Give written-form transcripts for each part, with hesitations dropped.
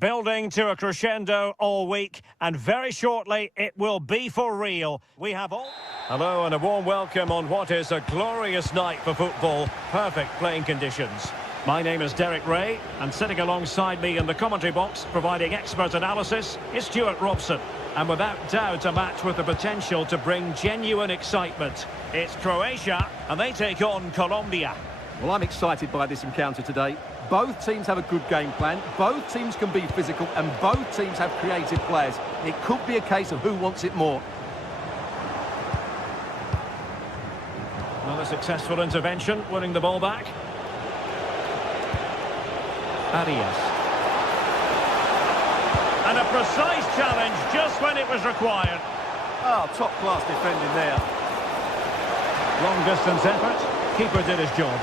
Building to a crescendo all week, and very shortly it will be for real. We have all... Hello and a warm welcome on what is a glorious night for football. Perfect playing conditions. My name is Derek Ray, and sitting alongside me in the commentary box, providing expert analysis, is Stuart Robson. And without doubt, a match with the potential to bring genuine excitement. It's Croatia, and they take on Colombia. Well, I'm excited by this encounter today. Both teams have a good game plan, both teams can be physical, and both teams have creative players. It could be a case of who wants it more. Well, a successful intervention, winning the ball back. Arias. And a precise challenge just when it was required. Oh, top-class defending there. Long-distance effort. Keeper did his job.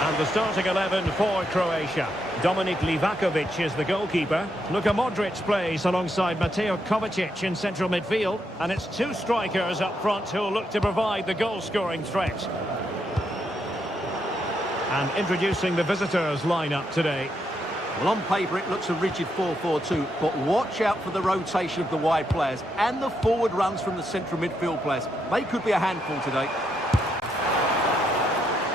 And the starting 11 for Croatia. Dominik Livakovic is the goalkeeper. Luka Modric plays alongside Mateo Kovacic in central midfield. And it's two strikers up front who will look to provide the goal-scoring threat. And introducing the visitors' lineup today. Well, on paper it looks a rigid 4-4-2, but watch out for the rotation of the wide players and the forward runs from the central midfield players. They could be a handful today.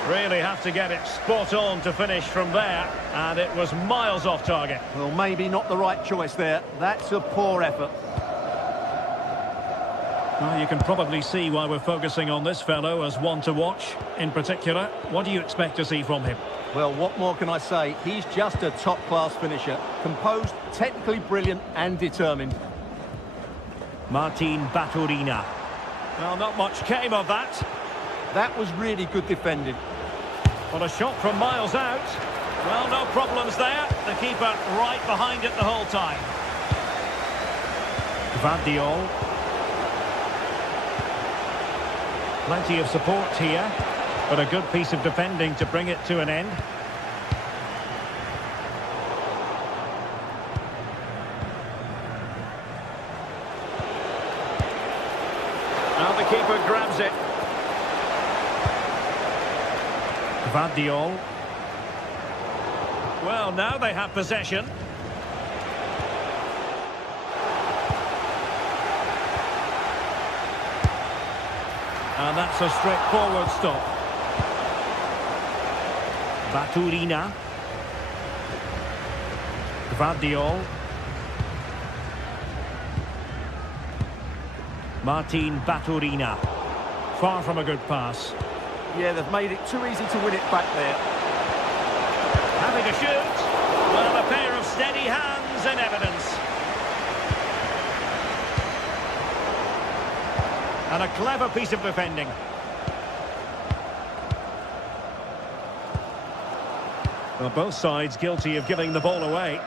Really have to get it spot on to finish from there, and it was miles off target. Well, maybe not the right choice there. That's a poor effort. Well, you can probably see why we're focusing on this fellow as one to watch. In particular, what do you expect to see from him? Well, what more can I say? He's just a top-class finisher. Composed, technically brilliant and determined. Martin Baturina. Well, not much came of that. That was really good defending. Well, a shot from miles out. Well, no problems there. The keeper right behind it the whole time. Gvardiol. Plenty of support here, but a good piece of defending to bring it to an end. Now the keeper grabs it. Gvardiol. Well, now they have possession. And that's a straightforward stop. Baturina. Gvardiol. Martin Baturina. Far from a good pass. Yeah, they've made it too easy to win it back there. Having a shoot. Well, a pair of steady hands in evidence. And a clever piece of defending. Well, both sides guilty of giving the ball away.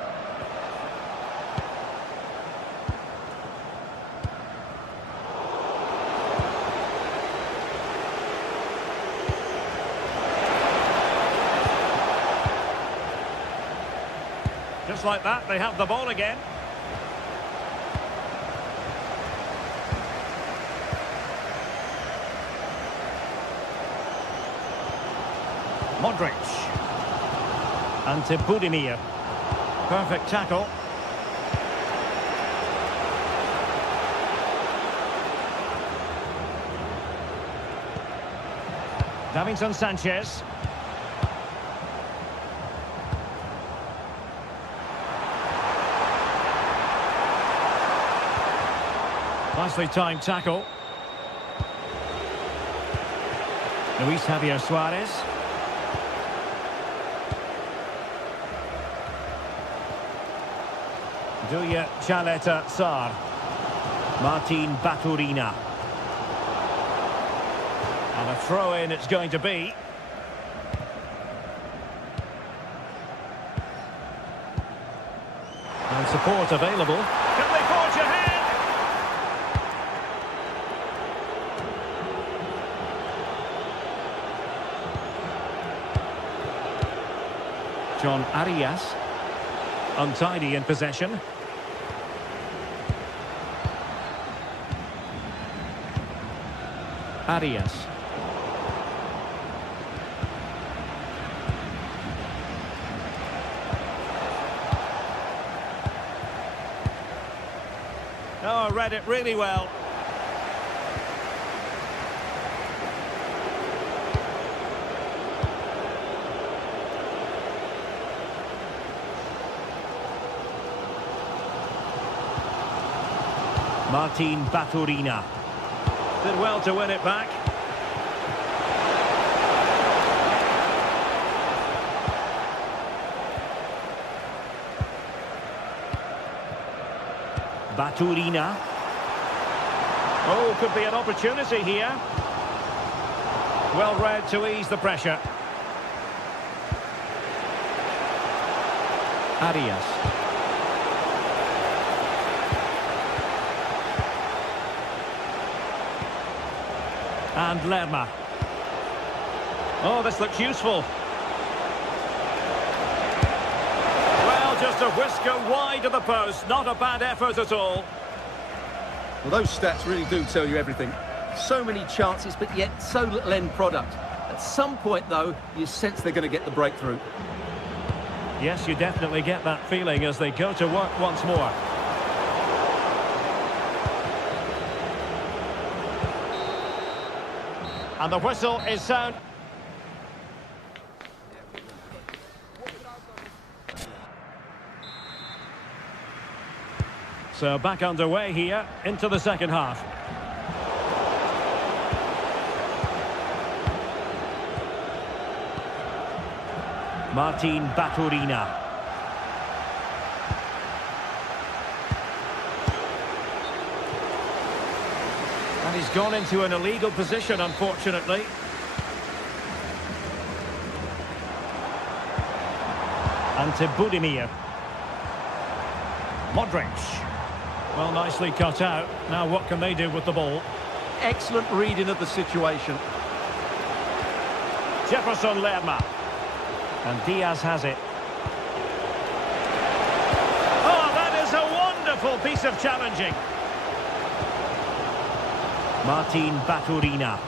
Just like that, they have the ball again. Modric. Ante Budimir. Perfect tackle. Davinson Sanchez. Nicely timed tackle. Luis Javier Suarez. Julia Chaleta Sar. Martin Baturina. And a throw-in it's going to be. And support available. Can they forge ahead? John Arias. Untidy in possession. Arias. Oh, I read it really well. Martin Baturina. Did well to win it back. Baturina. Oh, could be an opportunity here. Well read to ease the pressure. Arias. And Lerma. Oh, this looks useful. a whisker wide of the post. Not a bad effort at all. Well, those stats really do tell you everything. So many chances, but yet so little end product. At some point, though, you sense they're going to get the breakthrough. Yes, you definitely get that feeling as they go to work once more. And the whistle is sound. So back underway here into the second half. Martin Baturina. And he's gone into an illegal position, unfortunately. And to Budimir. Modric. Well, nicely cut out. Now what can they do with the ball? Excellent reading of the situation. Jefferson Lerma. And Diaz has it. Oh, that is a wonderful piece of challenging. Martin Baturina.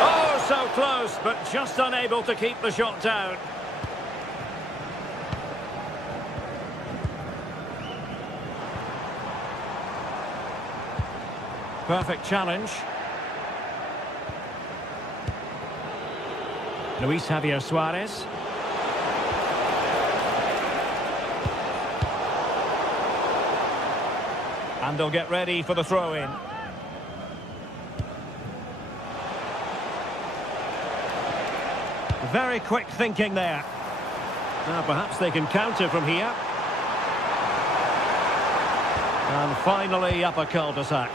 Oh, so close, but just unable to keep the shot down. Perfect challenge. Luis Javier Suarez. And they'll get ready for the throw-in. Very quick thinking there. Now perhaps they can counter from here. And finally up a cul-de-sac.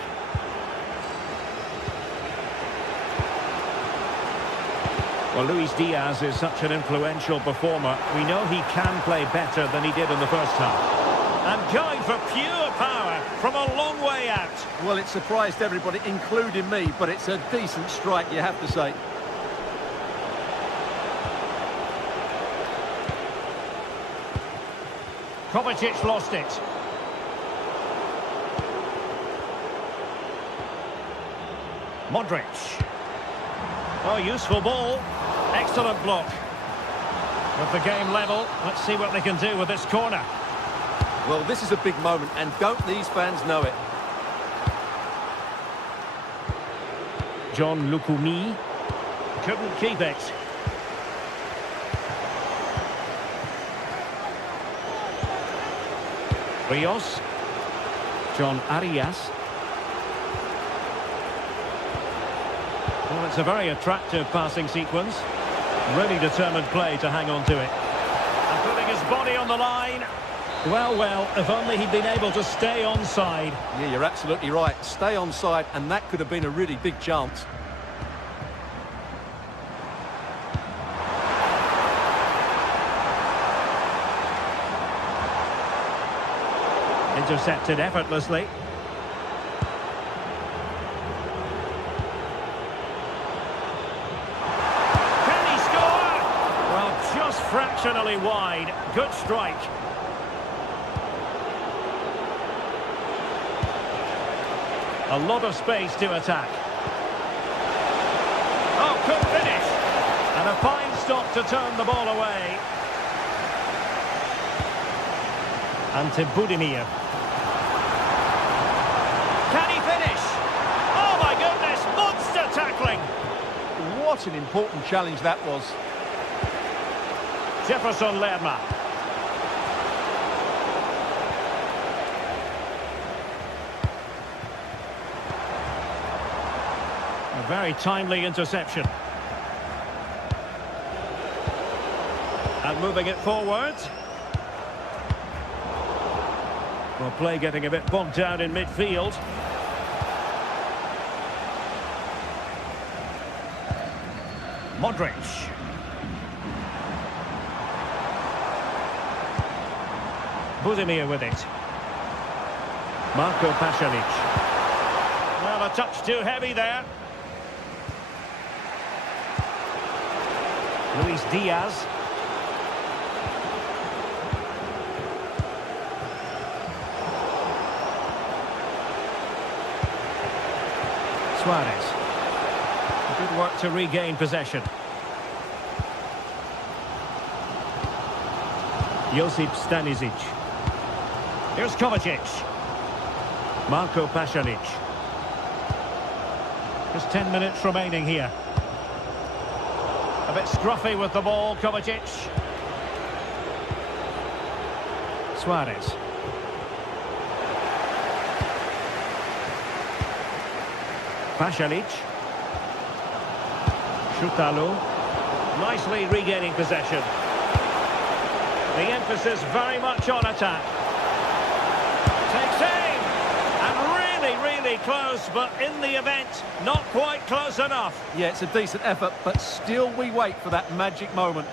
Well, Luis Diaz is such an influential performer. We know he can play better than he did in the first half. And going for pure power from a long way out. Well, it surprised everybody, including me, but it's a decent strike, you have to say. Kovacic lost it. Modric. Oh, useful ball. Excellent block. With the game level, let's see what they can do with this corner. Well, this is a big moment, and don't these fans know it? John Lukumi. Couldn't keep it. Rios. John Arias. Well, it's a very attractive passing sequence. Really determined play to hang on to it. And putting his body on the line. Well, if only he'd been able to stay onside. Yeah, you're absolutely right. Stay onside, and that could have been a really big chance. Intercepted effortlessly. Fractionally wide. Good strike. A lot of space to attack. Oh, good finish. And a fine stop to turn the ball away. And to Budimir. Can he finish? Oh my goodness, monster tackling. What an important challenge that was. Jefferson Lerma. A very timely interception. And moving it forward. Well, play getting a bit bogged down in midfield. Modric. Budimir with it. Marco Pasalic. Well, a touch too heavy there. Luis Diaz. Suarez. Good work to regain possession. Josip Stanisic. Here's Kovacic. Marco Pasalic. Just 10 minutes remaining here. A bit scruffy with the ball, Kovacic. Suarez. Pasalic. Shutalo. Nicely regaining possession. The emphasis very much on attack. Takes aim. And really close, but in the event, not quite close enough. Yeah, it's a decent effort, but still we wait for that magic moment.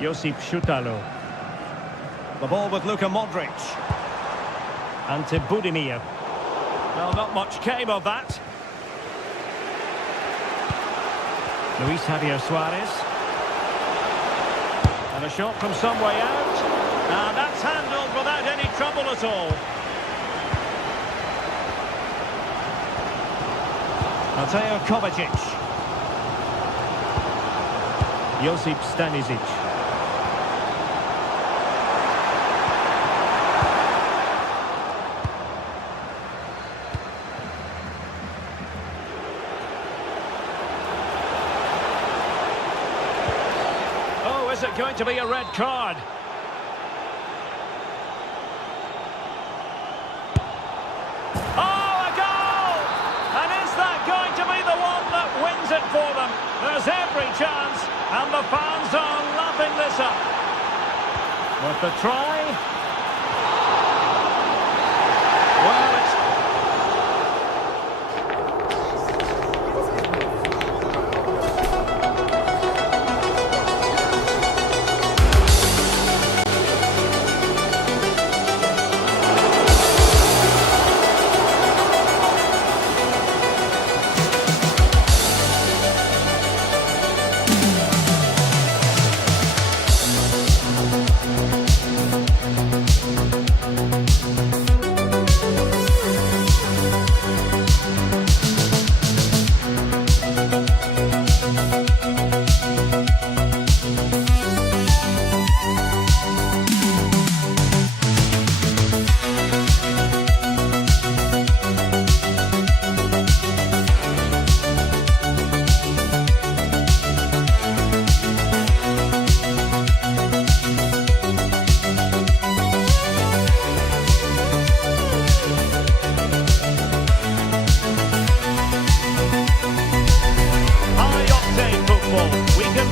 Josip Shutalo. The ball with Luka Modric. Ante Budimir. Well, not much came of that. Luis Javier Suarez. And a shot from some way out. And that's handled without any trouble at all. Mateo Kovacic. Josip Stanisic. Is it going to be a red card? Oh, a goal! And is that going to be the one that wins it for them? There's every chance, and the fans are lapping this up. With the try. Well, it's...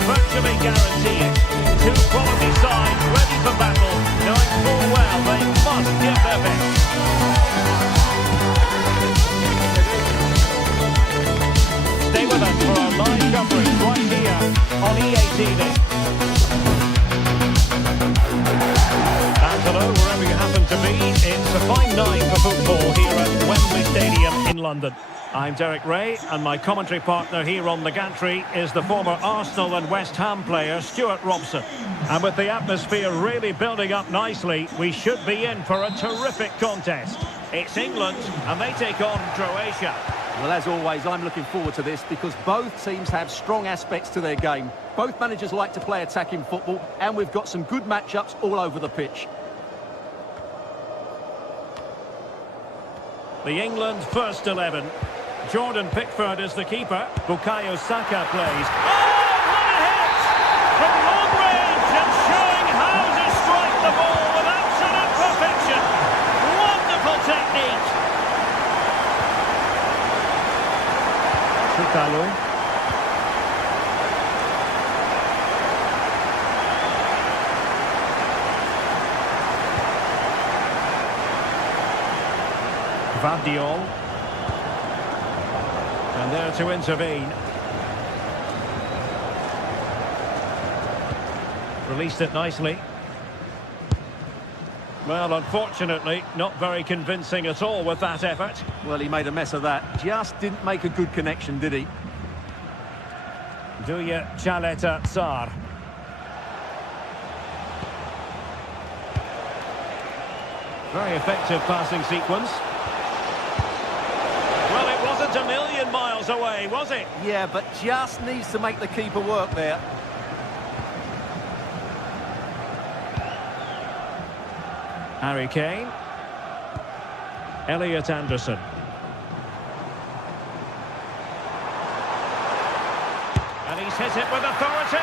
virtually guarantee it. Two quality sides ready for battle, knowing full well they must give their best. Stay with us for our live coverage right here on EA TV. And hello, wherever you happen to be, it's a fine night for football here at Wembley Stadium in London. I'm Derek Ray, and my commentary partner here on the gantry is the former Arsenal and West Ham player, Stuart Robson. And with the atmosphere really building up nicely, we should be in for a terrific contest. It's England, and they take on Croatia. Well, as always, I'm looking forward to this because both teams have strong aspects to their game. Both managers like to play attacking football, and we've got some good matchups all over the pitch. The England first 11. Jordan Pickford is the keeper. Bukayo Saka plays. Oh, what a hit! From long range and showing how to strike the ball with absolute perfection. Wonderful technique. Shutalo. Vardiol. And there to intervene. Released it nicely. Well, unfortunately, not very convincing at all with that effort. Well, he made a mess of that. Just didn't make a good connection, did he? Duya Chaleta Tsar. Very effective passing sequence. Well, it wasn't a million miles away, was it? Yeah, but just needs to make the keeper work there. Harry Kane. Elliot Anderson. And he's hit it with authority!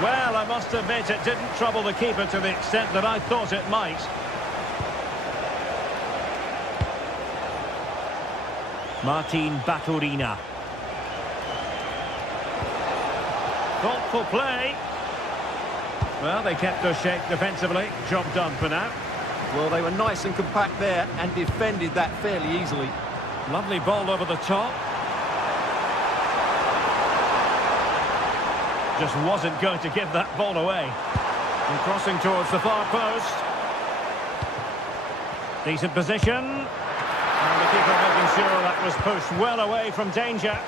Well, I must admit, it didn't trouble the keeper to the extent that I thought it might. Martin Baturina. Thoughtful play. Well, they kept their shape defensively. Job done for now. Well, they were nice and compact there and defended that fairly easily. Lovely ball over the top. Just wasn't going to give that ball away. And crossing towards the far post. Decent position. And the keeper making sure that was pushed well away from danger.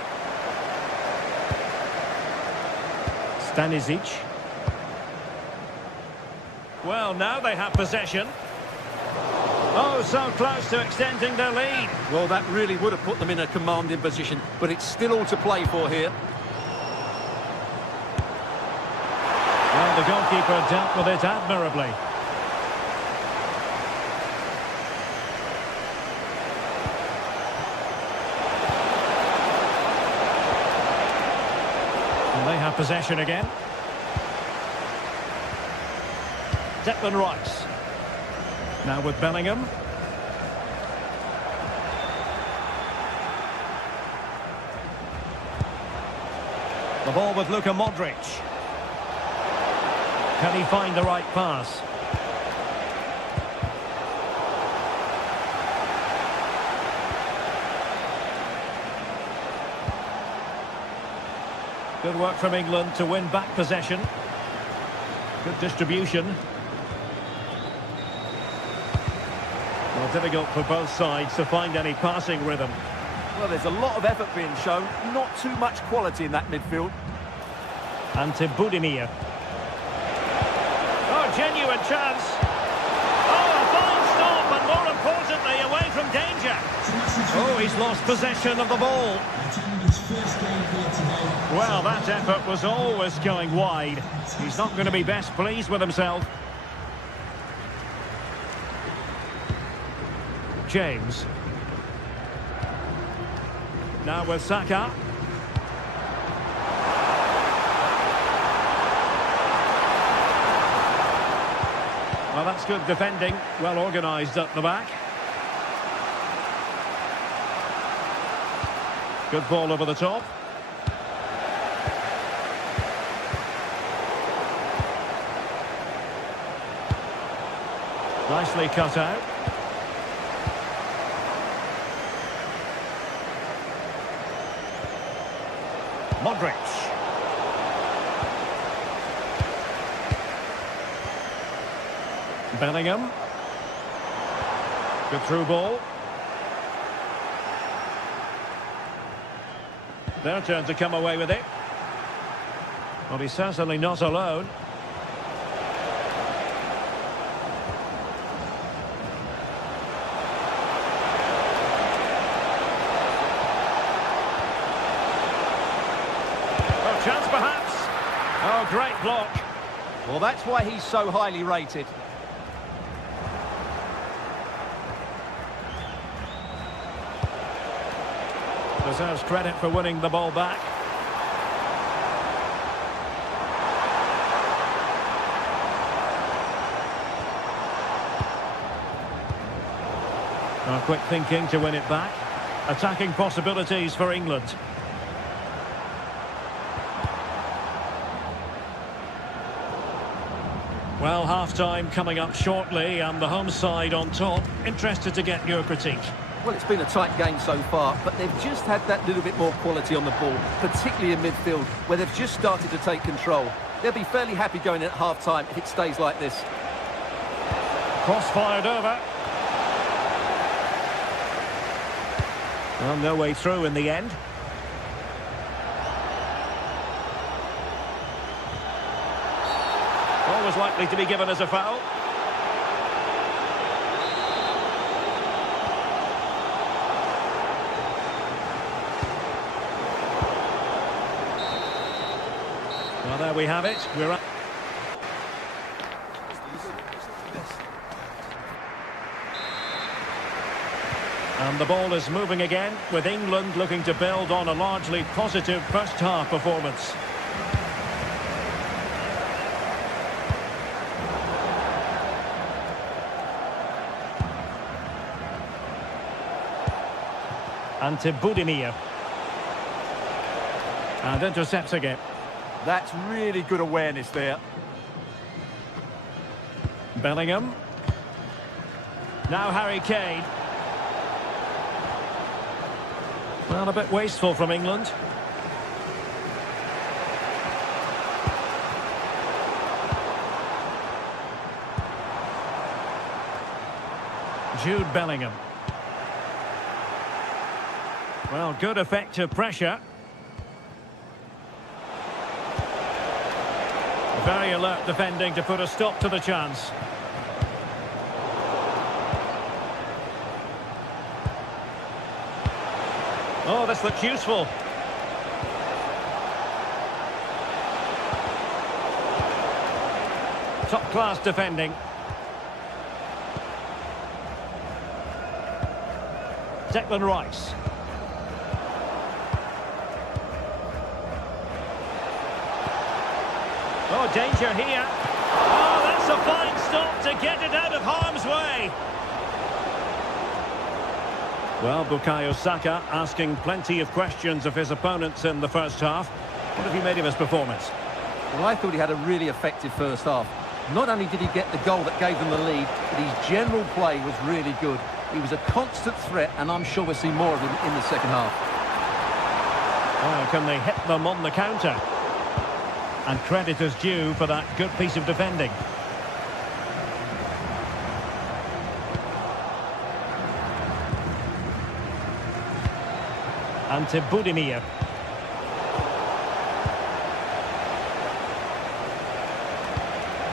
Stanisic. Well, now they have possession. Oh, so close to extending their lead. Well, that really would have put them in a commanding position, but it's still all to play for here. Well, the goalkeeper dealt with it admirably. And they have possession again. Declan Rice. Now with Bellingham. The ball with Luka Modric. Can he find the right pass? Good work from England to win back possession. Good distribution. Well, difficult for both sides to find any passing rhythm. Well, there's a lot of effort being shown, not too much quality in that midfield. Ante Budimir. Oh, genuine chance. Oh, a fine stop, and more importantly, away from danger. Oh, he's lost possession of the ball. Well, that effort was always going wide. He's not going to be best pleased with himself. James. Now with Saka. Well, that's good defending. Well organised up the back. Good ball over the top. Nicely cut out. Modric. Bellingham. Good through ball. Their turn to come away with it. Well, he's certainly not alone. Oh, chance perhaps. Oh, great block. Well, that's why he's so highly rated. Deserves credit for winning the ball back. Quick thinking to win it back. Attacking possibilities for England. Well, half-time coming up shortly and the home side on top. Interested to get your critique. Well, it's been a tight game so far, but they've just had that little bit more quality on the ball, particularly in midfield, where they've just started to take control. They'll be fairly happy going in at half-time if it stays like this. Cross fired over. Well, no way through in the end. Always likely to be given as a foul. Well, there we have it. We're up. And the ball is moving again, with England looking to build on a largely positive first-half performance. And to Budimir. And intercepts again. That's really good awareness there. Bellingham. Now Harry Kane. Well, a bit wasteful from England. Jude Bellingham. Well, good effective pressure. Very alert defending to put a stop to the chance. Oh, this looks useful. Top-class defending. Declan Rice. Oh, danger here. Oh, that's a fine stop to get it out of harm's way. Well, Bukayo Saka asking plenty of questions of his opponents in the first half. What have you made of his performance? Well, I thought he had a really effective first half. Not only did he get the goal that gave them the lead, but his general play was really good. He was a constant threat, and I'm sure we'll see more of him in the second half. Oh, can they hit them on the counter? And credit is due for that good piece of defending. And to Budimir.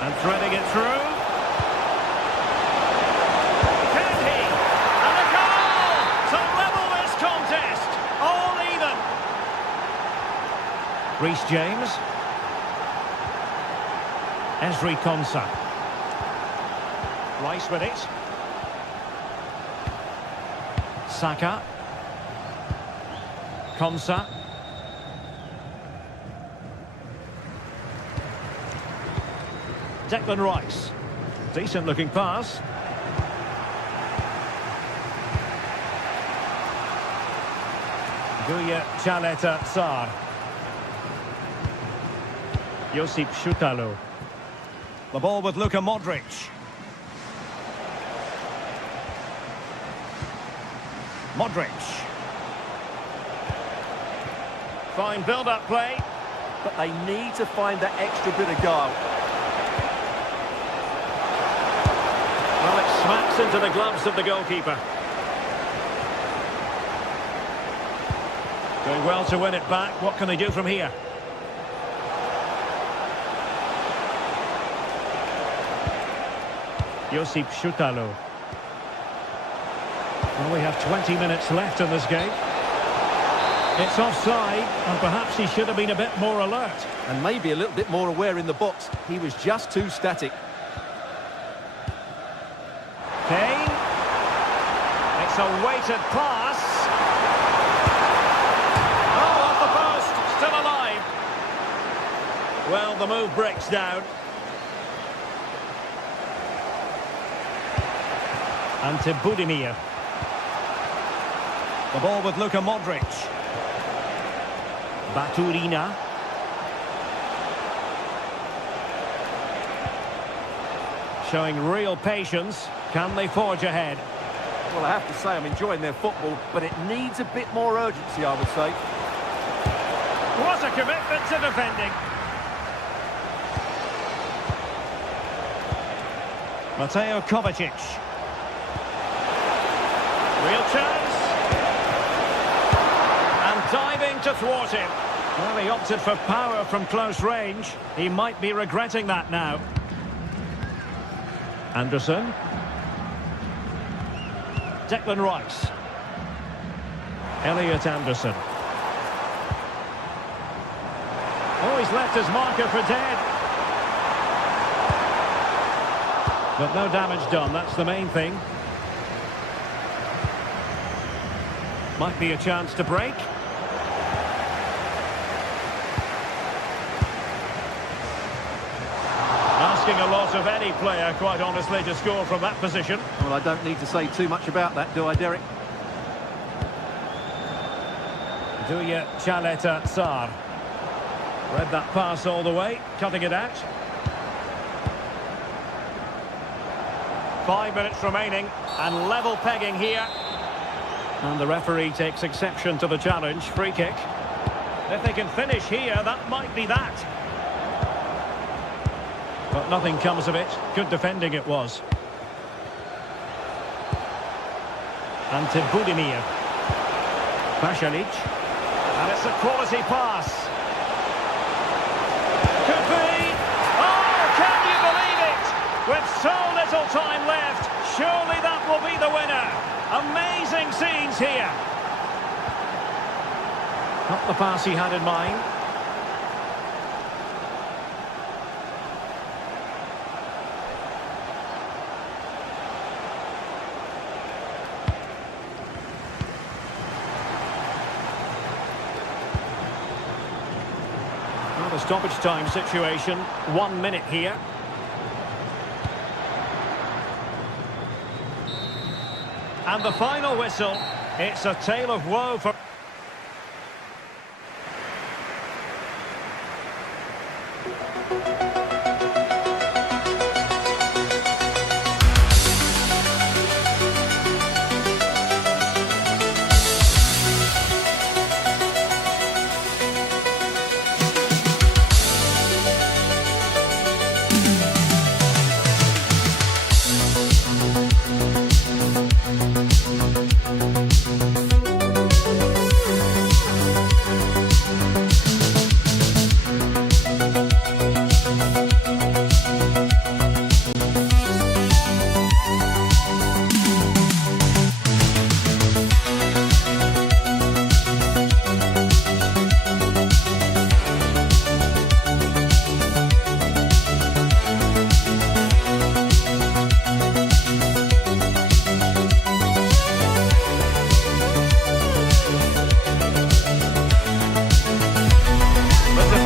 And threading it through. Can he? And a goal to level this contest. All even. Reece James. Ezri Konsa. Rice with it. Saka. Konsa. Declan Rice. Decent looking pass. Guya Chaleta Tsar. Josip Šutalo. The ball with Luka Modric. Modric. Fine build-up play. But they need to find that extra bit of guile. Well, it smacks into the gloves of the goalkeeper. Doing well to win it back. What can they do from here? Josip Šutalo. Well, we have 20 minutes left in this game. It's offside, and perhaps he should have been a bit more alert. And maybe a little bit more aware in the box. He was just too static. Kane. It's a weighted pass. Oh, off the post. Still alive. Well, the move breaks down. And to Budimir. The ball with Luka Modric. Baturina. Showing real patience. Can they forge ahead? Well, I have to say I'm enjoying their football, but it needs a bit more urgency, I would say. What a commitment to defending. Mateo Kovacic. Real chance. And diving to thwart him. Well, he opted for power from close range. He might be regretting that now. Anderson. Declan Rice. Elliot Anderson. Oh, he's left his marker for dead. But no damage done, that's the main thing. Might be a chance to break. Asking a lot of any player, quite honestly, to score from that position. Well, I don't need to say too much about that, do I, Derek? Duya Chaleta Sarr. Read that pass all the way, cutting it out. 5 minutes remaining, and level pegging here. And the referee takes exception to the challenge. Free kick. If they can finish here, that might be that. But nothing comes of it. Good defending it was. And to Budimir. Pasalic. And it's a quality pass. Could be. Oh, can you believe it? With so little time left, surely that will be the winner. Amazing scenes here. Not the pass he had in mind. Well, the stoppage time situation, 1 minute here. And the final whistle, it's a tale of woe for...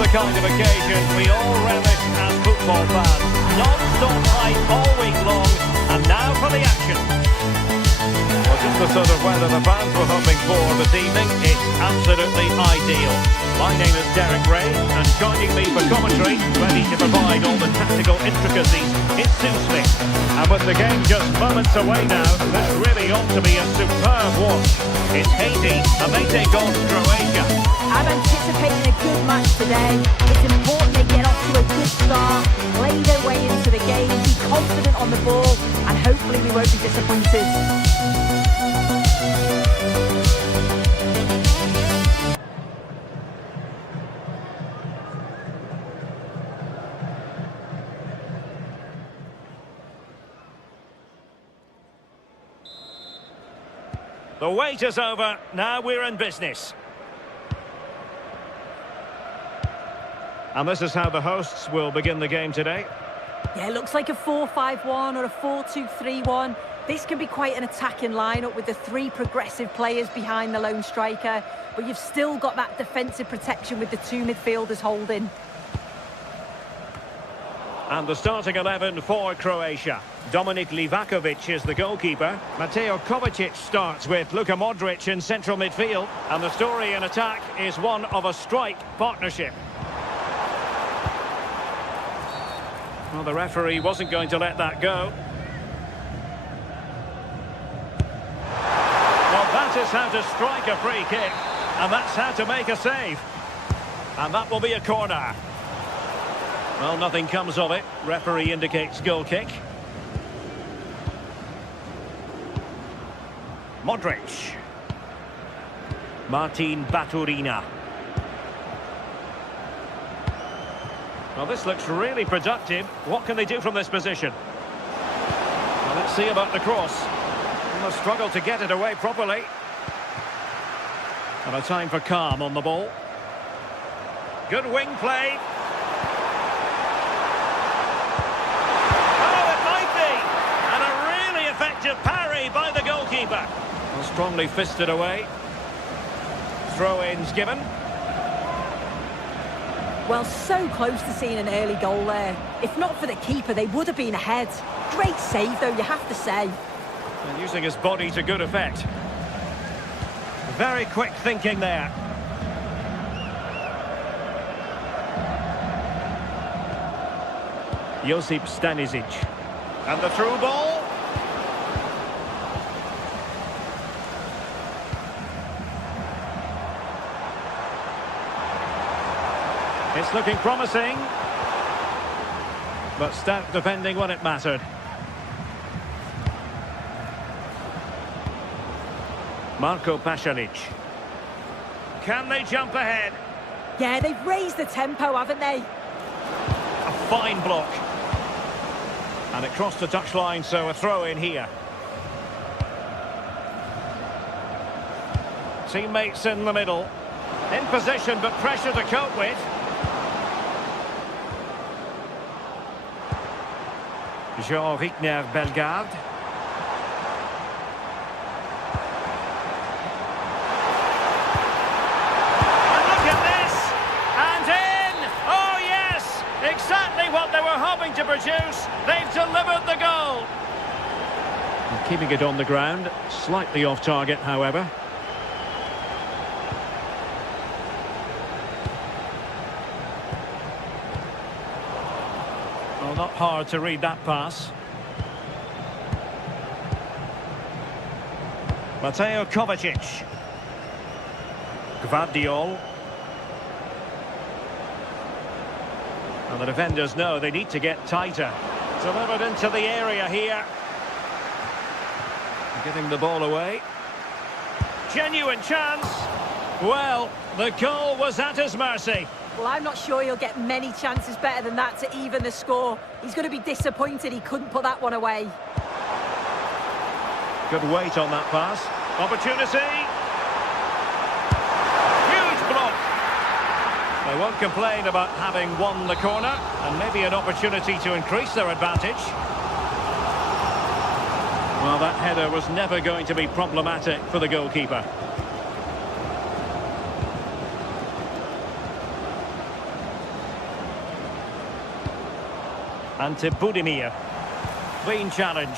kind of occasion we all relish as football fans. Non-stop hype all week long, and now for the action. Well, just the sort of weather the fans were hoping for this evening. It's absolutely ideal. My name is Derek Ray, and joining me for commentary, ready to provide all the tactical intricacies, it's Stu Smith. And with the game just moments away now, this really ought to be a superb watch. It's Haiti, and they take on Croatia. I'm anticipating a good match today. It's important they get off to a good start, play their way into the game, be confident on the ball, and hopefully we won't be disappointed. The wait is over, now we're in business. And this is how the hosts will begin the game today. Yeah, it looks like a 4-5-1 or a 4-2-3-1. This can be quite an attacking lineup with the three progressive players behind the lone striker, but you've still got that defensive protection with the two midfielders holding. And the starting 11 for Croatia. Dominik Livakovic is the goalkeeper. Mateo Kovacic starts with Luka Modric in central midfield. And the story in attack is one of a strike partnership. Well, the referee wasn't going to let that go. Well, that is how to strike a free kick. And that's how to make a save. And that will be a corner. Well, nothing comes of it. Referee indicates goal kick. Modric. Martin Baturina. Well, this looks really productive. What can they do from this position? Well, let's see about the cross. They'll struggle to get it away properly. And a time for calm on the ball. Good wing play. Oh, it might be! And a really effective parry by the goalkeeper. Well, strongly fisted away. Throw-ins given. Well, so close to seeing an early goal there. If not for the keeper, they would have been ahead. Great save, though, you have to say. And using his body to good effect. Very quick thinking there. Josip Stanisic. And the through ball. It's looking promising. But stout defending when it mattered. Marco Pasalic. Can they jump ahead? Yeah, they've raised the tempo, haven't they? A fine block. And it crossed the touchline, so a throw in here. Teammates in the middle. In position, but pressure to cope with. Jean-Victor Bellegarde. And look at this! And in! Oh yes! Exactly what they were hoping to produce. They've delivered the goal. And keeping it on the ground, slightly off target, however. Well, not hard to read that pass. Mateo Kovacic. Gvardiol. And the defenders know they need to get tighter. Delivered into the area here. Giving the ball away. Genuine chance. Well, the goal was at his mercy. Well, I'm not sure he'll get many chances better than that to even the score. He's going to be disappointed he couldn't put that one away. Good weight on that pass. Opportunity. Huge block. They won't complain about having won the corner, and maybe an opportunity to increase their advantage. Well, that header was never going to be problematic for the goalkeeper. Ante Budimir. Clean challenge.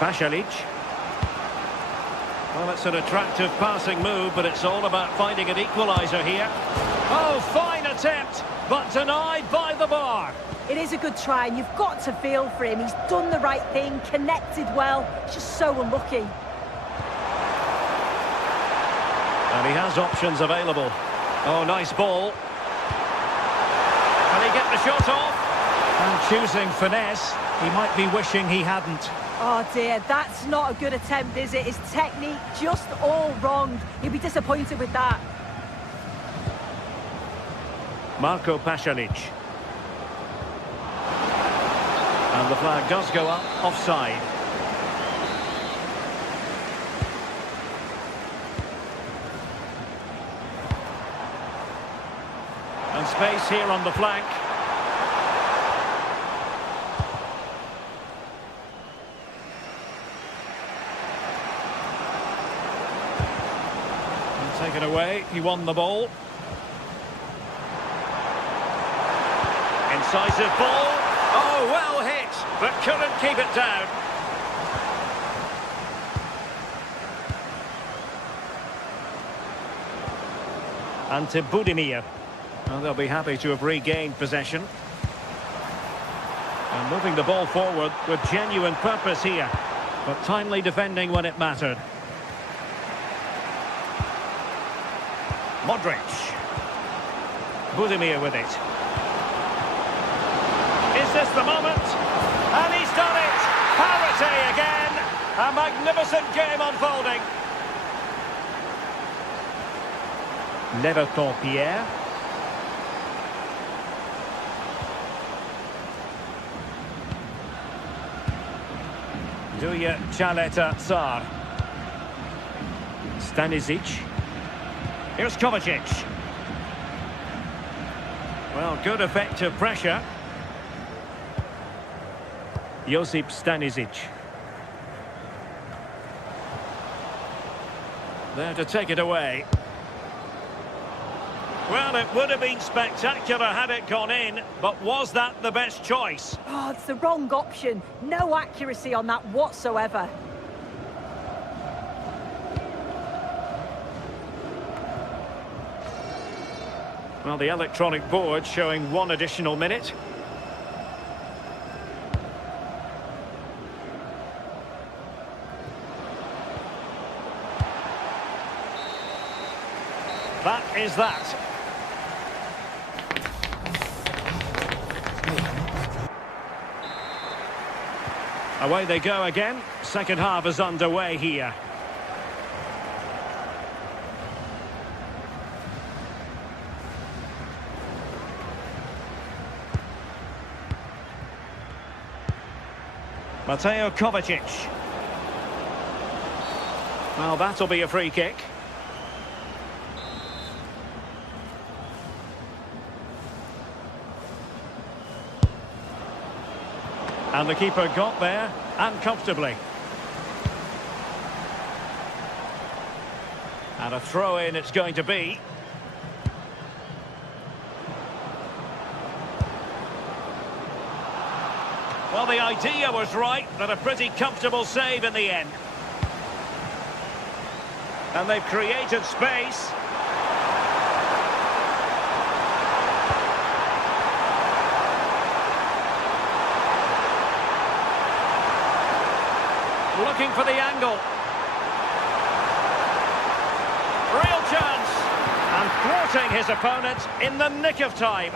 Pasalic. Well, it's an attractive passing move, but it's all about finding an equaliser here. Oh, fine attempt, but denied by the bar. It is a good try, and you've got to feel for him. He's done the right thing, connected well. It's just so unlucky. And he has options available. Oh, nice ball. Can he get the shot off? And choosing finesse, he might be wishing he hadn't. Oh dear, that's not a good attempt, is it? His technique just all wrong. He'll be disappointed with that. Marco Pasalic. And the flag does go up, offside. And space here on the flank. And take it away, he won the ball. Incisive ball. Oh, well hit, but couldn't keep it down. Ante Budimir. Well, they'll be happy to have regained possession. And moving the ball forward with genuine purpose here, but timely defending when it mattered. Modric. Budimir with it. Is is the moment. And he's done it. Parity again. A magnificent game unfolding. Leverton Pierre. Duya Chaleta Tsar. Stanisic. Here's Kovacic. Well, good effective pressure. Josip Stanisic. There to take it away. Well, it would have been spectacular had it gone in, but was that the best choice? Oh, it's the wrong option. No accuracy on that whatsoever. Well, the electronic board showing 1 additional minute. That is that. Away they go again. Second half is underway here. Mateo Kovacic. Well, that'll be a free kick. And the keeper got there, and comfortably. And a throw-in it's going to be. Well, the idea was right, but a pretty comfortable save in the end. And they've created space. Looking for the angle. Real chance. And thwarting his opponent in the nick of time.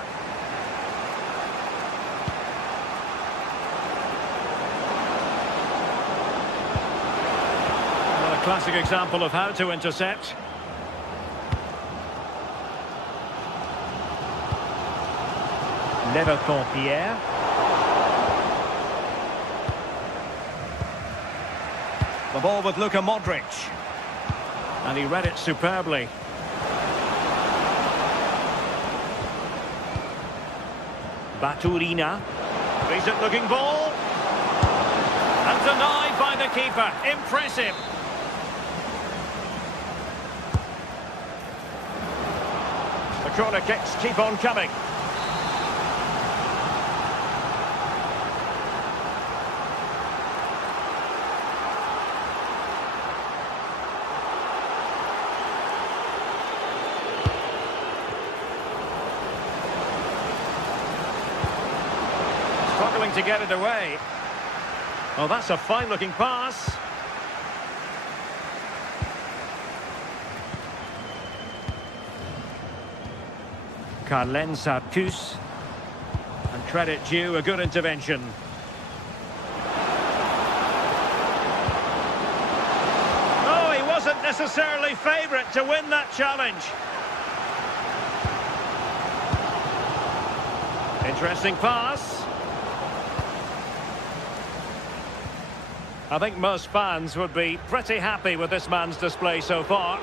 Well, a classic example of how to intercept. Leverton Pierre. The ball with Luka Modric. And he read it superbly. Baturina. Decent looking ball. And denied by the keeper. Impressive. The corner kicks keep on coming. Struggling to get it away. Oh, that's a fine-looking pass. Carlen Sarkus. And credit due, a good intervention. Oh, he wasn't necessarily favourite to win that challenge. Interesting pass. I think most fans would be pretty happy with this man's display so far.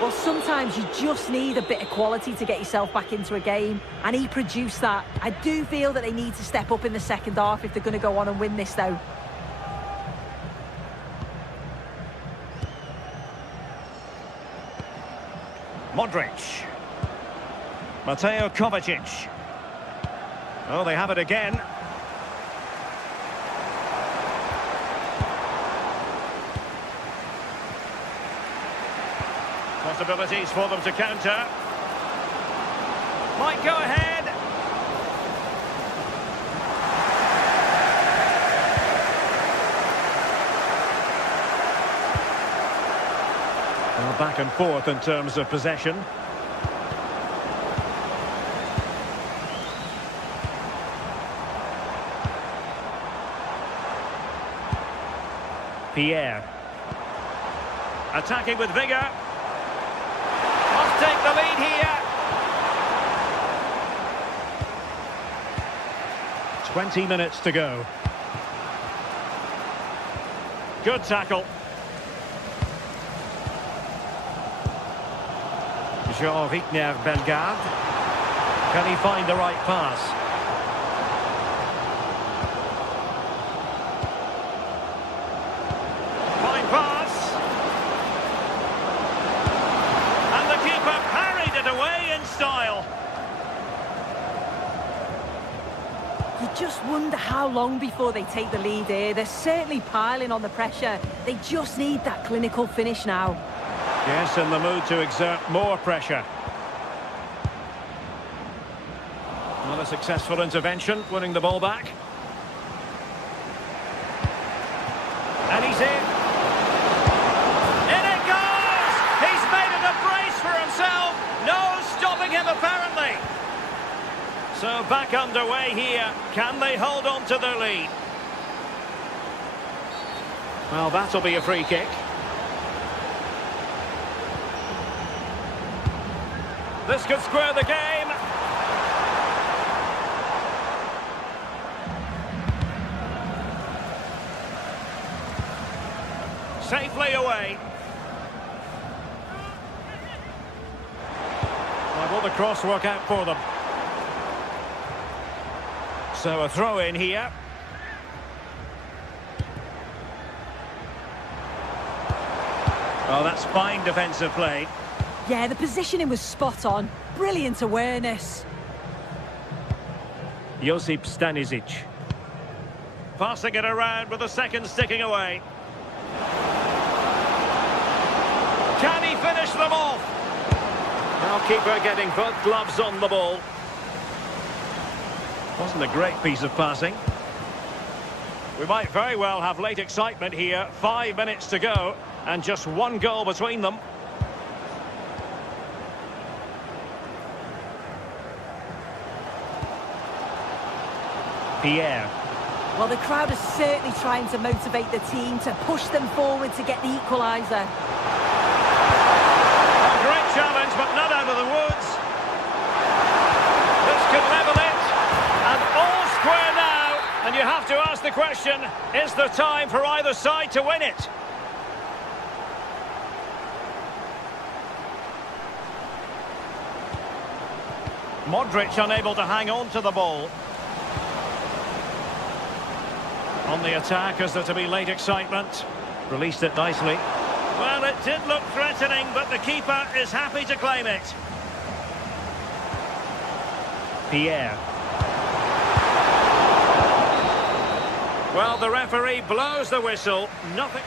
Well, sometimes you just need a bit of quality to get yourself back into a game, and he produced that. I do feel that they need to step up in the second half if they're going to go on and win this, though. Modric. Mateo Kovacic. Oh, they have it again. Possibilities for them to counter. Might go ahead. Well, back and forth in terms of possession. Pierre. Attacking with vigour. Must take the lead here. 20 minutes to go. Good tackle. Jean-Victor Bellegarde. Can he find the right pass? Fine pass. And the keeper parried it away in style. You just wonder how long before they take the lead here. They're certainly piling on the pressure. They just need that clinical finish now. Yes, in the mood to exert more pressure. Not a successful intervention, winning the ball back. And he's in. In it goes! He's made it a brace for himself. No stopping him, apparently. So back underway here. Can they hold on to their lead? Well, that'll be a free kick. This could square the game. Safely away. Well, will the cross work out for them? So a throw in here. Oh, that's fine defensive play. Yeah, the positioning was spot on. Brilliant awareness. Josip Stanisic. Passing it around with the second sticking away. Can he finish them off? Now keeper getting both gloves on the ball. Wasn't a great piece of passing. We might very well have late excitement here. 5 minutes to go and just one goal between them. Pierre. Well, the crowd is certainly trying to motivate the team to push them forward to get the equaliser. A great challenge, but not out of the woods. This could level it. And all square now. And you have to ask the question, is there time for either side to win it? Modric unable to hang on to the ball. On the attack, is there to be late excitement? Released it nicely. Well, it did look threatening, but the keeper is happy to claim it. Pierre. Well, the referee blows the whistle. Nothing.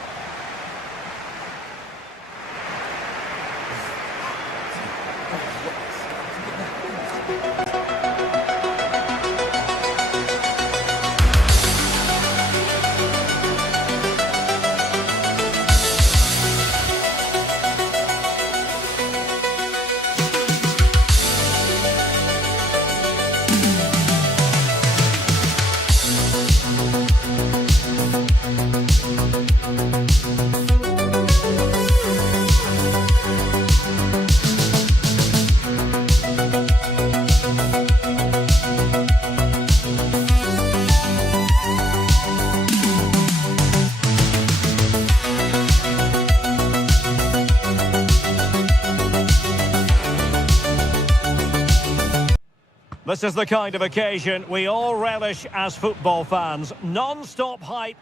This is the kind of occasion we all relish as football fans. Non-stop hype.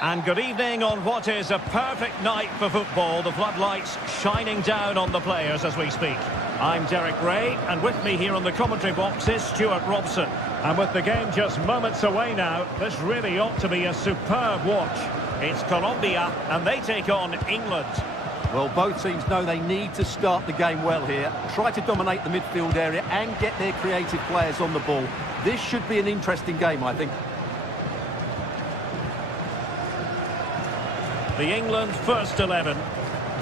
And good evening on what is a perfect night for football. The floodlights shining down on the players as we speak. I'm Derek Ray, and with me here on the commentary box is Stuart Robson. And with the game just moments away now, this really ought to be a superb watch. It's Colombia, and they take on England. Well, both teams know they need to start the game well here. Try to dominate the midfield area and get their creative players on the ball. This should be an interesting game, I think. The England first 11.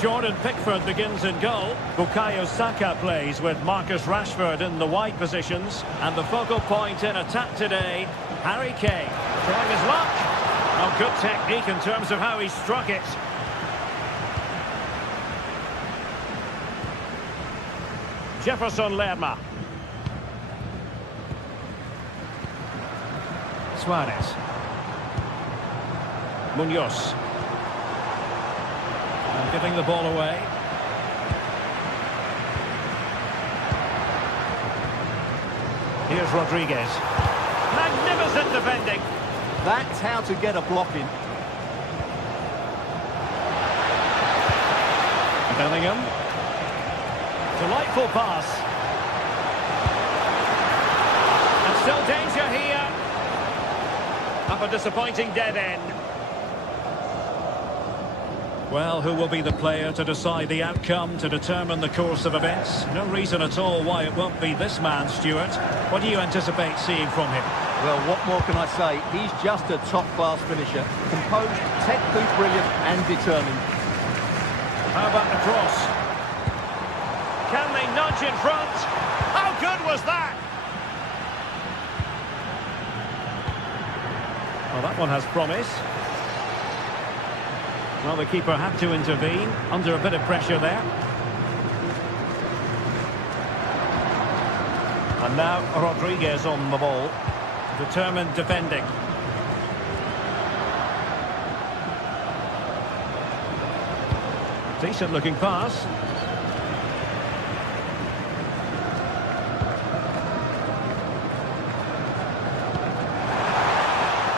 Jordan Pickford begins in goal. Bukayo Saka plays with Marcus Rashford in the wide positions. And the focal point in attack today, Harry Kane. Trying his luck. Oh, good technique in terms of how he struck it. Jefferson Lerma. Suarez. Munoz. And giving the ball away. Here's Rodriguez. Magnificent defending. That's how to get a block in. Bellingham. Delightful pass. And still danger here. Up a disappointing dead end. Well, who will be the player to decide the outcome, to determine the course of events? No reason at all why it won't be this man, Stuart. What do you anticipate seeing from him? Well, what more can I say? He's just a top-class finisher. Composed, technically brilliant and determined. How about the cross? Can they nudge in front? How good was that? Well, that one has promise. Well, the keeper had to intervene, under a bit of pressure there. And now Rodriguez on the ball. Determined defending. Decent looking pass.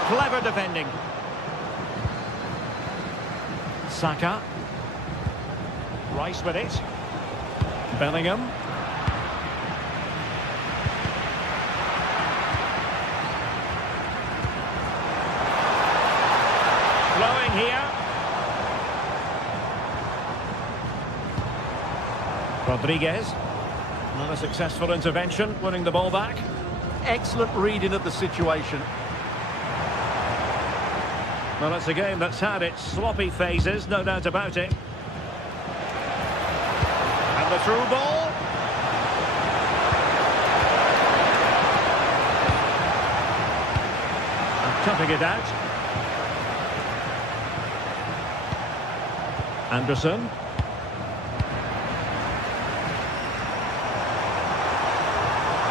Clever defending. Saka. Rice with it. Bellingham. Flowing here. Rodriguez. Not a successful intervention, winning the ball back. Excellent reading of the situation. Well, it's a game that's had its sloppy phases, no doubt about it. And the through ball. And cutting it out. Anderson.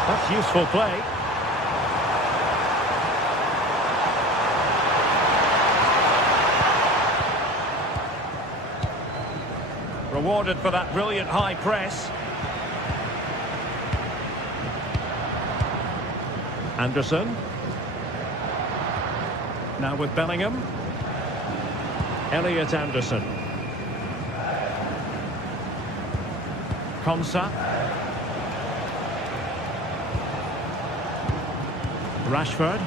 That's useful play. Rewarded for that brilliant high press. Anderson. Now with Bellingham. Elliot Anderson. Konsa. Rashford.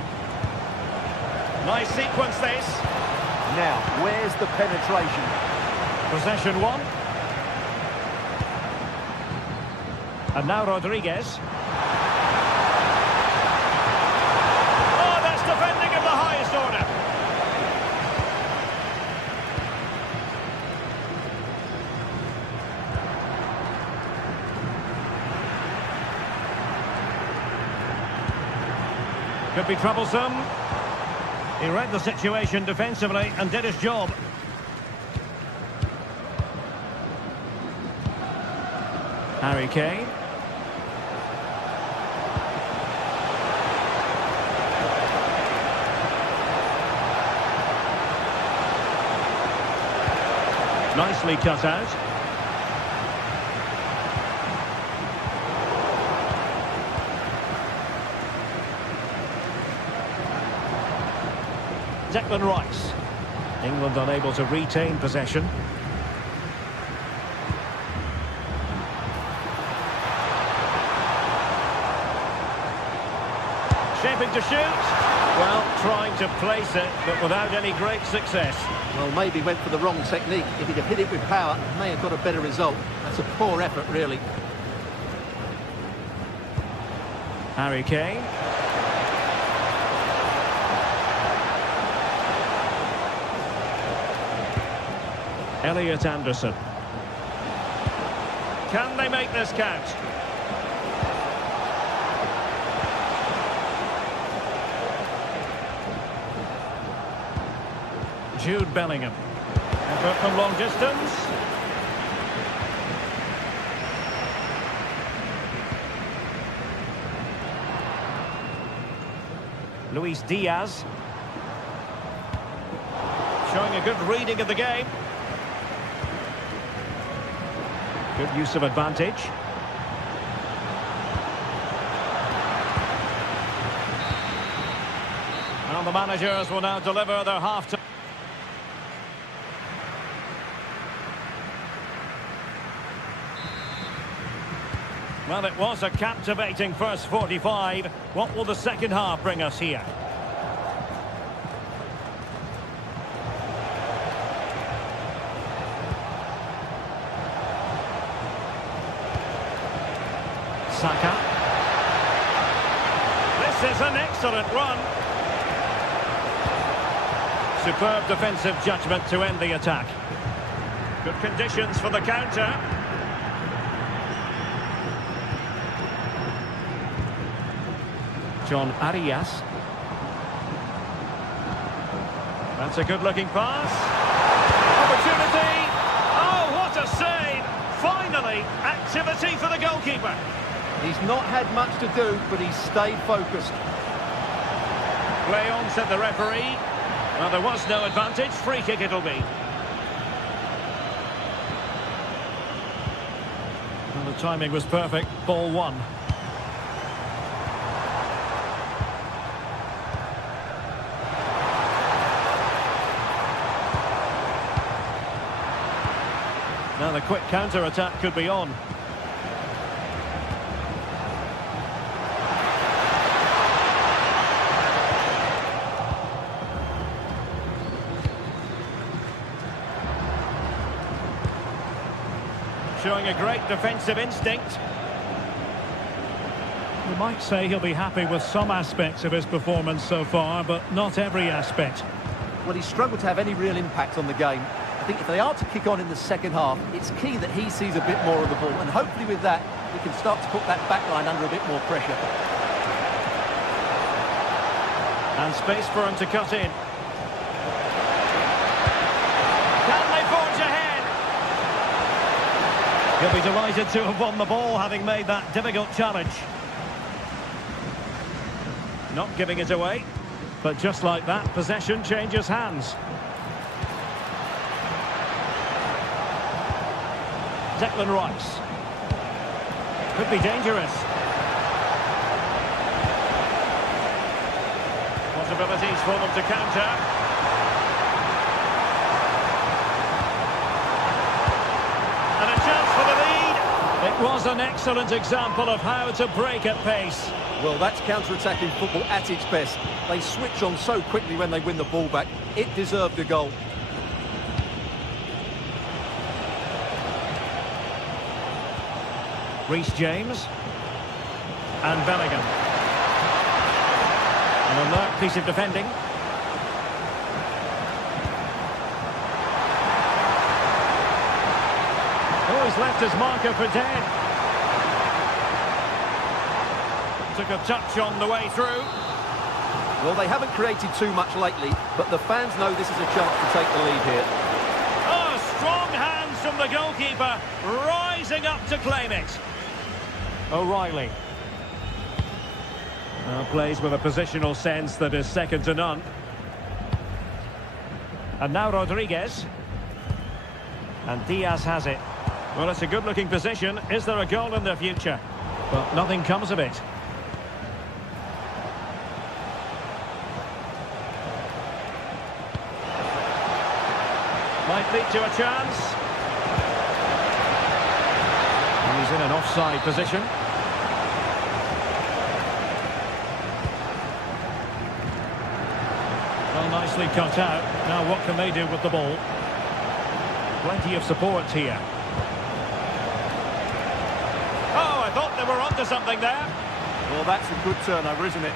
Nice sequence this. Now, where's the penetration? Possession one. And now Rodriguez. Oh, that's defending of the highest order. Could be troublesome. He read the situation defensively and did his job. Harry Kane. Nicely cut out. Declan Rice. England unable to retain possession. Shaping to shoot. Well, trying to place it, but without any great success. Well, maybe went for the wrong technique. If he'd have hit it with power, may have got a better result. That's a poor effort, really. Harry Kane. Elliot Anderson. Can they make this count? Jude Bellingham. Effort from long distance. Luis Diaz. Showing a good reading of the game. Good use of advantage. Well, the managers will now deliver their half-time. Well, it was a captivating first 45. What will the second half bring us here? Saka. This is an excellent run. Superb defensive judgment to end the attack. Good conditions for the counter. John Arias. That's a good-looking pass. Opportunity. Oh, what a save! Finally, activity for the goalkeeper. He's not had much to do, but he's stayed focused. Play on, said the referee. Well, there was no advantage. Free kick it'll be. Well, the timing was perfect. Ball one. Now the quick counter-attack could be on. Showing a great defensive instinct. We might say he'll be happy with some aspects of his performance so far, but not every aspect. Well, he's struggled to have any real impact on the game. I think if they are to kick on in the second half, it's key that he sees a bit more of the ball, and hopefully with that, he can start to put that back line under a bit more pressure. And space for him to cut in. Can they forge ahead? He'll be delighted to have won the ball, having made that difficult challenge. Not giving it away. But just like that, possession changes hands. Declan Rice. Could be dangerous. Possibilities for them to counter. And a chance for the lead. It was an excellent example of how to break at pace. Well, that's counter-attacking football at its best. They switch on so quickly when they win the ball back. It deserved a goal. Reece James. And Bellingham. An alert piece of defending. Oh, he's left his marker for dead. Took a touch on the way through. Well, they haven't created too much lately, but the fans know this is a chance to take the lead here. Oh, strong hands from the goalkeeper, rising up to claim it. O'Reilly. Plays with a positional sense that is second to none. And now Rodriguez. And Diaz has it. Well, it's a good-looking position. Is there a goal in the future? But nothing comes of it. Might lead to a chance. And he's in an offside position. Well, nicely cut out. Now what can they do with the ball? Plenty of support here. Oh, I thought they were onto something there. Well, that's a good turnover, isn't it?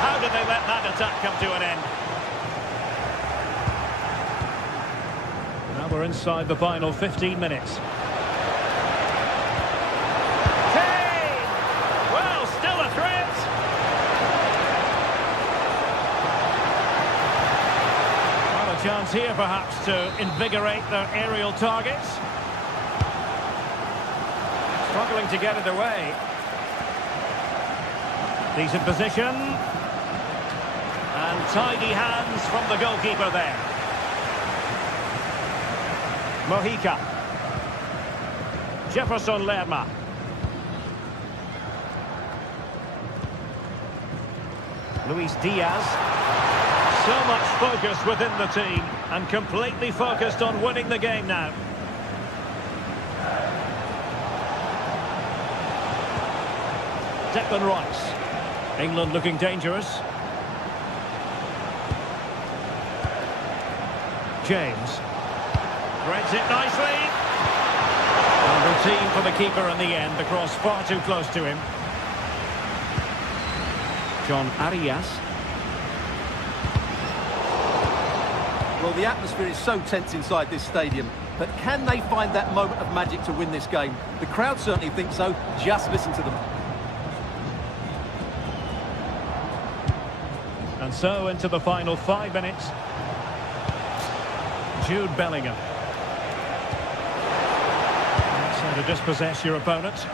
How did they let that attack come to an end? Now we're inside the final 15 minutes. Kane! Well, chance here, perhaps, to invigorate their aerial targets. Struggling to get it away. Decent position. And tidy hands from the goalkeeper there. Mojica. Jefferson Lerma. Luis Diaz. So much focus within the team and completely focused on winning the game now. Declan Rice. England looking dangerous. James. Threads it nicely. And routine for the keeper in the end. The cross far too close to him. John Arias. Well, the atmosphere is so tense inside this stadium, but can they find that moment of magic to win this game? The crowd certainly think so. Just listen to them. And so into the final 5 minutes. Jude Bellingham. That's how to dispossess your opponent.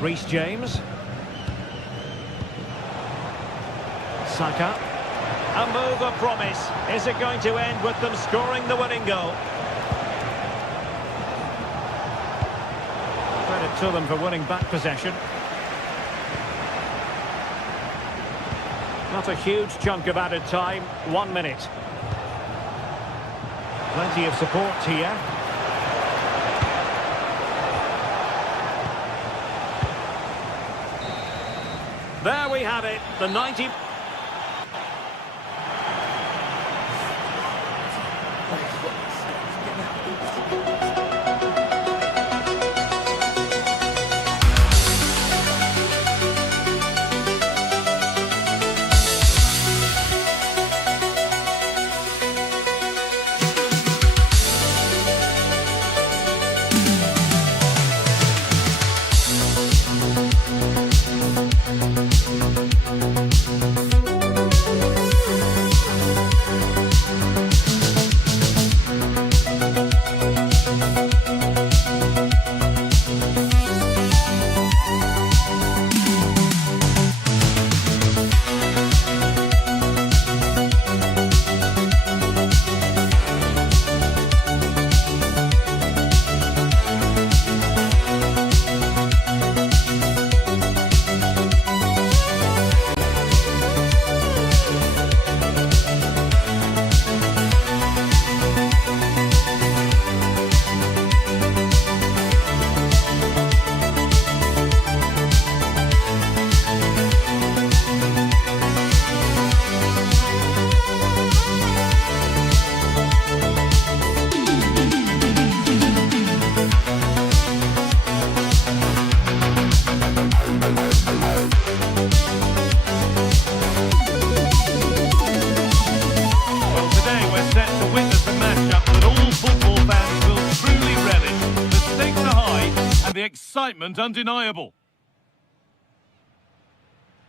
Reece James. Saka. A move of promise. Is it going to end with them scoring the winning goal? Credit to them for winning back possession. Not a huge chunk of added time. 1 minute. Plenty of support here. There we have it, the 90... Excitement undeniable.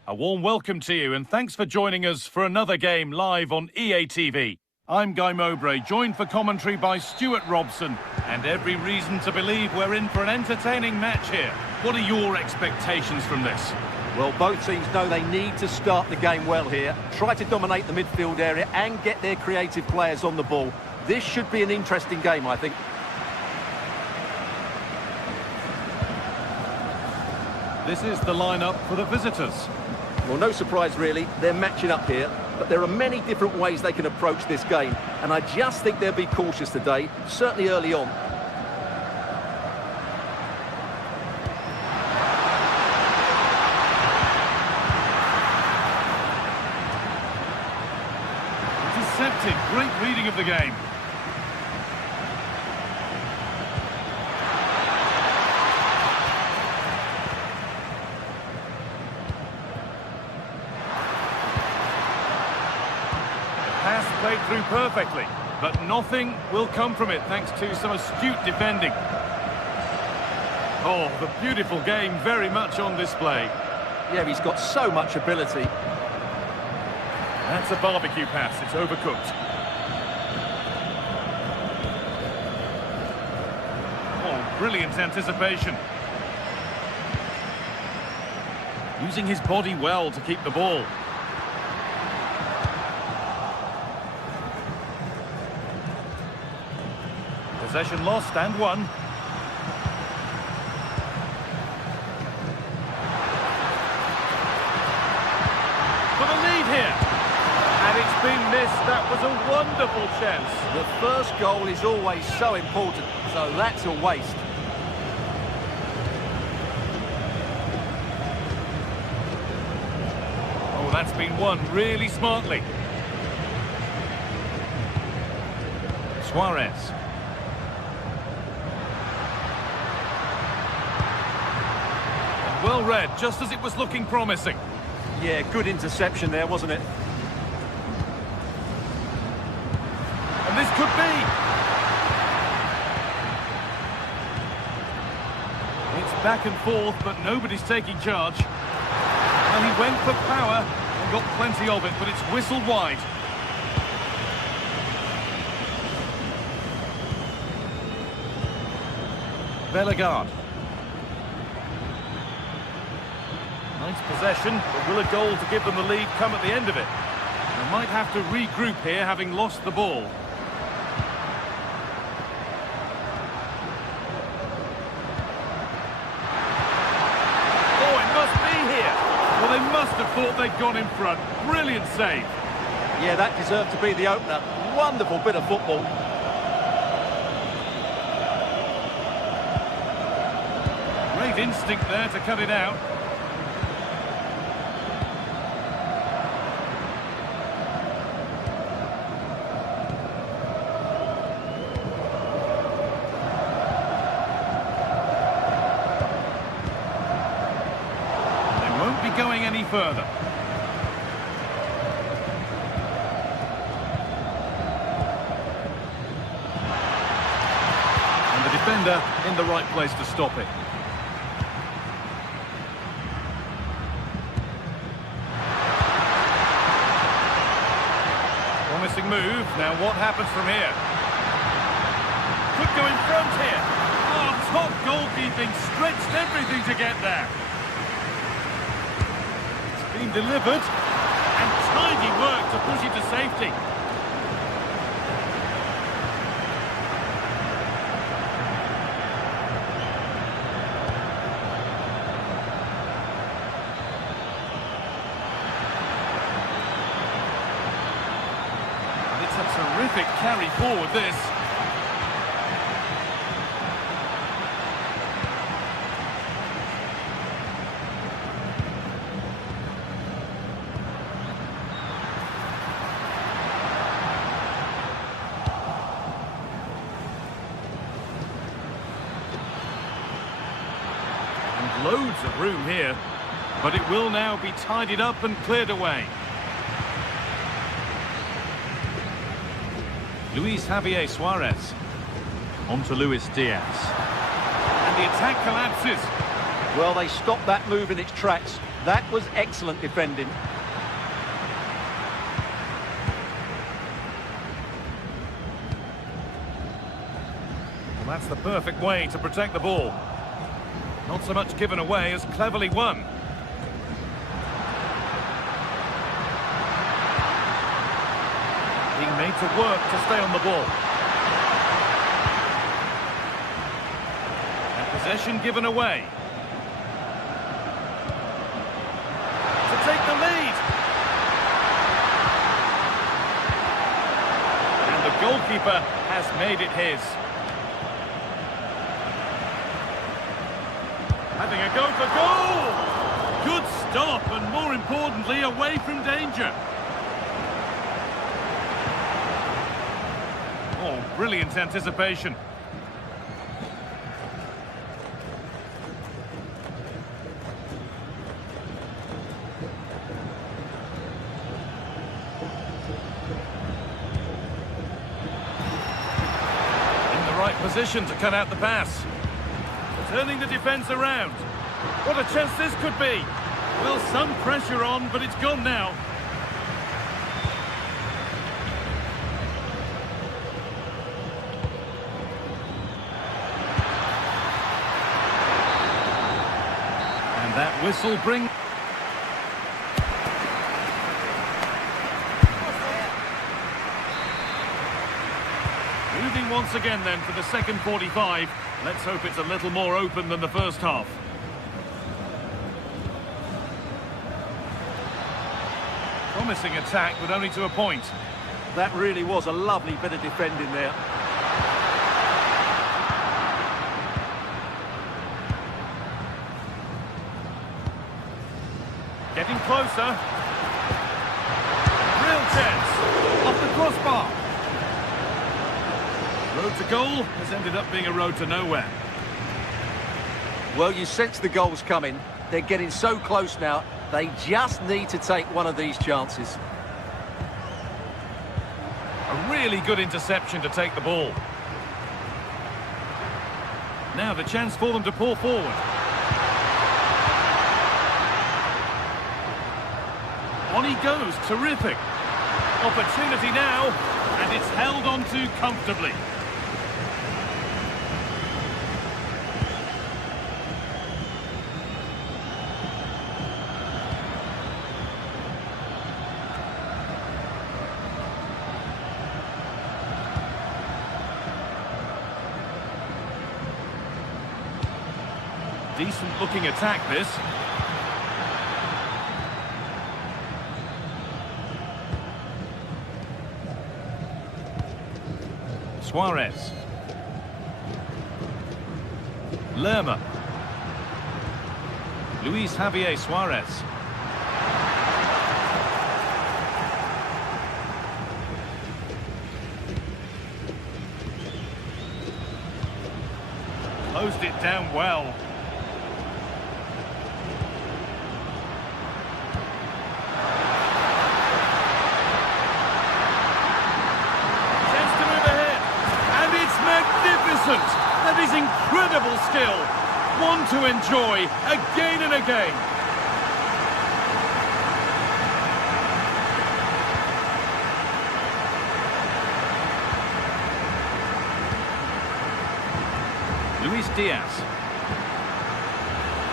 A warm welcome to you and thanks for joining us for another game live on EA TV. I'm Guy Mowbray, joined for commentary by Stuart Robson, and every reason to believe we're in for an entertaining match here. What are your expectations from this? Well, both teams know they need to start the game well here, try to dominate the midfield area and get their creative players on the ball. This should be an interesting game, I think. This is the lineup for the visitors. Well, no surprise really, they're matching up here, but there are many different ways they can approach this game, and I just think they'll be cautious today, certainly early on. Intercepted, great reading of the game. Pass played through perfectly, but nothing will come from it thanks to some astute defending. Oh, the beautiful game very much on display. Yeah, he's got so much ability. That's a barbecue pass. It's overcooked. Oh, brilliant anticipation. Using his body well to keep the ball. Possession lost and won. For the lead here. And it's been missed. That was a wonderful chance. The first goal is always so important, so that's a waste. Oh, that's been won really smartly. Suarez. Well read, just as it was looking promising. Yeah, good interception there, wasn't it? And this could be. It's back and forth, but nobody's taking charge. Well, he went for power and got plenty of it, but it's whistled wide. Bellegarde. Nice possession, but will a goal to give them the lead come at the end of it? They might have to regroup here, having lost the ball. Oh, it must be here. Well, they must have thought they'd gone in front. Brilliant save. Yeah, that deserved to be the opener. Wonderful bit of football. Great instinct there to cut it out. Going any further. And the defender in the right place to stop it. Promising move. Now what happens from here? Could go in front here. Oh, top goalkeeping, stretched everything to get there. Been delivered, and tidy work to push it to safety. And it's a terrific carry forward, this. Loads of room here, but it will now be tidied up and cleared away. Luis Javier Suarez. On to Luis Diaz. And the attack collapses. Well, they stopped that move in its tracks. That was excellent defending. Well, that's the perfect way to protect the ball. Not so much given away as cleverly won. Being made to work to stay on the ball. And possession given away. To take the lead. And the goalkeeper has made it his. Having a go for goal! Good stop, and more importantly, away from danger. Oh, brilliant anticipation. In the right position to cut out the pass. Turning the defence around. What a chance this could be. Well, some pressure on, but it's gone now. And that whistle brings... Moving once again then for the second 45. Let's hope it's a little more open than the first half. Promising attack, but only to a point. That really was a lovely bit of defending there. Getting closer. Real chance. Off the crossbar. Road to goal has ended up being a road to nowhere. Well, you sense the goal's coming. They're getting so close now. They just need to take one of these chances. A really good interception to take the ball. Now the chance for them to pour forward. On he goes, terrific. Opportunity now, and it's held on to comfortably. Decent looking attack, this. Suarez. Lerma. Luis Javier Suarez. Closed it down well. That is incredible skill. One to enjoy again and again. Luis Diaz.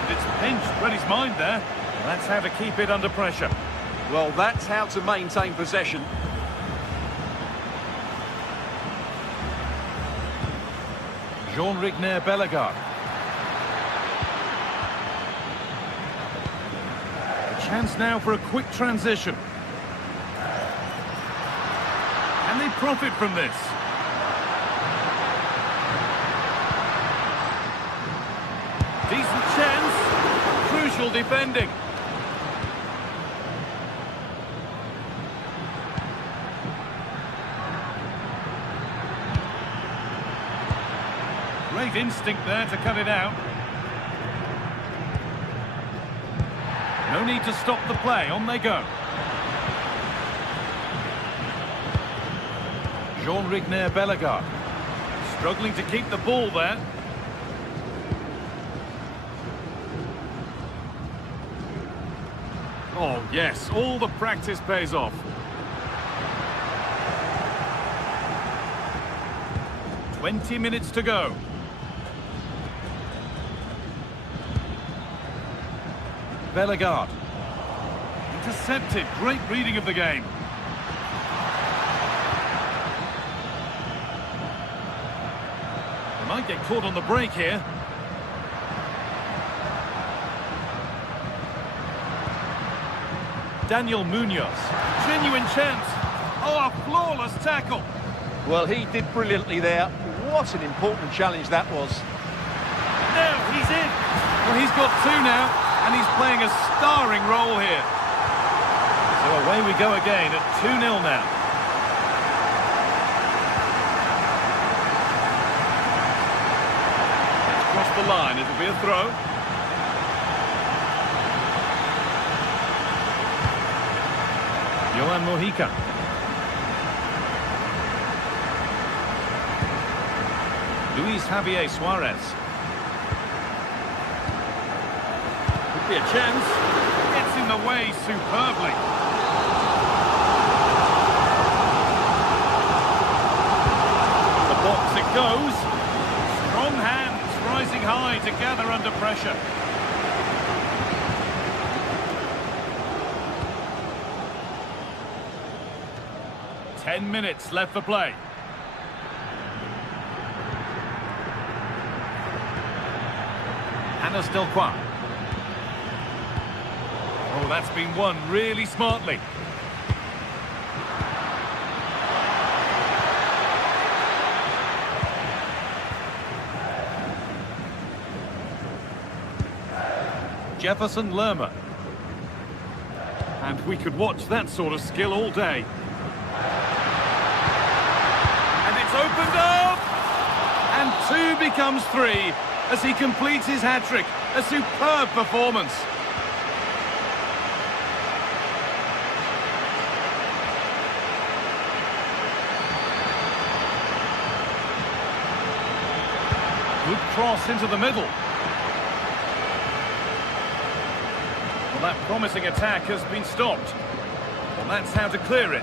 And it's pinched, read his mind there. That's how to keep it under pressure. Well, that's how to maintain possession. Jean-Rigner Bellegarde. A chance now for a quick transition. Can they profit from this? Decent chance. Crucial defending. Great instinct there to cut it out. No need to stop the play, on they go. Jean-Rigner Bellegarde. Struggling to keep the ball there. Oh yes, all the practice pays off. 20 minutes to go. Bellegarde. Intercepted. Great reading of the game. They might get caught on the break here. Daniel Munoz. Genuine chance. Oh, a flawless tackle. Well, he did brilliantly there. What an important challenge that was. Now he's in. Well, he's got two now, and he's playing a starring role here. So away we go again at 2-0 now. It's crossed the line. It'll be a throw. Johan Mojica. Luis Javier Suarez. Could be a chance. clearing the way superbly. The box it goes. Strong hands rising high to gather under pressure. Ten minutes left for play. Hannah Stelquin. Oh, that's been won really smartly. Jefferson Lerma. And we could watch that sort of skill all day. And it's opened up! And 2 becomes 3 as he completes his hat-trick. A superb performance. Good cross into the middle. Well, that promising attack has been stopped. Well, that's how to clear it.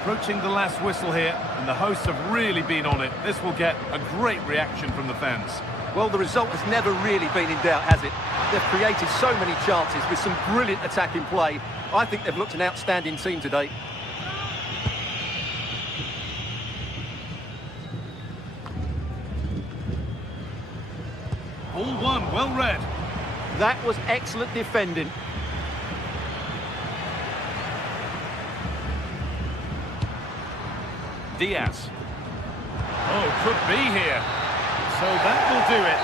Approaching the last whistle here, and the hosts have really been on it. This will get a great reaction from the fans. Well, the result has never really been in doubt, has it? They've created so many chances with some brilliant attacking play. I think they've looked an outstanding team today. Ball one, well read. That was excellent defending. Diaz. Oh, could be here. So that will do it.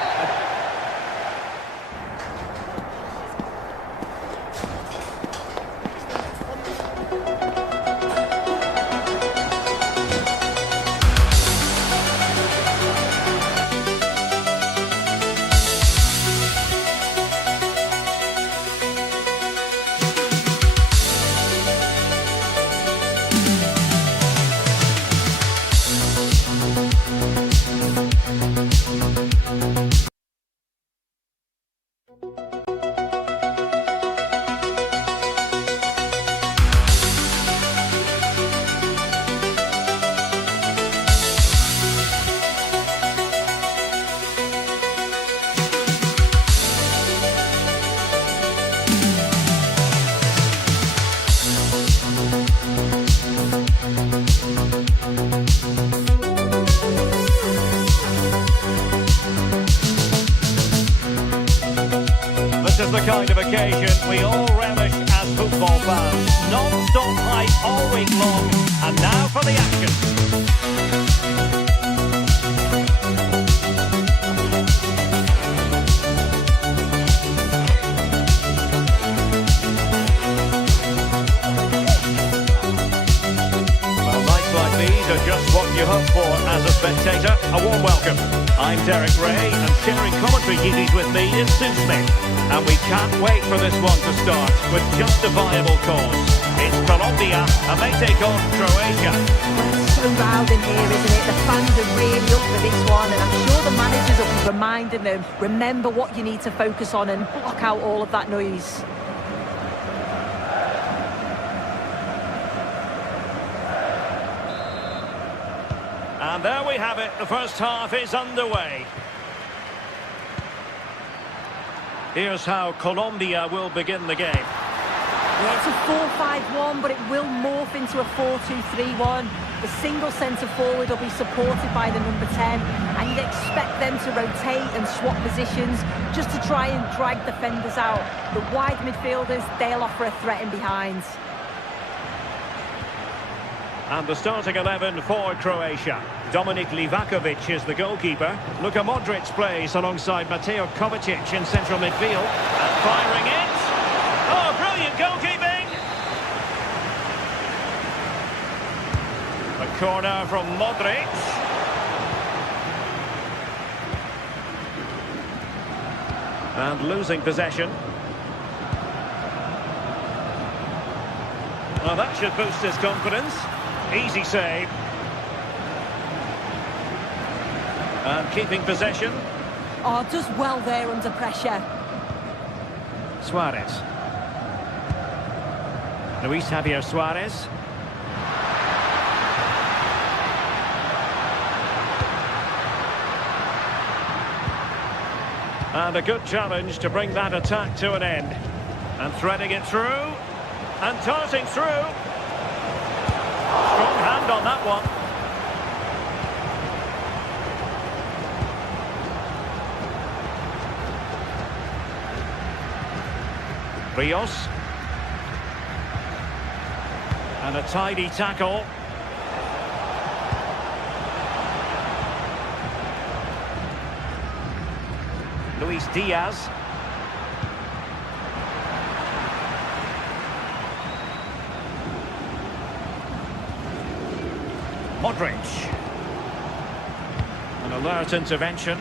This is the kind of occasion we all relish as football fans. Non-stop hype all week long, and now for the action. Just what you hope for as a spectator. A warm welcome. I'm Derek Ray, and sharing commentary duties with me is Sue Smith. And we can't wait for this one to start with justifiable cause. It's Colombia, and they take on Croatia. Well, it's so loud in here, isn't it? The fans are really up for this one, and I'm sure the managers will be reminding them, remember what you need to focus on and block out all of that noise. And there we have it, the first half is underway. Here's how Colombia will begin the game. Yeah, it's a 4-5-1, but it will morph into a 4-2-3-1. The single centre forward will be supported by the number 10, and you'd expect them to rotate and swap positions just to try and drag defenders out. The wide midfielders, they'll offer a threat in behind. And the starting 11 for Croatia. Dominik Livakovic is the goalkeeper. Luka Modric plays alongside Mateo Kovacic in central midfield. And firing it. Oh, brilliant goalkeeping! A corner from Modric. And losing possession. Well, that should boost his confidence. Easy save. And keeping possession. Oh, does well there under pressure. Suarez. Luis Javier Suarez. And a good challenge to bring that attack to an end. And threading it through. And darting through. Strong hand on that one. Rios. And a tidy tackle. Luis Diaz. Modric. An alert intervention.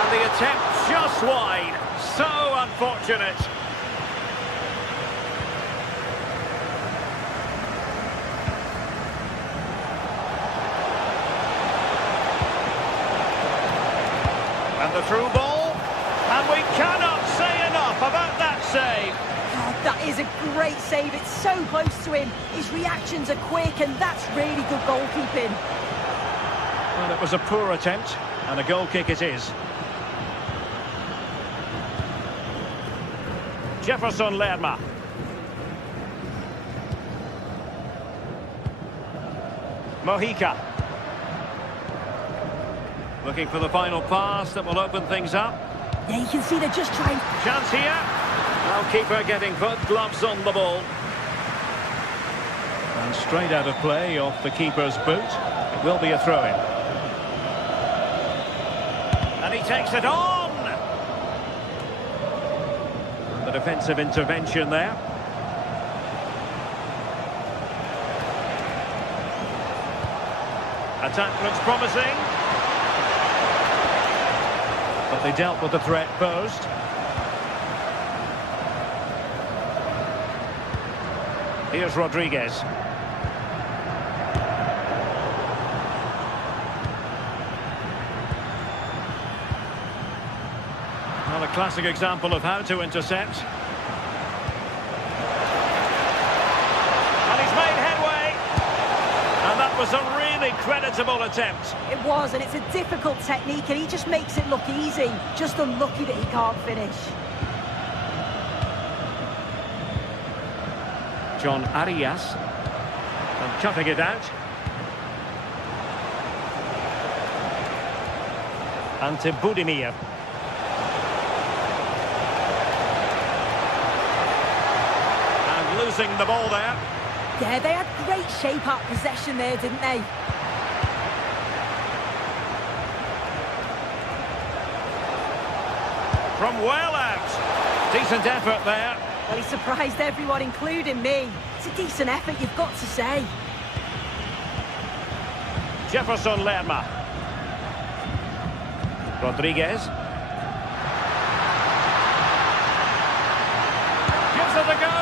And the attempt just wide. So unfortunate. And the through ball. And we cannot say enough about that save. Oh, that is a great save. It's so close to him. His reactions are quick, and that's really good goalkeeping. Well, it was a poor attempt, and a goal kick it is. Jefferson Lerma. Mojica. Looking for the final pass that will open things up. Yeah, you can see they're just trying. Chance here. Now keeper getting both gloves on the ball. And straight out of play off the keeper's boot. It will be a throw-in. And he takes it on. The defensive intervention there. Attack looks promising. But they dealt with the threat posed. Here's Rodriguez. Well, a classic example of how to intercept. And he's made headway. And that was a really creditable attempt. It was, and it's a difficult technique, and he just makes it look easy. Just unlucky that he can't finish. John Arias. And cutting it out. Ante Budimir. Losing the ball there. Yeah, they had great shape-up possession there, didn't they? From well out. Decent effort there. Well, he surprised everyone, including me. It's a decent effort, you've got to say. Jefferson Lerma. Rodriguez. Gives it a go.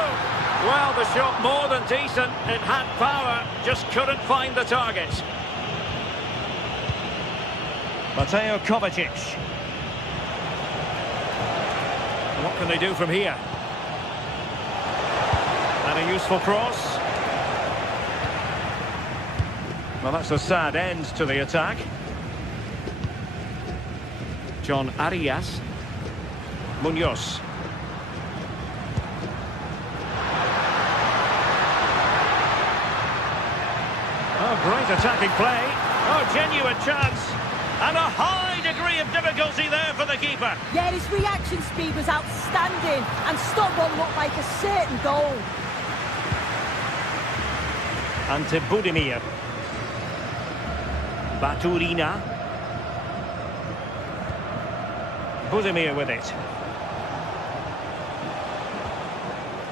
Well, the shot more than decent. It had power, just couldn't find the target. Mateo Kovacic. What can they do from here? And a useful cross. Well, that's a sad end to the attack. John Arias. Munoz. Oh, great attacking play. Oh, genuine chance. And a high degree of difficulty there for the keeper. Yeah, his reaction speed was outstanding and stopped what looked like a certain goal. Ante Budimir. Baturina. Budimir with it.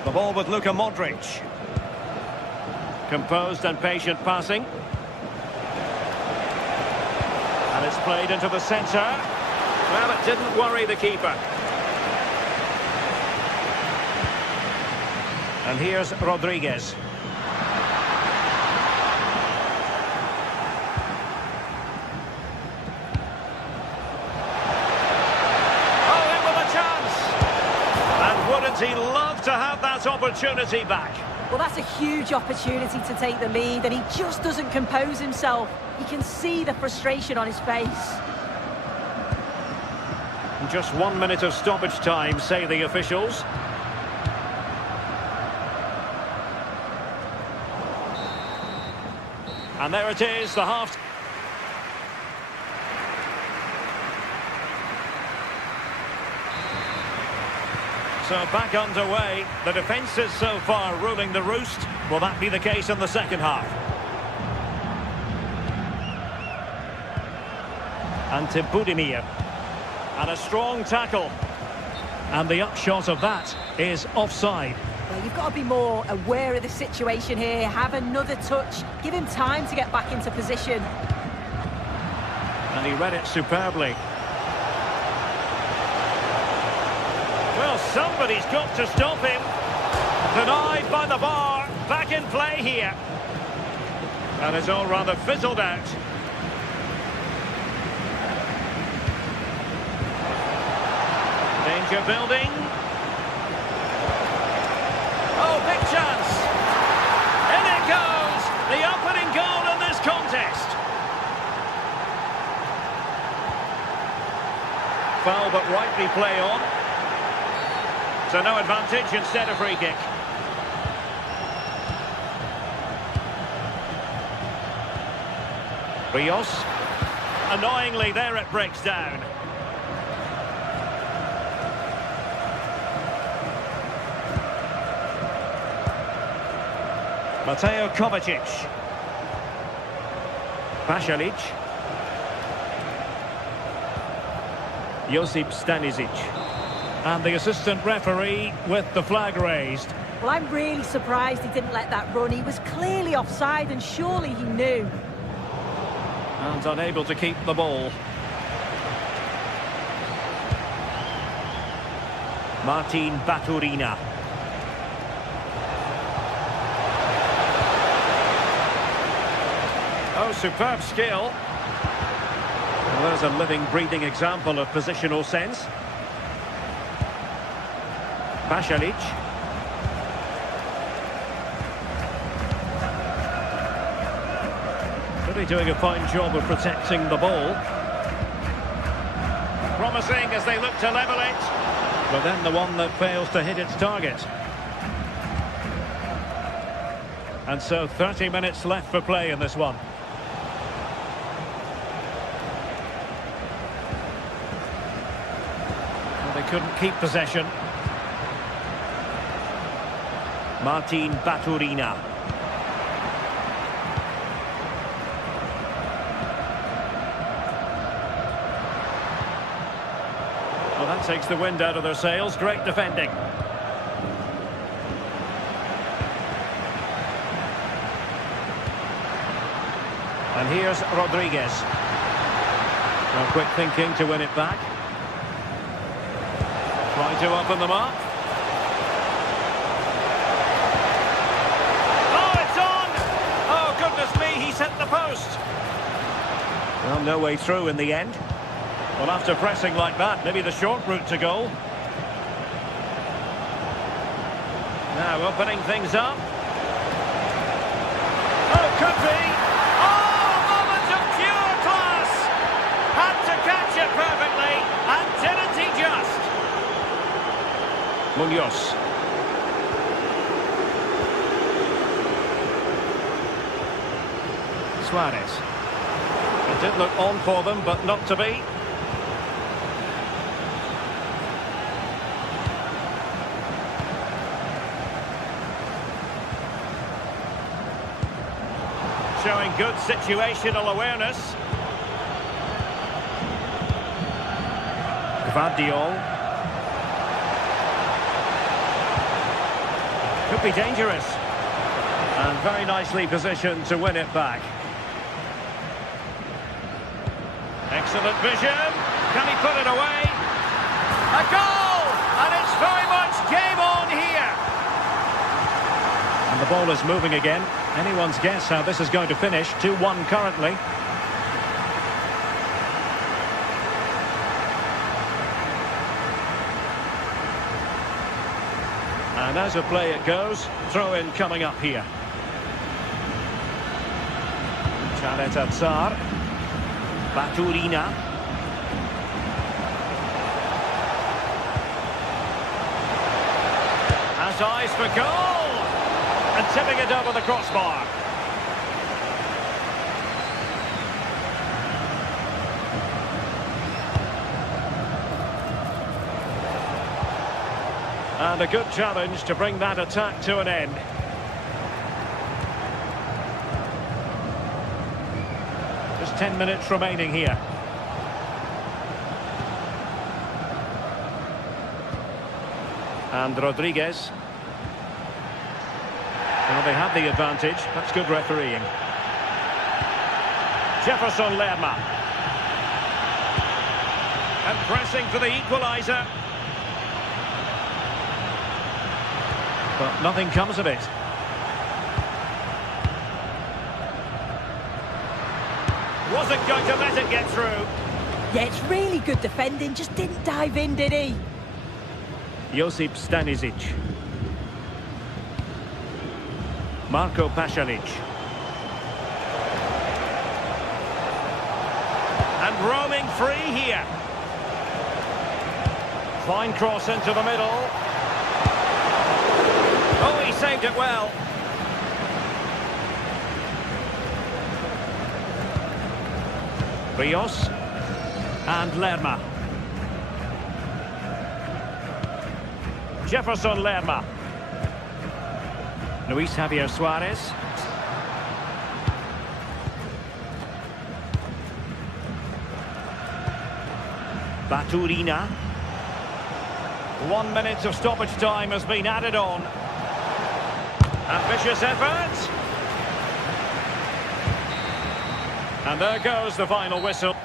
The ball with Luka Modric. Composed and patient passing. And it's played into the centre. Well, it didn't worry the keeper. And here's Rodriguez. Oh, in with a chance! And wouldn't he love to have that opportunity back? Well, that's a huge opportunity to take the lead, and he just doesn't compose himself. You can see the frustration on his face. Just 1 minute of stoppage time, say the officials. And there it is, the half. So back underway. The defence is so far ruling the roost. Will that be the case in the second half? Ante Budimir. And a strong tackle. And the upshot of that is offside. Well, you've got to be more aware of the situation here. Have another touch. Give him time to get back into position. And he read it superbly. Well, somebody's got to stop him. Denied by the bar. Back in play here. And it's all rather fizzled out. Danger building. Oh, big chance. In it goes. The opening goal in this contest. Foul, but rightly play on. So no advantage, instead a free kick. Rios. Annoyingly, there it breaks down. Mateo Kovacic. Pasalic. Josip Stanisic. And the assistant referee with the flag raised. Well, I'm really surprised he didn't let that run. He was clearly offside, and surely he knew. And unable to keep the ball. Martin Baturina. Oh, superb skill. Well, there's a living, breathing example of positional sense. Pasalic. Really doing a fine job of protecting the ball. Promising as they look to level it. But then the one that fails to hit its target. And so 30 minutes left for play in this one. Well, they couldn't keep possession. Martin Baturina. Well, that takes the wind out of their sails. Great defending. And here's Rodriguez. Well, quick thinking to win it back. Trying to open them up. He's hit the post. Well, no way through in the end. Well, after pressing like that, maybe the short route to goal. Now opening things up. Oh, could be. Oh, a moment of pure class. Had to catch it perfectly, and didn't he just? Munoz. Suarez. It did look on for them, but not to be. Showing good situational awareness. Gvardiol. Could be dangerous. And very nicely positioned to win it back. Excellent vision. Can he put it away? A goal! And it's very much game on here. And the ball is moving again. Anyone's guess how this is going to finish. 2-1 currently. And as a play it goes, throw in coming up here. Chaleta Tsar, Baturina. Has eyes for goal! And tipping it over the crossbar. And a good challenge to bring that attack to an end. Just 10 minutes remaining here. And Rodriguez. Well, they have the advantage. That's good refereeing. Jefferson Lerma. And pressing for the equaliser. But nothing comes of it. Wasn't going to let it get through. Yeah, it's really good defending. Just didn't dive in, did he? Josip Stanisic. Marko Pasalic. And roaming free here. Fine cross into the middle. Oh, he saved it well. Rios and Lerma. Jefferson Lerma. Luis Javier Suarez. Baturina. 1 minute of stoppage time has been added on. Ambitious effort. And there goes the final whistle.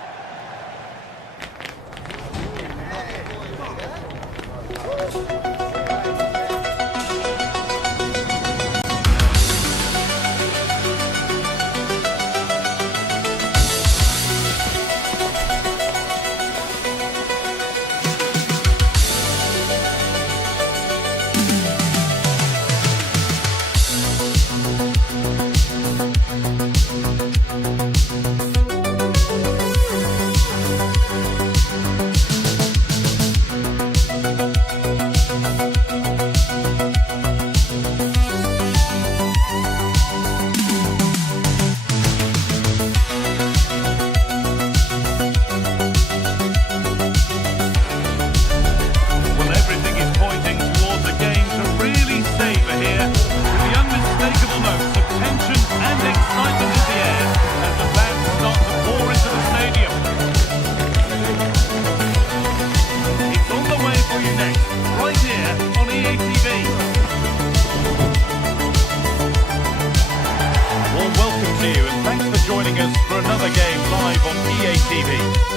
joining us for another game live on EA TV.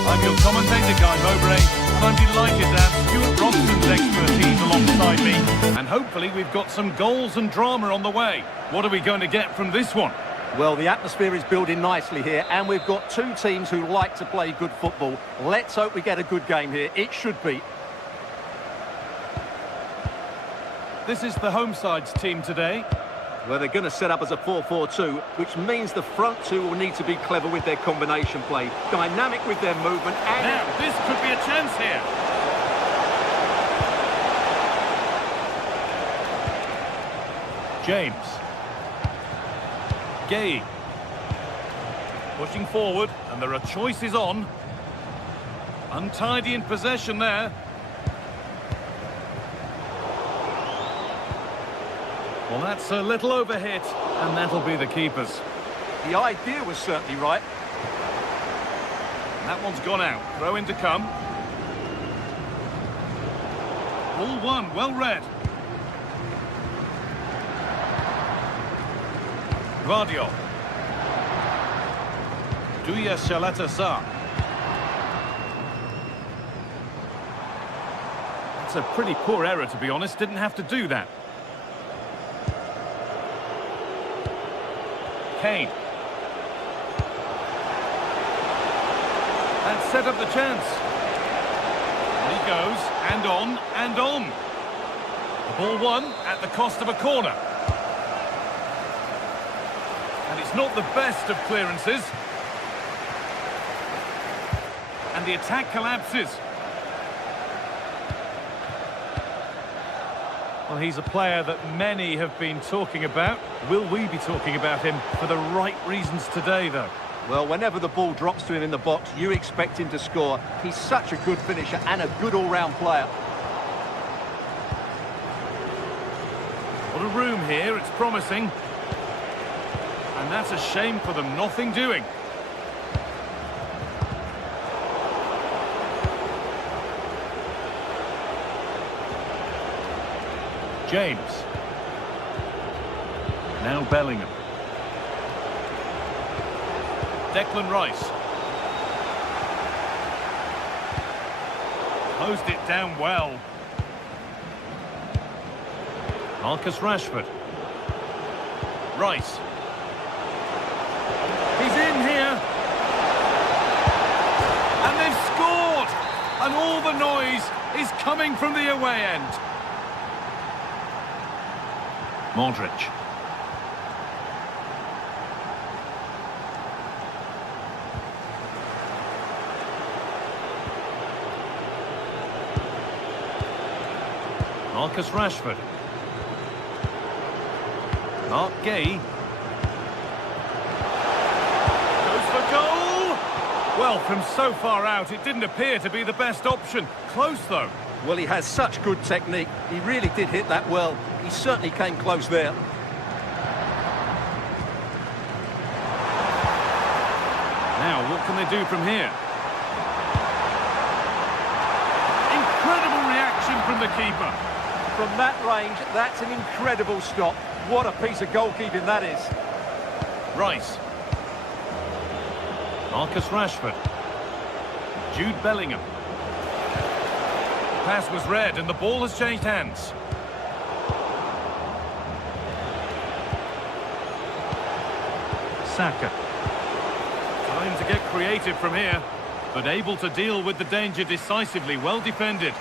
I'm your commentator, Guy Mowbray, and I'm delighted to have Stuart Robson's expertise alongside me. And hopefully we've got some goals and drama on the way. What are we going to get from this one? Well, the atmosphere is building nicely here, and we've got two teams who like to play good football. Let's hope we get a good game here. It should be. This is the home side's team today. Well, they're going to set up as a 4-4-2, which means the front two will need to be clever with their combination play, dynamic with their movement, and... Now, this could be a chance here. James. Gay. Pushing forward, and there are choices on. Untidy in possession there. Well, that's a little overhit, and that'll be the keeper's. The idea was certainly right. And that one's gone out. Throw in to come. Ball one, well read. Vardio. Duya Shalata-Sa. It's a pretty poor error, to be honest. Didn't have to do that. Kane. That set up the chance. And he goes, and on, and on. The ball won at the cost of a corner. And it's not the best of clearances. And the attack collapses. Well, he's a player that many have been talking about. Will we be talking about him for the right reasons today, though? Well, whenever the ball drops to him in the box, you expect him to score. He's such a good finisher and a good all-round player. What a room here, it's promising. And that's a shame for them, nothing doing. James. Now Bellingham. Declan Rice. Closed it down well. Marcus Rashford. Rice. He's in here. And they've scored! And all the noise is coming from the away end. Modric. Marcus Rashford. Mark Gay. Goes for goal! Well, from so far out, it didn't appear to be the best option. Close, though. Well, he has such good technique. He really did hit that well. He certainly came close there. Now, what can they do from here? Incredible reaction from the keeper. From that range, that's an incredible stop. What a piece of goalkeeping that is. Rice. Marcus Rashford. Jude Bellingham. Pass was read and the ball has changed hands. Saka. Time to get creative from here, but able to deal with the danger decisively. Well defended.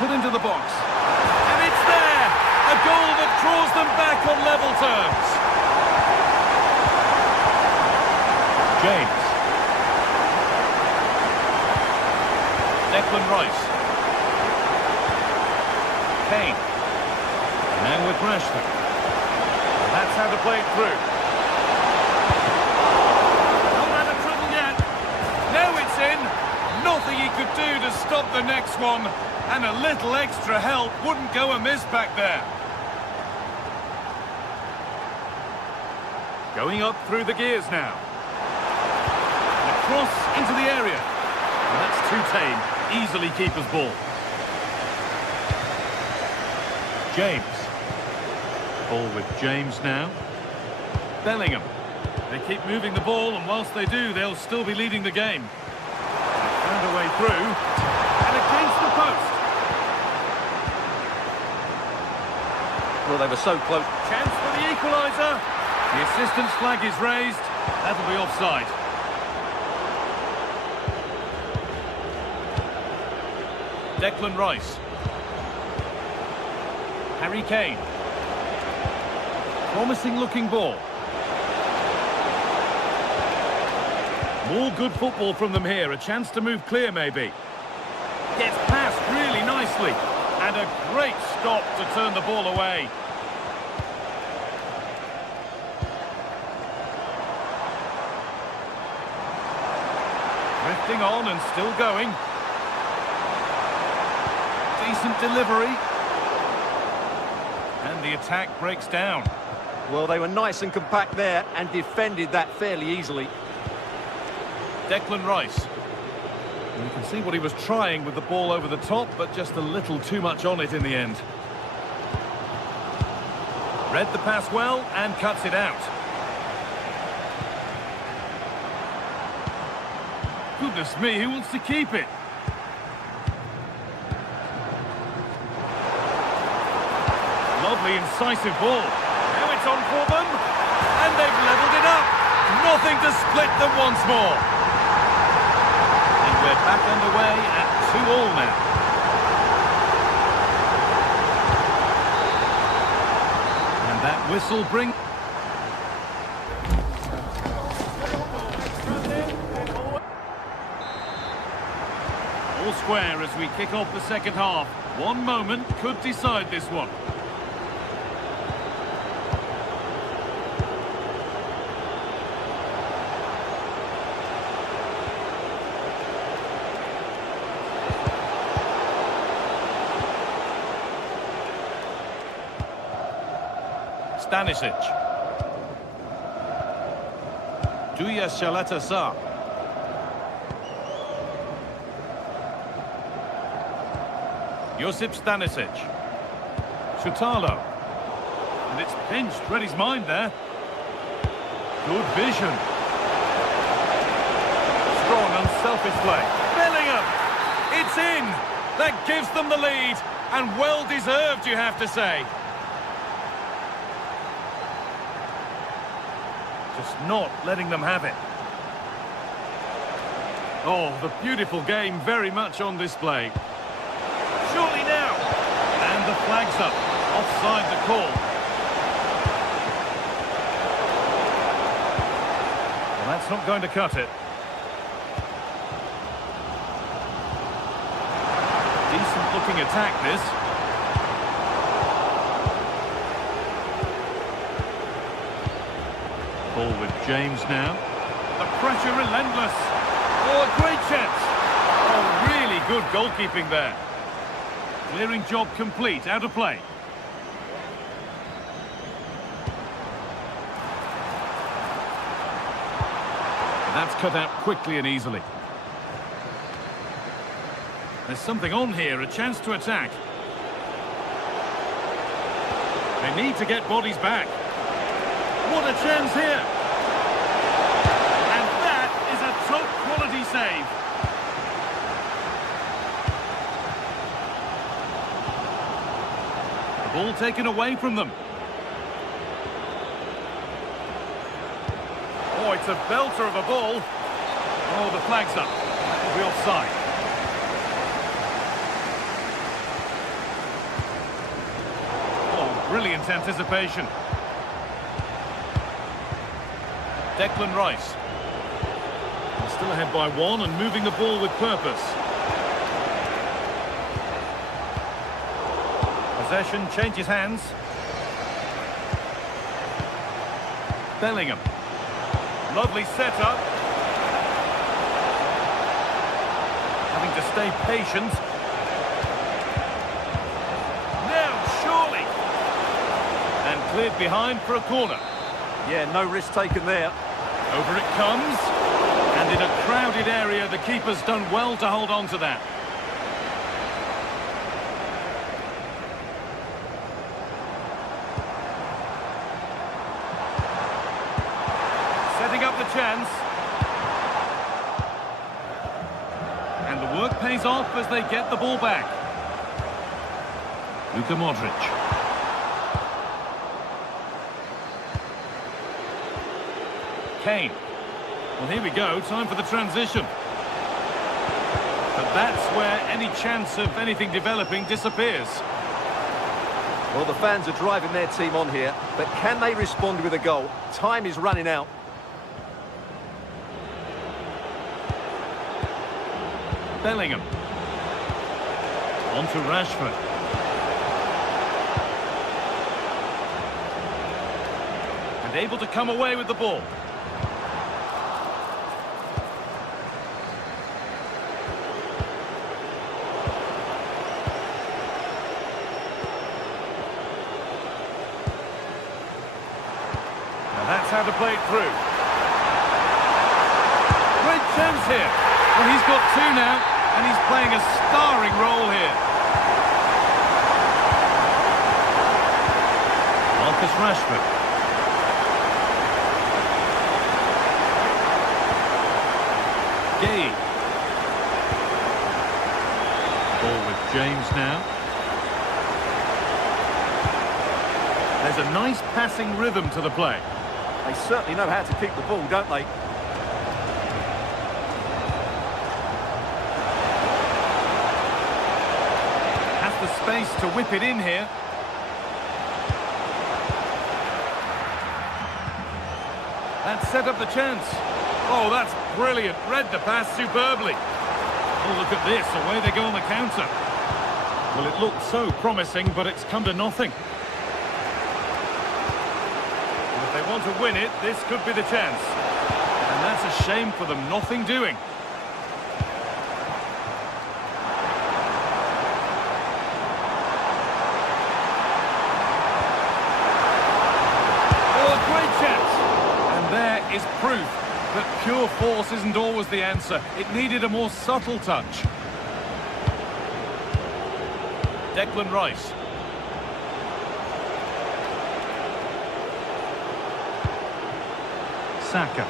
Put into the box. And it's there! A goal that draws them back on level terms. James. Declan Rice. Kane. Now with Rashford. That's how to play it through. Not out of trouble yet. Now it's in. Nothing he could do to stop the next one. And a little extra help wouldn't go amiss back there. Going up through the gears now. And a cross into the area. And that's too tame. Easily keeper's ball. James. Ball with James now. Bellingham. They keep moving the ball, and whilst they do, they'll still be leading the game. Found a way through. And against the post. Well, they were so close. Chance for the equaliser. The assistant's flag is raised. That'll be offside. Declan Rice. Harry Kane. Promising looking ball. More good football from them here. A chance to move clear maybe. Gets past really nicely. And a great stop to turn the ball away. Drifting on and still going. Decent delivery. And the attack breaks down. Well, they were nice and compact there and defended that fairly easily. Declan Rice. And you can see what he was trying with the ball over the top, but just a little too much on it in the end. Read the pass well and cuts it out. Goodness me, who wants to keep it? brilliantly incisive ball. Now it's on for them. And they've levelled it up. Nothing to split them once more. And we're back underway at 2-2 now. And that whistle brings... All square as we kick off the second half. One moment could decide this one. Stanisic. Duya Shalata-Sa. Josip Stanisic. Shutalo. And it's pinched. Read his mind there. Good vision. Strong, unselfish play. Bellingham! It's in! That gives them the lead. And well deserved, you have to say. Just not letting them have it. Oh, the beautiful game very much on display. Surely now. And the flag's up. Offside the call. Well, that's not going to cut it. Decent looking attack, this. Ball with James now. The pressure relentless. Oh, a great chance. Oh, really good goalkeeping there. Clearing job complete, out of play. That's cut out quickly and easily. There's something on here, a chance to attack. They need to get bodies back. What a chance here! And that is a top-quality save. The ball taken away from them. Oh, it's a belter of a ball. Oh, the flag's up. That will be offside. Oh, brilliant anticipation. Declan Rice. They're still ahead by one and moving the ball with purpose. Possession changes hands. Bellingham. Lovely setup. Having to stay patient. Now, surely. And cleared behind for a corner. Yeah, no risk taken there. Over it comes, and in a crowded area, the keeper's done well to hold on to that. Setting up the chance. And the work pays off as they get the ball back. Luka Modric. Kane. Well, here we go, time for the transition. But that's where any chance of anything developing disappears. Well, the fans are driving their team on here, but can they respond with a goal? Time is running out. Bellingham. On to Rashford. And able to come away with the ball. That's how to play it through. Great chance here. Well, he's got two now, and he's playing a starring role here. Marcus Rashford. Gay. Ball with James now. There's a nice passing rhythm to the play. They certainly know how to keep the ball, don't they? Has the space to whip it in here. That set up the chance. Oh, that's brilliant. Read the pass superbly. Oh, look at this. Away they go on the counter. Well, it looked so promising, but it's come to nothing. And if they want to win it, this could be the chance. And that's a shame for them. Nothing doing. Oh, a great chance. And there is proof that pure force isn't always the answer. It needed a more subtle touch. Declan Rice. Saka.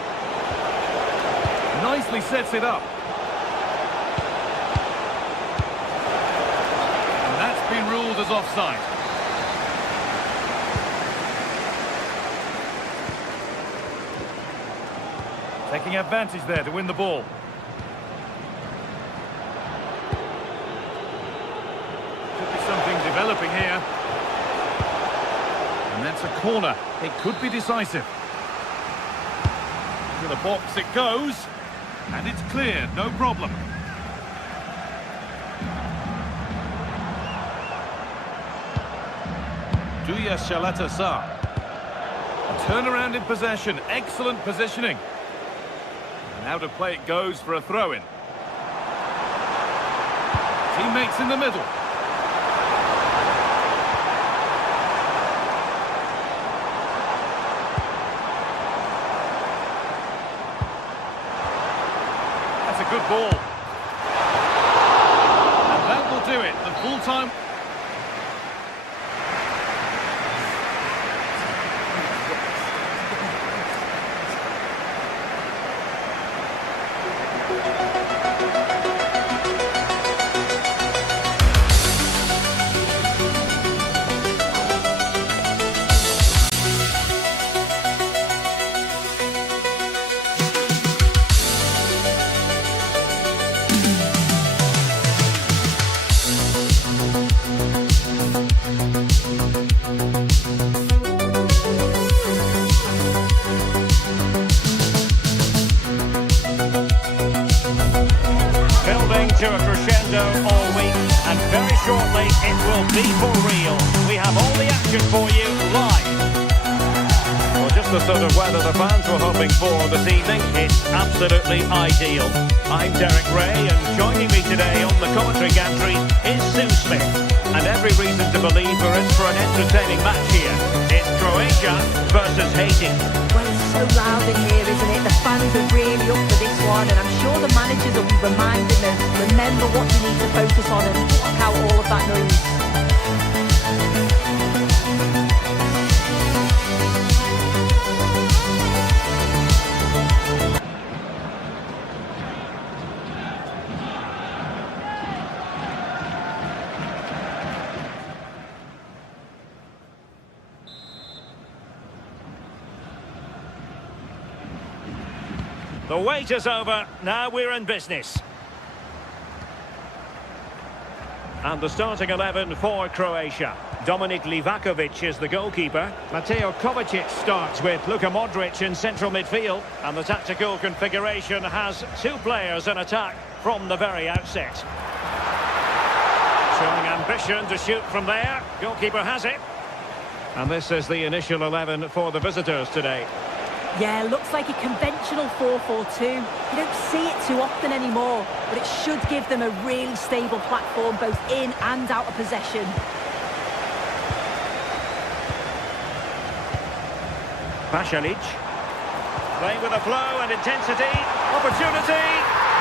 Nicely sets it up. And that's been ruled as offside. Taking advantage there to win the ball. Could be something developing here. And that's a corner. It could be decisive. To the box it goes. And it's clear, no problem. Duya Shalata Sa. A turnaround in possession. Excellent positioning. Now to play it goes for a throw-in. Teammates in the middle. That's a good ball. And that will do it. The full-time... To a crescendo all week, and very shortly it will be for real. We have all the action for you live. Well, just the sort of weather the fans were hoping for this evening. It's absolutely ideal. I'm Derek Ray, and joining me today on the commentary gantry is Sue Smith. And every reason to believe we're in for an entertaining match here. It's Croatia versus Haiti. Well, it's so loud in here, isn't it? The fans are really up for this one, and I'm sure the managers will be reminding them, remember what you need to focus on and block out all of that noise. The wait is over, now we're in business. And the starting 11 for Croatia. Dominik Livakovic is the goalkeeper. Mateo Kovacic starts with Luka Modric in central midfield. And the tactical configuration has two players in attack from the very outset. Showing ambition to shoot from there. Goalkeeper has it. And this is the initial 11 for the visitors today. Yeah, looks like a conventional 4-4-2. You don't see it too often anymore, but it should give them a really stable platform both in and out of possession. Pasalic. Playing with a flow and intensity. Opportunity.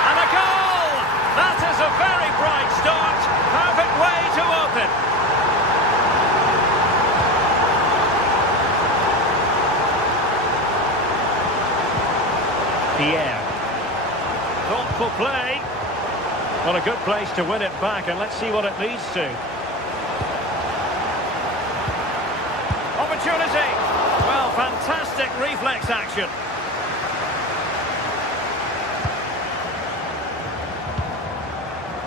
And a goal! That is a very bright start. Perfect way to open. Pierre. Thoughtful play. Well, a good place to win it back, and let's see what it leads to. Opportunity. Fantastic reflex action.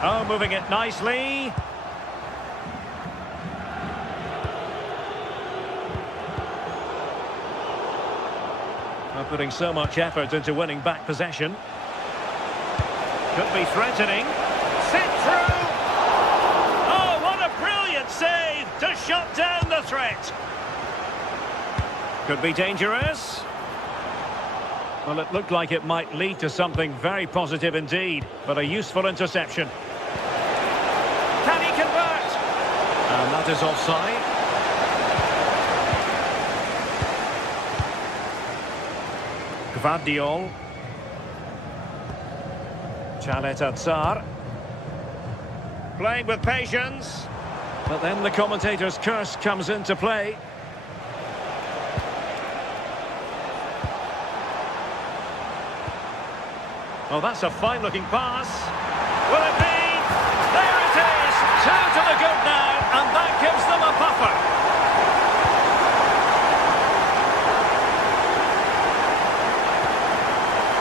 Oh, moving it nicely. Not putting so much effort into winning back possession. Could be threatening. Sit through. Oh, what a brilliant save to shut down the threat. Could be dangerous. Well, it looked like it might lead to something very positive indeed, but a useful interception. Can he convert? And that is offside. Gvardiol. Chalet. Playing with patience. But then the commentator's curse comes into play. Oh, that's a fine-looking pass. Will it be? There it is! 2 to the good now, and that gives them a buffer.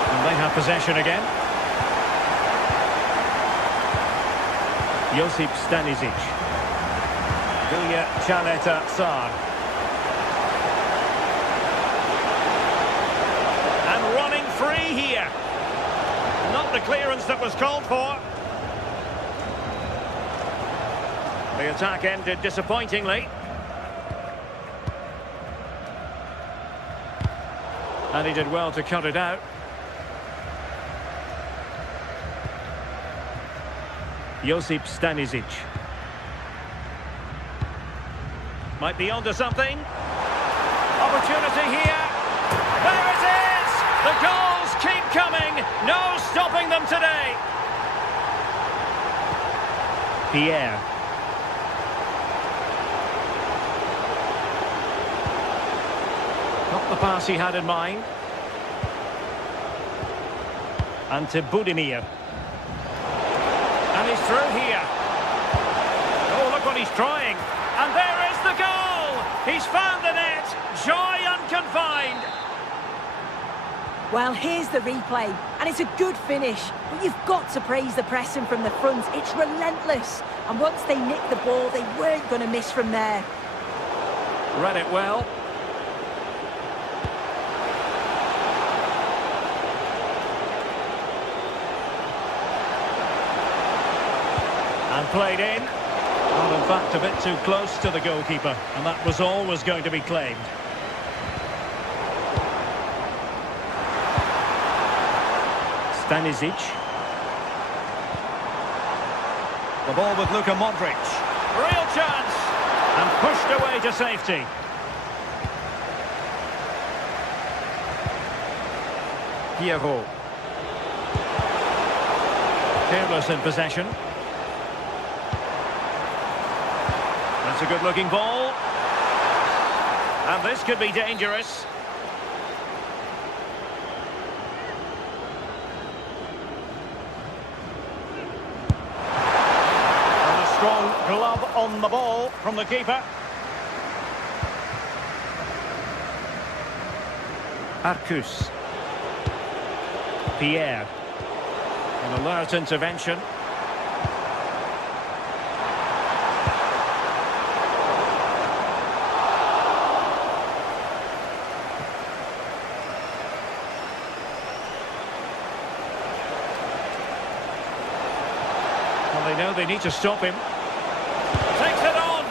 And they have possession again. Josip Stanisic. Vilja Chalet. And running free here. Not the clearance that was called for. The attack ended disappointingly. And he did well to cut it out. Josip Stanisic. Might be onto something. Opportunity here. There it is! The goals keep coming. No stopping them today. Pierre. Not the pass he had in mind. And to Budimir. And he's through here. Oh, look what he's trying. And there is the goal! He's found the net. Joy unconfined. Well, here's the replay, and it's a good finish, but you've got to praise the pressing from the front. It's relentless, and once they nicked the ball, they weren't going to miss from there. Read it well. And played in. Well, in fact, a bit too close to the goalkeeper, and that was always going to be claimed. Stanisic. The ball with Luka Modric. Real chance. And pushed away to safety. Piero. Careless in possession. That's a good-looking ball. And this could be dangerous. Strong glove on the ball from the keeper. Arcus. Pierre. An alert intervention. Well, they know they need to stop him. Takes it on.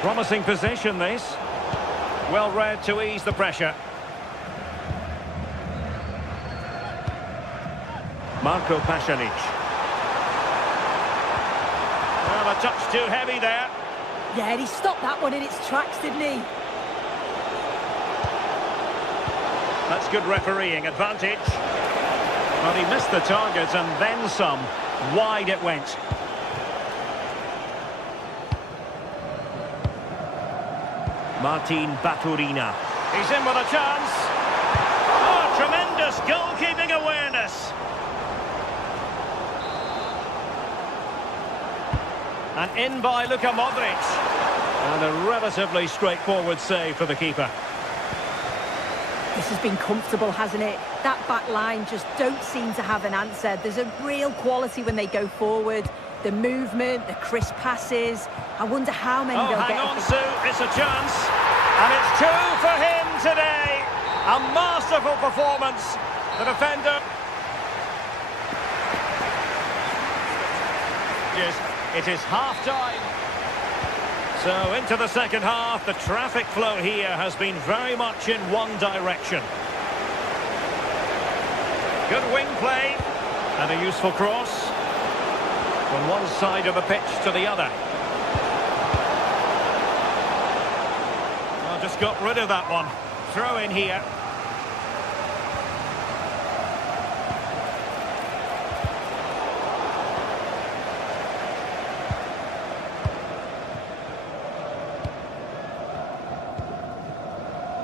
Promising position, this. Well read to ease the pressure. Marco Pasalic. Well, a touch too heavy there. Yeah, he stopped that one in its tracks, didn't he? That's good refereeing advantage. Well, he missed the target and then some. Wide it went. Martin Baturina. He's in with a chance. Oh, tremendous goalkeeping awareness. And in by Luka Modric. And a relatively straightforward save for the keeper. This has been comfortable, hasn't it? That back line just don't seem to have an answer. There's a real quality when they go forward. The movement, the crisp passes. I wonder how many they'll get. Hang on, Sue. It's a chance. And it's 2 for him today. A masterful performance. The defender. It is half-time. So into the second half, the traffic flow here has been very much in one direction. Good wing play and a useful cross from one side of the pitch to the other. Well, just got rid of that one. Throw in here.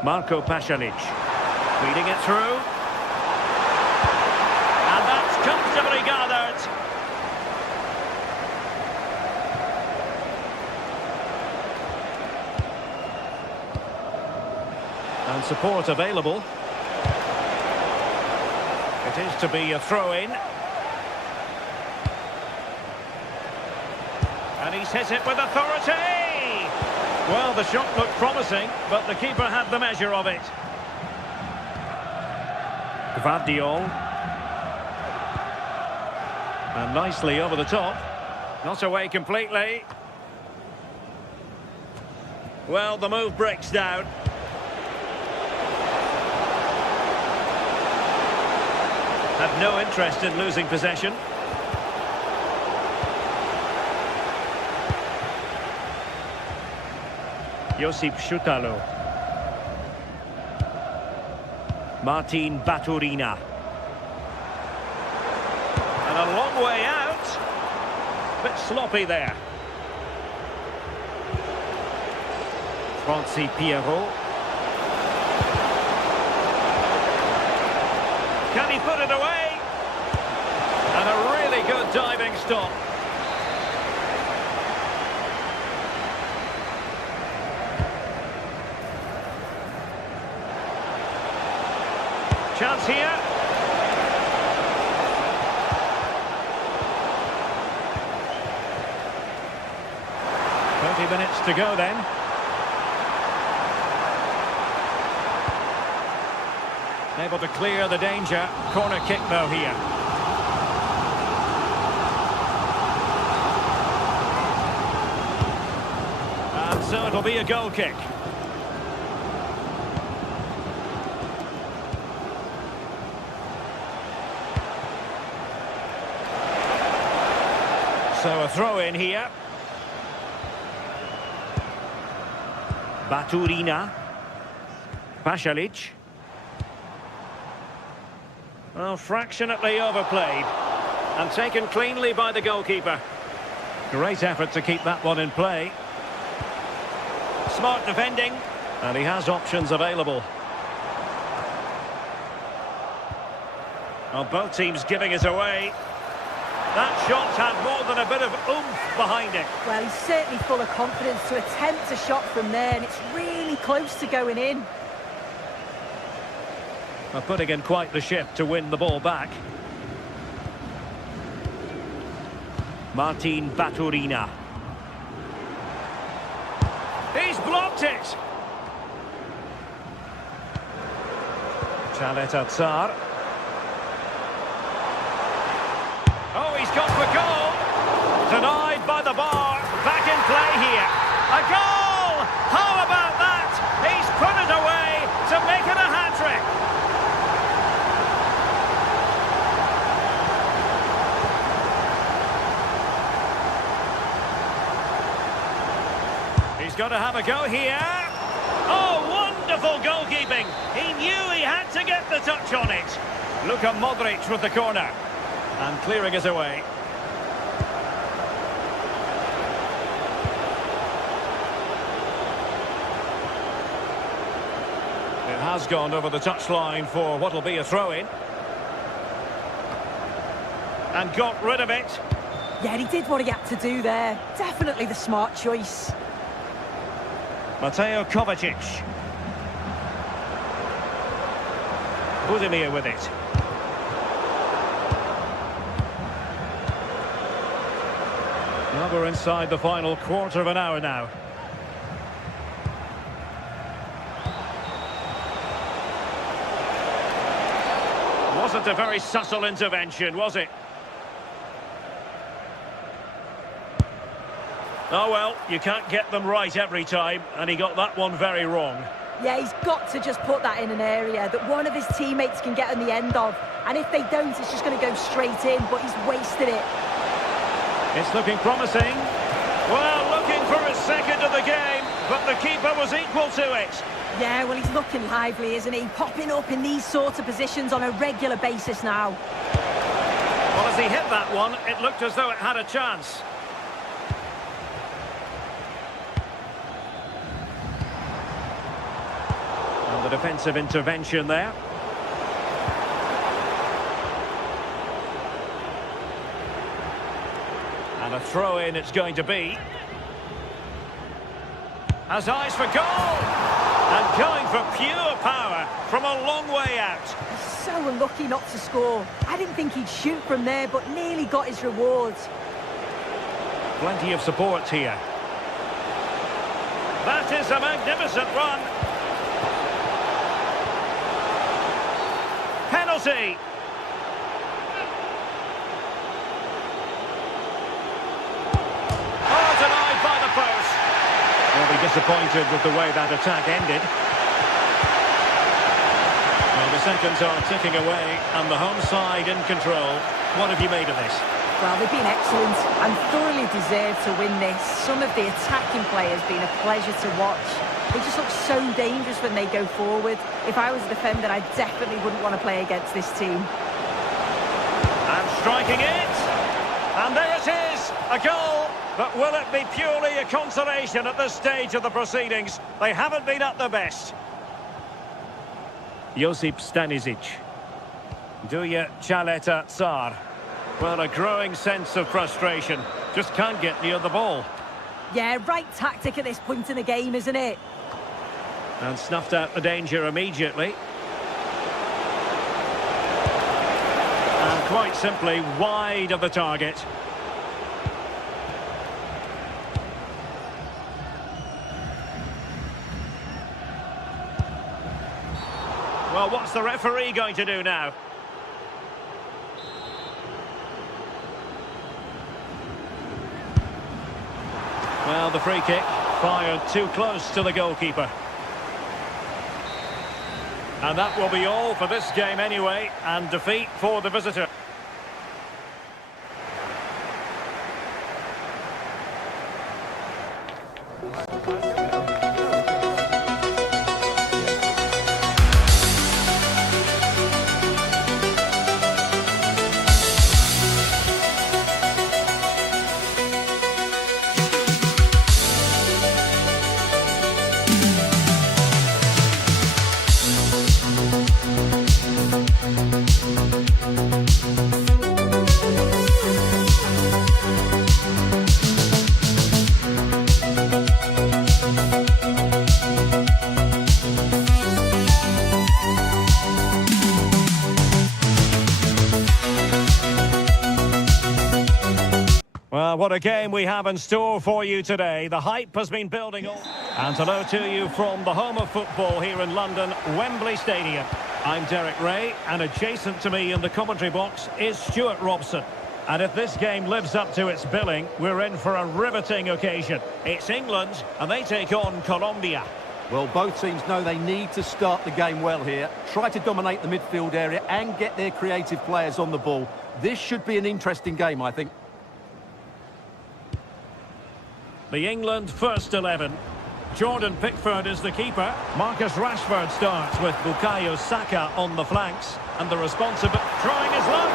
Marco Pasalic feeding it through. And that's comfortably gathered. And support available. It is to be a throw-in. And he's hit it with authority. Well, the shot looked promising, but the keeper had the measure of it. Gvardiol. And nicely over the top. Not away completely. Well, the move breaks down. Have no interest in losing possession. Josip Šutalo. Martin Baturina. And a long way out. Bit sloppy there. Franci Pierrot. Can he put it away? And a really good diving stop. Chance here. Minutes to go then. Able to clear the danger. Corner kick though here. And so it'll be a goal kick. So a throw in here. Baturina. Pasalic. Well, fractionately overplayed. And taken cleanly by the goalkeeper. Great effort to keep that one in play. Smart defending. And he has options available. Well, both teams giving it away. That shot had more than a bit of oomph behind it. Well, he's certainly full of confidence to attempt a shot from there, and it's really close to going in. Well, putting in quite the shift to win the ball back. Martin Baturina. He's blocked it! Chalet Atsar. Oh, he's gone for goal. Denied by the bar. Back in play here. A goal! How about that? He's put it away to make it a hat-trick. He's got to have a go here. Oh, wonderful goalkeeping. He knew he had to get the touch on it. Luka Modric with the corner. And clearing it away. It has gone over the touchline for what'll be a throw-in. And got rid of it. Yeah, he did what he had to do there. Definitely the smart choice. Mateo Kovacic. Budimir with it. Well, we're inside the final quarter of an hour now. Wasn't a very subtle intervention, was it? Oh well, you can't get them right every time, and he got that one very wrong. Yeah, he's got to just put that in an area that one of his teammates can get on the end of. And if they don't, it's just going to go straight in, but he's wasted it. It's looking promising. Well, looking for his second of the game, but the keeper was equal to it. Yeah, well, he's looking lively, isn't he? Popping up in these sorts of positions on a regular basis now. Well, as he hit that one, it looked as though it had a chance. And the defensive intervention there. And a throw-in it's going to be. Has eyes for goal! And going for pure power from a long way out. He's so unlucky not to score. I didn't think he'd shoot from there, but nearly got his rewards. Plenty of support here. That is a magnificent run. Penalty. Oh, denied by the post. They'll be disappointed with the way that attack ended. Well, the seconds are ticking away, and the home side in control. What have you made of this? Well, they've been excellent and thoroughly deserved to win this. Some of the attacking play has been a pleasure to watch. They just look so dangerous when they go forward. If I was a defender, I definitely wouldn't want to play against this team. And striking it. And there it is, a goal. But will it be purely a consolation at this stage of the proceedings? They haven't been at their best. Josip Stanisic. Duja Chaleta Tsar. Well, a growing sense of frustration. Just can't get near the ball. Yeah, right tactic at this point in the game, isn't it? And snuffed out the danger immediately. And quite simply wide of the target. Well, what's the referee going to do now? Well, the free kick fired too close to the goalkeeper. And that will be all for this game anyway, and defeat for the visitor. Well, what a game we have in store for you today. The hype has been building up. And hello to you from the home of football here in London, Wembley Stadium. I'm Derek Ray, and adjacent to me in the commentary box is Stuart Robson. And if this game lives up to its billing, we're in for a riveting occasion. It's England, and they take on Colombia. Well, both teams know they need to start the game well here. Try to dominate the midfield area and get their creative players on the ball. This should be an interesting game, I think. The England first 11. Jordan Pickford is the keeper. Marcus Rashford starts with Bukayo Saka on the flanks. And the responsible trying his luck.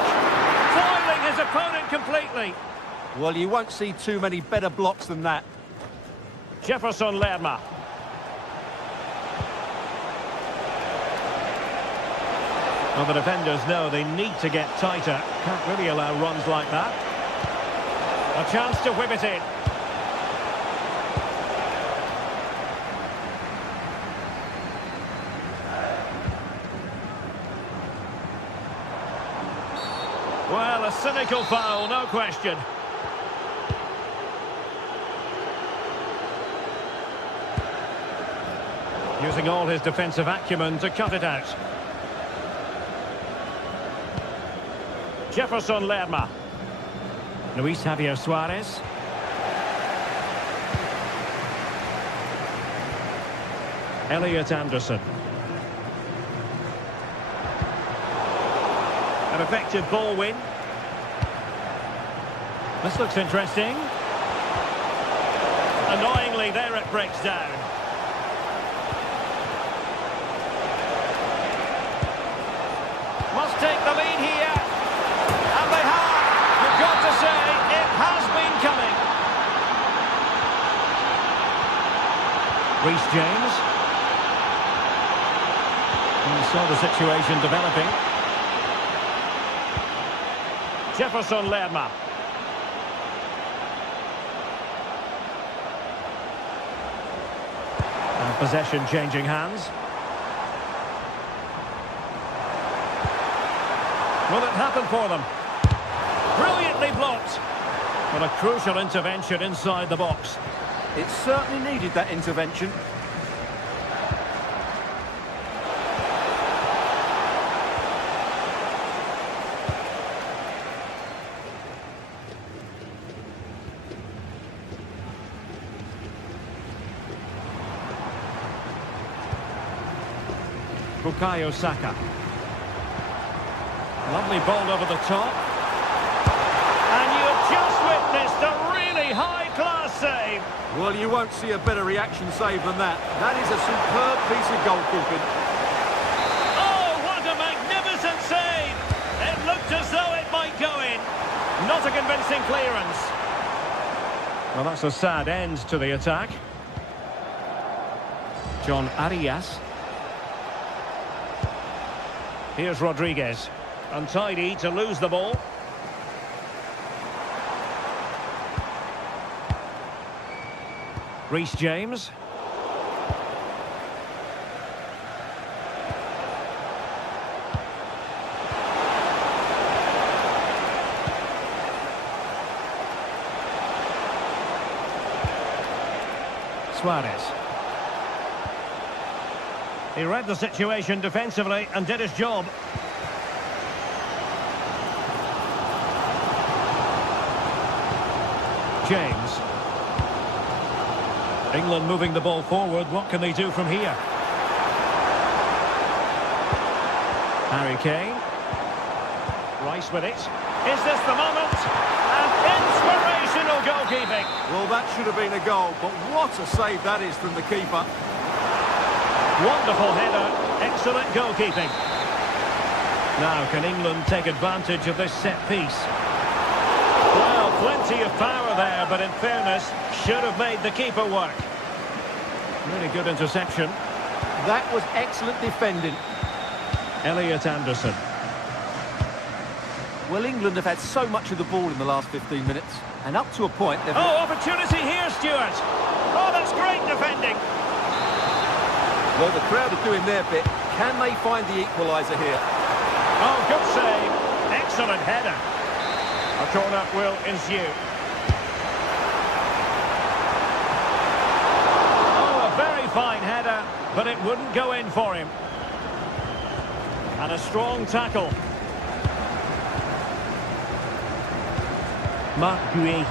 Foiling his opponent completely. Well, you won't see too many better blocks than that. Jefferson Lerma. Well, the defenders know they need to get tighter. Can't really allow runs like that. A chance to whip it in. Well, a cynical foul, no question. Using all his defensive acumen to cut it out. Jefferson Lerma. Luis Javier Suarez. Elliot Anderson. An effective ball win. This looks interesting. Annoyingly, there it breaks down. Must take the lead here. And they have. You've got to say, it has been coming. Reece James. And we saw the situation developing. Jefferson Lerma. And possession changing hands. Will it happen for them? Brilliantly blocked. But a crucial intervention inside the box. It certainly needed that intervention. Bukayo Saka. Lovely ball over the top. And you've just witnessed a really high-class save. Well, you won't see a better reaction save than that. That is a superb piece of goalkeeping. Oh, what a magnificent save! It looked as though it might go in. Not a convincing clearance. Well, that's a sad end to the attack. John Arias. Here's Rodriguez. Untidy to lose the ball. Reece James. Suarez. He read the situation defensively and did his job. James. England moving the ball forward. What can they do from here? Harry Kane. Rice with it. Is this the moment? And inspirational goalkeeping. Well, that should have been a goal, but what a save that is from the keeper. Wonderful header. Excellent goalkeeping. Now, can England take advantage of this set piece? Well, plenty of power there, but in fairness, should have made the keeper work. Really good interception. That was excellent defending. Elliot Anderson. Well, England have had so much of the ball in the last 15 minutes, and up to a point they've... Oh, opportunity here, Stuart. Oh, that's great defending. Well, the crowd are doing their bit. Can they find the equaliser here? Oh, good save. Excellent header. A corner will ensue. Oh, a very fine header, but it wouldn't go in for him. And a strong tackle. Marc Guehi.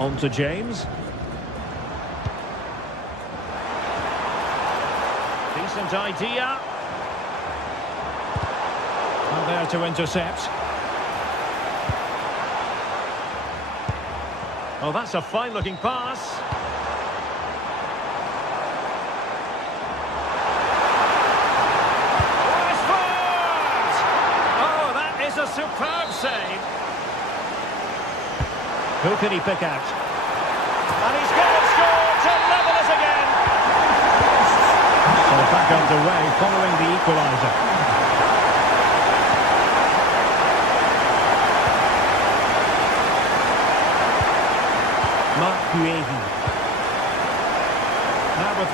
On to James. Decent idea. Well, there to intercept. Oh, that's a fine-looking pass. Rashford! Oh, that is a superb save. Who can he pick out? And he's got to score to level us again. So back underway following the equaliser.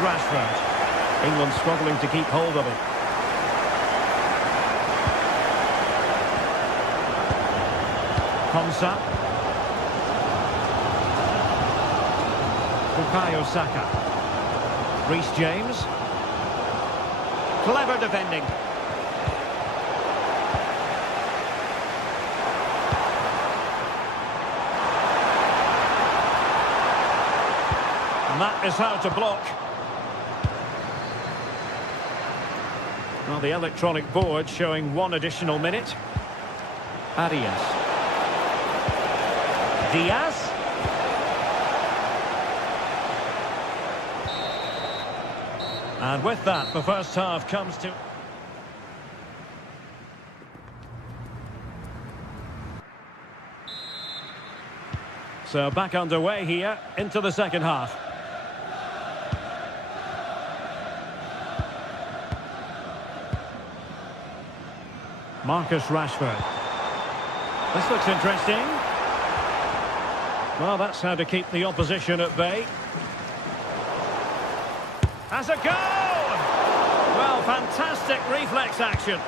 Rashford. England struggling to keep hold of it. Konsa. Bukayo Saka. Reece James. Clever defending. And that is how to block. Well, the electronic board showing 1 additional minute. Arias. Diaz. And with that, the first half comes to... So back underway here into the second half. Marcus Rashford. This looks interesting. Well, that's how to keep the opposition at bay. Has a goal! Well, fantastic reflex action.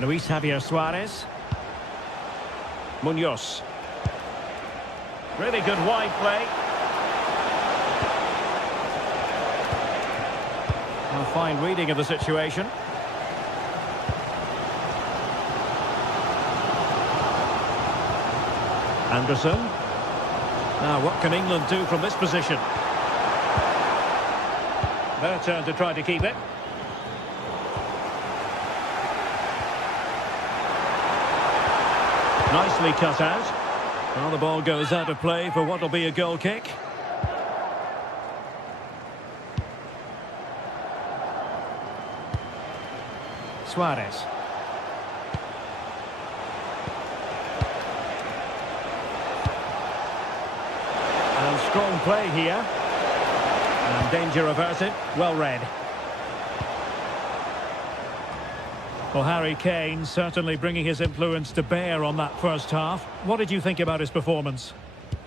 Luis Javier Suarez. Munoz. Really good wide play. A fine reading of the situation. Anderson. Now, what can England do from this position? Their turn to try to keep it. Nicely cut out. Well, the ball goes out of play for what will be a goal kick. Suarez. And strong play here. And danger averted. Well read. Well, Harry Kane certainly bringing his influence to bear on that first half. What did you think about his performance?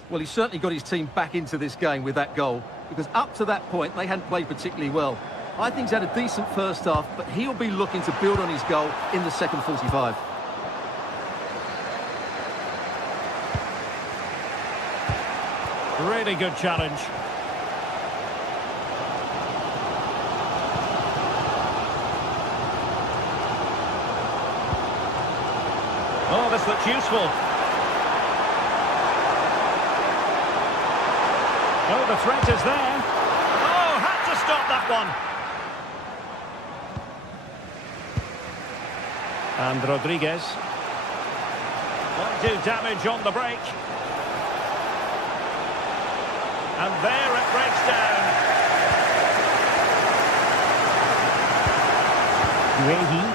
Well, he certainly got his team back into this game with that goal, because up to that point, they hadn't played particularly well. I think he's had a decent first half, but he'll be looking to build on his goal in the second 45. Really good challenge. Oh, this looks useful. Oh, the threat is there. Oh, had to stop that one. And Rodriguez. Won't do damage on the break. And there it breaks down. Guehi.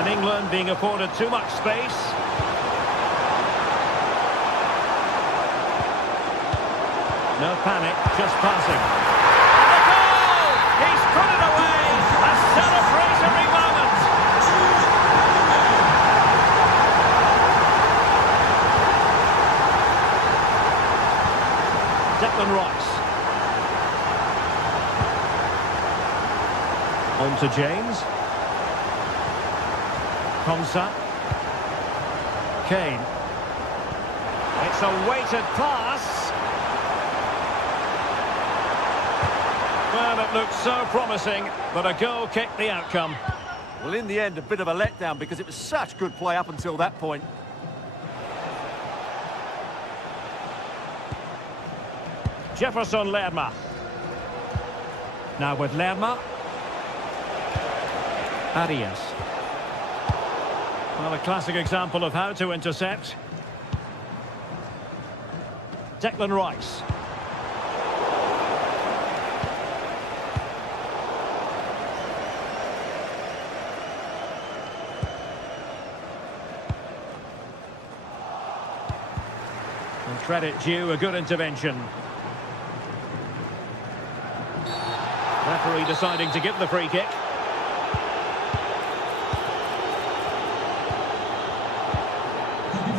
And England being afforded too much space. No panic, just passing. And the goal! He's put it away! A celebratory moment! Declan Rice. On to James. Konsa. Kane. It's a weighted pass. Well, it looked so promising, but a goal kicked the outcome. Well, in the end, a bit of a letdown, because it was such good play up until that point. Jefferson Lerma. Now with Lerma. Arias. Well, a classic example of how to intercept. Declan Rice. And credit due, a good intervention. Referee deciding to give the free kick.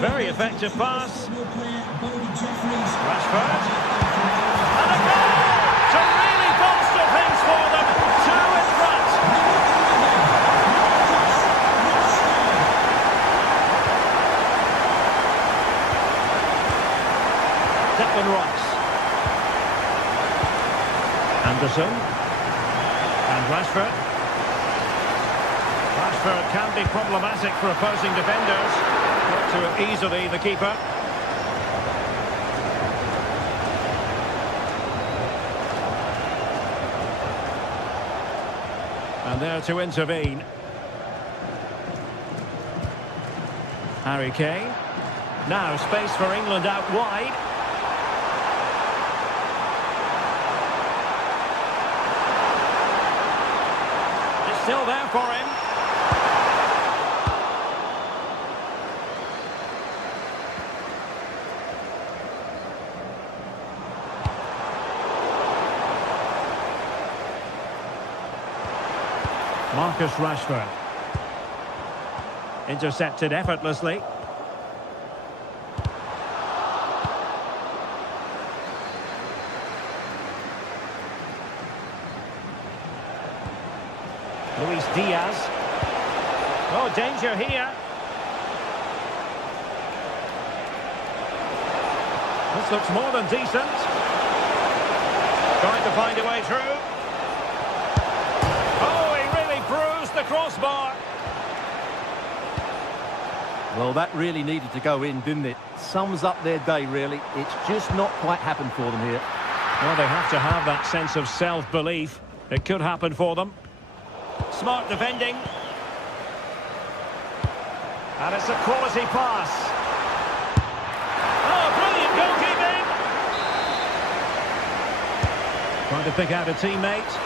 Very effective pass. Rashford. And a goal to really bolster things for them. 2 in front. Declan Rice. Anderson. And Rashford. Rashford can be problematic for opposing defenders. Got to it easily, the keeper. And there to intervene. Harry Kane. Now space for England out wide. It's still there for him. Marcus Rashford. Intercepted effortlessly. Luis Diaz. Oh, danger here. This looks more than decent. Trying to find a way through. Bruised the crossbar. Well, that really needed to go in, didn't it? Sums up their day, really. It's just not quite happened for them here. Well, they have to have that sense of self-belief. It could happen for them. Smart defending. And it's a quality pass. Oh, brilliant goalkeeping. Trying to pick out a teammate.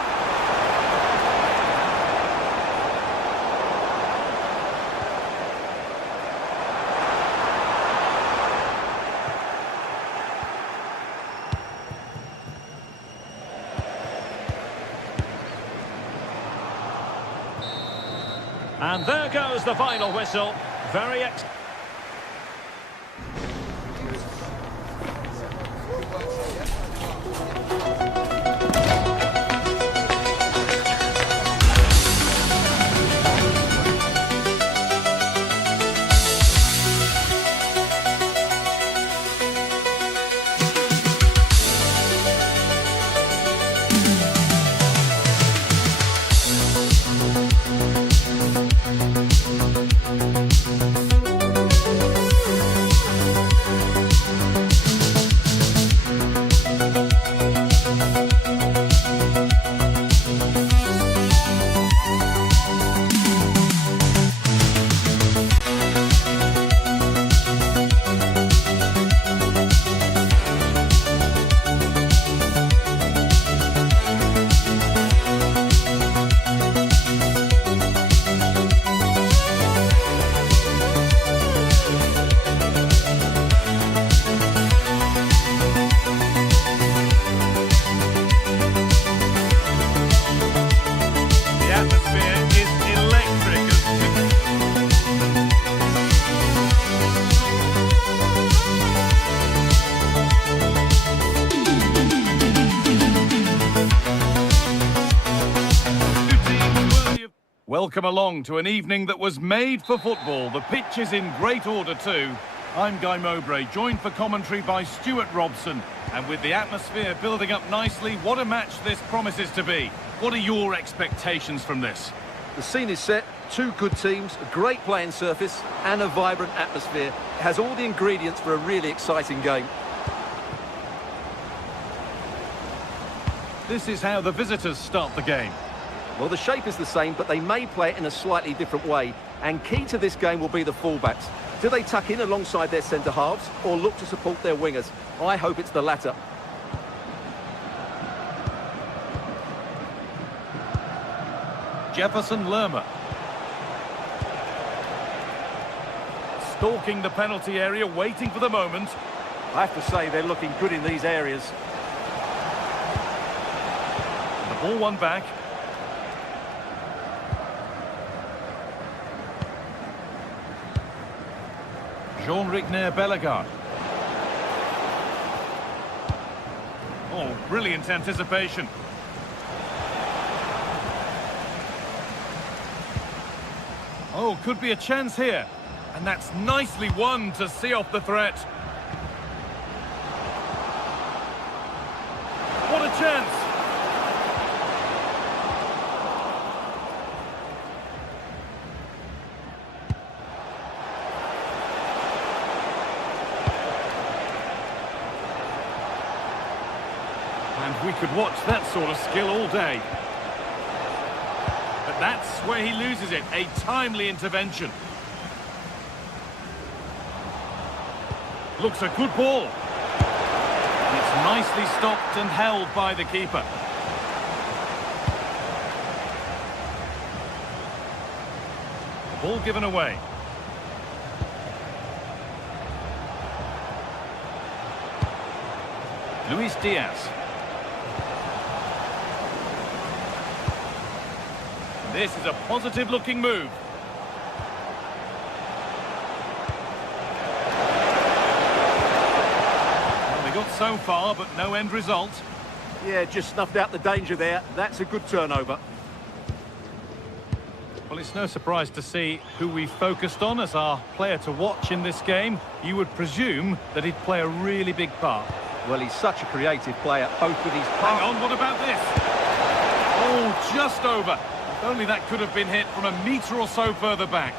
And there goes the final whistle. Very Welcome along to an evening that was made for football. The pitch is in great order too. I'm Guy Mowbray, joined for commentary by Stuart Robson. And with the atmosphere building up nicely, what a match this promises to be. What are your expectations from this? The scene is set, 2 good teams, a great playing surface and a vibrant atmosphere. It has all the ingredients for a really exciting game. This is how the visitors start the game. Well, the shape is the same, but they may play it in a slightly different way. And key to this game will be the fullbacks. Do they tuck in alongside their centre-halves or look to support their wingers? I hope it's the latter. Jefferson Lerma. Stalking the penalty area, waiting for the moment. I have to say they're looking good in these areas. The ball won back. Jean-Rigner Bellegarde. Oh, brilliant anticipation. Oh, could be a chance here. And that's nicely won to see off the threat. What a chance! And we could watch that sort of skill all day. But that's where he loses it, a timely intervention. Looks a good ball. And it's nicely stopped and held by the keeper. Ball given away. Luis Diaz. This is a positive-looking move. Well, they got so far, but no end result. Yeah, just snuffed out the danger there. That's a good turnover. Well, it's no surprise to see who we focused on as our player to watch in this game. You would presume that he'd play a really big part. Well, he's such a creative player, both with his Hang on, what about this? Oh, just over. If only that could have been hit from a metre or so further back.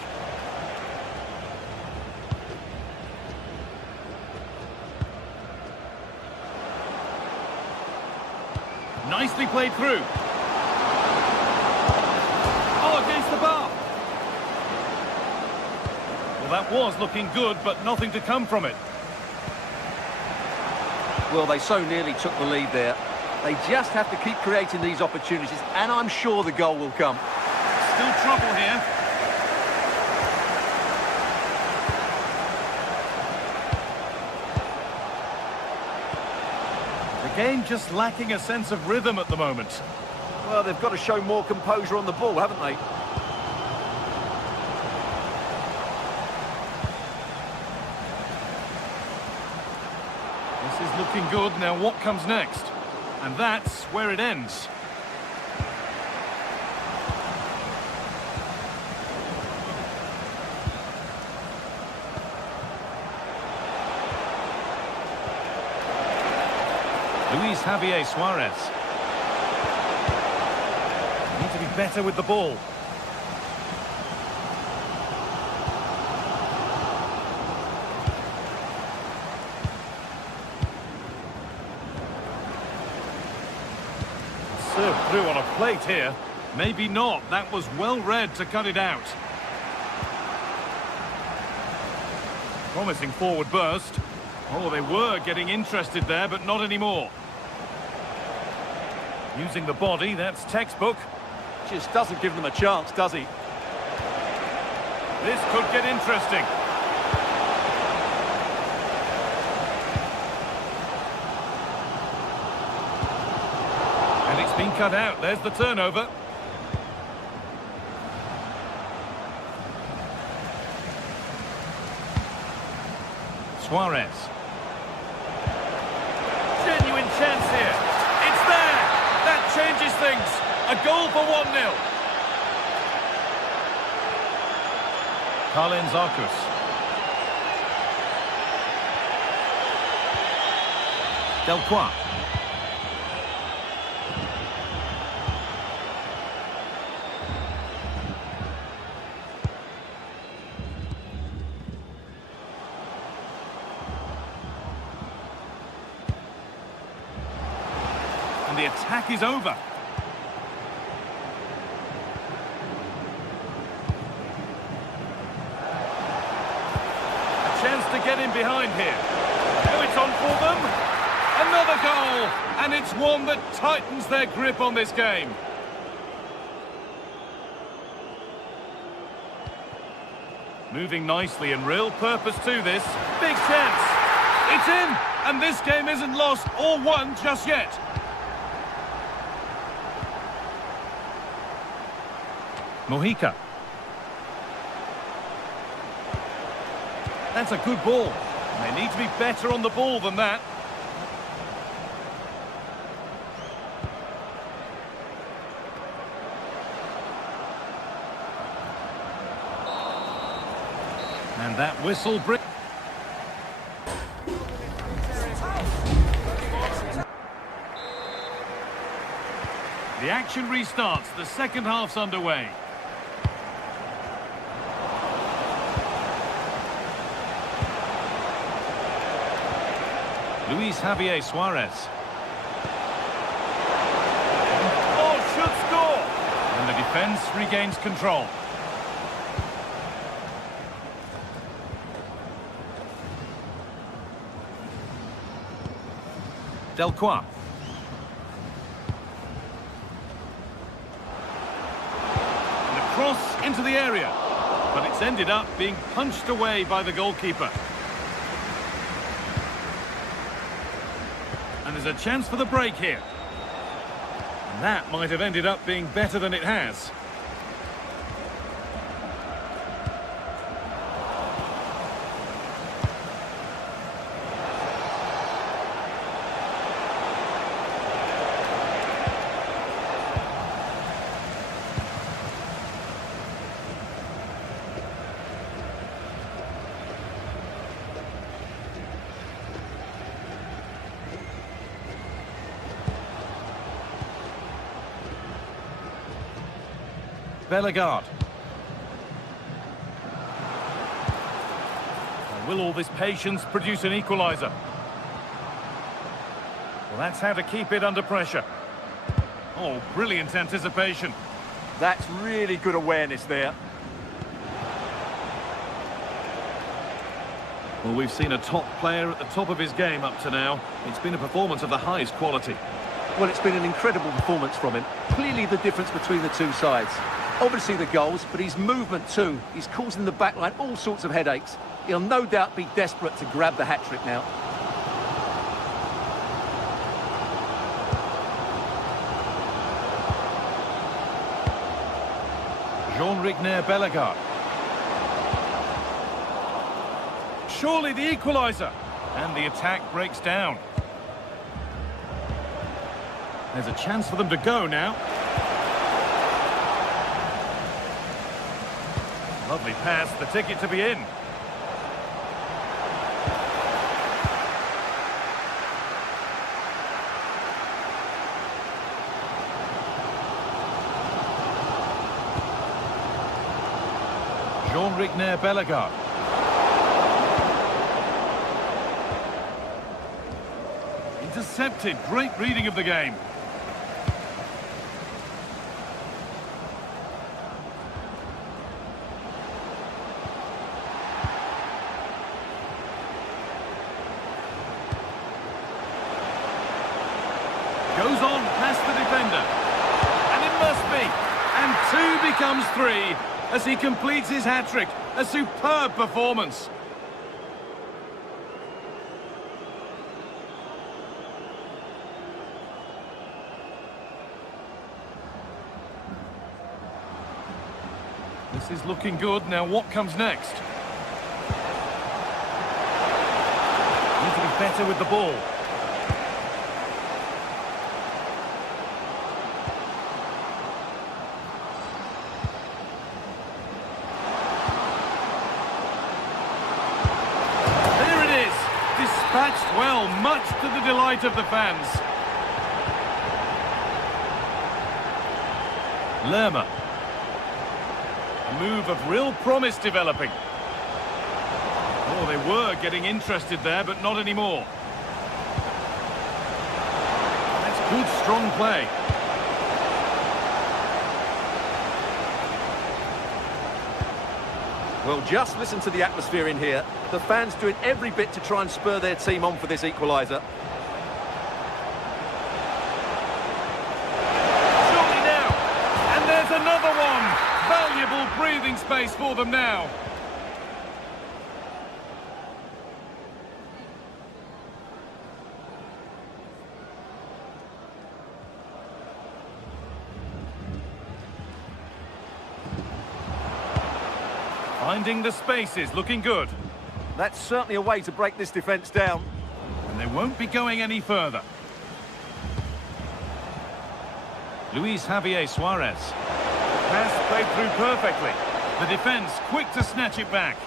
Nicely played through. Oh, against the bar. Well, that was looking good, but nothing to come from it. Well, they so nearly took the lead there. They just have to keep creating these opportunities, and I'm sure the goal will come. Still trouble here. The game just lacking a sense of rhythm at the moment. Well, they've got to show more composure on the ball, haven't they? This is looking good. Now what comes next? And that's where it ends. Luis Javier Suarez. Need to be better with the ball. Served through on a plate here. Maybe not. That was well read to cut it out. Promising forward burst. Oh, they were getting interested there, but not anymore. Using the body, that's textbook. Just doesn't give them a chance, does he? This could get interesting. And it's been cut out. There's the turnover. Suarez. Genuine chance here. It's there. That changes things. A goal for 1-0. Carlin Zarkus. Delcroix. And the attack is over. A chance to get in behind here. Oh, it's on for them. Another goal. And it's one that tightens their grip on this game. Moving nicely and real purpose to this. Big chance. It's in. And this game isn't lost or won just yet. Mojica. That's a good ball. They need to be better on the ball than that. And that whistle brings... The action restarts. The second half's underway. Luis Javier Suarez. Oh, should score! And the defence regains control. Delcroix. And a cross into the area. But it's ended up being punched away by the goalkeeper. And there's a chance for the break here. And that might have ended up being better than it has. Bellegarde. And will all this patience produce an equaliser? Well, that's how to keep it under pressure. Oh, brilliant anticipation. That's really good awareness there. Well, we've seen a top player at the top of his game up to now. It's been a performance of the highest quality. Well, it's been an incredible performance from him. Clearly the difference between the two sides. Obviously the goals, but his movement too. He's causing the backline all sorts of headaches. He'll no doubt be desperate to grab the hat-trick now. Jean-Rigner Bellegarde. Surely the equaliser. And the attack breaks down. There's a chance for them to go now. Lovely pass, the ticket to be in. Jean-Rigner Bellegarde. Intercepted, great reading of the game. Goes on past the defender. And it must be. And two becomes three as he completes his hat-trick. A superb performance. This is looking good. Now what comes next? Need to be better with the ball. Dispatched well, much to the delight of the fans. Lerma. A move of real promise developing. Oh, they were getting interested there, but not anymore. That's good, strong play. Well, just listen to the atmosphere in here. The fans doing every bit to try and spur their team on for this equaliser. Surely now. And there's another one. Valuable breathing space for them now. Finding the spaces, looking good. That's certainly a way to break this defence down. And they won't be going any further. Luis Javier Suarez. Pass played through perfectly. The defence quick to snatch it back.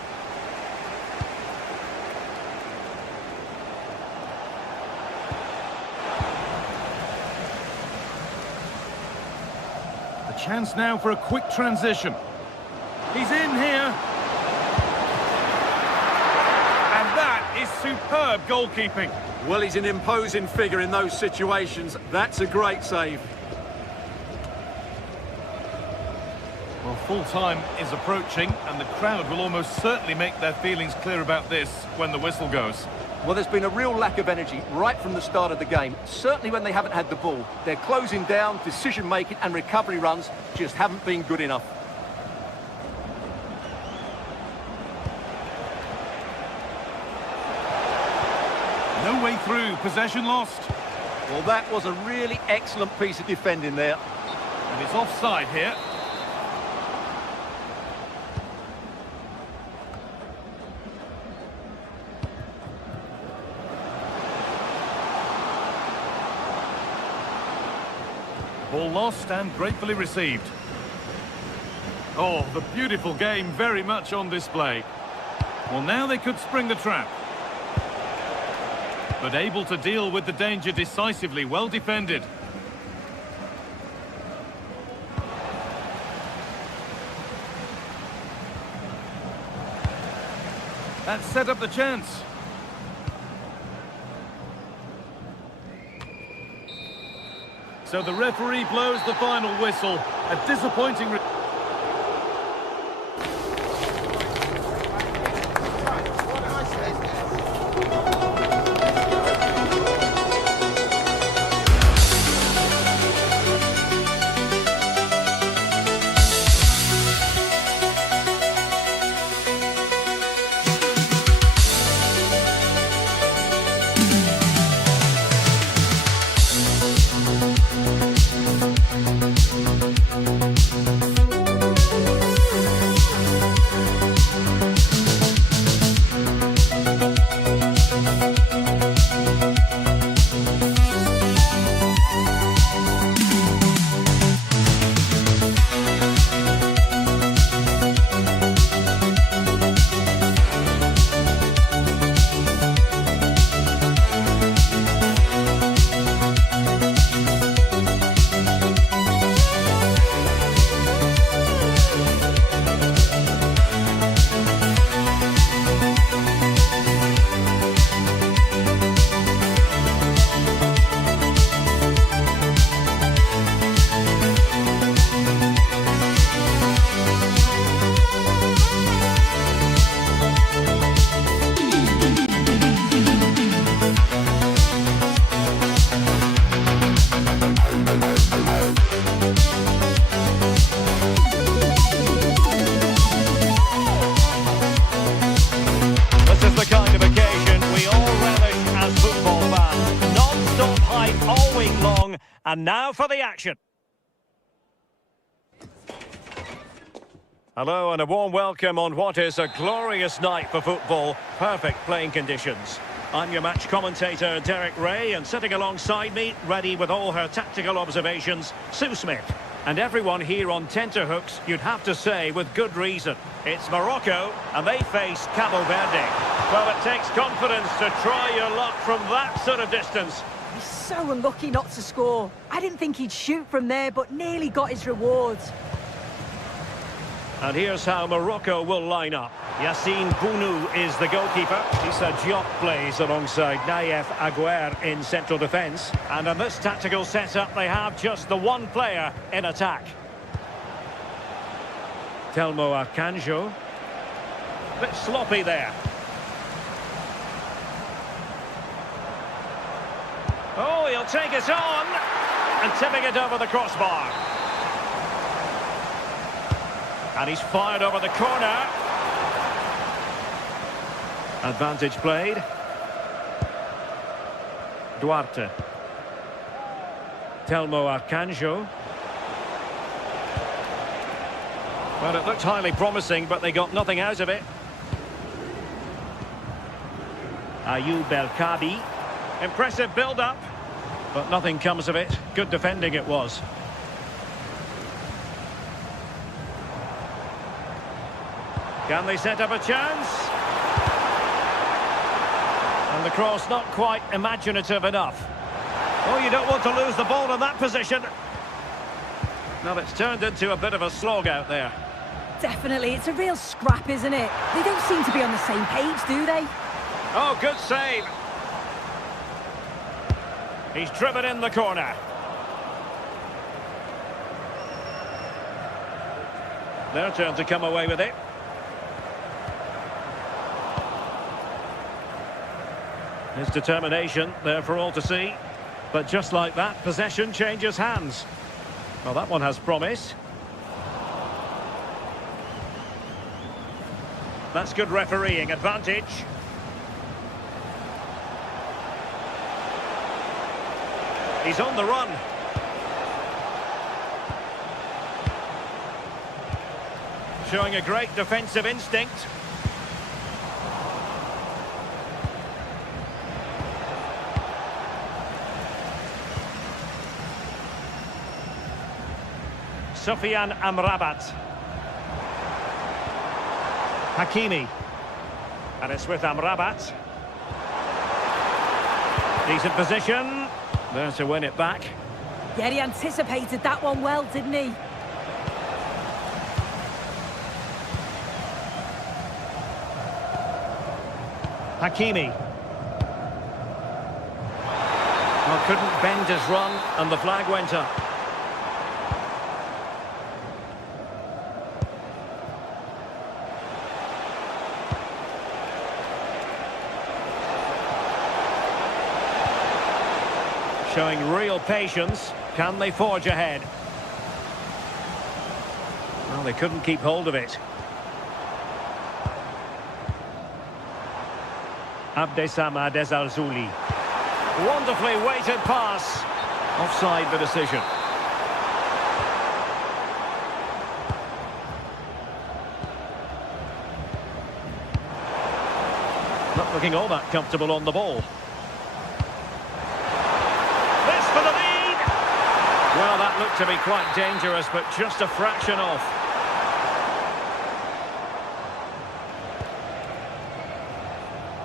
A chance now for a quick transition. He's in here. And that is superb goalkeeping. Well, he's an imposing figure in those situations. That's a great save. Well, full-time is approaching, and the crowd will almost certainly make their feelings clear about this when the whistle goes. Well, there's been a real lack of energy right from the start of the game, certainly when they haven't had the ball. They're closing down, decision-making and recovery runs just haven't been good enough. No way through, possession lost. Well, that was a really excellent piece of defending there. And it's offside here. Ball lost and gratefully received. Oh, the beautiful game very much on display. Well, now they could spring the trap. But able to deal with the danger decisively, well defended. That set up the chance. So the referee blows the final whistle. A disappointing... And now for the action. Hello and a warm welcome on what is a glorious night for football. Perfect playing conditions. I'm your match commentator, Derek Ray, and sitting alongside me, ready with all her tactical observations, Sue Smith. And everyone here on tenterhooks, you'd have to say with good reason. It's Morocco, and they face Cabo Verde. Well, it takes confidence to try your luck from that sort of distance. He's so unlucky not to score. I didn't think he'd shoot from there, but nearly got his rewards. And here's how Morocco will line up. Yassine Bounou is the goalkeeper. Issa Diop plays alongside Naïef Aguer in central defence. And in this tactical setup, they have just the one player in attack. Telmo Akanjo. Bit sloppy there. Oh, he'll take it on. And tipping it over the crossbar. And he's fired over the corner. Advantage played. Duarte. Telmo Akanjo. Well, it looked highly promising, but they got nothing out of it. Ayoub El-Kabi. Impressive build-up, but nothing comes of it. Good defending it was. Can they set up a chance? And the cross not quite imaginative enough. Oh, you don't want to lose the ball in that position. Now it's turned into a bit of a slog out there. Definitely, it's a real scrap, isn't it? They don't seem to be on the same page, do they? Oh, good save. He's driven in the corner. Their turn to come away with it. His determination there for all to see. But just like that, possession changes hands. Well, that one has promise. That's good refereeing advantage. He's on the run. Showing a great defensive instinct. Sofiane Amrabat. Hakimi. And it's with Amrabat. Decent position. There to win it back. Yeah, he anticipated that one well, didn't he? Hakimi. Well, couldn't bend his run, and the flag went up. Showing real patience. Can they forge ahead? Well, they couldn't keep hold of it. Abdesamad Ezalzouli. Wonderfully weighted pass. Offside the decision. Not looking all that comfortable on the ball. For the lead. Well, that looked to be quite dangerous, but just a fraction off.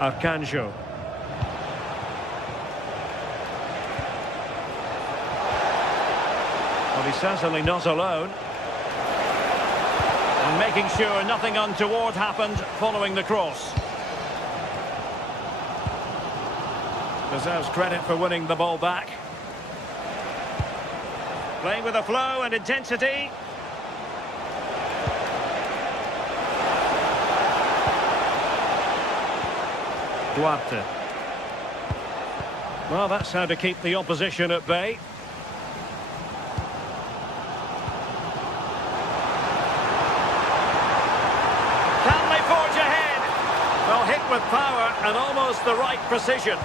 Arcanjo. Well, he's certainly not alone. And making sure nothing untoward happened following the cross. Deserves credit for winning the ball back. Playing with a flow and intensity. Duarte. Well, that's how to keep the opposition at bay. Can they forge ahead? Well, hit with power and almost the right precision.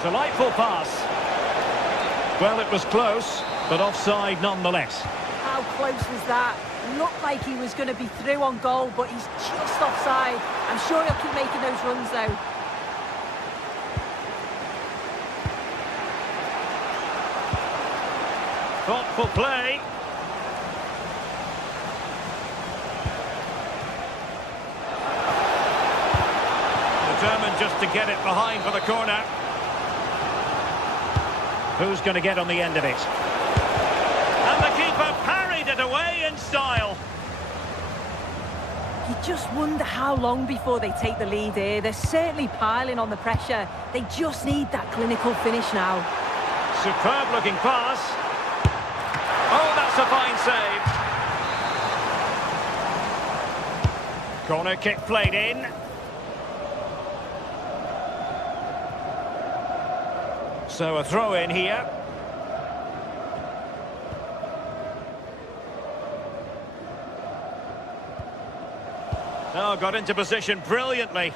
Delightful pass. Well, it was close, but offside nonetheless. How close was that? Looked like he was going to be through on goal, but he's just offside. I'm sure he'll keep making those runs, though. Thoughtful play. Determined just to get it behind for the corner. Who's going to get on the end of it? And the keeper parried it away in style. You just wonder how long before they take the lead here. They're certainly piling on the pressure. They just need that clinical finish now. Superb looking pass. Oh, that's a fine save. Corner kick played in. So a throw in here. Oh, got into position brilliantly.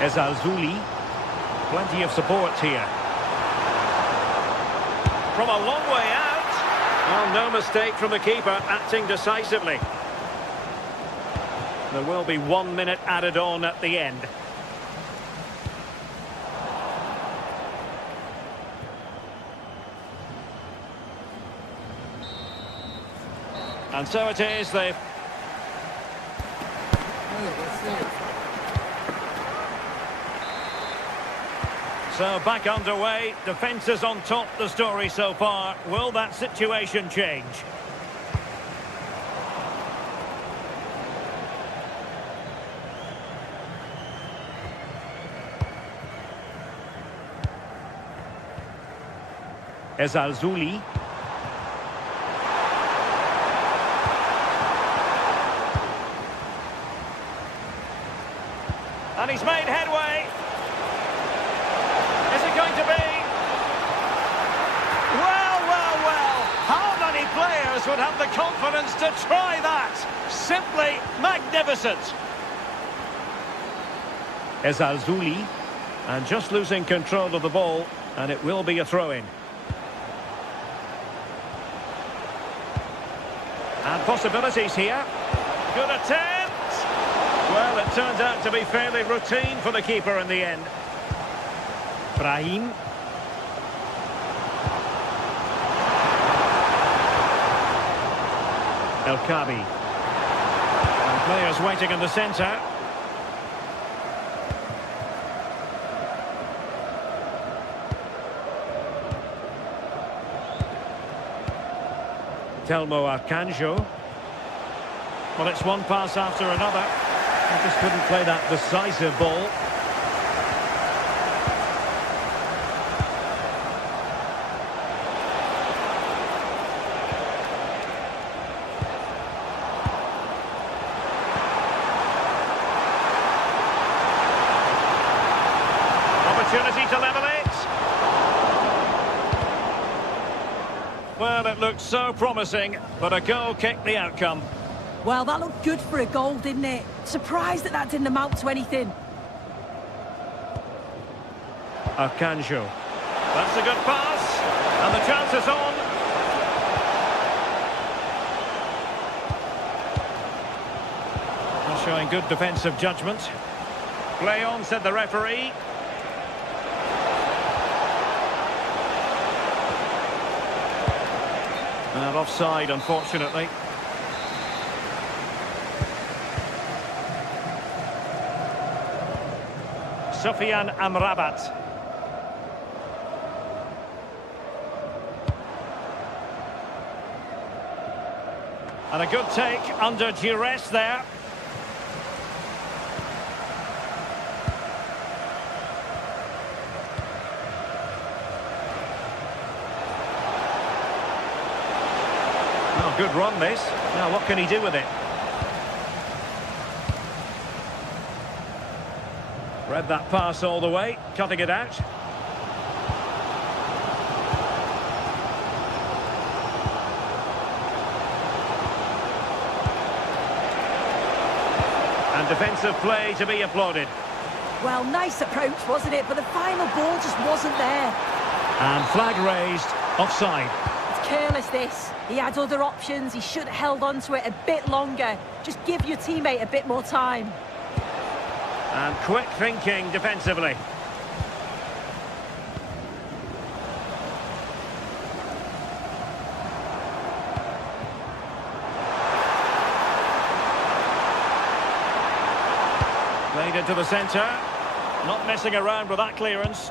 Ezalzouli. Plenty of support here. From a long way out. Well, no mistake from the keeper, acting decisively. There will be 1 minute added on at the end. And so it is, they've... So back underway, defence is on top, the story so far. Will that situation change? Ezalzouli. And he's made headway. Is it going to be? Well, well, well. How many players would have the confidence to try that? Simply magnificent. Ezalzouli. And just losing control of the ball. And it will be a throw-in. And possibilities here. Good attempt. Well, it turned out to be fairly routine for the keeper in the end. Brahim. El Kabi. And players waiting in the centre. Telmo Akanjo. Well, it's one pass after another. He just couldn't play that decisive ball. Opportunity to level it. Well, it looked so promising, but a goal kicked the outcome. Well, that looked good for a goal, didn't it? Surprised that that didn't amount to anything. Akanjo. That's a good pass. And the chance is on. They're showing good defensive judgment. Play on, said the referee. And offside, unfortunately. Sofian Amrabat. And a good take under duress there. Oh, good run this. Now what can he do with it? Read that pass all the way, cutting it out. And defensive play to be applauded. Well, nice approach, wasn't it? But the final ball just wasn't there. And flag raised, offside. It's careless, this. He had other options. He should have held on to it a bit longer. Just give your teammate a bit more time. And quick thinking defensively. Played into the centre. Not messing around with that clearance.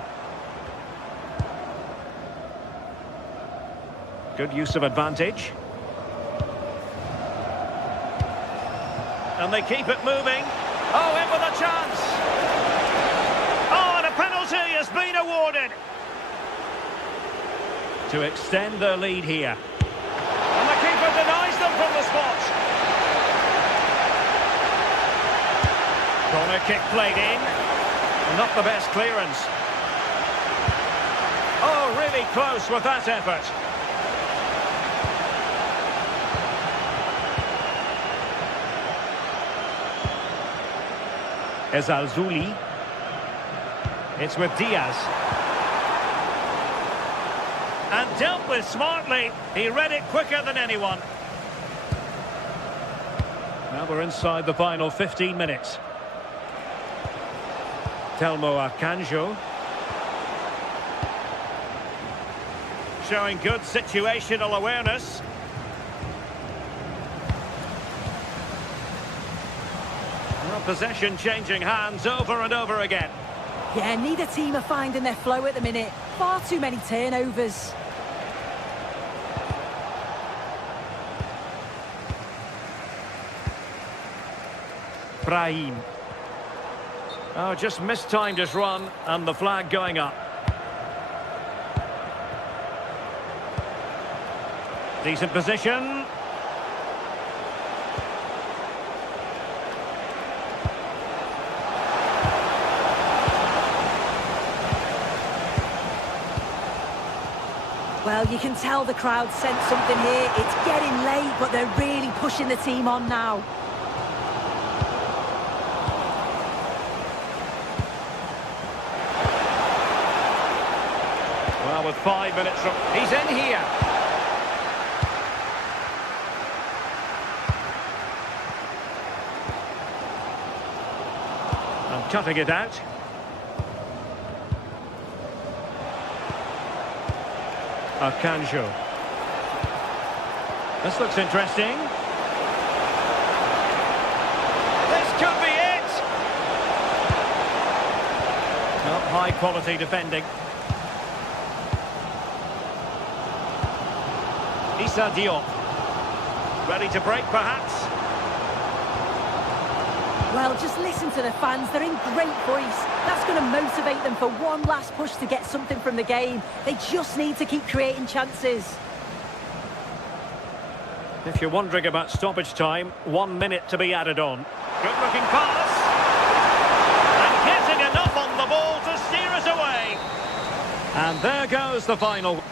Good use of advantage. And they keep it moving. Oh, in with a chance. Oh, and a penalty has been awarded. To extend their lead here. And the keeper denies them from the spot. Corner kick played in. Not the best clearance. Oh, really close with that effort. Ezalzouli. It's with Diaz. And dealt with smartly. He read it quicker than anyone. Now we're inside the final 15 minutes. Telmo Akanjo. Showing good situational awareness. Well, possession changing hands over and over again. Yeah, neither team are finding their flow at the minute. Far too many turnovers. Brahim. Oh, just mistimed his run, and the flag going up. Decent position. Well, you can tell the crowd sense something here. It's getting late, but they're really pushing the team on now. Well, with 5 minutes, he's in here. And cutting it out. Akanjo. This looks interesting. This could be it! Not high quality defending. Issa Diop. Ready to break, perhaps? Well, just listen to the fans. They're in great voice. That's going to motivate them for one last push to get something from the game. They just need to keep creating chances. If you're wondering about stoppage time, 1 minute to be added on. Good-looking pass. And getting enough on the ball to steer us away. And there goes the final.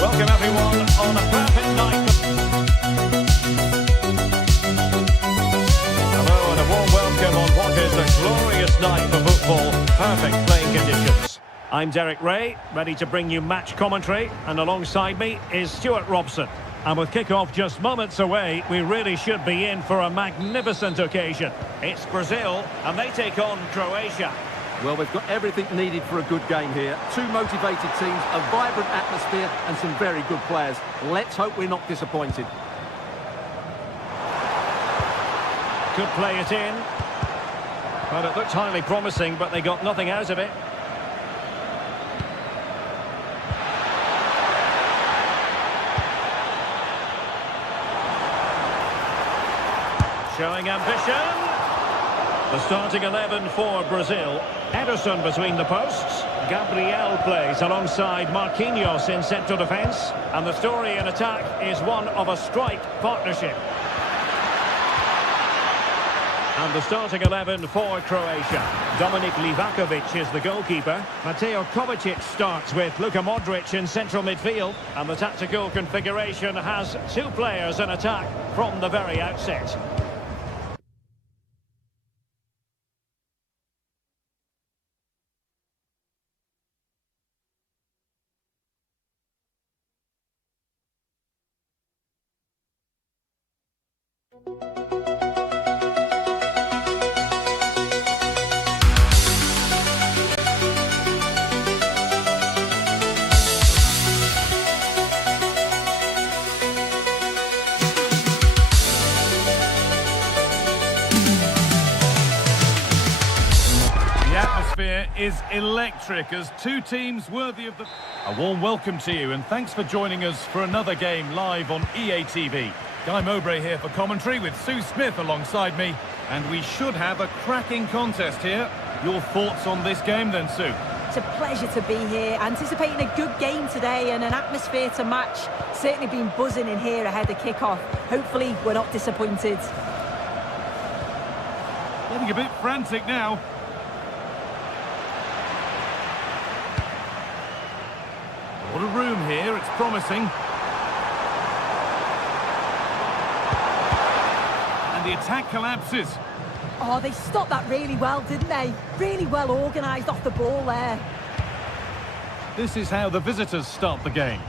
Welcome everyone on a perfect night. Hello and a warm welcome on what is a glorious night for football. Perfect playing conditions. I'm Derek Ray, ready to bring you match commentary, and alongside me is Stuart Robson. And with kick-off just moments away, we really should be in for a magnificent occasion. It's Brazil, and they take on Croatia. Well, we've got everything needed for a good game here. Two motivated teams, a vibrant atmosphere and some very good players. Let's hope we're not disappointed. Could play it in. Well, it looked highly promising, but they got nothing out of it. Showing ambition. The starting 11 for Brazil. Ederson between the posts. Gabriel plays alongside Marquinhos in central defence. And the story in attack is one of a strike partnership. And the starting 11 for Croatia. Dominik Livakovic is the goalkeeper. Mateo Kovacic starts with Luka Modric in central midfield. And the tactical configuration has two players in attack from the very outset. is electric as two teams worthy of the... A warm welcome to you and thanks for joining us for another game live on EA TV. Guy Mowbray here for commentary with Sue Smith alongside me. And we should have a cracking contest here. Your thoughts on this game then, Sue? It's a pleasure to be here. Anticipating a good game today and an atmosphere to match. Certainly been buzzing in here ahead of kick-off. Hopefully we're not disappointed. Getting a bit frantic now. What a room here, it's promising. And the attack collapses. Oh, they stopped that really well, didn't they? Really well organised off the ball there. This is how the visitors start the game.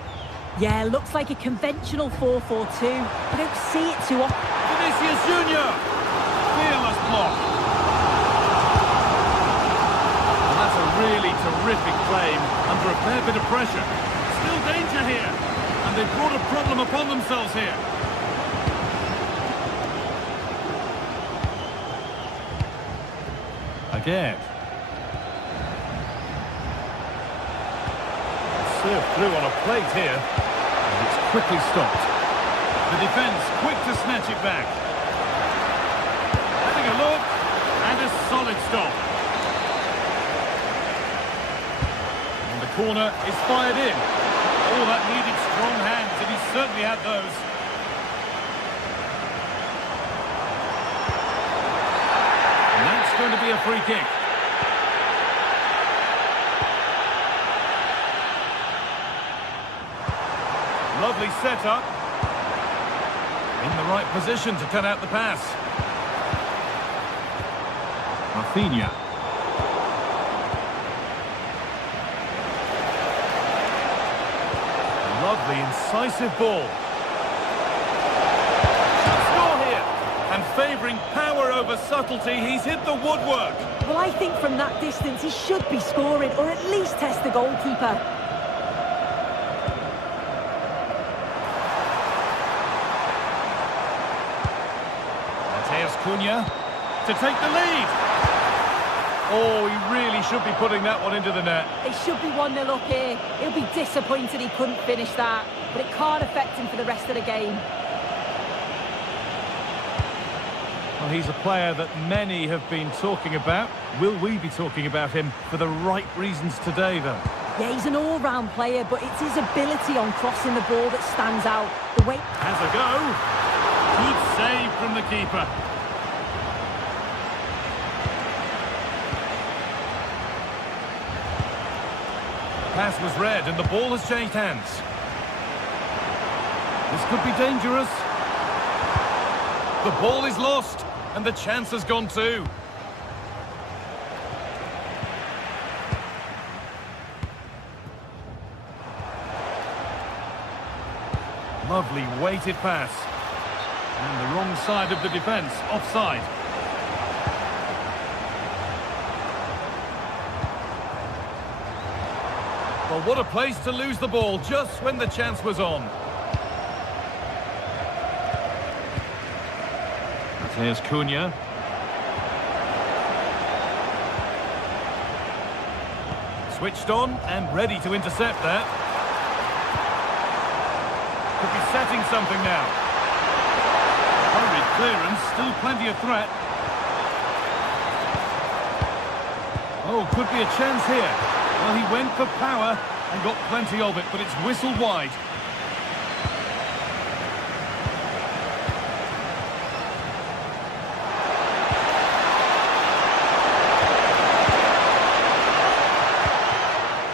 Yeah, looks like a conventional 4-4-2. I don't see it too often. Vinicius Junior! Fearless block. And that's a really terrific claim under a fair bit of pressure. Still danger here. And they've brought a problem upon themselves here. Again. Served through on a plate here. And it's quickly stopped. The defence quick to snatch it back. Having a look. And a solid stop. And the corner is fired in. Oh, that needed strong hands, and he certainly had those. And that's going to be a free kick. Lovely setup. In the right position to cut out the pass. Rafinha. Lovely, incisive ball. Should score here. And favouring power over subtlety, he's hit the woodwork. Well, I think from that distance he should be scoring, or at least test the goalkeeper. Cunha to take the lead. Oh, he really should be putting that one into the net. It should be 1-0 up here. He'll be disappointed he couldn't finish that, but it can't affect him for the rest of the game. Well, he's a player that many have been talking about. Will we be talking about him for the right reasons today, though? Yeah, he's an all-round player, but it's his ability on crossing the ball that stands out. The way... Has a go. Good save from the keeper. Pass was read and the ball has changed hands. This could be dangerous. The ball is lost and the chance has gone too. Lovely weighted pass. And the wrong side of the defence, offside. Well, what a place to lose the ball just when the chance was on. Here's Cunha. Switched on and ready to intercept that. Could be setting something now. Hurried clearance, still plenty of threat. Oh, could be a chance here. Well, he went for power and got plenty of it, but it's whistled wide.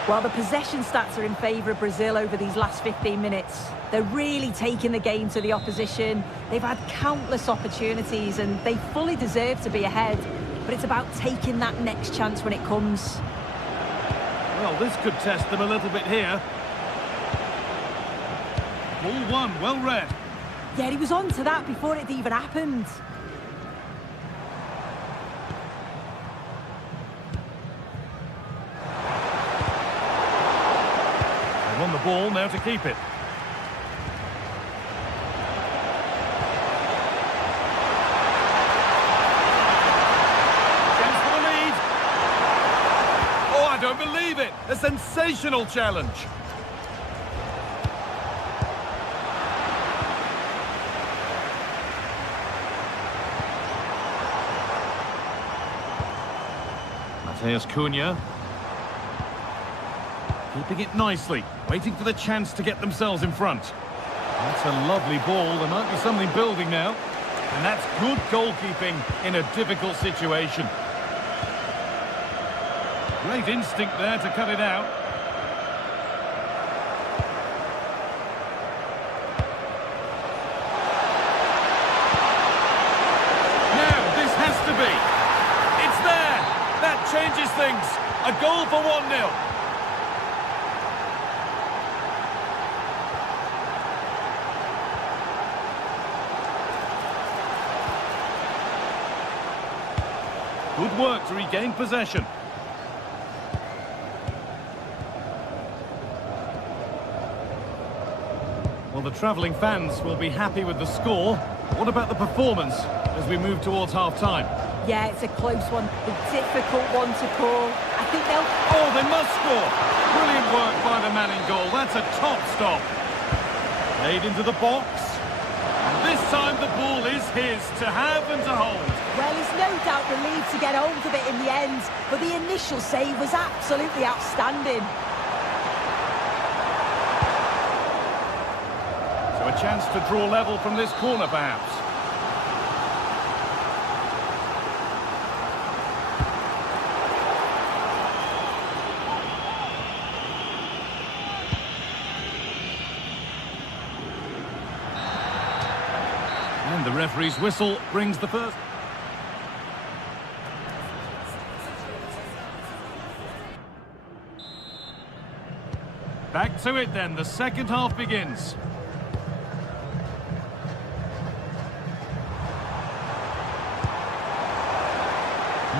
Well, the possession stats are in favour of Brazil over these last 15 minutes. They're really taking the game to the opposition. They've had countless opportunities and they fully deserve to be ahead. But it's about taking that next chance when it comes. Well, this could test them a little bit here. Ball one, well read. Yeah, he was on to that before it even happened. They won the ball, now to keep it. A sensational challenge. Mateus Cunha. Keeping it nicely, waiting for the chance to get themselves in front. That's a lovely ball. There might be something building now. And that's good goalkeeping in a difficult situation. Great instinct there to cut it out. Now, this has to be. It's there. That changes things. A goal for 1-0. Good work to regain possession. Well, the travelling fans will be happy with the score. What about the performance as we move towards half-time? Yeah, it's a close one, a difficult one to call. I think they'll... Oh, they must score! Brilliant work by the man in goal. That's a top stop. Played into the box. And this time the ball is his to have and to hold. Well, he's no doubt relieved to get hold of it in the end, but the initial save was absolutely outstanding. So a chance to draw level from this corner, perhaps. And the referee's whistle brings the first... Back to it then, the second half begins.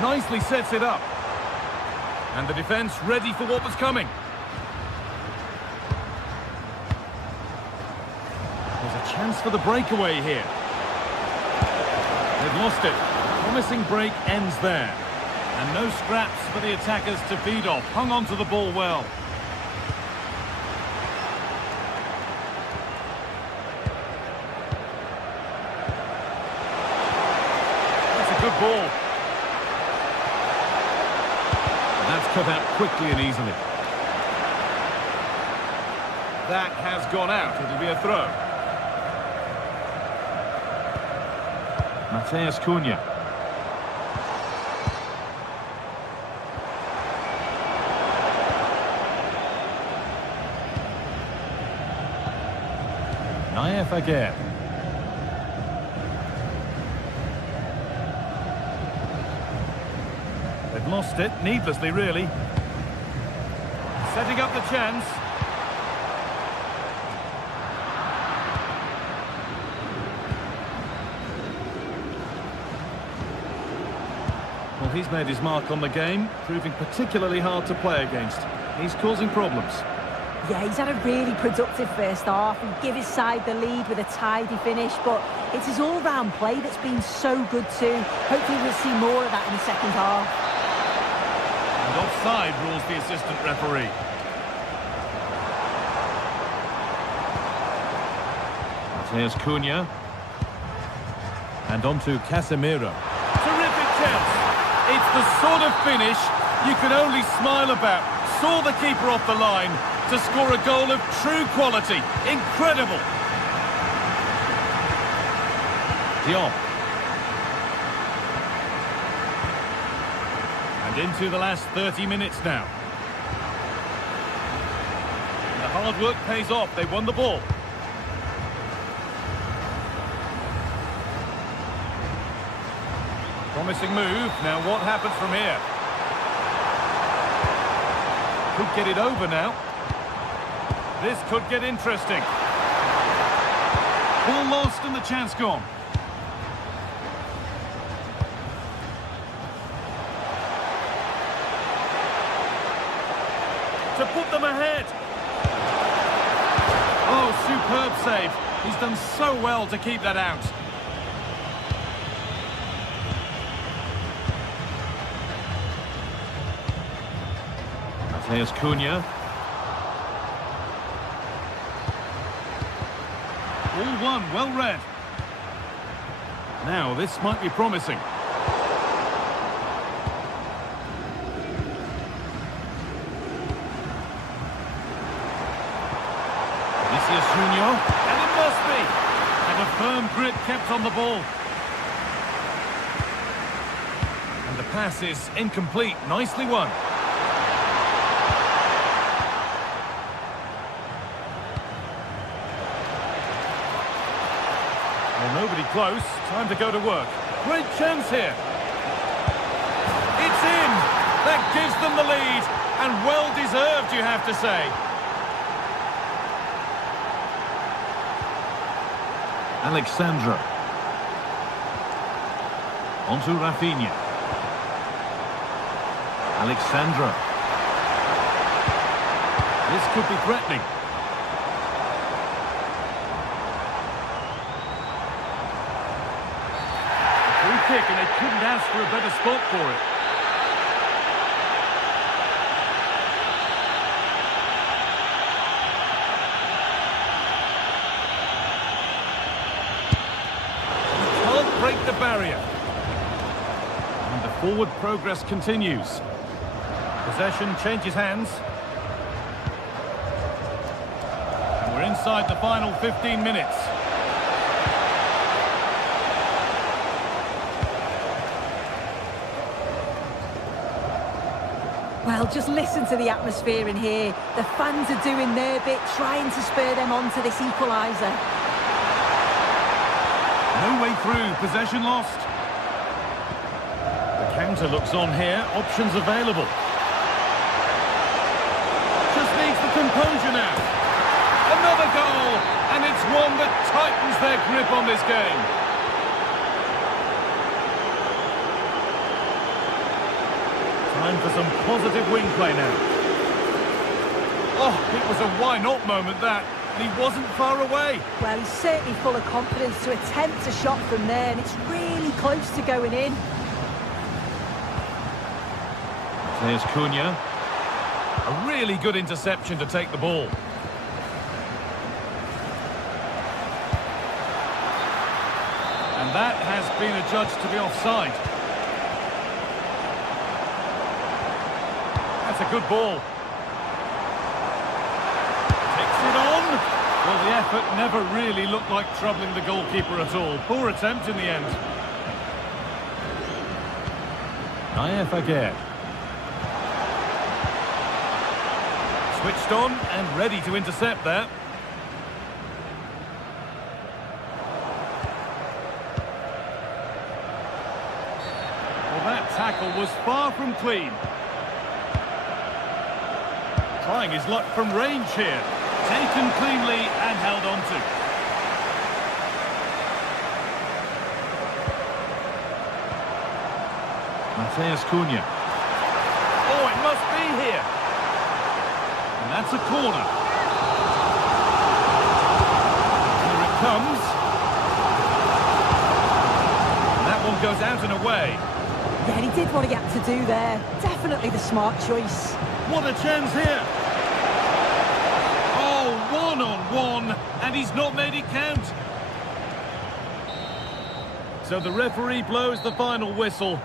Nicely sets it up. And the defence ready for what was coming. There's a chance for the breakaway here. They've lost it. Promising break ends there. And no scraps for the attackers to feed off. Hung on to the ball well. That's a good ball. And that's cut out quickly and easily. That has gone out. It'll be a throw. Mateus Cunha. Naif again. They've lost it, needlessly really. Setting up the chance. Well, he's made his mark on the game, proving particularly hard to play against. He's causing problems. Yeah, he's had a really productive first half and give his side the lead with a tidy finish, but it's his all-round play that's been so good too. Hopefully we'll see more of that in the second half. And offside rules the assistant referee. Mateus Cunha. And on to Casemiro. Terrific chance. It's the sort of finish you can only smile about. Saw the keeper off the line to score a goal of true quality. Incredible. Diop. And into the last 30 minutes now. And the hard work pays off. They won the ball. Promising move. Now what happens from here? Could get it over now. This could get interesting. Ball lost and the chance gone. To put them ahead. Oh, superb save. He's done so well to keep that out. There's Cunha. All one, well read. Now, this might be promising. Vinicius Junior, and it must be! And a firm grip kept on the ball. And the pass is incomplete, nicely won. Well, nobody close. Time to go to work. Great chance here. It's in. That gives them the lead. And well deserved, you have to say. Alexandra. Onto Rafinha. Alexandra. This could be threatening. Kick, and they couldn't ask for a better spot for it. He can't break the barrier. And the forward progress continues. Possession changes hands. And we're inside the final 15 minutes. Well, just listen to the atmosphere in here. The fans are doing their bit, trying to spur them on to this equaliser. No way through, possession lost. The counter looks on here, options available. Just needs the composure now. Another goal, and it's one that tightens their grip on this game. Time for some positive wing play now. Oh, it was a why-not moment, that. And he wasn't far away. Well, he's certainly full of confidence to attempt a shot from there, and it's really close to going in. There's Cunha. A really good interception to take the ball. And that has been adjudged to be offside. That's a good ball. Takes it on. Well, the effort never really looked like troubling the goalkeeper at all. Poor attempt in the end. Naif again. Switched on and ready to intercept there. Well, that tackle was far from clean. Trying his luck from range here. Taken cleanly and held on to. Matheus Cunha. Oh, it must be here. And that's a corner. Here it comes. And that one goes out and away. Yeah, he did what he had to do there. Definitely the smart choice. What a chance here. Oh, one-on-one, and he's not made it count. So the referee blows the final whistle.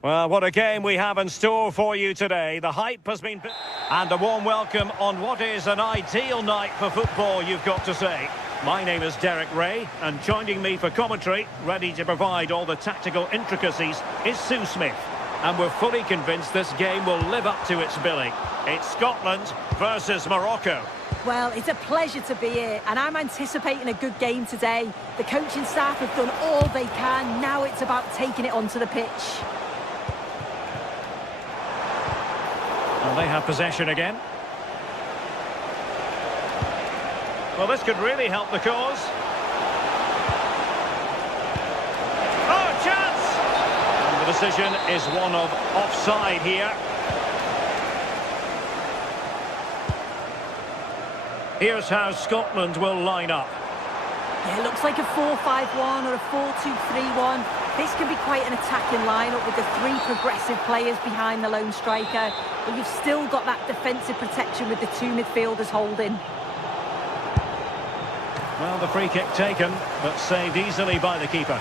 Well, what a game we have in store for you today. The hype has been... And a warm welcome on what is an ideal night for football, you've got to say. My name is Derek Ray, and joining me for commentary, ready to provide all the tactical intricacies, is Sue Smith. And we're fully convinced this game will live up to its billing. It's Scotland versus Morocco. Well, it's a pleasure to be here, and I'm anticipating a good game today. The coaching staff have done all they can. Now it's about taking it onto the pitch. And they have possession again. Well, this could really help the cause. Oh, chance! And the decision is one of offside here. Here's how Scotland will line up. Yeah, it looks like a 4-5-1 or a 4-2-3-1. This can be quite an attacking lineup with the three progressive players behind the lone striker. But you've still got that defensive protection with the two midfielders holding. Well, the free kick taken, but saved easily by the keeper.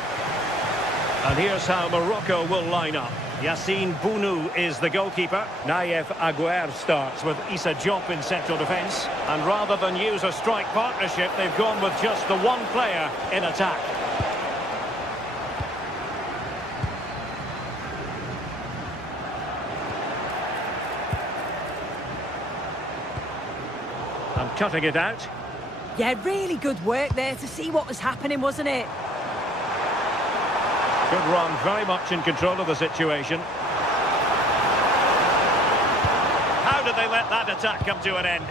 And here's how Morocco will line up. Yassine Bounou is the goalkeeper. Naïef Aguer starts with Issa Diop in central defence. And rather than use a strike partnership, they've gone with just the one player in attack. And cutting it out. Yeah, really good work there to see what was happening, wasn't it? Good run, very much in control of the situation. How did they let that attack come to an end?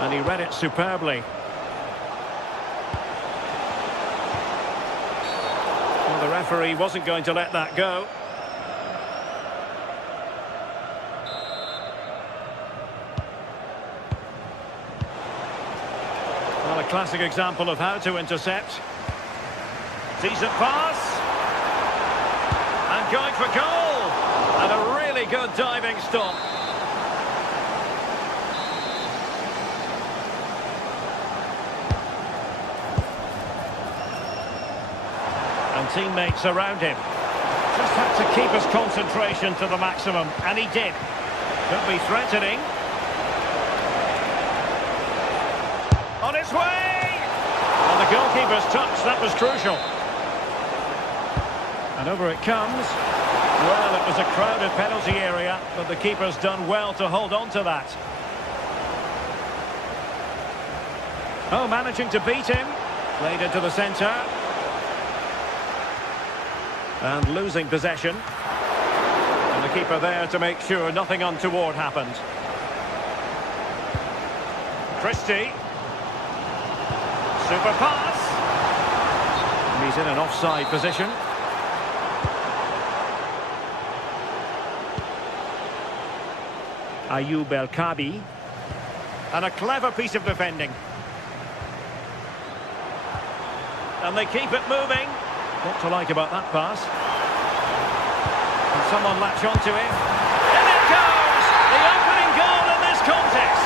And he read it superbly. Well, the referee wasn't going to let that go. Well, a classic example of how to intercept. Decent pass. And going for goal. And a really good diving stop. And teammates around him. Just had to keep his concentration to the maximum, and he did. Could be threatening. On its way! And the goalkeeper's touch, that was crucial. And over it comes. Well, it was a crowded penalty area, but the keeper's done well to hold on to that. Oh, managing to beat him. Played into the centre. And losing possession. And the keeper there to make sure nothing untoward happened. Christie. Super pass. And he's in an offside position. Ayoub El Kabi. And a clever piece of defending. And they keep it moving. What to like about that pass? Can someone latch onto it? And it goes! The opening goal in this contest!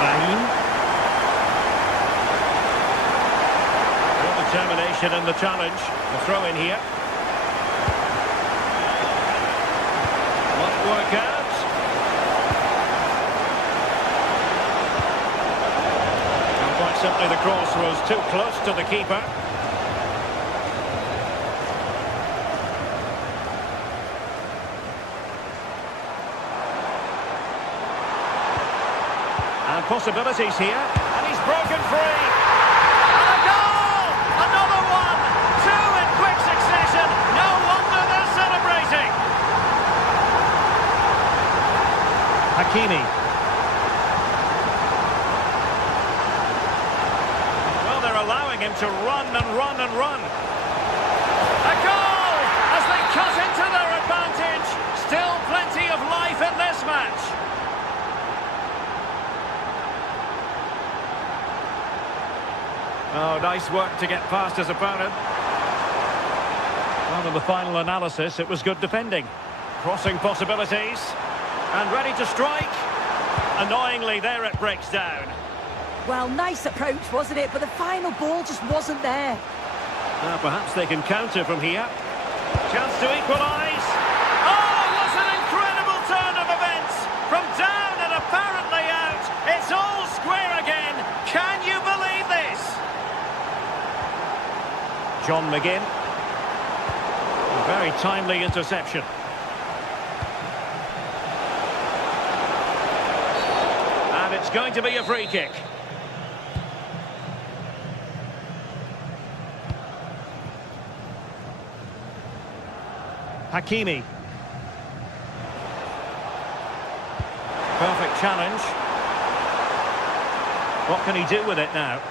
Brahim. Good determination in the challenge. The throw in here. Won't work out. Simply the cross was too close to the keeper. And possibilities here. And he's broken free. And a goal! Another one! Two in quick succession. No wonder they're celebrating. Hakimi. Allowing him to run and run and run. A goal as they cut into their advantage. Still plenty of Nice work to get past his opponent. Well, in the final analysis, it was good defending. Crossing possibilities. And ready to strike. Annoyingly, there it breaks down. Well, nice approach, wasn't it? But the final ball just wasn't there. Perhaps they can counter from here. Chance to equalise. Oh, what an incredible turn of events! From down and apparently out, it's all square again. Can you believe this? John McGinn. A very timely interception. And it's going to be a free kick. Hakimi. Perfect challenge. What can he do with it now?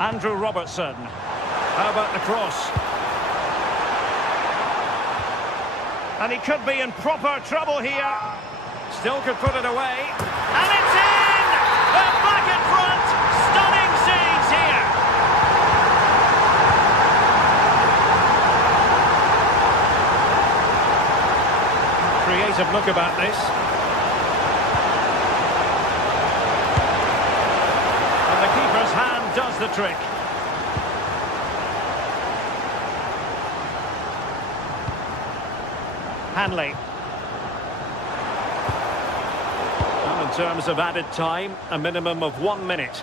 Andrew Robertson. How about the cross? And he could be in proper trouble here. Still could put it away. And it's in! They're back in front! Stunning scenes here! Creative look about this. And the keeper's hand does the trick. Hanley. Well, in terms of added time, a minimum of 1 minute.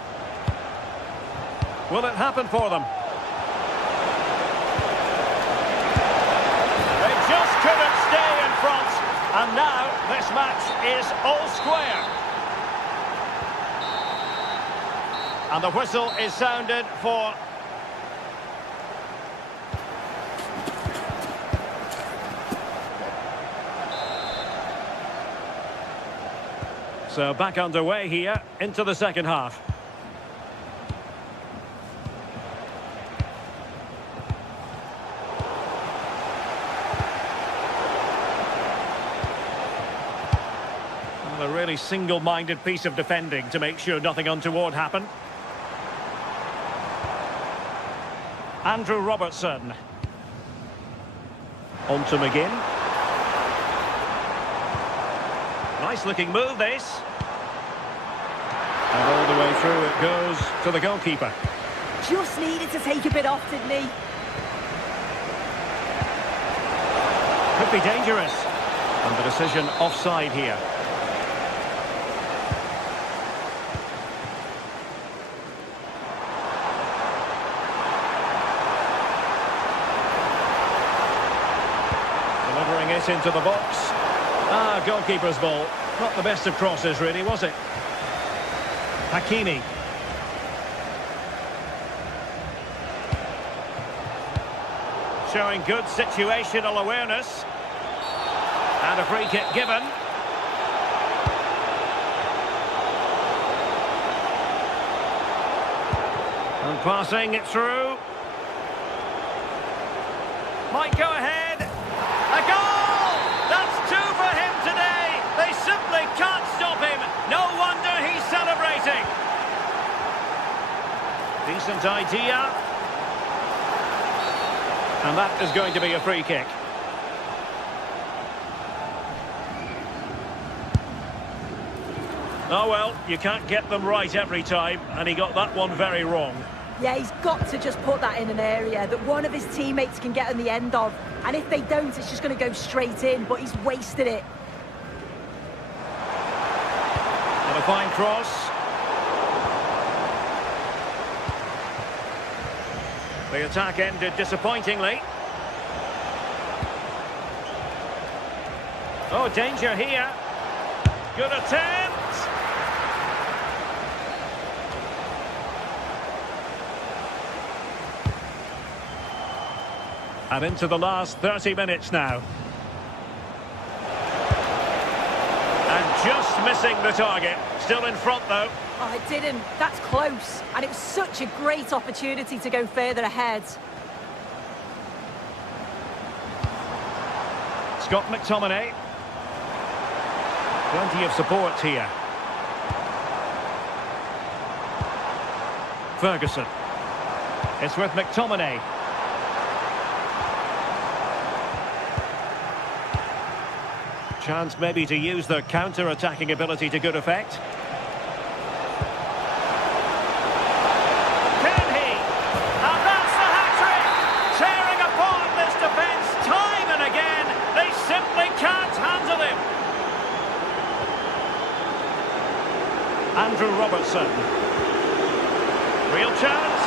Will it happen for them? They just couldn't stay in front. And now this match is all square. And the whistle is sounded for... So back underway here into the second half. Well, a really single-minded piece of defending to make sure nothing untoward happened. Andrew Robertson. On to McGinn. Nice looking move, this. And all the way through it goes to the goalkeeper. Just needed to take a bit off, didn't he? Could be dangerous. And the decision offside here. Delivering it into the box. Goalkeeper's ball. Not the best of crosses, really, was it? Hakimi. Showing good situational awareness. And a free kick given. And passing it through. Might go ahead. A goal! That's 2 for him today. They simply can't stop him. No wonder he's celebrating. Decent idea. And that is going to be a free kick. Oh well, you can't get them right every time, and he got that one very wrong. Yeah, he's got to just put that in an area that one of his teammates can get on the end of. And if they don't, it's just going to go straight in, but he's wasted it. And a fine cross. The attack ended disappointingly. Oh, danger here. Good attempt. And into the last 30 minutes now. And just missing the target. Still in front, though. Oh, it didn't. That's close. And it was such a great opportunity to go further ahead. Scott McTominay. Plenty of support here. Ferguson. It's with McTominay. Chance maybe to use their counter-attacking ability to good effect. Can he? And that's the hat-trick! Tearing apart this defence time and again. They simply can't handle him. Andrew Robertson. Real chance.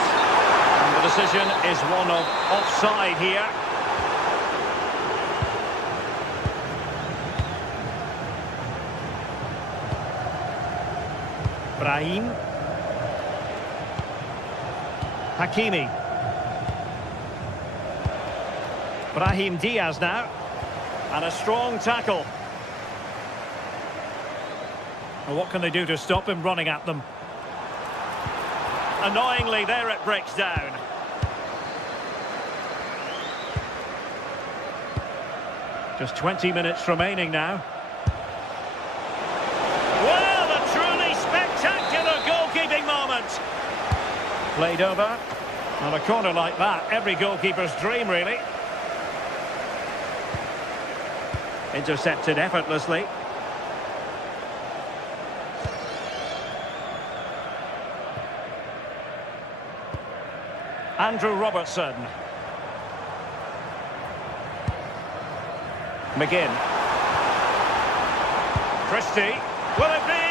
And the decision is one of offside here. Brahim. Hakimi. Brahim Diaz now. And a strong tackle. Well, what can they do to stop him running at them? Annoyingly, there it breaks down. Just 20 minutes remaining now. Well, a truly spectacular goalkeeping moment. Played over. On a corner like that, every goalkeeper's dream, really. Intercepted effortlessly. Andrew Robertson. McGinn. Christie. Will it be?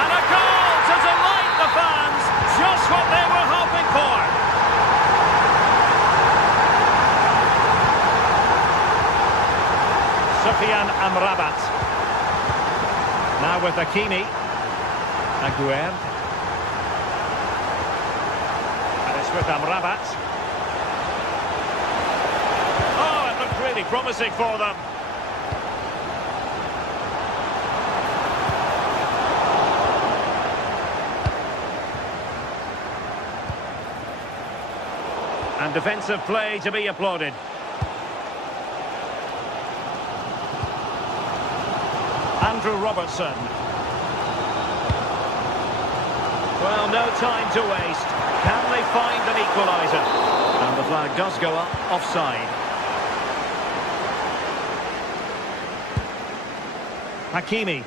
And a goal to delight the fans. Just what they were hoping for. Sufyan Amrabat. Now with Hakimi. Aguerd. With Amrabat. Oh, it looked really promising for them. And defensive play to be applauded. Andrew Robertson. Well, no time to waste. Can they find an equaliser? And the flag does go up, offside. Hakimi.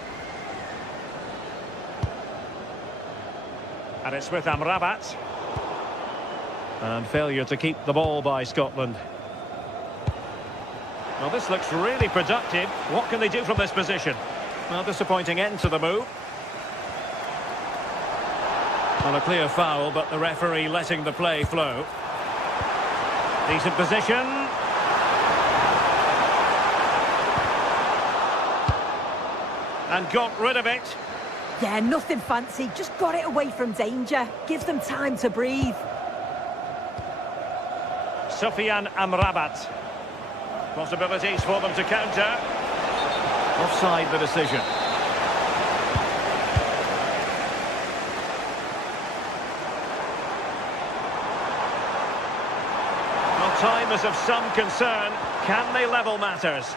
And it's with Amrabat. And failure to keep the ball by Scotland. Well, this looks really productive. What can they do from this position? Well, disappointing end to the move. Well, a clear foul, but the referee letting the play flow. Decent position. And got rid of it. Yeah, nothing fancy. Just got it away from danger. Gives them time to breathe. Sufyan Amrabat. Possibilities for them to counter. Offside the decision. Time is of some concern. Can they level matters?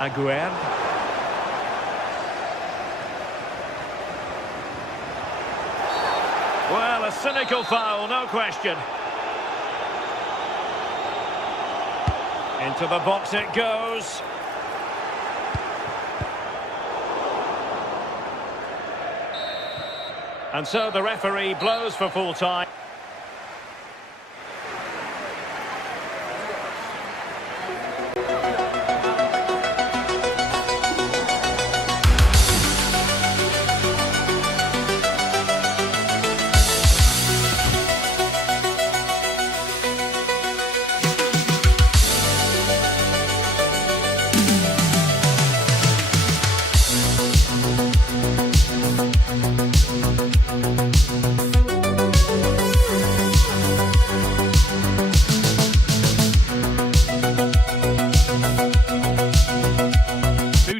Aguerd. Well, a cynical foul, no question. Into the box it goes. And so the referee blows for full time.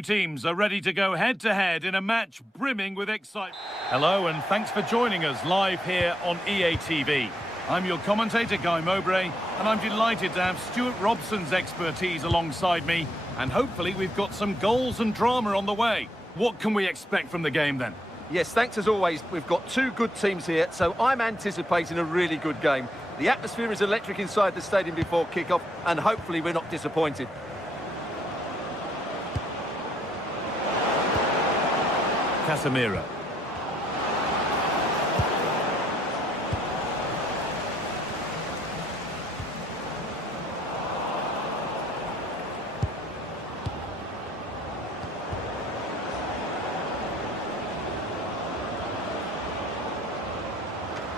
Teams are ready to go head-to-head in a match brimming with excitement. Hello and thanks for joining us live here on EA TV. I'm your commentator, Guy Mowbray, and I'm delighted to have Stuart Robson's expertise alongside me, and hopefully we've got some goals and drama on the way. What can we expect from the game then? Yes, thanks as always. We've got two good teams here, so I'm anticipating a really good game. The atmosphere is electric inside the stadium before kick-off, and hopefully we're not disappointed. Casemiro.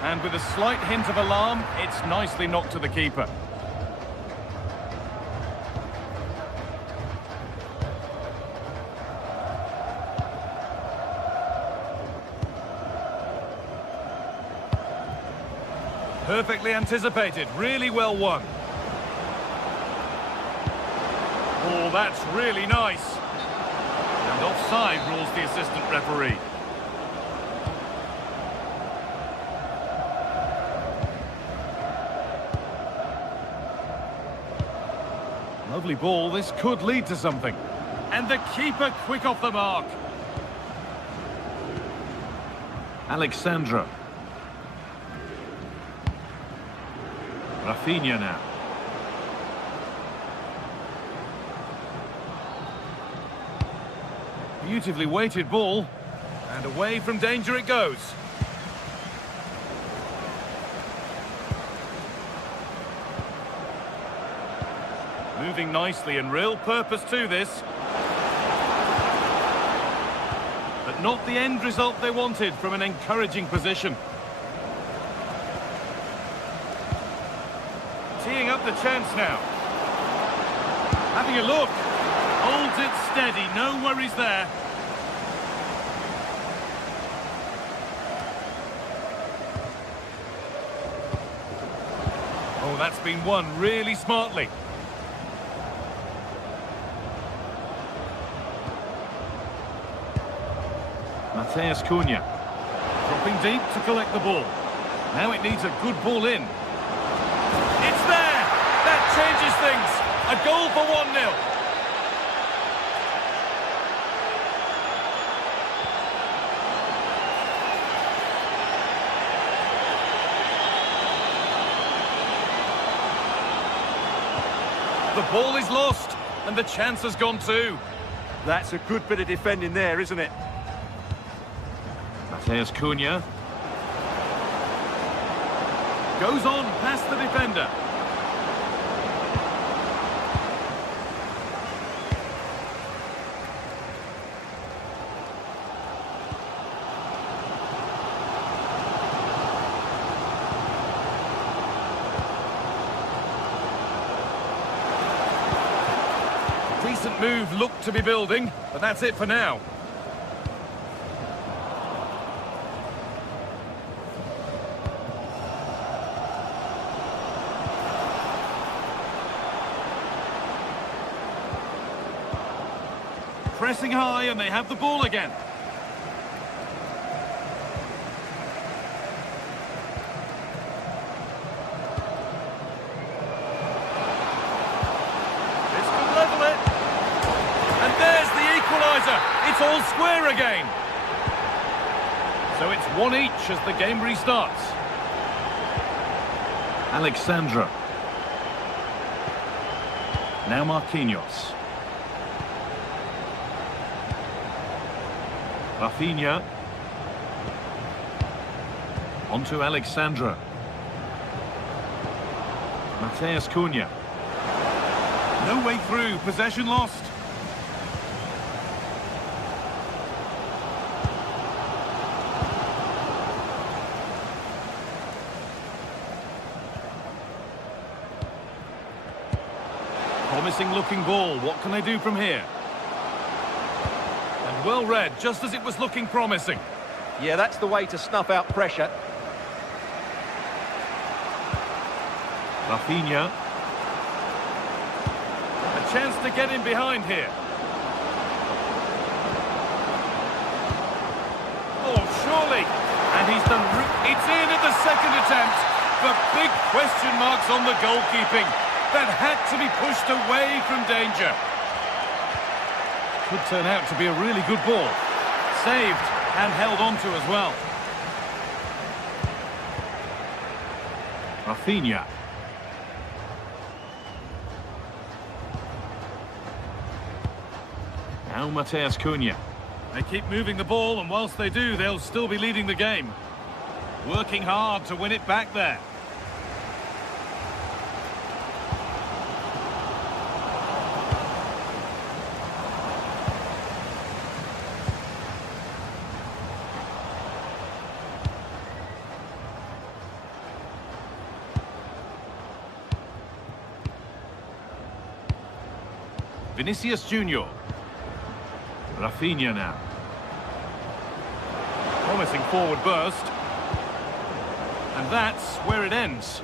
And with a slight hint of alarm, it's nicely knocked to the keeper. Perfectly anticipated, really well won. Oh, that's really nice. And offside rules the assistant referee. Lovely ball, this could lead to something. And the keeper quick off the mark. Alexandra. Rafinha now. Beautifully weighted ball. And away from danger it goes. Moving nicely and real purpose to this. But not the end result they wanted from an encouraging position. Teeing up the chance now. Having a look. Holds it steady, no worries there. Oh, that's been won really smartly. Mateus Cunha. Dropping deep to collect the ball. Now it needs a good ball in. It's there! That changes things. A goal for 1-0. The ball is lost, and the chance has gone too. That's a good bit of defending there, isn't it? Mateus Cunha. Goes on past the defender. Decent move looked to be building, but that's it for now. Pressing high and they have the ball again. This could level it. And there's the equaliser. It's all square again. So it's 1 each as the game restarts. Alexandra. Now Marquinhos. Rafinha. Onto Alexandra. Mateus Cunha. No way through, possession lost. Promising looking ball, what can they do from here? Well read, just as it was looking promising. Yeah, that's the way to snuff out pressure. Rafinha. A chance to get in behind here. Oh, surely. And he's done... It's in at the second attempt. but big question marks on the goalkeeping. That had to be pushed away from danger. Could turn out to be a really good ball. Saved and held on to as well. Rafinha. Now Mateus Cunha. They keep moving the ball, and whilst they do, they'll still be leading the game. Working hard to win it back there. Vinicius Junior. Rafinha now. Promising forward burst. And that's where it ends.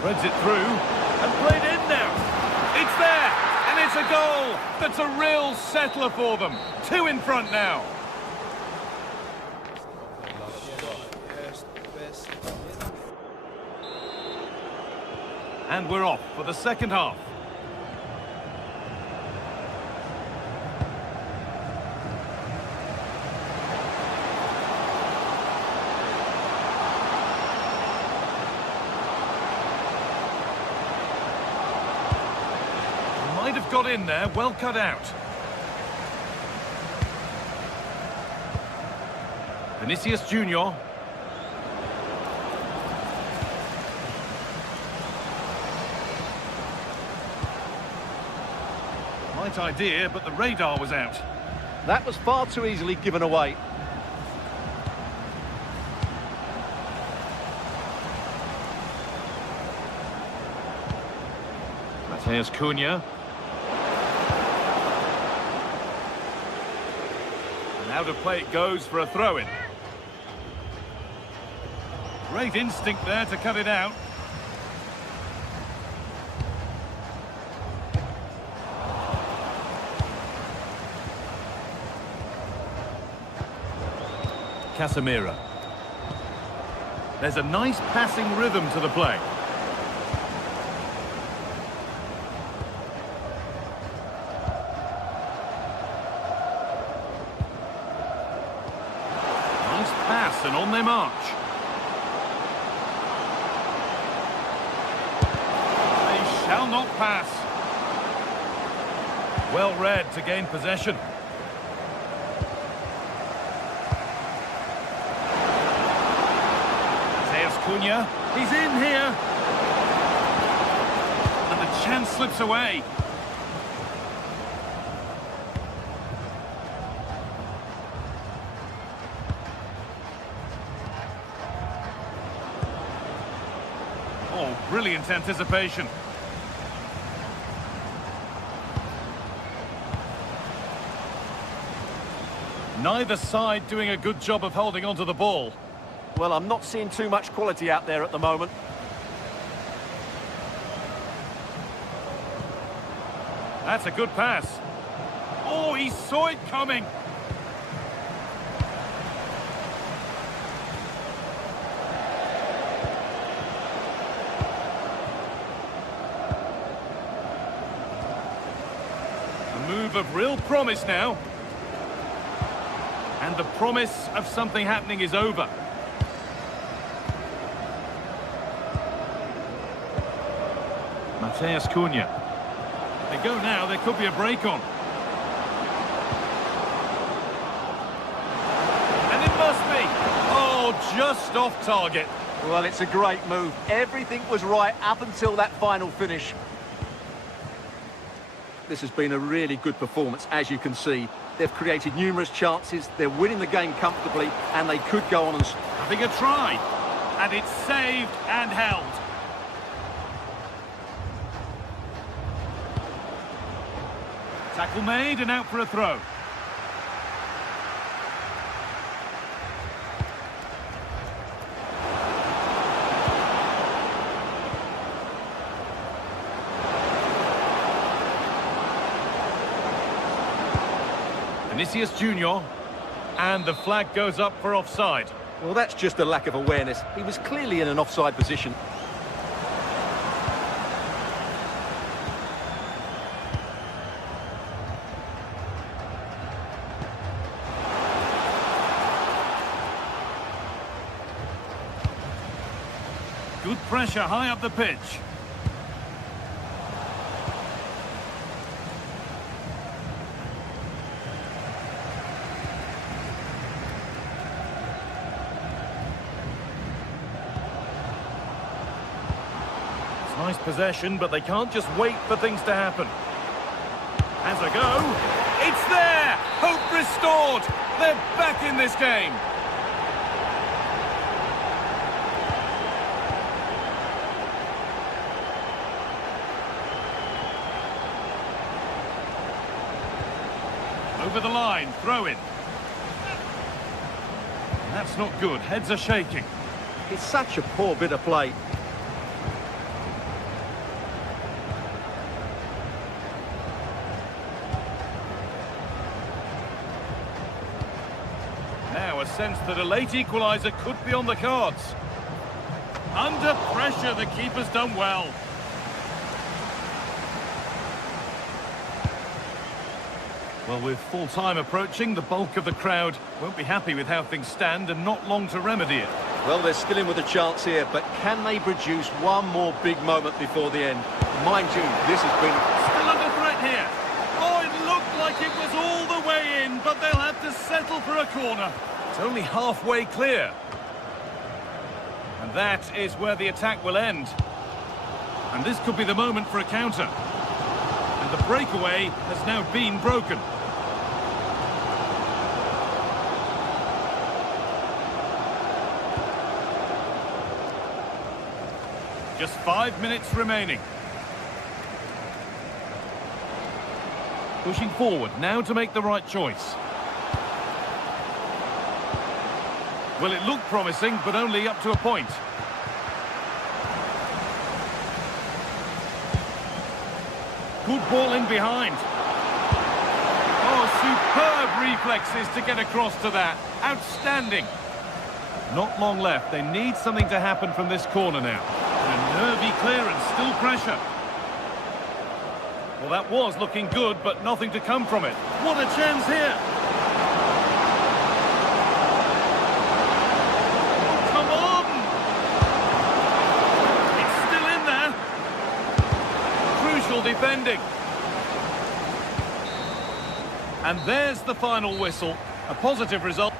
Threads it through and played in now. It's there, and it's a goal. That's a real settler for them. 2 in front now. And we're off for the second half. Might have got in there, well cut out. Vinicius Junior. Right idea, but the radar was out. That was far too easily given away. Mateus Cunha. And out of play it goes for a throw-in. Great instinct there to cut it out. Casemiro. There's a nice passing rhythm to the play. Nice pass and on they march. They shall not pass. Well read to gain possession. Cunha, he's in here. And the chance slips away. Oh, brilliant anticipation. Neither side doing a good job of holding onto the ball. Well, I'm not seeing too much quality out there at the moment. That's a good pass. Oh, he saw it coming. A move of real promise now. And the promise of something happening is over. Mateus Cunha. They go now, there could be a break on. And it must be. Oh, just off target. Well, it's a great move. Everything was right up until that final finish. This has been a really good performance, as you can see. They've created numerous chances, they're winning the game comfortably, and they could go on and... Having a try. And it's saved and held. Tackle made and out for a throw. Vinicius Junior. And the flag goes up for offside. Well, that's just a lack of awareness. He was clearly in an offside position. Good pressure high up the pitch. It's nice possession, but they can't just wait for things to happen. Has a go. It's there! Hope restored! They're back in this game. Over the line, throw in. That's not good, heads are shaking. It's such a poor bit of play. Now a sense that a late equaliser could be on the cards. Under pressure, the keeper's done well. Well, with full time approaching, the bulk of the crowd won't be happy with how things stand and not long to remedy it. Well, they're still in with a chance here, but can they produce one more big moment before the end? Mind you, this has been... Still under threat here. Oh, it looked like it was all the way in, but they'll have to settle for a corner. It's only halfway clear. And that is where the attack will end. And this could be the moment for a counter. And the breakaway has now been broken. Just 5 minutes remaining. Pushing forward, now to make the right choice. Well, it looked promising, but only up to a point. Good ball in behind. Oh, superb reflexes to get across to that. Outstanding. Not long left. They need something to happen from this corner now. A nervy clearance, still pressure. Well, that was looking good, but nothing to come from it. What a chance here! Oh, come on! It's still in there. Crucial defending. And there's the final whistle. A positive result.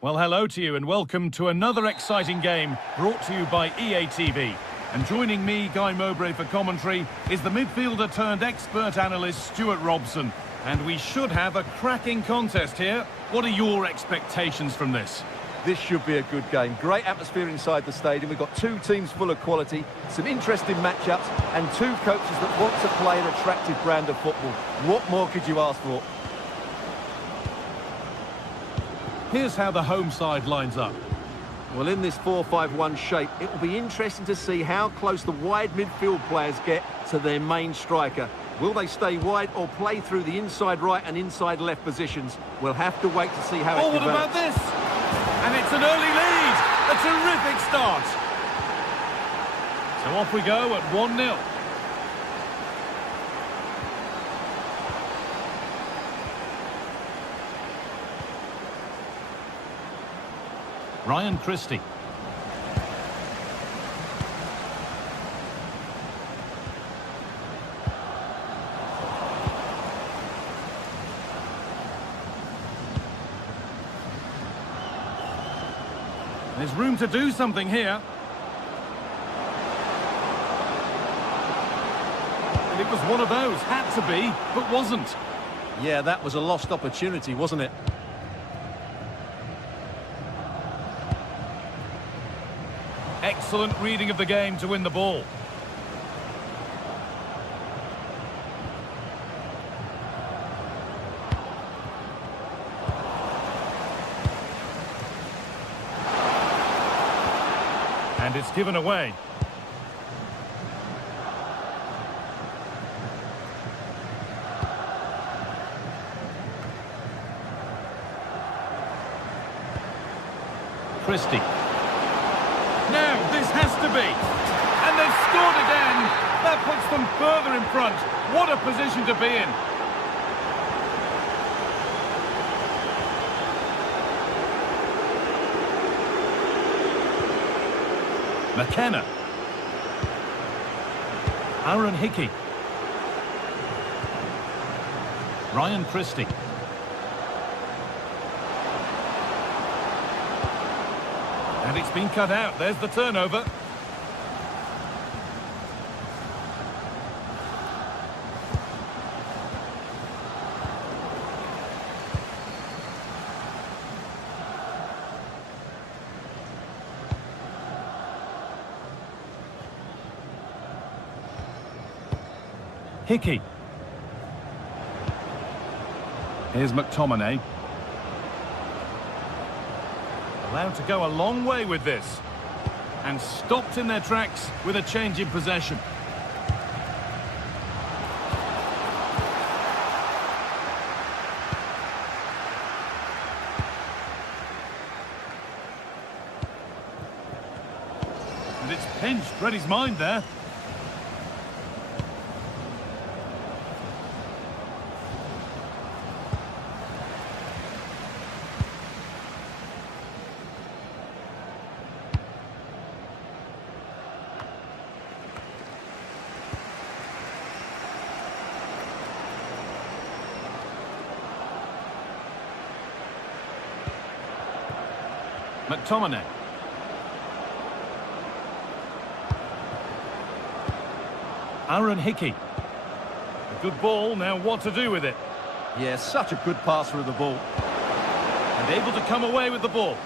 Well, hello to you and welcome to another exciting game brought to you by EA TV. And joining me, Guy Mowbray, for commentary is the midfielder turned expert analyst Stuart Robson. And we should have a cracking contest here. What are your expectations from this? This should be a good game. Great atmosphere inside the stadium. We've got two teams full of quality, some interesting matchups, and two coaches that want to play an attractive brand of football. What more could you ask for? Here's how the home side lines up. Well, in this 4-5-1 shape, it will be interesting to see how close the wide midfield players get to their main striker. Will they stay wide or play through the inside right and inside left positions? We'll have to wait to see how it develops. What about this? And it's an early lead. A terrific start. So off we go at 1-0. Ryan Christie. There's room to do something here. And it was one of those, had to be, but wasn't. Yeah, that was a lost opportunity, wasn't it? Excellent reading of the game to win the ball. And it's given away. Christie. Now, this has to be. And they've scored again. That puts them further in front. What a position to be in. McKenna. Aaron Hickey. Ryan Christie. And it's been cut out. There's the turnover. Hickey. Here's McTominay. Allowed to go a long way with this. And stopped in their tracks with a change in possession. And it's pinched. Read his mind there. McTominay. Aaron Hickey. A good ball, now what to do with it? Yeah, such a good passer of the ball. And able to come away with the ball.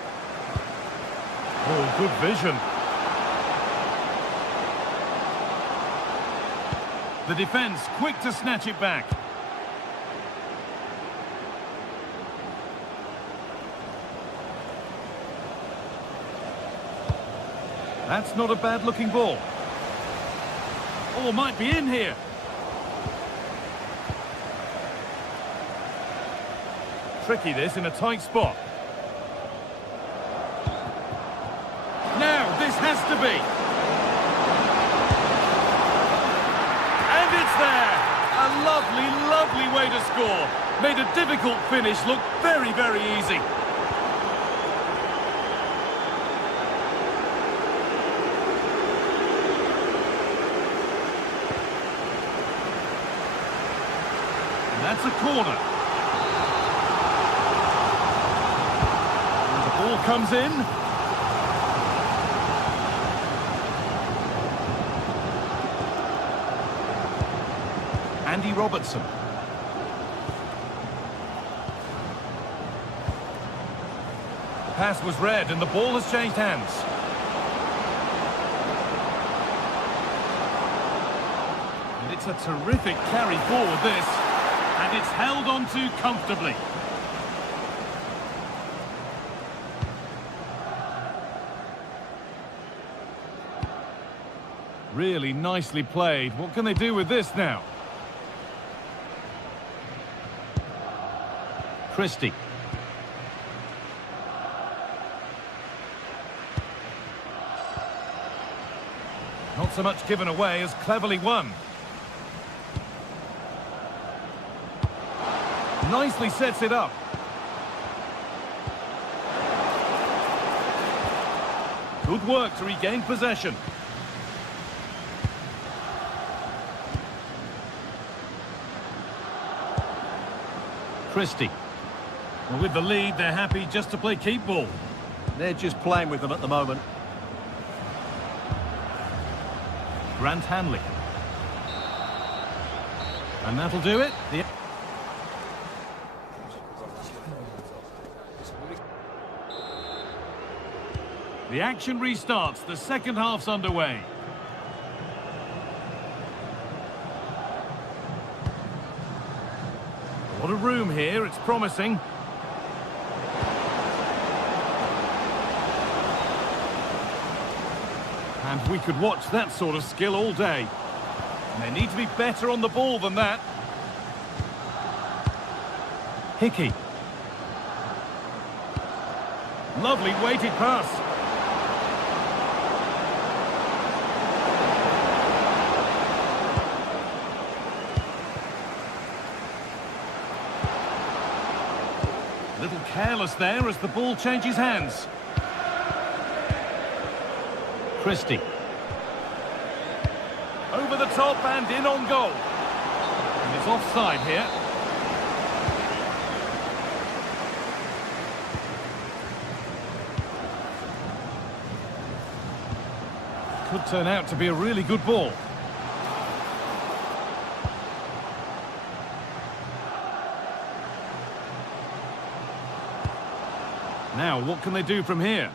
Oh, good vision. The defence quick to snatch it back. That's not a bad-looking ball. Oh, might be in here. Tricky this in a tight spot. Now, this has to be. And it's there. A lovely, lovely way to score. Made a difficult finish look very, very easy. That's a corner. And the ball comes in. Andy Robertson. The pass was read and the ball has changed hands. And it's a terrific carry forward, this. And it's held on to comfortably. Really nicely played. What can they do with this now? Christie. Not so much given away as cleverly won. Nicely sets it up. Good work to regain possession. Christie. Well, with the lead, they're happy just to play keep ball. They're just playing with them at the moment. Grant Hanley. And that'll do it. The action restarts. The second half's underway. What a room here. It's promising. And we could watch that sort of skill all day. And they need to be better on the ball than that. Hickey. Lovely weighted pass. A little careless there as the ball changes hands. Christie. Over the top and in on goal. And it's offside here. Could turn out to be a really good ball. Now, what can they do from here?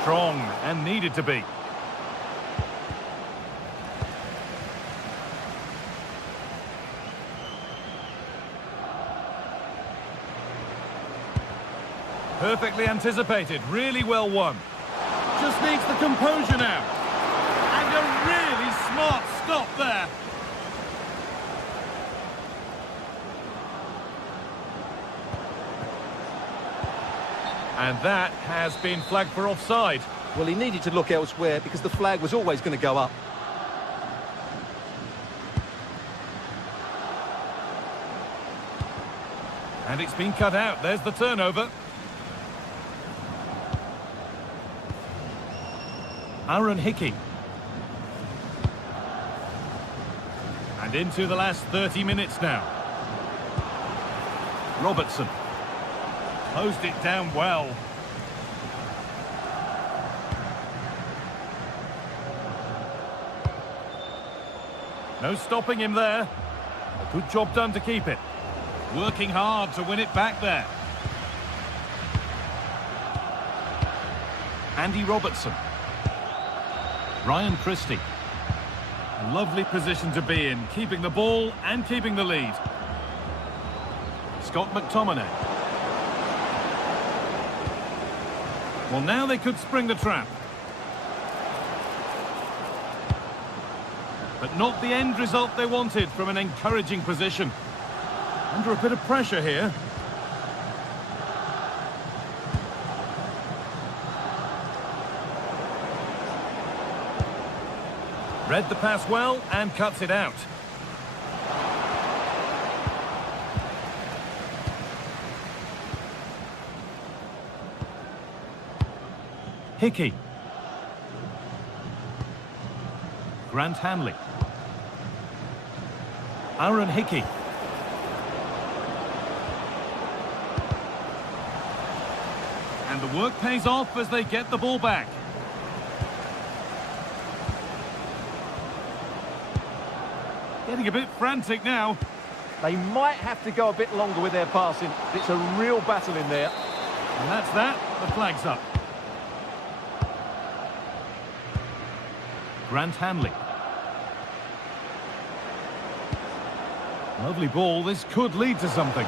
Strong and needed to be. Perfectly anticipated, really well won. Just needs the composure now. And a really smart stop there. And that has been flagged for offside. Well, he needed to look elsewhere because the flag was always going to go up. And it's been cut out. There's the turnover. Aaron Hickey. And into the last 30 minutes now. Robertson. Closed it down well. No stopping him there. A good job done to keep it. Working hard to win it back there. Andy Robertson. Ryan Christie. A lovely position to be in, keeping the ball and keeping the lead. Scott McTominay. Well, now they could spring the trap. But not the end result they wanted from an encouraging position. Under a bit of pressure here. Read the pass well and cuts it out. Hickey. Grant Hanley. Aaron Hickey. And the work pays off as they get the ball back. Getting a bit frantic now. They might have to go a bit longer with their passing. It's a real battle in there. And that's that. The flag's up. Grant Hanley. Lovely ball. This could lead to something.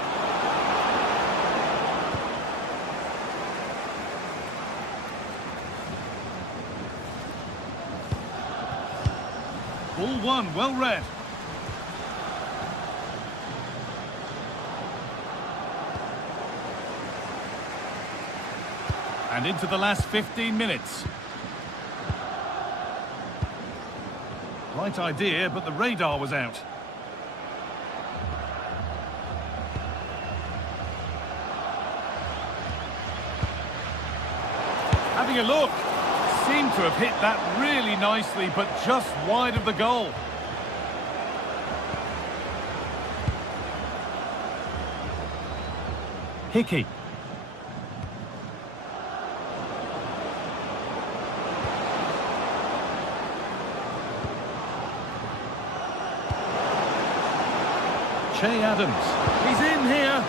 Ball one, well read. And into the last 15 minutes. Right idea, but the radar was out. Having a look. Seemed to have hit that really nicely, but just wide of the goal. Hickey. Adams. He's in here.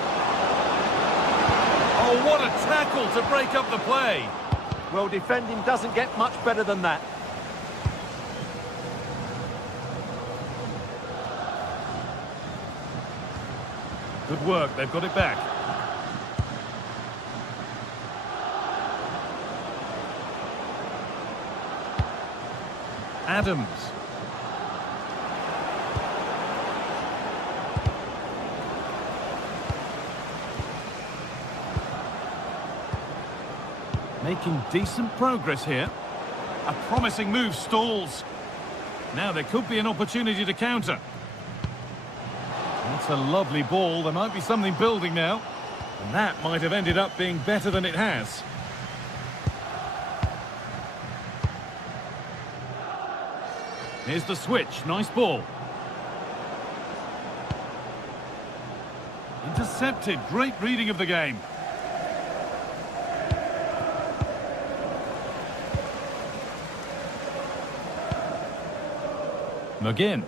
Oh, what a tackle to break up the play. Well, defending doesn't get much better than that. Good work, they've got it back. Adams. Making decent progress here. A promising move stalls. Now there could be an opportunity to counter. That's a lovely ball. There might be something building now. And that might have ended up being better than it has. Here's the switch. Nice ball. Intercepted. Great reading of the game. McGinn.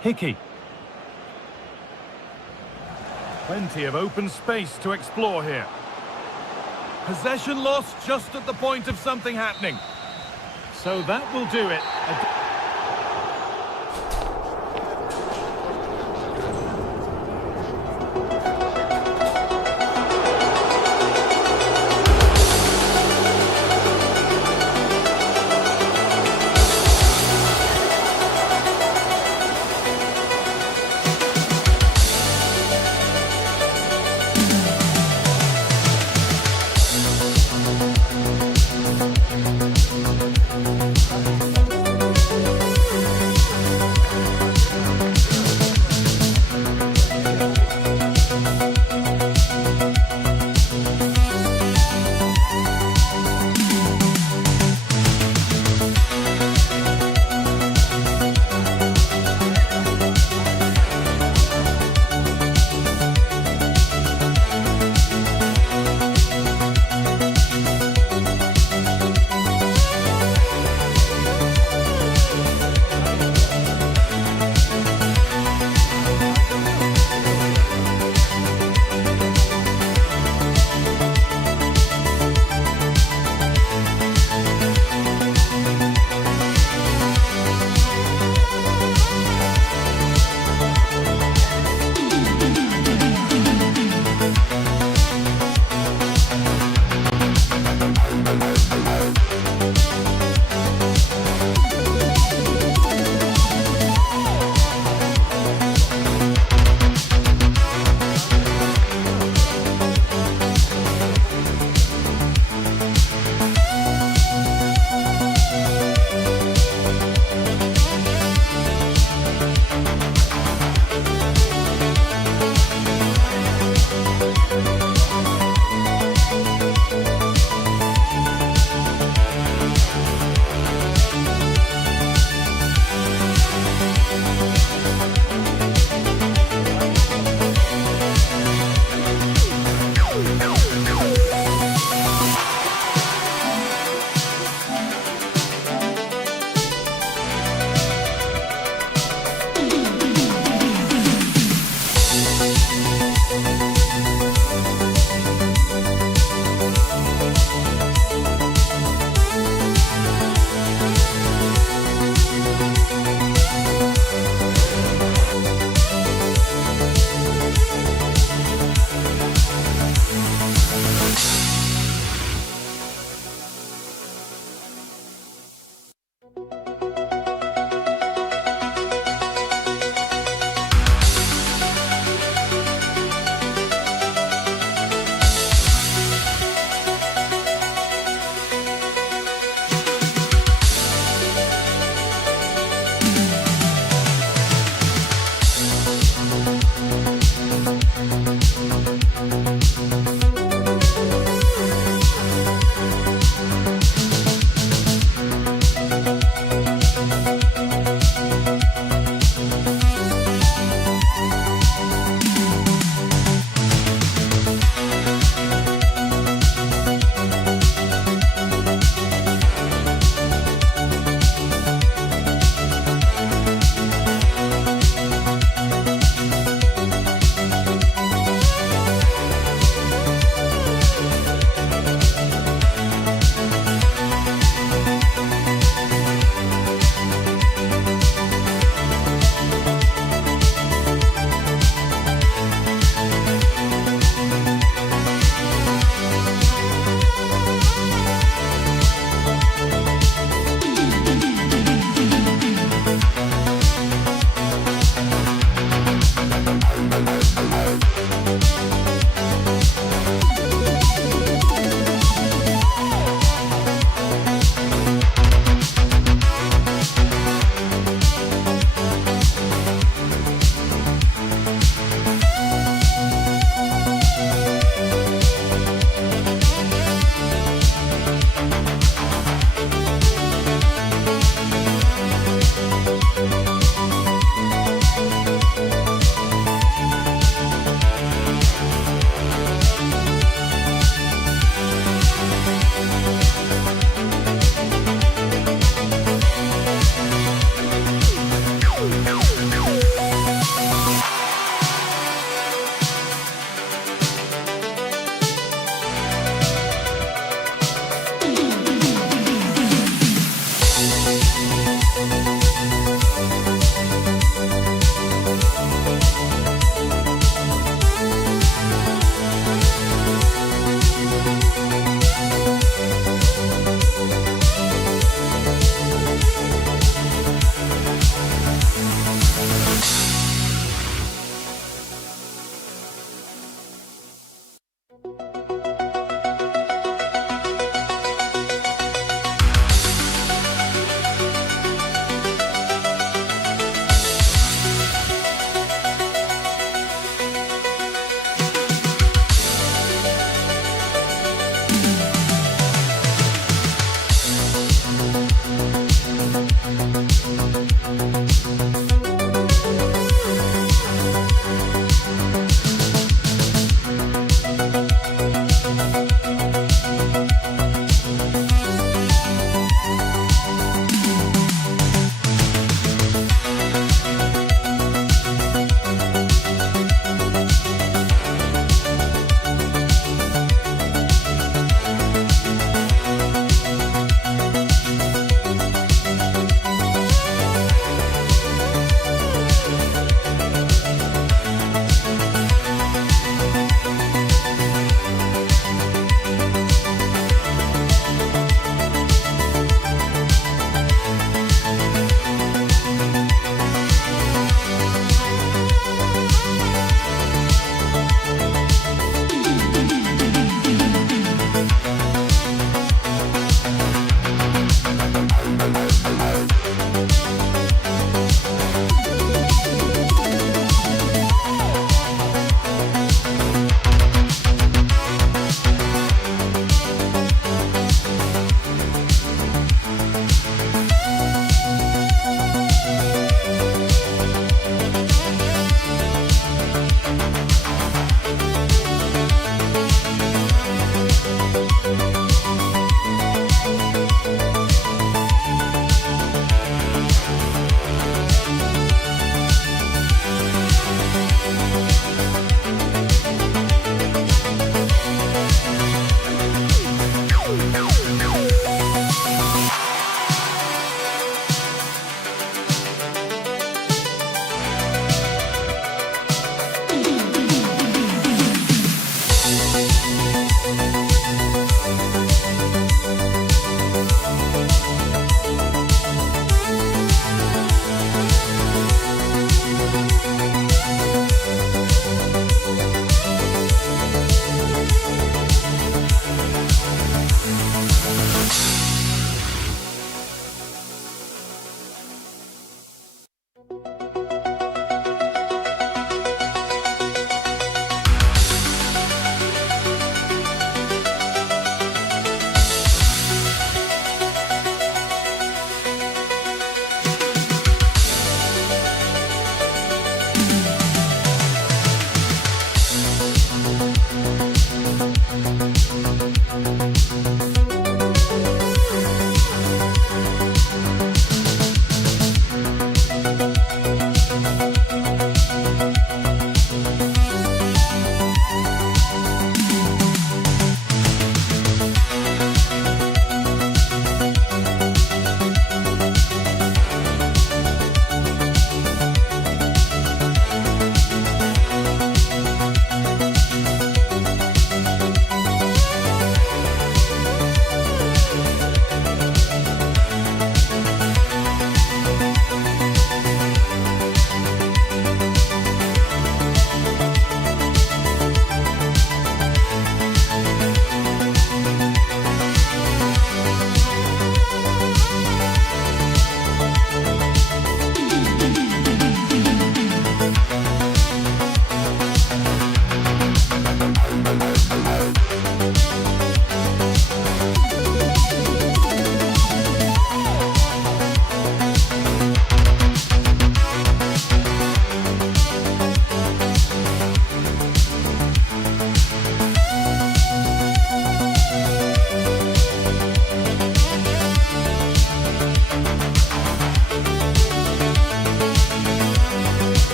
Hickey. Plenty of open space to explore here. Possession lost just at the point of something happening. So that will do it.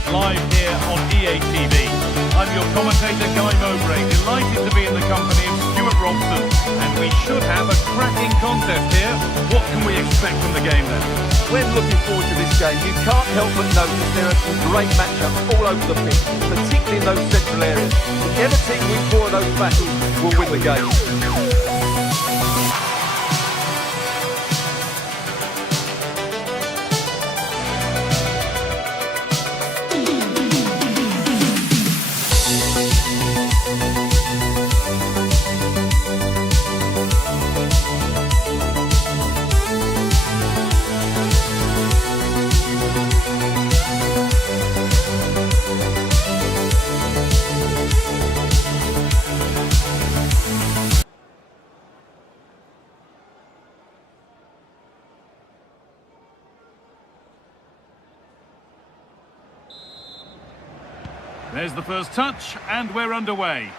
performance live here on EA TV. I'm your commentator, Guy Mowbray, delighted to be in the company of Stuart Robson, and we should have a cracking contest here. What can we expect from the game then? When looking forward to this game, you can't help but notice there are some great matchups all over the pitch, particularly in those central areas. Whichever team wins more of those battles will win the game. There's the first touch, and we're underway.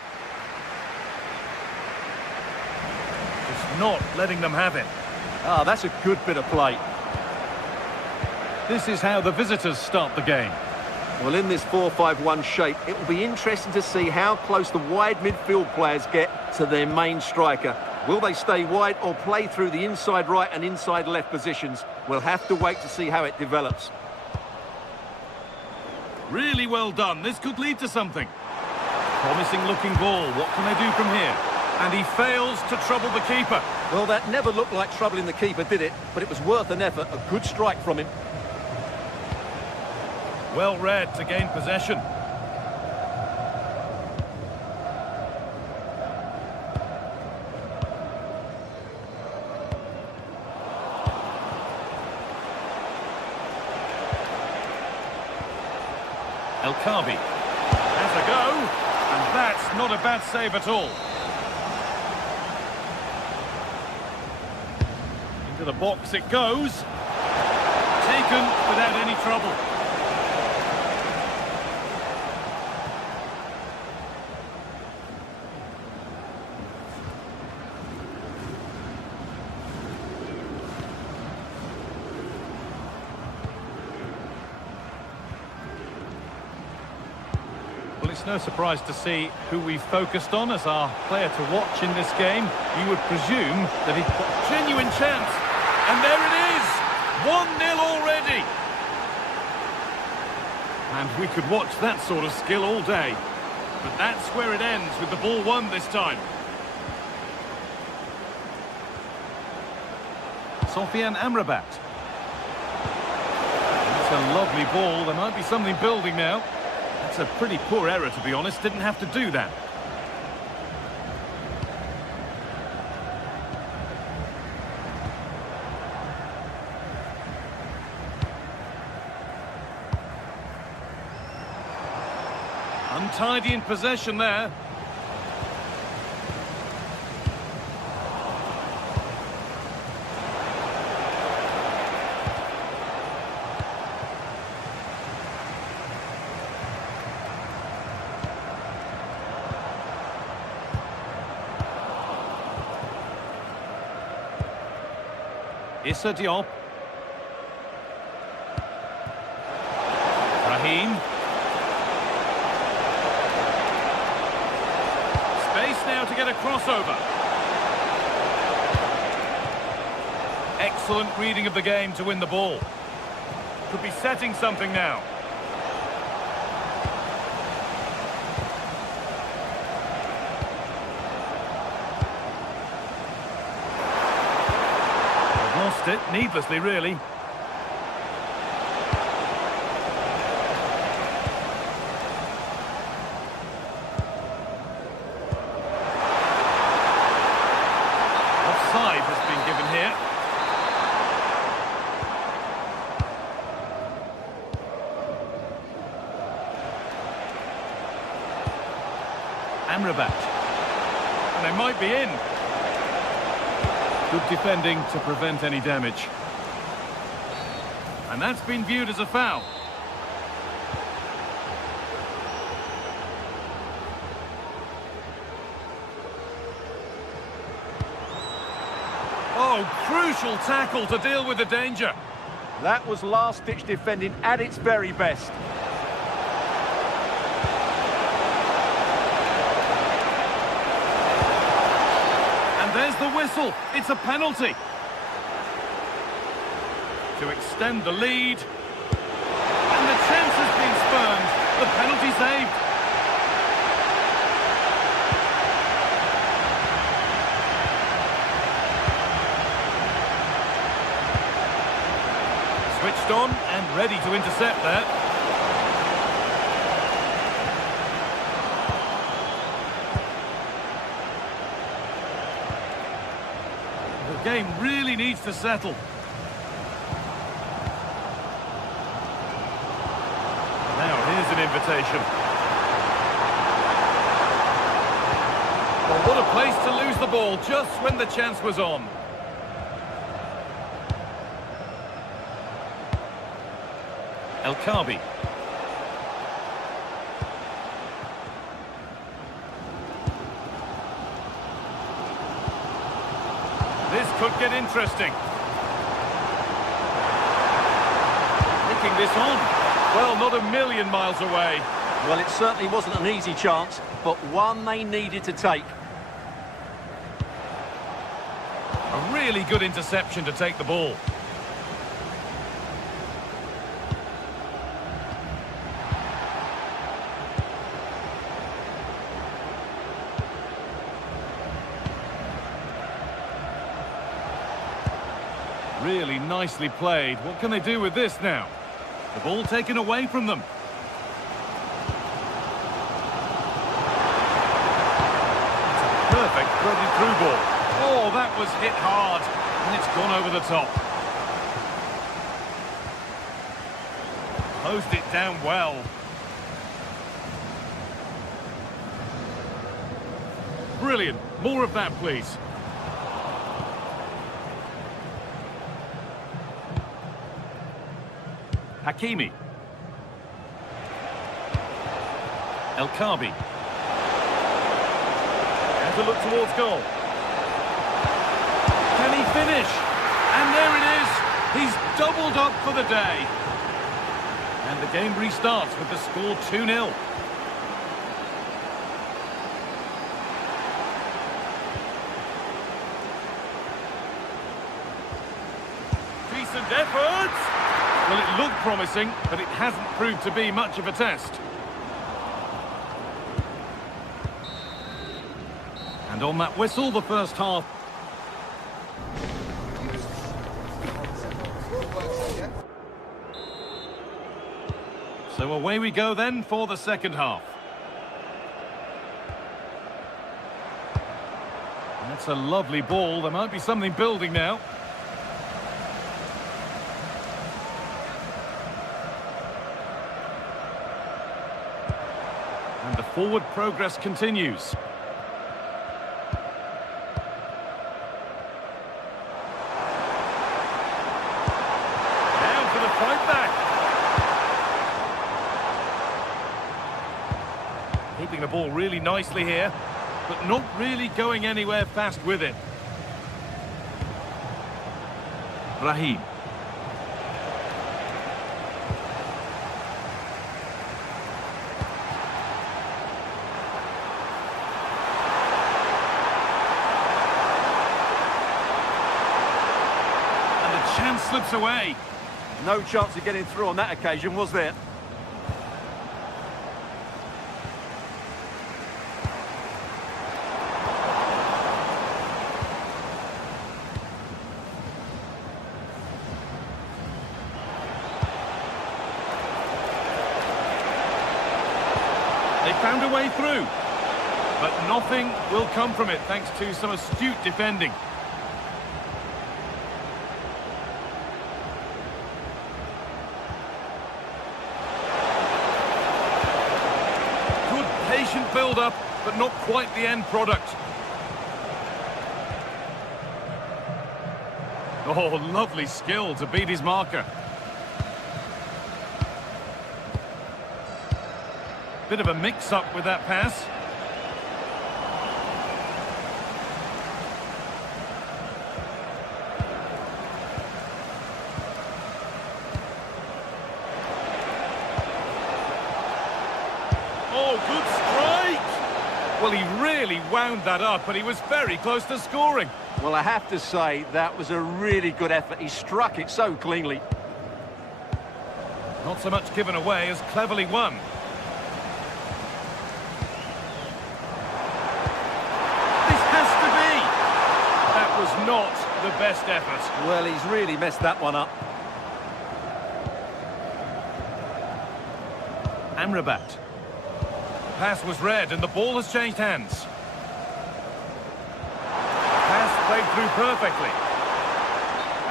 Just not letting them have it. Ah, that's a good bit of play. This is how the visitors start the game. Well, in this 4-5-1 shape, it will be interesting to see how close the wide midfield players get to their main striker. Will they stay wide or play through the inside right and inside left positions? We'll have to wait to see how it develops. Really well done. This could lead to something. Promising looking ball. What can they do from here? And he fails to trouble the keeper. Well, that never looked like troubling the keeper, did it? But it was worth an effort. A good strike from him. Well read to gain possession. El-Kabi has a go, and that's not a bad save at all. Into the box it goes. Taken without any trouble. It's no surprise to see who we've focused on as our player to watch in this game. You would presume that he's got a genuine chance. And there it is! 1-0 already! And we could watch that sort of skill all day. But that's where it ends, with the ball won this time. Sofian Amrabat. It's a lovely ball. There might be something building now. That's a pretty poor error, to be honest. Didn't have to do that. Untidy in possession there. Issa Diop. Raheem. Space now to get a crossover. Excellent reading of the game to win the ball. Could be setting something now. Lost it, needlessly really. Offside has been given here. Amrabat. And they might be in. Good defending to prevent any damage. And that's been viewed as a foul. Oh, crucial tackle to deal with the danger. That was last-ditch defending at its very best. the whistle. It's a penalty. To extend the lead. And the chance has been spurned. The penalty saved. Switched on and ready to intercept there. The game really needs to settle. Now here's an invitation. Well, what a place to lose the ball just when the chance was on. El Kabi. This could get interesting. Taking this on. Well, not a million miles away. Well, it certainly wasn't an easy chance, but one they needed to take. A really good interception to take the ball. Really nicely played. What can they do with this now? The ball taken away from them. It's a perfect threaded through ball. Oh, that was hit hard. And it's gone over the top. Closed it down well. Brilliant. More of that, please. Hakimi. El Kabi. And to look towards goal. Can he finish? And there it is. He's doubled up for the day. And the game restarts with the score 2-0. Decent efforts. Well, it looked promising, but it hasn't proved to be much of a test. And on that whistle, the first half. So away we go then for the second half. That's a lovely ball. There might be something building now. And the forward progress continues. Down for the fight back. Keeping the ball really nicely here, but not really going anywhere fast with it. Raheem. Chance slips away. No chance of getting through on that occasion, was there? They found a way through, but nothing will come from it thanks to some astute defending. Patient build-up, but not quite the end product. Oh, lovely skill to beat his marker. Bit of a mix-up with that pass. Oh, good strike! Well, he really wound that up, and he was very close to scoring. Well, I have to say, that was a really good effort. He struck it so cleanly. Not so much given away as cleverly won. This has to be! That was not the best effort. Well, he's really messed that one up. Amrabat. Pass was read and the ball has changed hands. Pass played through perfectly.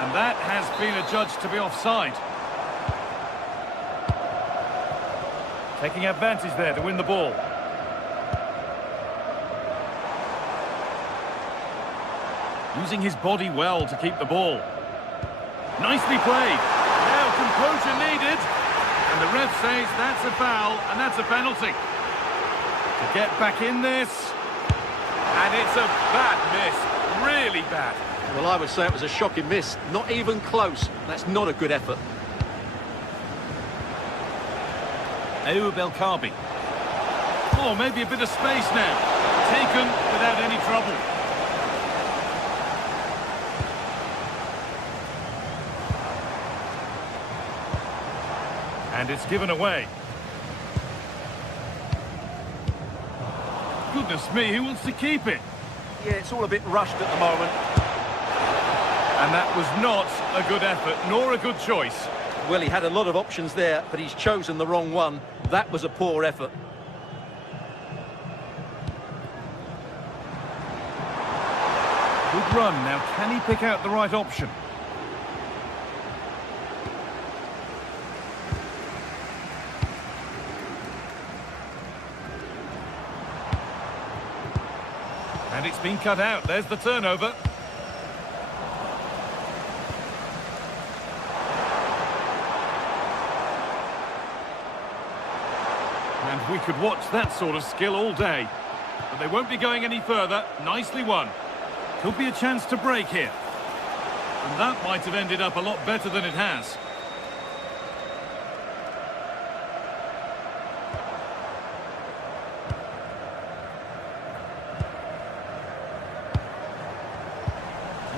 And that has been adjudged to be offside. Taking advantage there to win the ball. Using his body well to keep the ball. Nicely played. Now composure needed. And the ref says that's a foul and that's a penalty. To get back in this. And it's a bad miss. Really bad. Well, I would say it was a shocking miss. Not even close. That's not a good effort. Ayoub El Kaabi. Oh, maybe a bit of space now. Taken without any trouble. And it's given away. Goodness me, who wants to keep it? Yeah, it's all a bit rushed at the moment. And that was not a good effort, nor a good choice. Well, he had a lot of options there, but he's chosen the wrong one. That was a poor effort. Good run. Now, can he pick out the right option? And it's been cut out. There's the turnover. And we could watch that sort of skill all day. But they won't be going any further. Nicely won. Could be a chance to break here. And that might have ended up a lot better than it has.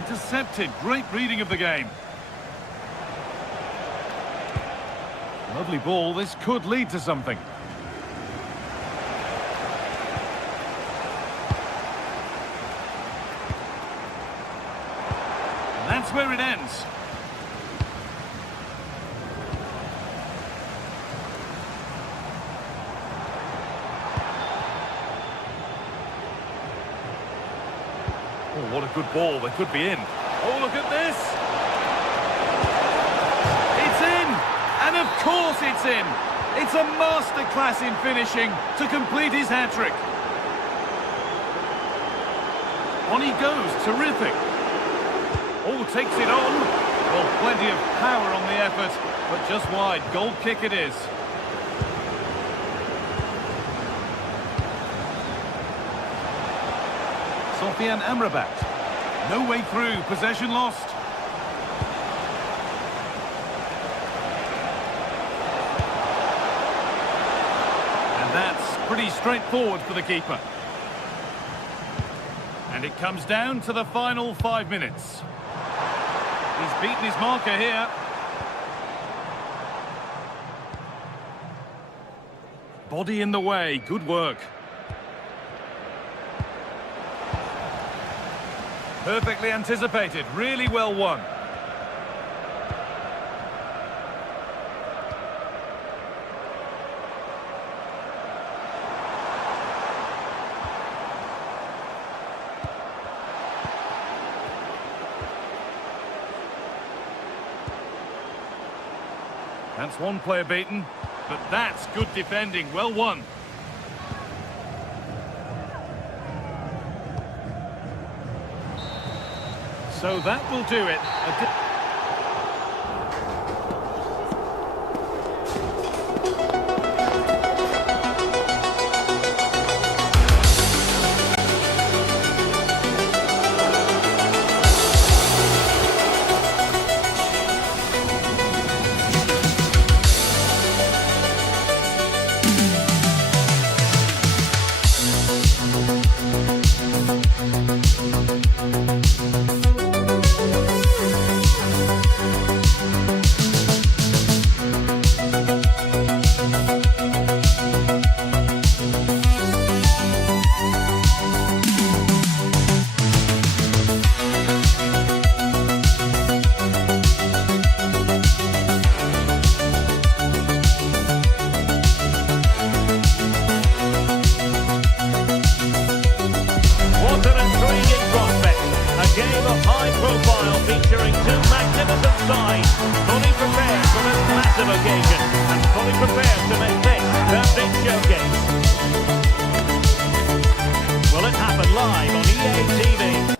Intercepted. Great reading of the game. Lovely ball. This could lead to something. That's where it ends. Oh, what a good ball. They could be in. Oh, look at this. It's in. And of course it's in. It's a masterclass in finishing to complete his hat-trick. On he goes. Terrific. Oh, takes it on. Well, plenty of power on the effort, but just wide. Goal kick it is. Sofiane Amrabat. No way through. Possession lost. And that's pretty straightforward for the keeper. And it comes down to the final 5 minutes. He's beaten his marker here. Body in the way. Good work. Perfectly anticipated. Really well won. That's one player beaten, but that's good defending. Well won. So that will do it. A massive occasion and fully prepared to make this their big showcase. Will it happen live on EA TV?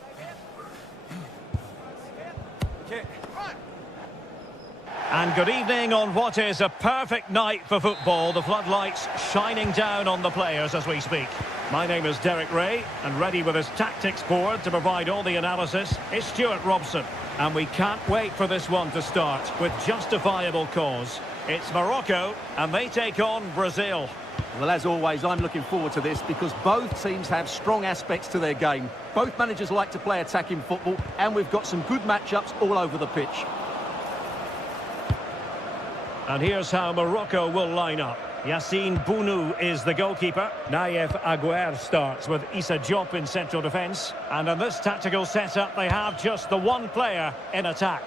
And good evening on what is a perfect night for football. The floodlights shining down on the players as we speak. My name is Derek Ray, and ready with his tactics board to provide all the analysis is Stuart Robson. And we can't wait for this one to start with justifiable cause. It's Morocco, and they take on Brazil. Well, as always, I'm looking forward to this because both teams have strong aspects to their game. Both managers like to play attacking football, and we've got some good matchups all over the pitch. And here's how Morocco will line up. Yassine Bounou is the goalkeeper. Naïef Aguer starts with Issa Diop in central defence. And in this tactical setup, they have just the one player in attack.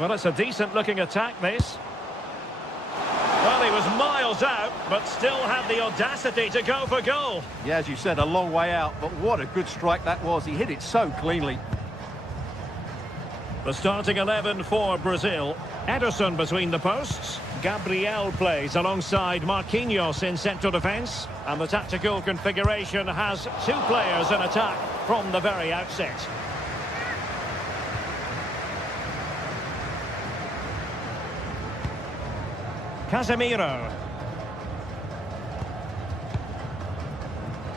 Well, it's a decent-looking attack, this. Well, he was miles out, but still had the audacity to go for goal. Yeah, as you said, a long way out, but what a good strike that was. He hit it so cleanly. The starting 11 for Brazil. Ederson between the posts. Gabriel plays alongside Marquinhos in central defence. And the tactical configuration has two players in attack from the very outset. Casemiro.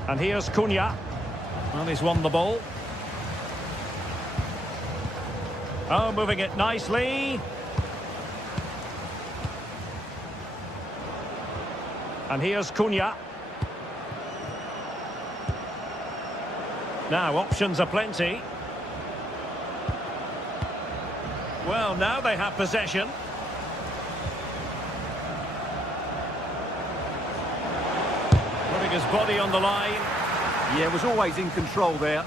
And here's Cunha. Well, he's won the ball. Oh, moving it nicely. And here's Cunha. Now, options are plenty. Well, now they have possession. Putting his body on the line. Yeah, was always in control there.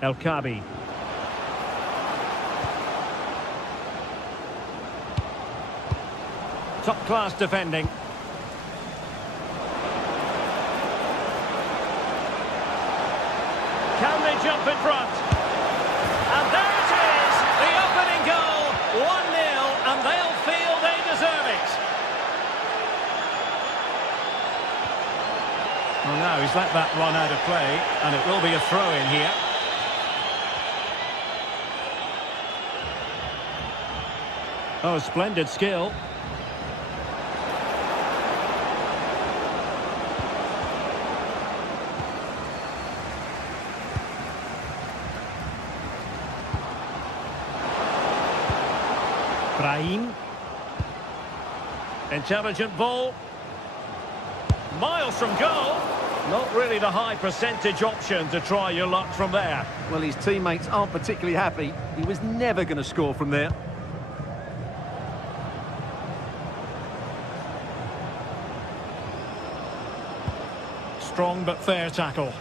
El Kabi. Top-class defending. Can they jump in front? And there it is! The opening goal! 1-0, and they'll feel they deserve it. Well, now he's let that run out of play, and it will be a throw-in here. Oh, splendid skill. Brahim. Intelligent ball. Miles from goal. Not really the high percentage option to try your luck from there. Well, his teammates aren't particularly happy. He was never going to score from there. Strong but fair tackle.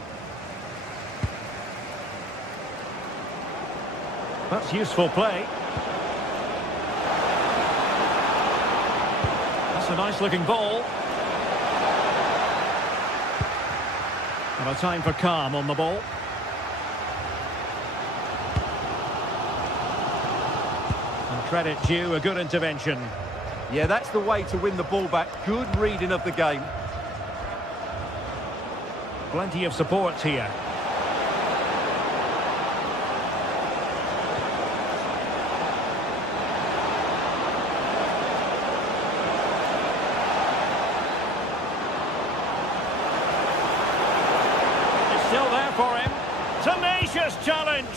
That's useful play. That's a nice looking ball. And a time for calm on the ball. And credit due, a good intervention. Yeah, that's the way to win the ball back. Good reading of the game. Plenty of support here. It's still there for him. Tenacious challenge.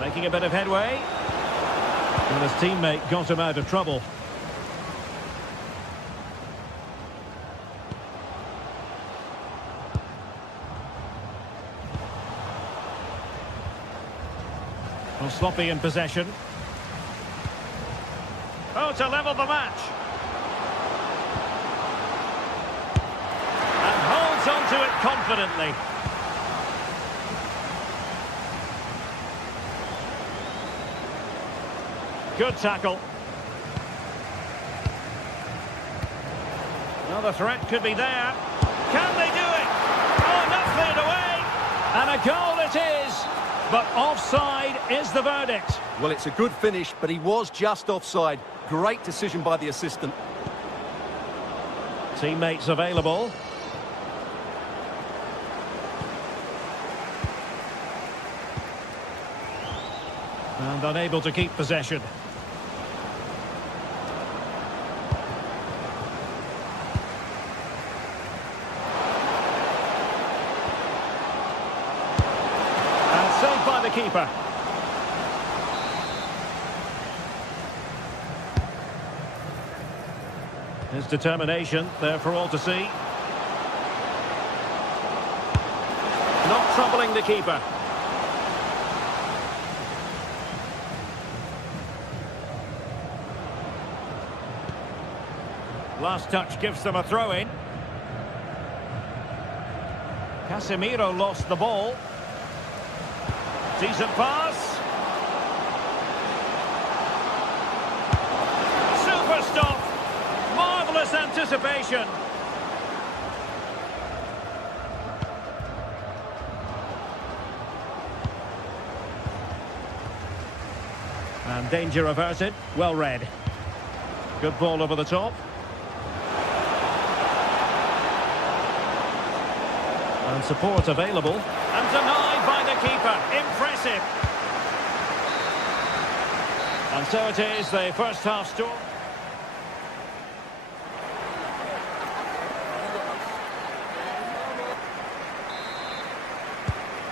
Making a bit of headway. And his teammate got him out of trouble. Well, sloppy in possession. Oh, to level the match. And holds on to it confidently. Good tackle. Another threat could be there. Can they do it? Oh, not cleared away. And a goal it is. But offside is the verdict. Well, it's a good finish, but he was just offside. Great decision by the assistant. Teammates available. And unable to keep possession. And saved by the keeper. His determination there for all to see. Not troubling the keeper. Last touch gives them a throw-in. Casemiro lost the ball. Decent pass. Super stop. Marvellous anticipation. And danger averted. Well read. Good ball over the top. And support available. And denied by the keeper. Impressive. And so it is, the first half score.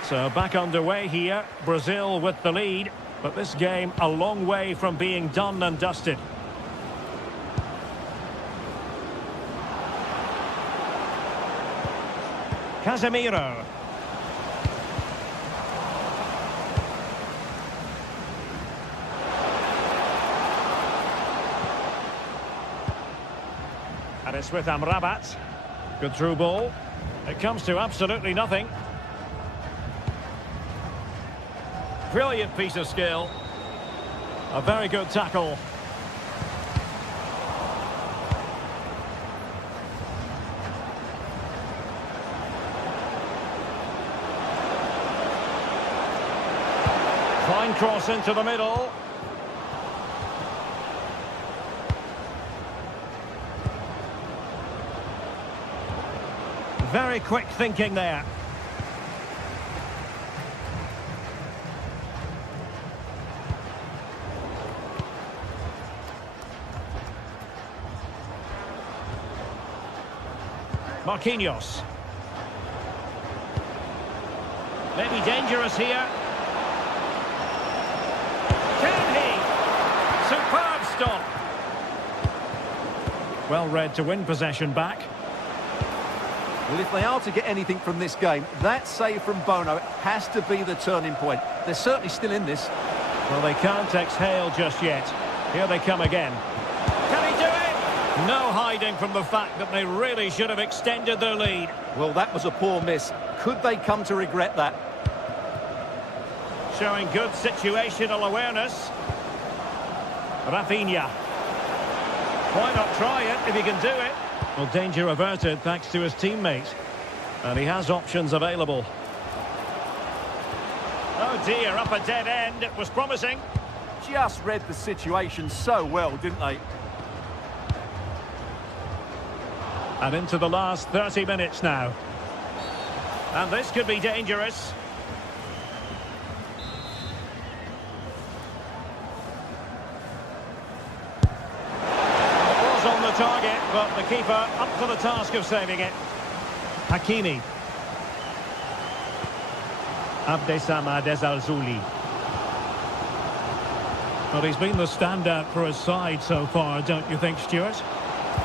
So back underway here. Brazil with the lead. But this game a long way from being done and dusted. Casemiro. And it's with Amrabat. Good through ball. It comes to absolutely nothing. Brilliant piece of skill. A very good tackle. Fine cross into the middle. Very quick thinking there. Marquinhos. Maybe dangerous here. Can he? Superb stop. Well read to win possession back. Well, if they are to get anything from this game, that save from Bono has to be the turning point. They're certainly still in this. Well, they can't exhale just yet. Here they come again. Can he do it? No hiding from the fact that they really should have extended their lead. Well, that was a poor miss. Could they come to regret that? Showing good situational awareness. Rafinha. Why not try it if he can do it? Well, danger averted thanks to his teammate. And he has options available. Oh dear, up a dead end. It was promising. Just read the situation so well, didn't they? And into the last 30 minutes now. And this could be dangerous. It was on the target, but the keeper up to the task of saving it. Hakimi. Abdessamad Al-Zouli. Well, he's been the standout for his side so far, don't you think, Stuart?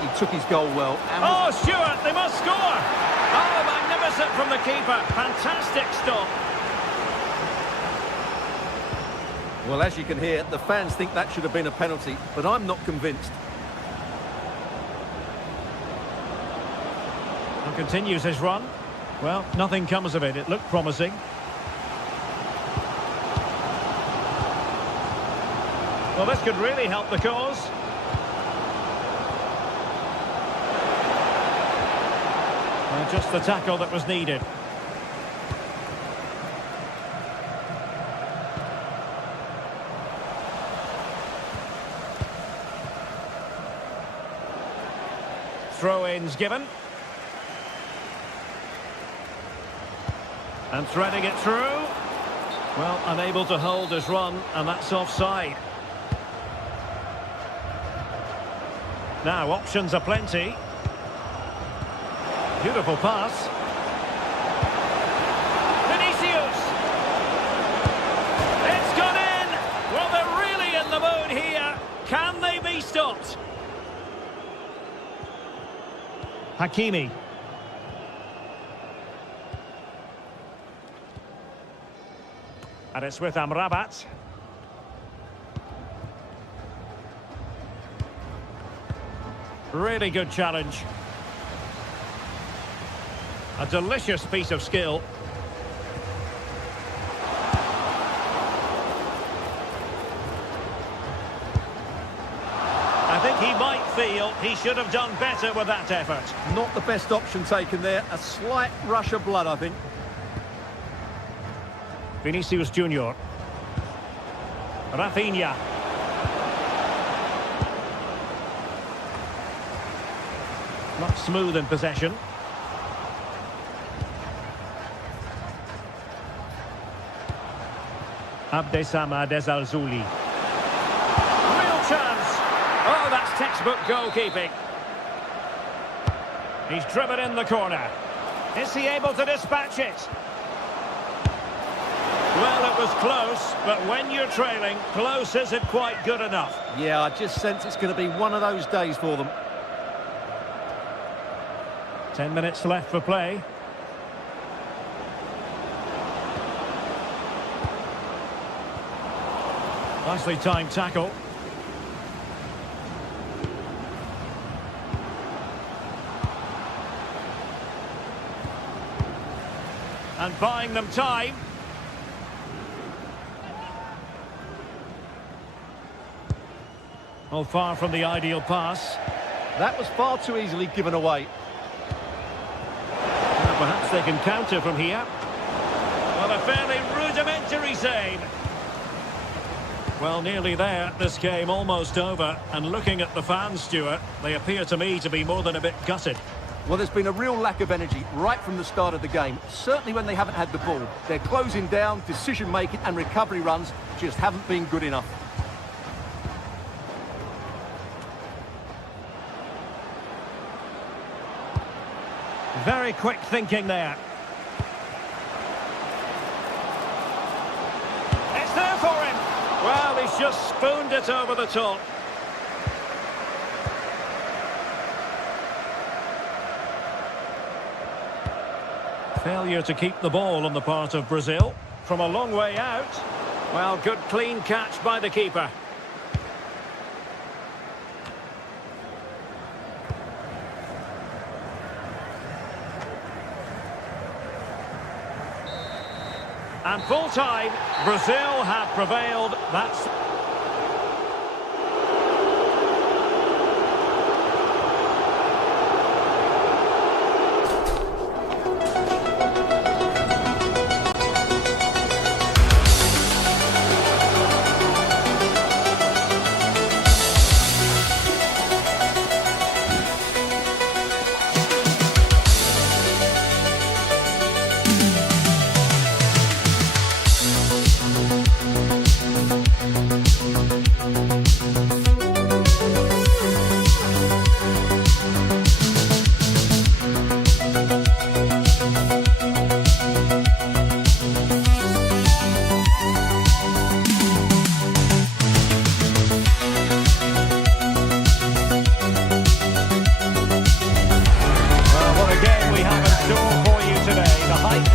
He took his goal well. And oh, Stuart, they must score! Oh, magnificent from the keeper. Fantastic stop. Well, as you can hear, the fans think that should have been a penalty, but I'm not convinced. And continues his run. Well, nothing comes of it. It looked promising. Well, this could really help the cause. Well, just the tackle that was needed. Throw-ins given. And threading it through. Well, unable to hold his run, and that's offside. Now, options are plenty. Beautiful pass. Vinicius! It's gone in! Well, they're really in the mood here. Can they be stopped? Hakimi. And it's with Amrabat. Really good challenge. A delicious piece of skill. I think he might feel he should have done better with that effort. Not the best option taken there. A slight rush of blood, I think. Vinicius Junior. Rafinha. Not smooth in possession. Abdessamad Ezalzouli. Real chance. Oh, that's textbook goalkeeping. He's driven in the corner. Is he able to dispatch it? Well, it was close, but when you're trailing, close isn't quite good enough. Yeah, I just sense it's going to be one of those days for them. 10 minutes left for play. Nicely timed tackle. And buying them time. Oh, far from the ideal pass. That was far too easily given away. Well, perhaps they can counter from here. Well, a fairly rudimentary save. Well, nearly there. This game almost over. And looking at the fans, Stuart, they appear to me to be more than a bit gutted. Well, there's been a real lack of energy right from the start of the game. Certainly when they haven't had the ball. They're closing down, decision-making and recovery runs just haven't been good enough. Very quick thinking there. It's there for him. Well, he's just spooned it over the top. Failure to keep the ball on the part of Brazil. From a long way out. Well, good clean catch by the keeper. And full time, Brazil have prevailed. That's...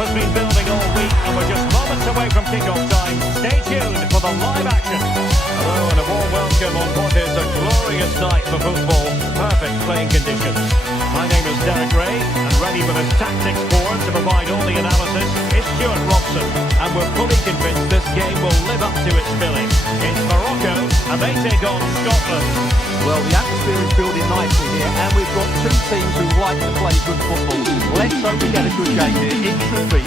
has been building all week and we're just moments away from kick-off time. Stay tuned for the live action. Hello and a warm welcome on what is a glorious night for football. Perfect playing conditions. My name is Derek Ray and ready with his tactics board to provide all the analysis is Stuart Robson. And we're fully convinced this game will live up to its billing. It's Morocco And they take on Scotland. Well, the atmosphere is building nicely here, and we've got two teams who like to play good football. Let's hope we get a good game here. It should be.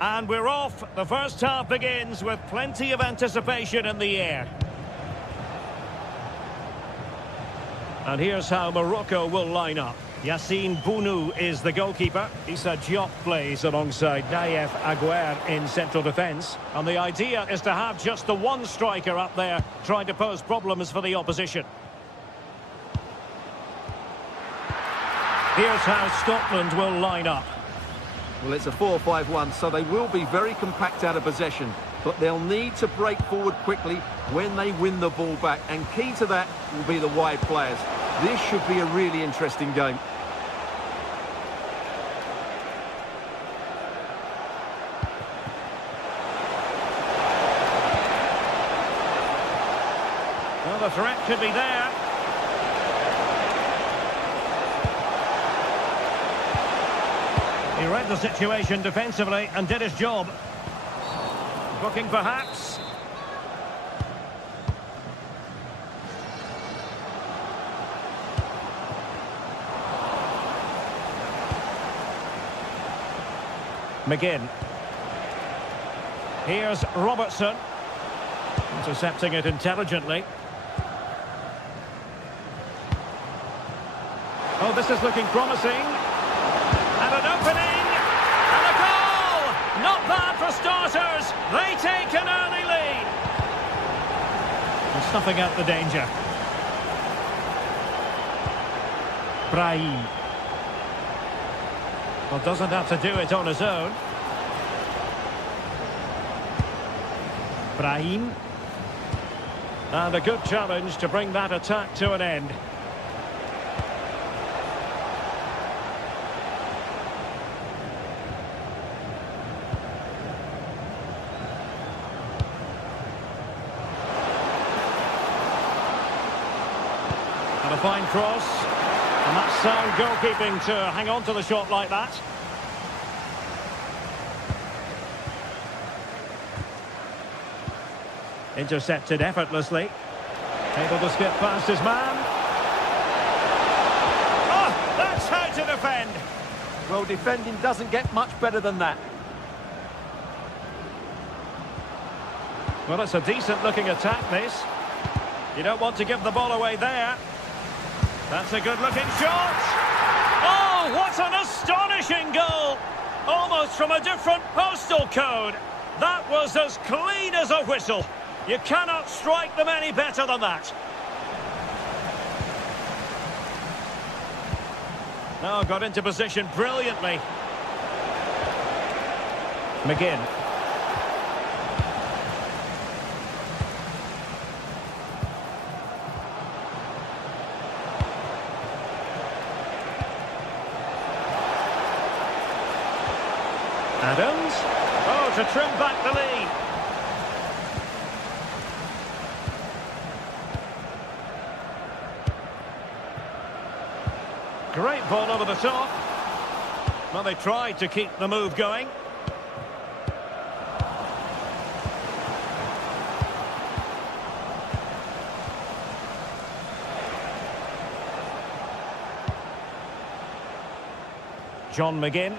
And we're off. The first half begins with plenty of anticipation in the air. And here's how Morocco will line up. Yassine Bounou is the goalkeeper. Issa Diop plays alongside Naïef Aguer in central defence. And the idea is to have just the one striker up there trying to pose problems for the opposition. Here's how Scotland will line up. Well, it's a 4-5-1, so they will be very compact out of possession, but they'll need to break forward quickly when they win the ball back, and key to that will be the wide players. This should be a really interesting game. Well, the threat could be there. He read the situation defensively and did his job. Booking perhaps. McGinn. Here's Robertson. Intercepting it intelligently. Oh, this is looking promising. And an opening, and a goal! Not bad for starters. They take an early lead. And snuffing out the danger. Brahim. Well, doesn't have to do it on his own. Brahim. And a good challenge to bring that attack to an end. And a fine cross. And that's sound goalkeeping to hang on to the shot like that. Intercepted effortlessly. Able to skip past his man. Oh, that's how to defend. Well, defending doesn't get much better than that. Well, it's a decent-looking attack, this. You don't want to give the ball away there. That's a good-looking shot. Oh, what an astonishing goal. Almost from a different postal code. That was as clean as a whistle. You cannot strike them any better than that. Oh, got into position brilliantly. McGinn. Adams. Oh, to trim back the lead. Great ball over the top. Well, they tried to keep the move going. John McGinn.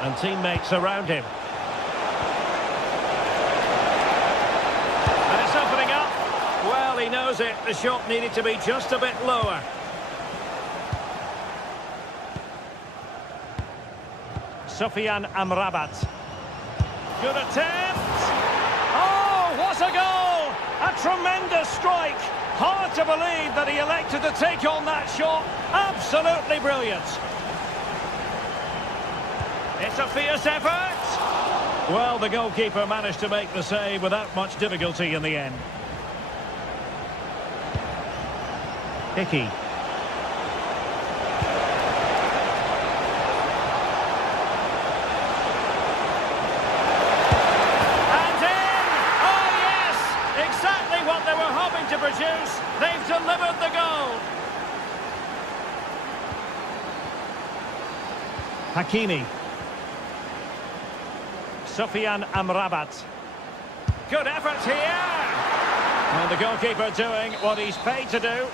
And teammates around him. And it's opening up. Well, he knows it. The shot needed to be just a bit lower. Sofiane Amrabat. Good attempt. Oh, what a goal! A tremendous strike. Hard to believe that he elected to take on that shot. Absolutely brilliant. It's a fierce effort. Well, the goalkeeper managed to make the save without much difficulty in the end. Hickey. To produce, they've delivered the goal. Hakimi. Sufyan Amrabat. Good effort here! And the goalkeeper doing what he's paid to do.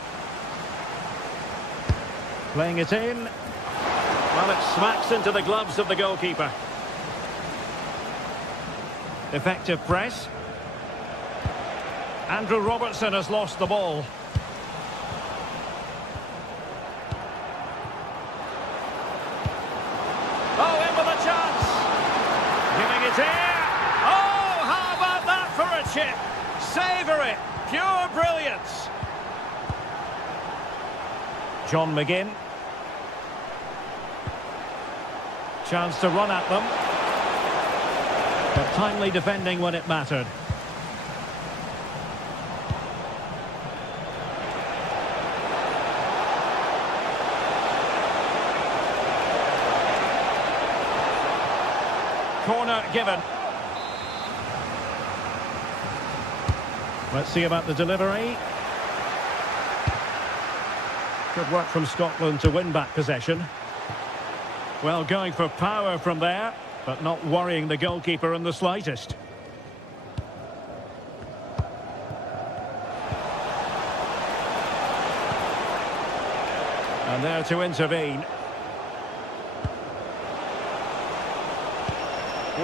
Playing it in. Well, it smacks into the gloves of the goalkeeper. Effective press. Andrew Robertson has lost the ball. Oh, in with a chance. Giving it here. Oh, how about that for a chip? Savour it. Pure brilliance. John McGinn. Chance to run at them. But timely defending when it mattered. Corner given. Let's see about the delivery. Good work from Scotland to win back possession. Well, going for power from there, but not worrying the goalkeeper in the slightest. And there to intervene.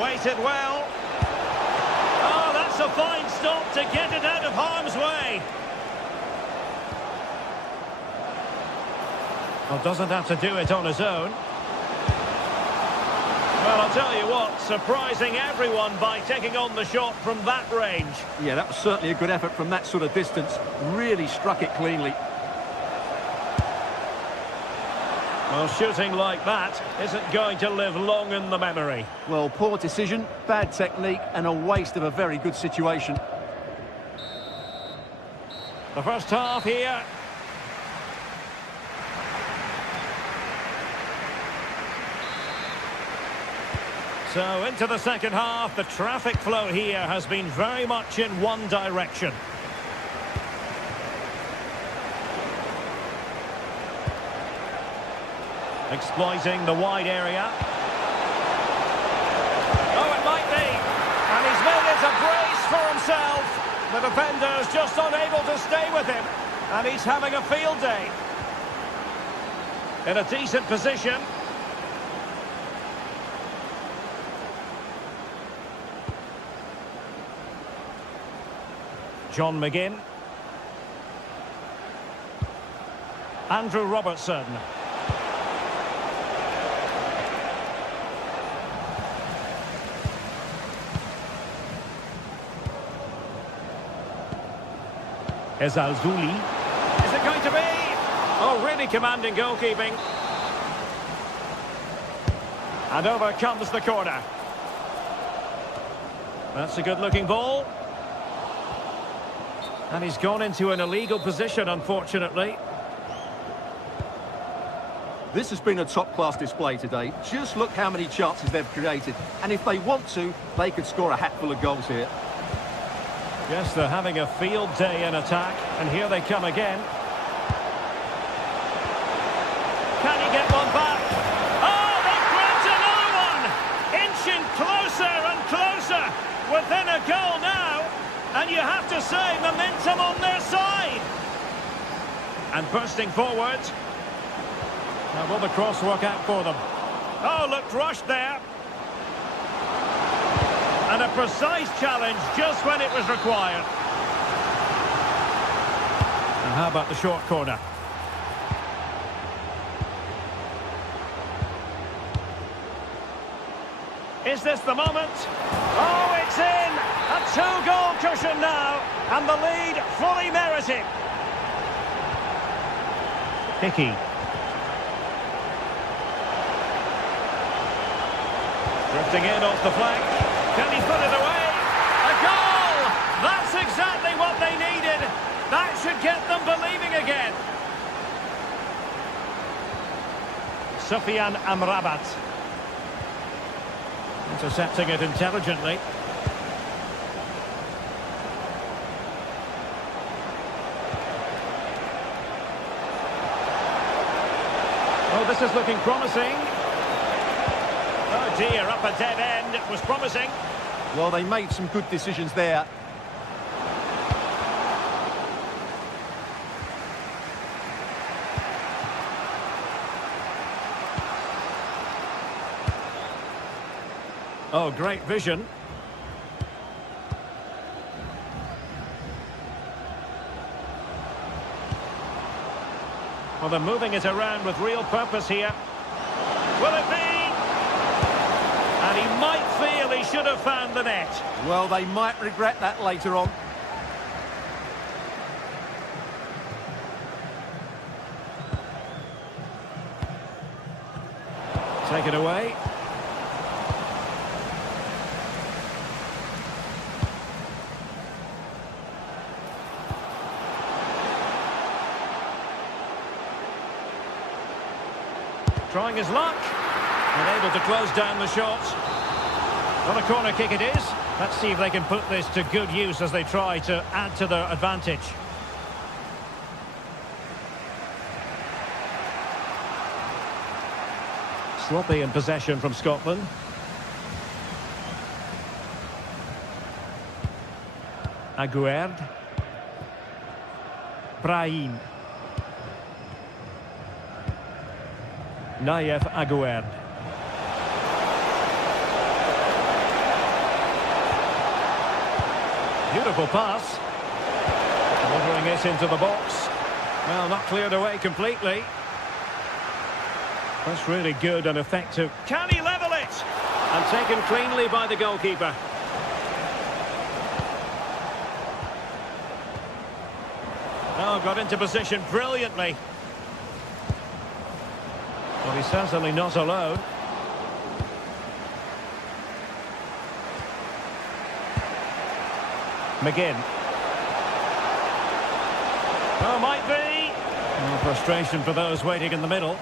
Waited well. Oh, that's a fine stop to get it out of harm's way. Well, doesn't have to do it on his own. Well, I'll tell you what, surprising everyone by taking on the shot from that range. Yeah, that was certainly a good effort from that sort of distance. Really struck it cleanly. Well, shooting like that isn't going to live long in the memory. Well, poor decision, bad technique, and a waste of a very good situation. The first half here. So into the second half, the traffic flow here has been very much in one direction. Exploiting the wide area. Oh, it might be. And he's made it a brace for himself. The defender's just unable to stay with him. And he's having a field day. In a decent position. John McGinn. Andrew Robertson. Is Al-Zuli. Is it going to be? Oh, really commanding goalkeeping. And over comes the corner. That's a good-looking ball. And he's gone into an illegal position, unfortunately. This has been a top-class display today. Just look how many chances they've created. And if they want to, they could score a hatful of goals here. Yes, they're having a field day in attack. And here they come again. Can he get one back? Oh, they've grabbed another one! Inching closer and closer. Within a goal now. And you have to say, momentum on their side. And bursting forward. Now, will the cross work out for them? Oh, looked rushed there. And a precise challenge just when it was required. And how about the short corner? Is this the moment? Oh, it's in! A two-goal cushion now, and the lead fully merited. Hickey. Drifting in off the flank. Can he put it away? A goal! That's exactly what they needed. That should get them believing again. Sufyan Amrabat. Intercepting it intelligently. Oh, this is looking promising. Oh dear, up a dead end. It was promising. Well, they made some good decisions there. Oh, great vision. Well, they're moving it around with real purpose here. Will it be? And he might feel he should have found the net. Well, they might regret that later on. Take it away. Trying his luck. And able to close down the shot. On a corner kick it is. Let's see if they can put this to good use as they try to add to their advantage. Sloppy in possession from Scotland. Aguerd. Brahim. Nayef Aguerd. Beautiful pass. Delivering it into the box. Well, not cleared away completely. That's really good and effective. Can he level it? And taken cleanly by the goalkeeper. Oh, got into position brilliantly. Well, he's certainly not alone. McGinn. Oh, might be. Oh, frustration for those waiting in the middle.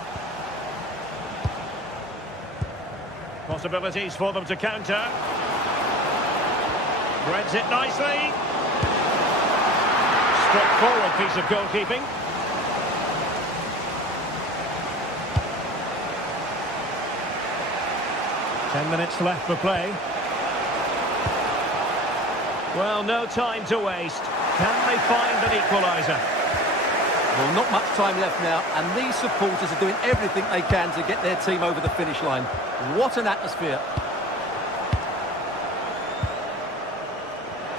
Possibilities for them to counter. Threads it nicely. Straightforward piece of goalkeeping. Ten minutes left for play. Well, no time to waste. Can they find an equaliser? Well, not much time left now, and these supporters are doing everything they can to get their team over the finish line. What an atmosphere.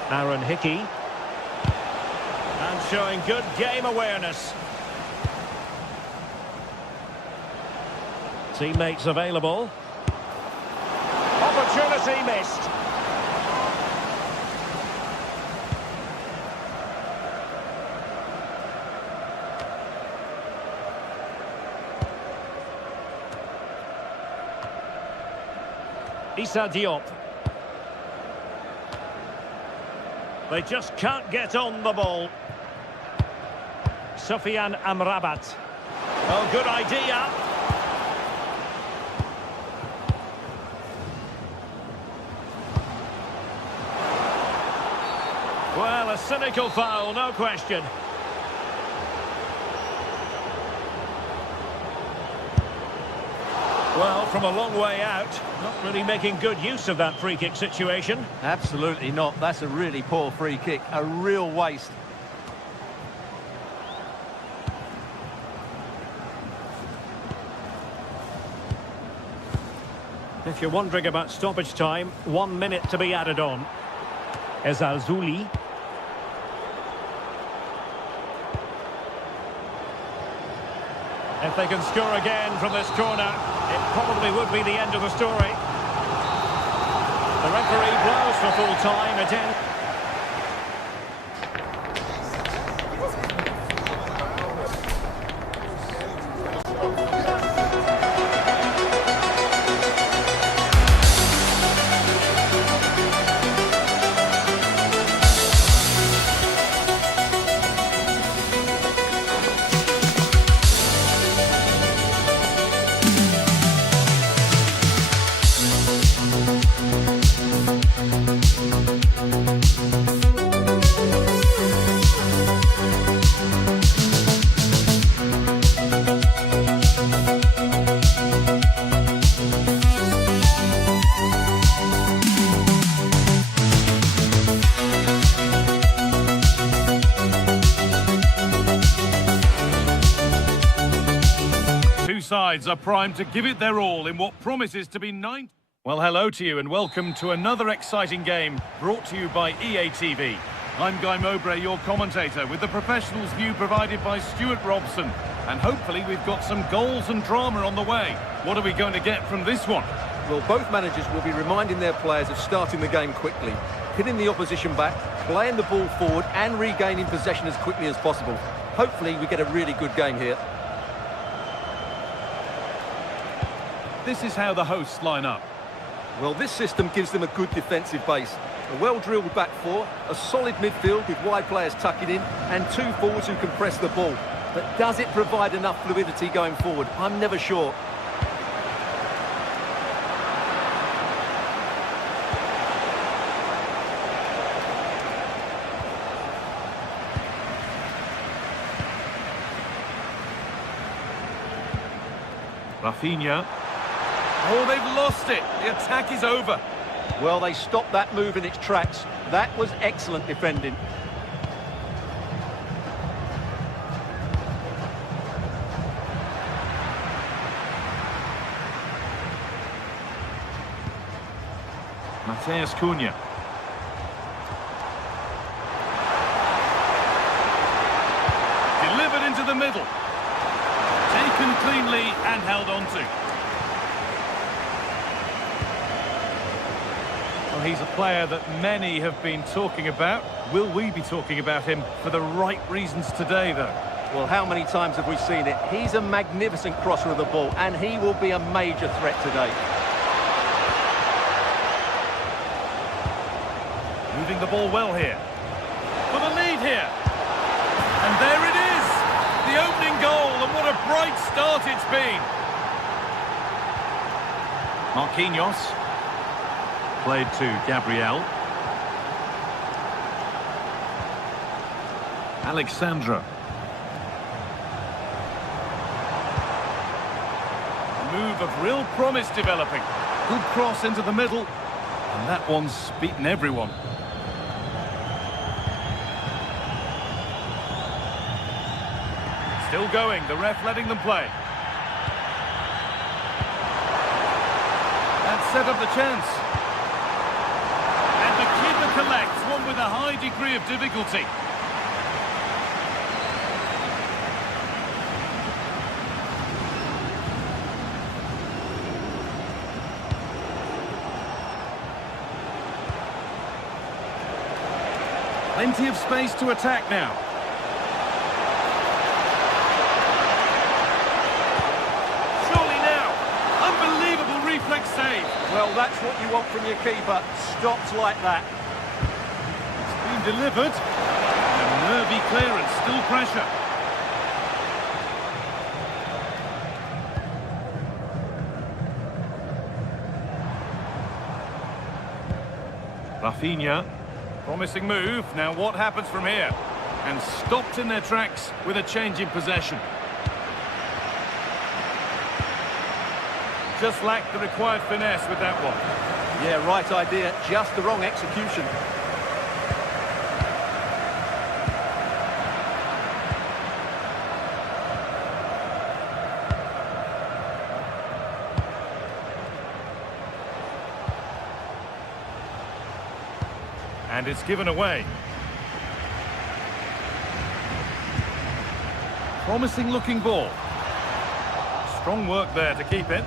Aaron Hickey. And showing good game awareness. Teammates available. Opportunity missed. Issa Diop. They just can't get on the ball. Sofiane Amrabat. Oh, good idea. Well, a cynical foul, no question. Well, from a long way out, not really making good use of that free kick situation. Absolutely not. That's a really poor free kick. A real waste. If you're wondering about stoppage time, 1 minute to be added on. Ezalzouli. If they can score again from this corner, it probably would be the end of the story. The referee blows for full time. It ends. Thank you. sides are primed to give it their all in what promises to be 9. Well, hello to you and welcome to another exciting game brought to you by EA TV. I'm Guy Mowbray, your commentator, with the professionals' view provided by Stuart Robson. And hopefully we've got some goals and drama on the way. What are we going to get from this one? Well, both managers will be reminding their players of starting the game quickly, hitting the opposition back, playing the ball forward and regaining possession as quickly as possible. Hopefully we get a really good game here. This is how the hosts line up. Well, this system gives them a good defensive base. A well-drilled back four, a solid midfield with wide players tucking in, and two forwards who can press the ball. But does it provide enough fluidity going forward? I'm never sure. Rafinha. Oh, they've lost it. The attack is over. Well, they stopped that move in its tracks. That was excellent defending. Mateus Cunha. Delivered into the middle. Taken cleanly and held on to. Well, he's a player that many have been talking about. Will we be talking about him for the right reasons today, though? Well, how many times have we seen it? He's a magnificent crosser of the ball, and he will be a major threat today. Moving the ball well here. For the lead here. And there it is! The opening goal, and what a bright start it's been. Marquinhos. Played to Gabriel. Alexandra. A move of real promise developing. Good cross into the middle. And that one's beaten everyone. Still going, the ref letting them play. That set up the chance. And the keeper collects, one with a high degree of difficulty. Plenty of space to attack now. Reflex save. Well, that's what you want from your keeper. Stopped like that. It's been delivered. A nervy clearance, still pressure. Rafinha. Promising move. Now what happens from here? And stopped in their tracks with a change in possession. Just lacked the required finesse with that one. Yeah, right idea, just the wrong execution. And it's given away. Promising looking ball. Strong work there to keep it.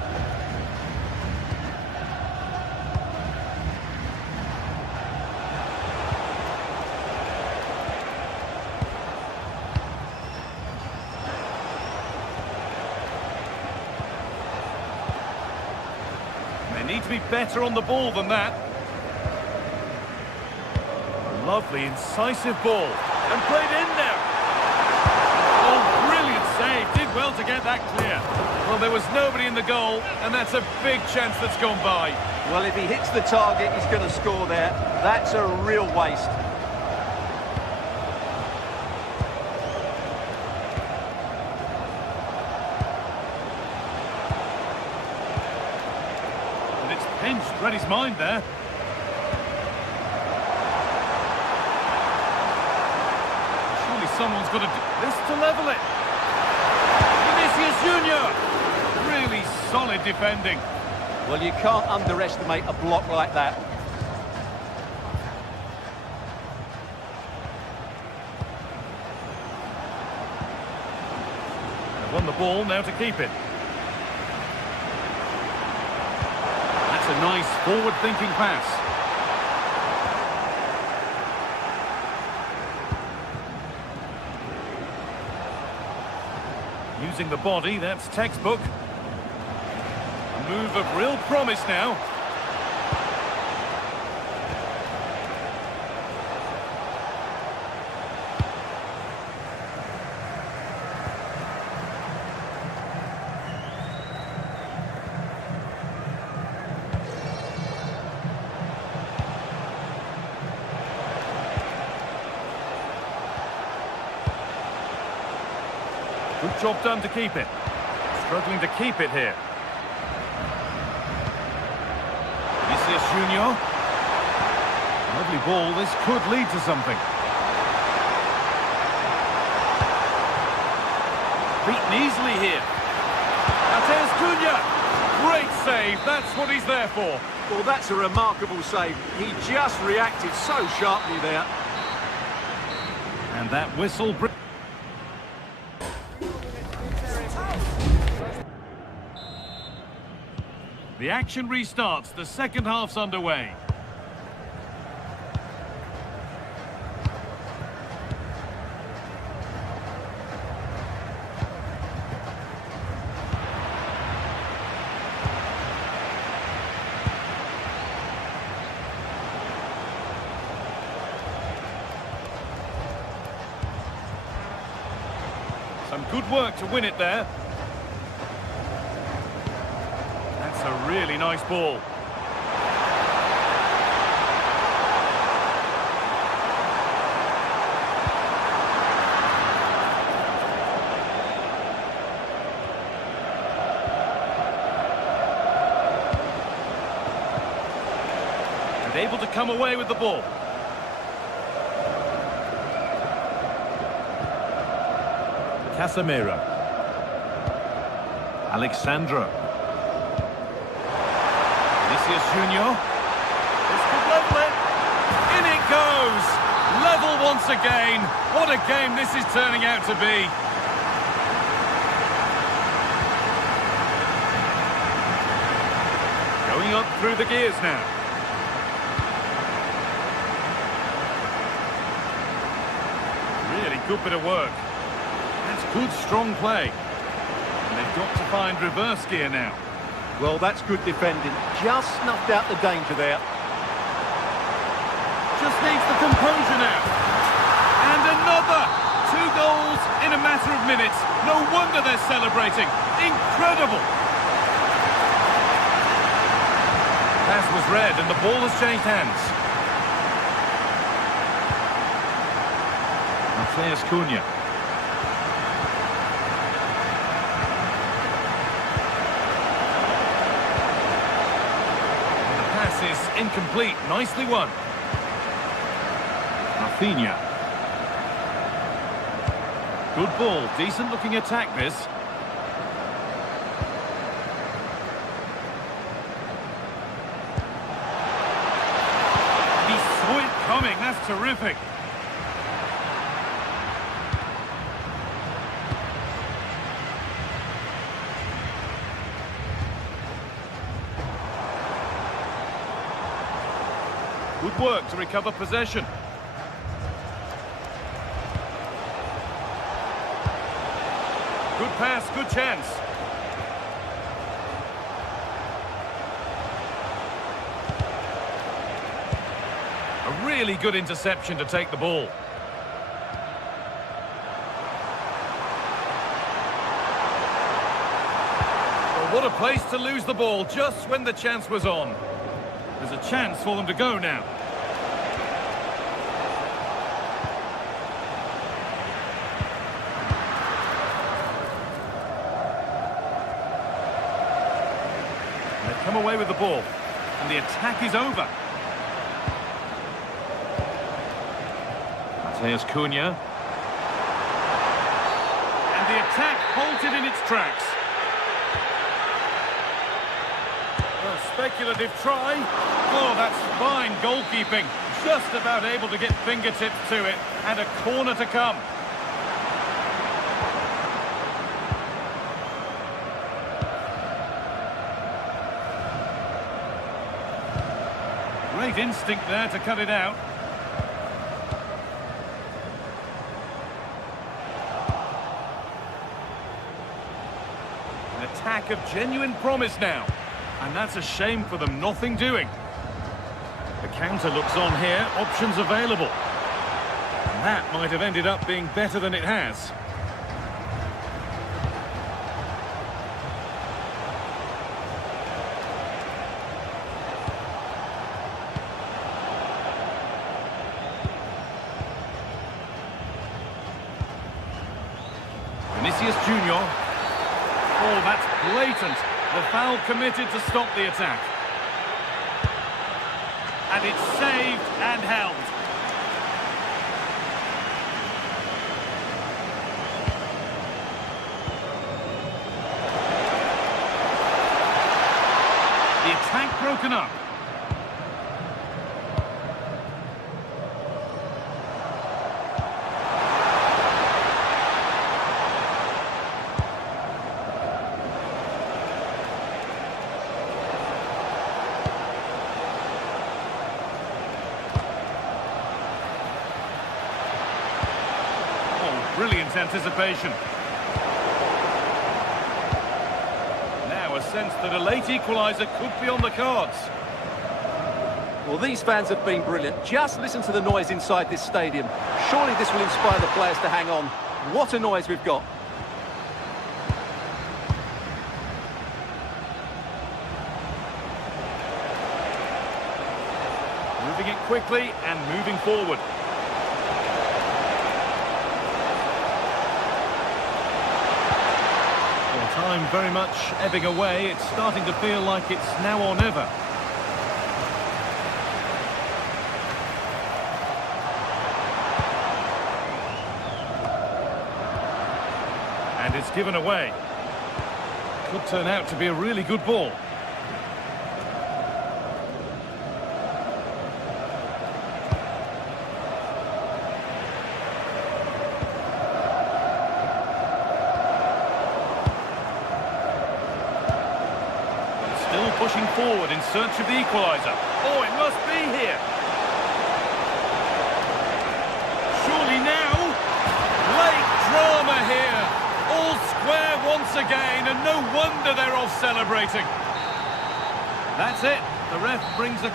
They need to be better on the ball than that. Lovely, incisive ball. And played in there. Oh, brilliant save. Did well to get that clear. Well, there was nobody in the goal, and that's a big chance that's gone by. Well, if he hits the target, he's going to score there. That's a real waste. Pinched, read his mind there. Surely someone's got to do this to level it. Vinicius Junior. solid defending. Well, you can't underestimate a block like that. They've won the ball, now to keep it. That's a nice forward-thinking pass. Using the body, that's textbook. A move of real promise now. Good job done to keep it. Struggling to keep it here. Vinicius Junior. Lovely ball. This could lead to something. Beaten easily here. Matheus Cunha. Great save. That's what he's there for. Well, that's a remarkable save. He just reacted so sharply there. And that whistle... The action restarts. The second half's underway. Some good work to win it there. That's a really nice ball. And able to come away with the ball. Casemiro. Alexandro. Vinicius Junior. This could level it. In it goes. Level once again. What a game this is turning out to be. Going up through the gears now. Really good bit of work. That's good, strong play. And they've got to find reverse gear now. Well, that's good defending. Just snuffed out the danger there. Just needs the composure now. And another! 2 goals in a matter of minutes. No wonder they're celebrating. Incredible! Pass was read and the ball has changed hands. Matheus Cunha. Is incomplete. Nicely won. Rafinha. Good ball. Decent looking attack this. He saw it coming. That's terrific. Good work to recover possession. Good pass, good chance. A really good interception to take the ball. Well, what a place to lose the ball just when the chance was on. There's a chance for them to go now. They've come away with the ball, and the attack is over. Matheus Cunha. And the attack halted in its tracks. A speculative try. Oh, that's fine goalkeeping. Just about able to get fingertips to it. And a corner to come. Great instinct there to cut it out. An attack of genuine promise now. And that's a shame for them, nothing doing. The counter looks on here, options available. And that might have ended up being better than it has. Vinicius Junior. Oh, that's blatant. The foul committed to stop the attack. And it's saved and held. The attack broken up. Brilliant anticipation. Now a sense that a late equaliser could be on the cards. Well, these fans have been brilliant. Just listen to the noise inside this stadium. Surely this will inspire the players to hang on. What a noise we've got. Moving it quickly and moving forward. Time very much ebbing away. It's starting to feel like it's now or never. And it's given away. Could turn out to be a really good ball. Pushing forward in search of the equaliser. Oh, it must be here. Surely now. Late drama here. All square once again, and no wonder they're off celebrating. That's it. The ref brings a...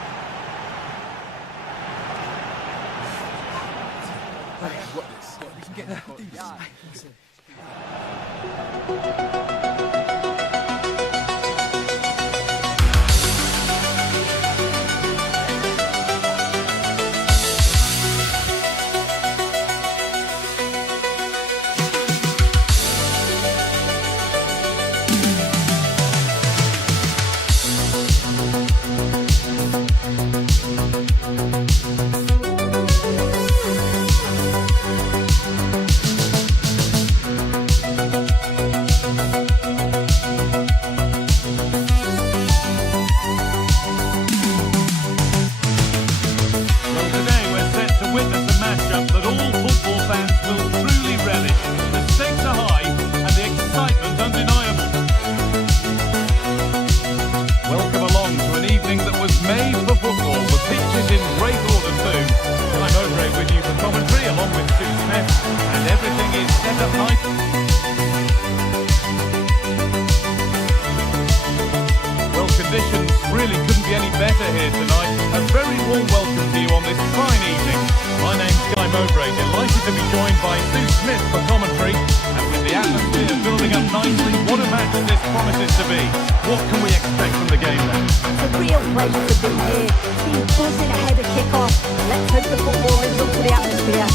Conditions really couldn't be any better here tonight. A very warm welcome to you on this fine evening. My name's Guy Mowbray, delighted to be joined by Sue Smith for commentary. And with the atmosphere building up nicely, what a match this promises to be. What can we expect from the game then? It's a real pleasure to be here. Team buzzing ahead of kick-off. Let's hope the football lives up to the atmosphere.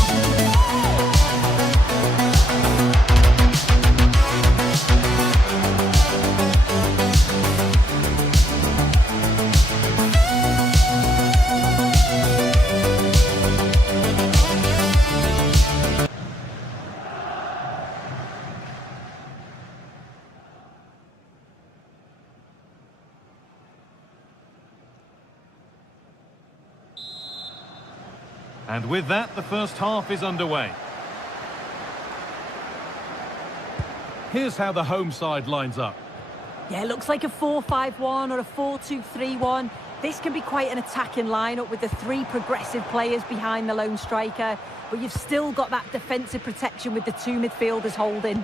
And with that, the first half is underway. Here's how the home side lines up. Yeah, it looks like a 4-5-1 or a 4-2-3-1. This can be quite an attacking lineup with the three progressive players behind the lone striker, but you've still got that defensive protection with the two midfielders holding.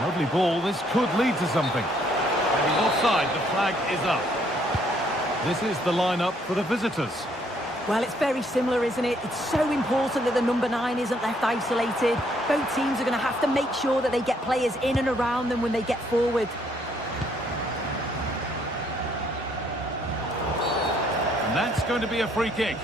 Lovely ball, this could lead to something. And he's offside, the flag is up. This is the lineup for the visitors. Well, it's very similar, isn't it? It's so important that the number 9 isn't left isolated. Both teams are going to have to make sure that they get players in and around them when they get forward. And that's going to be a free kick.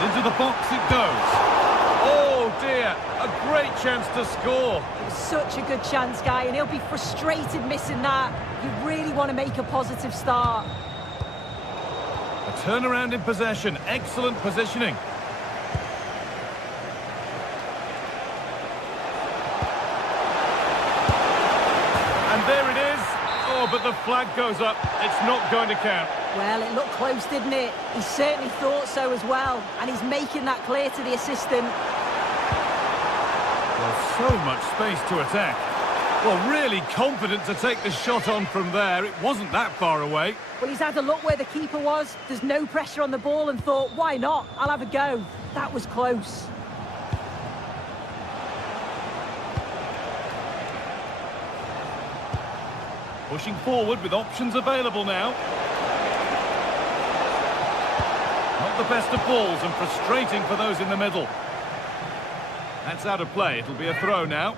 Into the box it goes. Oh dear, a great chance to score. It was such a good chance, Guy, and he'll be frustrated missing that. You really want to make a positive start. A turnaround in possession, excellent positioning. And there it is. Oh, but the flag goes up. It's not going to count. Well, it looked close, didn't it? He certainly thought so as well, and he's making that clear to the assistant. There's so much space to attack. Well, really confident to take the shot on from there. It wasn't that far away. Well, he's had a look where the keeper was. There's no pressure on the ball and thought, why not? I'll have a go. That was close. Pushing forward with options available now. Not the best of balls and frustrating for those in the middle. That's out of play. It'll be a throw now.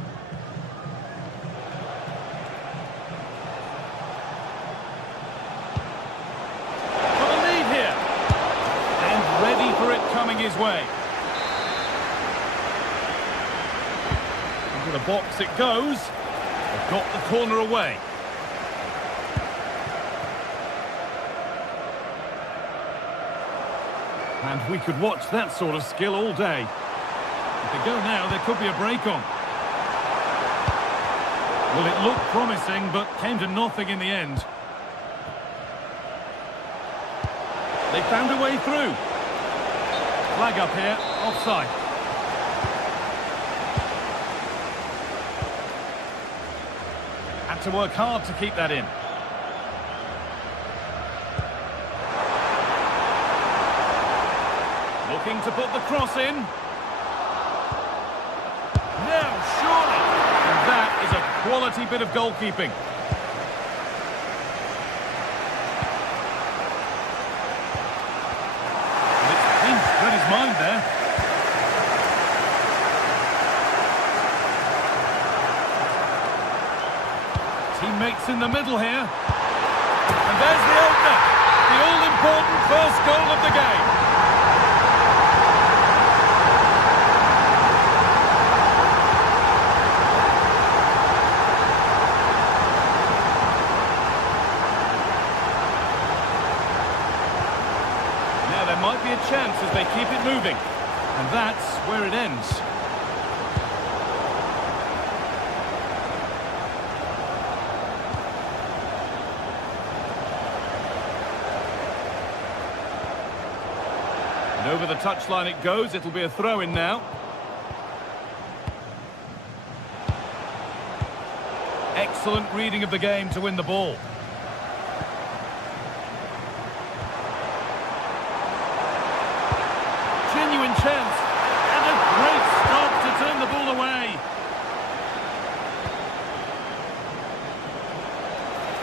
Got a lead here. And ready for it coming his way. Into the box it goes. They've got the corner away. And we could watch that sort of skill all day. If they go now, there could be a break on. Well, it looked promising, but came to nothing in the end. They found a way through. Flag up here, offside. Had to work hard to keep that in. Looking to put the cross in. Now, surely! And that is a quality bit of goalkeeping. And it's Pink read his mind there. Teammates in the middle here. And there's the opener. The all-important first goal of the game. Might be a chance as they keep it moving, and that's where it ends. And over the touchline it goes. It'll be a throw-in now. Excellent reading of the game to win the ball. Chance, and a great stop to turn the ball away.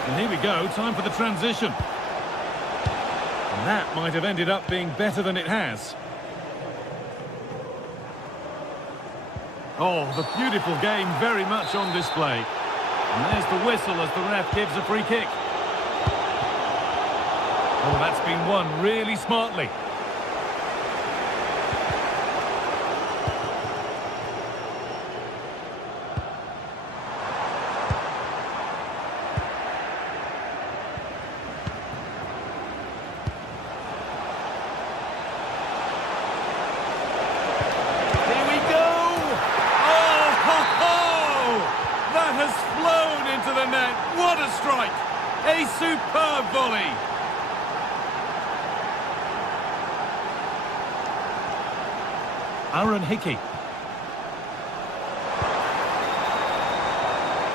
And here we go, time for the transition. And that might have ended up being better than it has. Oh, the beautiful game very much on display. And there's the whistle as the ref gives a free kick. Oh, that's been won really smartly. A superb volley. Aaron Hickey.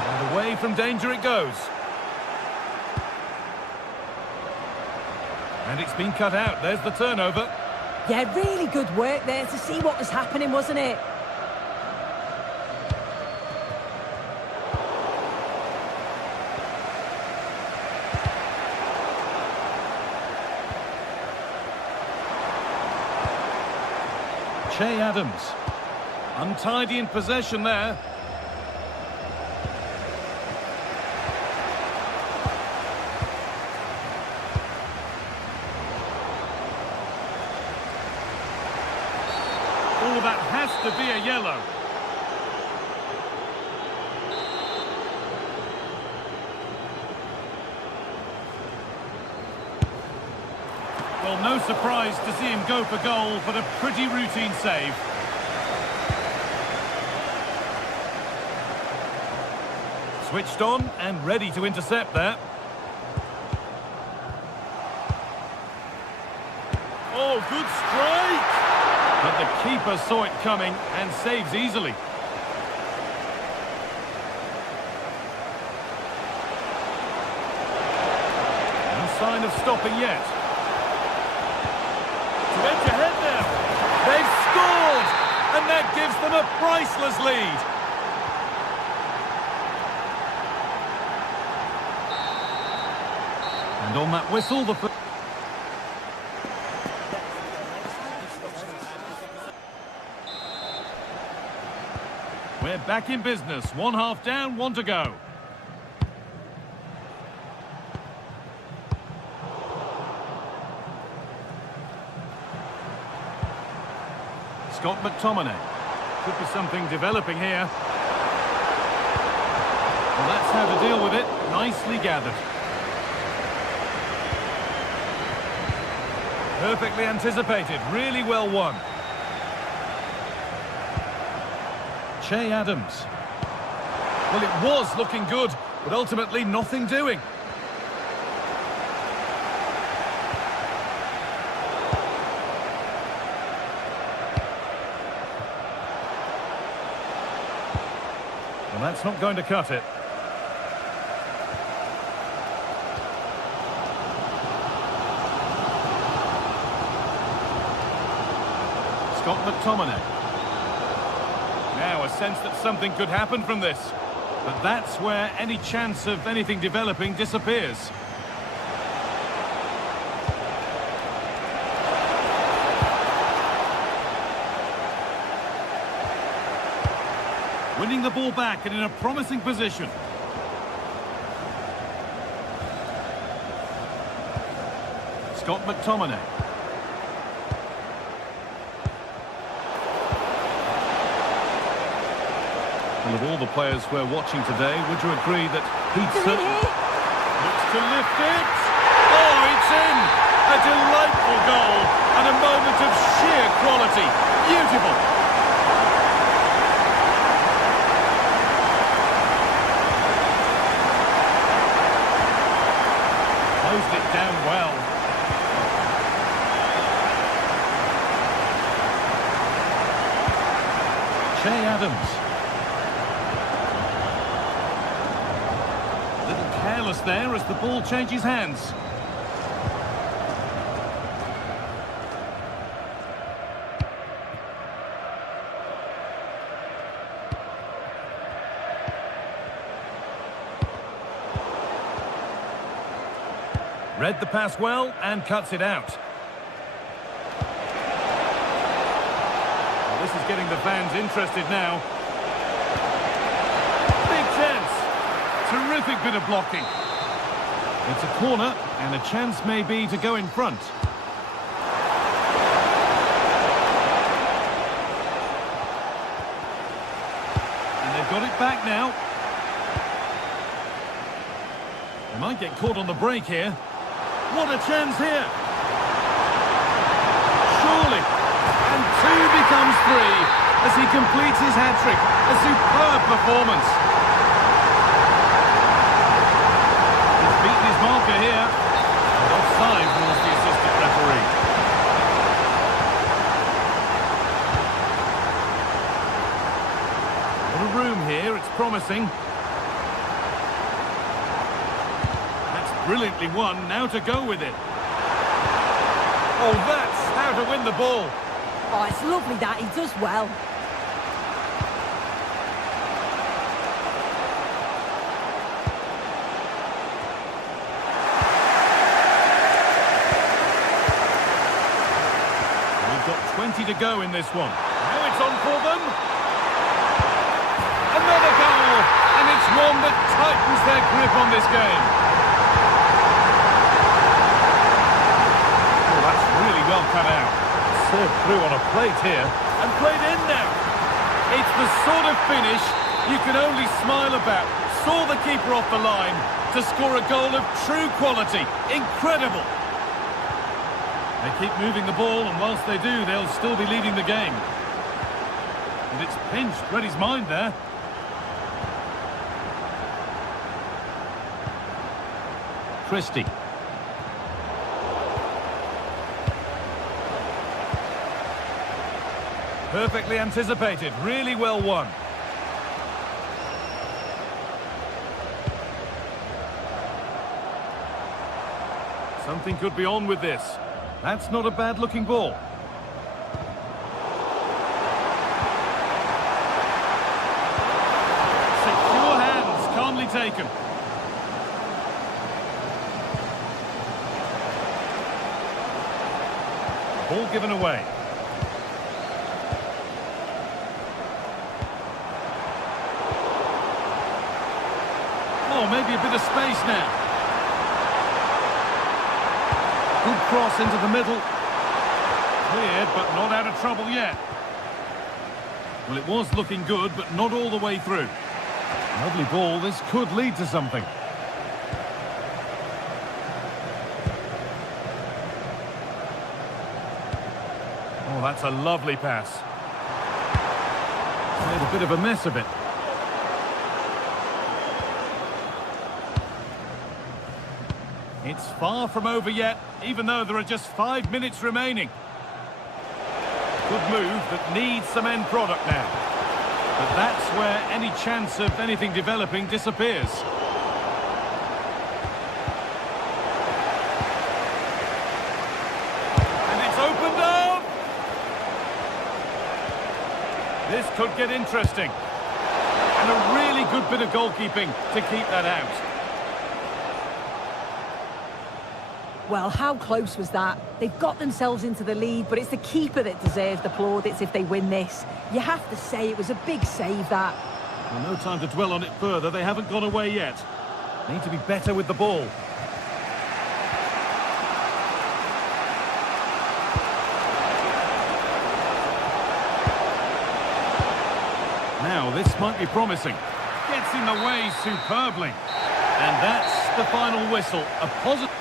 And away from danger it goes. And it's been cut out. There's the turnover. Yeah, really good work there to see what was happening, wasn't it? Che Adams. Untidy in possession there. Oh, that has to be a yellow. Well, no surprise to see him go for goal, but a pretty routine save. Switched on and ready to intercept there. Oh, good strike! But the keeper saw it coming and saves easily. No sign of stopping yet. To edge ahead now. They've scored! And that gives them a priceless lead. And on that whistle, the... We're back in business. 1 half down, 1 to go. Scott McTominay. Could be something developing here. Well, that's how to deal with it. Nicely gathered. Perfectly anticipated. Really well won. Che Adams. Well, it was looking good, but ultimately nothing doing. Well, that's not going to cut it. Scott McTominay. Now a sense that something could happen from this. But that's where any chance of anything developing disappears. Winning the ball back and in a promising position. Scott McTominay. Well, of all the players we're watching today, would you agree that he'd certainly... Looks to lift it! Oh, it's in! A delightful goal and a moment of sheer quality. Beautiful! Closed it down well. Che Adams. Careless there as the ball changes hands. Read the pass well and cuts it out. Well, this is getting the fans interested now. Big chance. Terrific bit of blocking. It's a corner, and a chance may be to go in front. And they've got it back now. They might get caught on the break here. What a chance here. Surely. And 2 becomes 3 as he completes his hat-trick. A superb performance. passing. That's brilliantly won, now to go with it. Oh, that's how to win the ball. Oh, it's lovely that, he does well. We've got 20 to go in this one. Now it's on for them. Another goal, and it's one that tightens their grip on this game. Oh, that's really well cut out. Served through on a plate here, and played in now. It's the sort of finish you can only smile about. Saw the keeper off the line to score a goal of true quality. Incredible. They keep moving the ball, and whilst they do, they'll still be leading the game. And it's pinched Reddy's mind there. Christie. Perfectly anticipated, really well won. Something could be on with this. That's not a bad-looking ball. Secure hands, calmly taken. Ball given away. Oh, maybe a bit of space now. Good cross into the middle. Cleared, but not out of trouble yet. Well, it was looking good, but not all the way through. Lovely ball. This could lead to something. Oh, that's a lovely pass. Made a bit of a mess of it. It's far from over yet, even though there are just 5 minutes remaining. Good move that needs some end product now. But that's where any chance of anything developing disappears. And it's opened up! This could get interesting. And a really good bit of goalkeeping to keep that out. Well, how close was that? They've got themselves into the lead, but it's the keeper that deserves the plaudits if they win this. You have to say it was a big save, that. Well, no time to dwell on it further. They haven't gone away yet. Need to be better with the ball. Now, this might be promising. Gets in the way superbly. And that's the final whistle. A positive...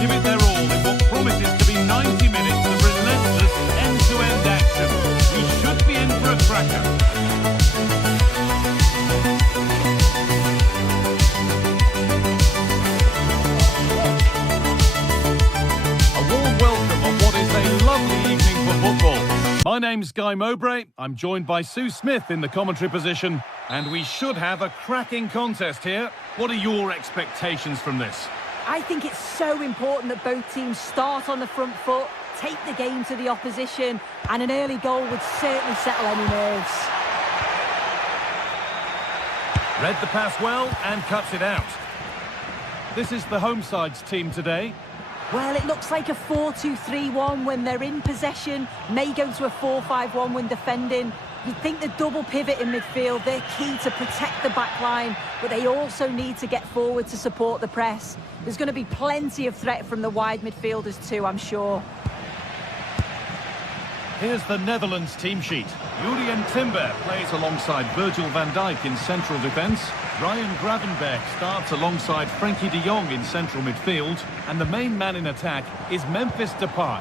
Give it their all in what promises to be 90 minutes of relentless end-to-end action. We should be in for a cracker. A warm welcome on what is a lovely evening for football. My name's Guy Mowbray. I'm joined by Sue Smith in the commentary position, and we should have a cracking contest here. What are your expectations from this? I think it's so important that both teams start on the front foot, take the game to the opposition, and an early goal would certainly settle any nerves. Read the pass well and cuts it out. This is the home side's team today. Well, it looks like a 4-2-3-1 when they're in possession, may go to a 4-5-1 when defending. You'd think the double pivot in midfield, they're key to protect the back line, but they also need to get forward to support the press. There's going to be plenty of threat from the wide midfielders too, I'm sure. Here's the Netherlands team sheet. Jurien Timber plays alongside Virgil van Dijk in central defence. Ryan Gravenberch starts alongside Frenkie de Jong in central midfield. And the main man in attack is Memphis Depay.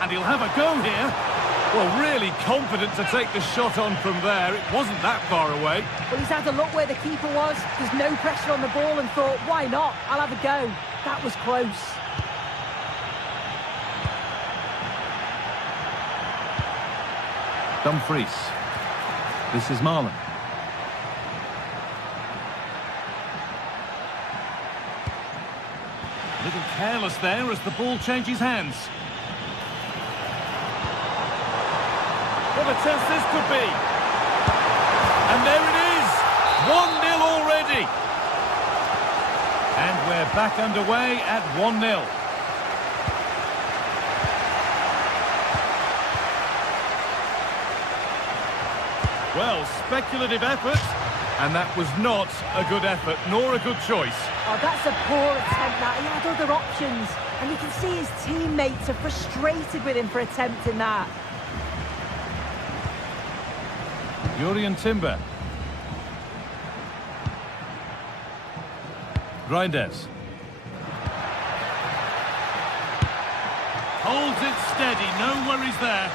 And he'll have a go here. Well, really confident to take the shot on from there. It wasn't that far away. Well, he's had a look where the keeper was. There's no pressure on the ball and thought, why not? I'll have a go. That was close. Dumfries. This is Marlon. A little careless there as the ball changes hands. What a chance this could be. And there it is. 1-0 already. And we're back underway at 1-0. Well, speculative effort, and that was not a good effort, nor a good choice. Oh, that's a poor attempt, that. He had other options, and you can see his teammates are frustrated with him for attempting that. Jurien Timber. Reinders. Holds it steady, no worries there.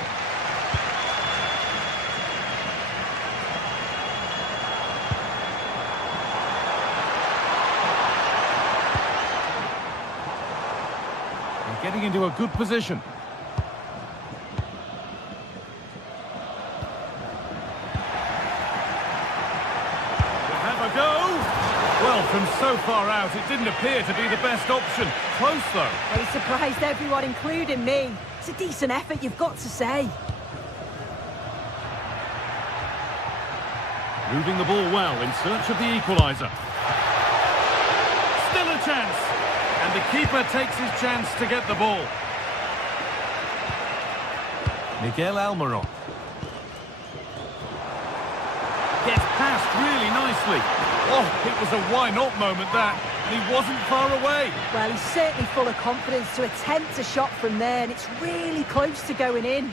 Getting into a good position. We'll have a go. Well, from so far out, it didn't appear to be the best option. Close, though. He surprised everyone, including me. It's a decent effort, you've got to say. Moving the ball well in search of the equaliser. Still a chance. And the keeper takes his chance to get the ball. Miguel Almiron. Gets past really nicely. Oh, it was a why-not moment, that. And he wasn't far away. Well, he's certainly full of confidence to attempt a shot from there, and it's really close to going in.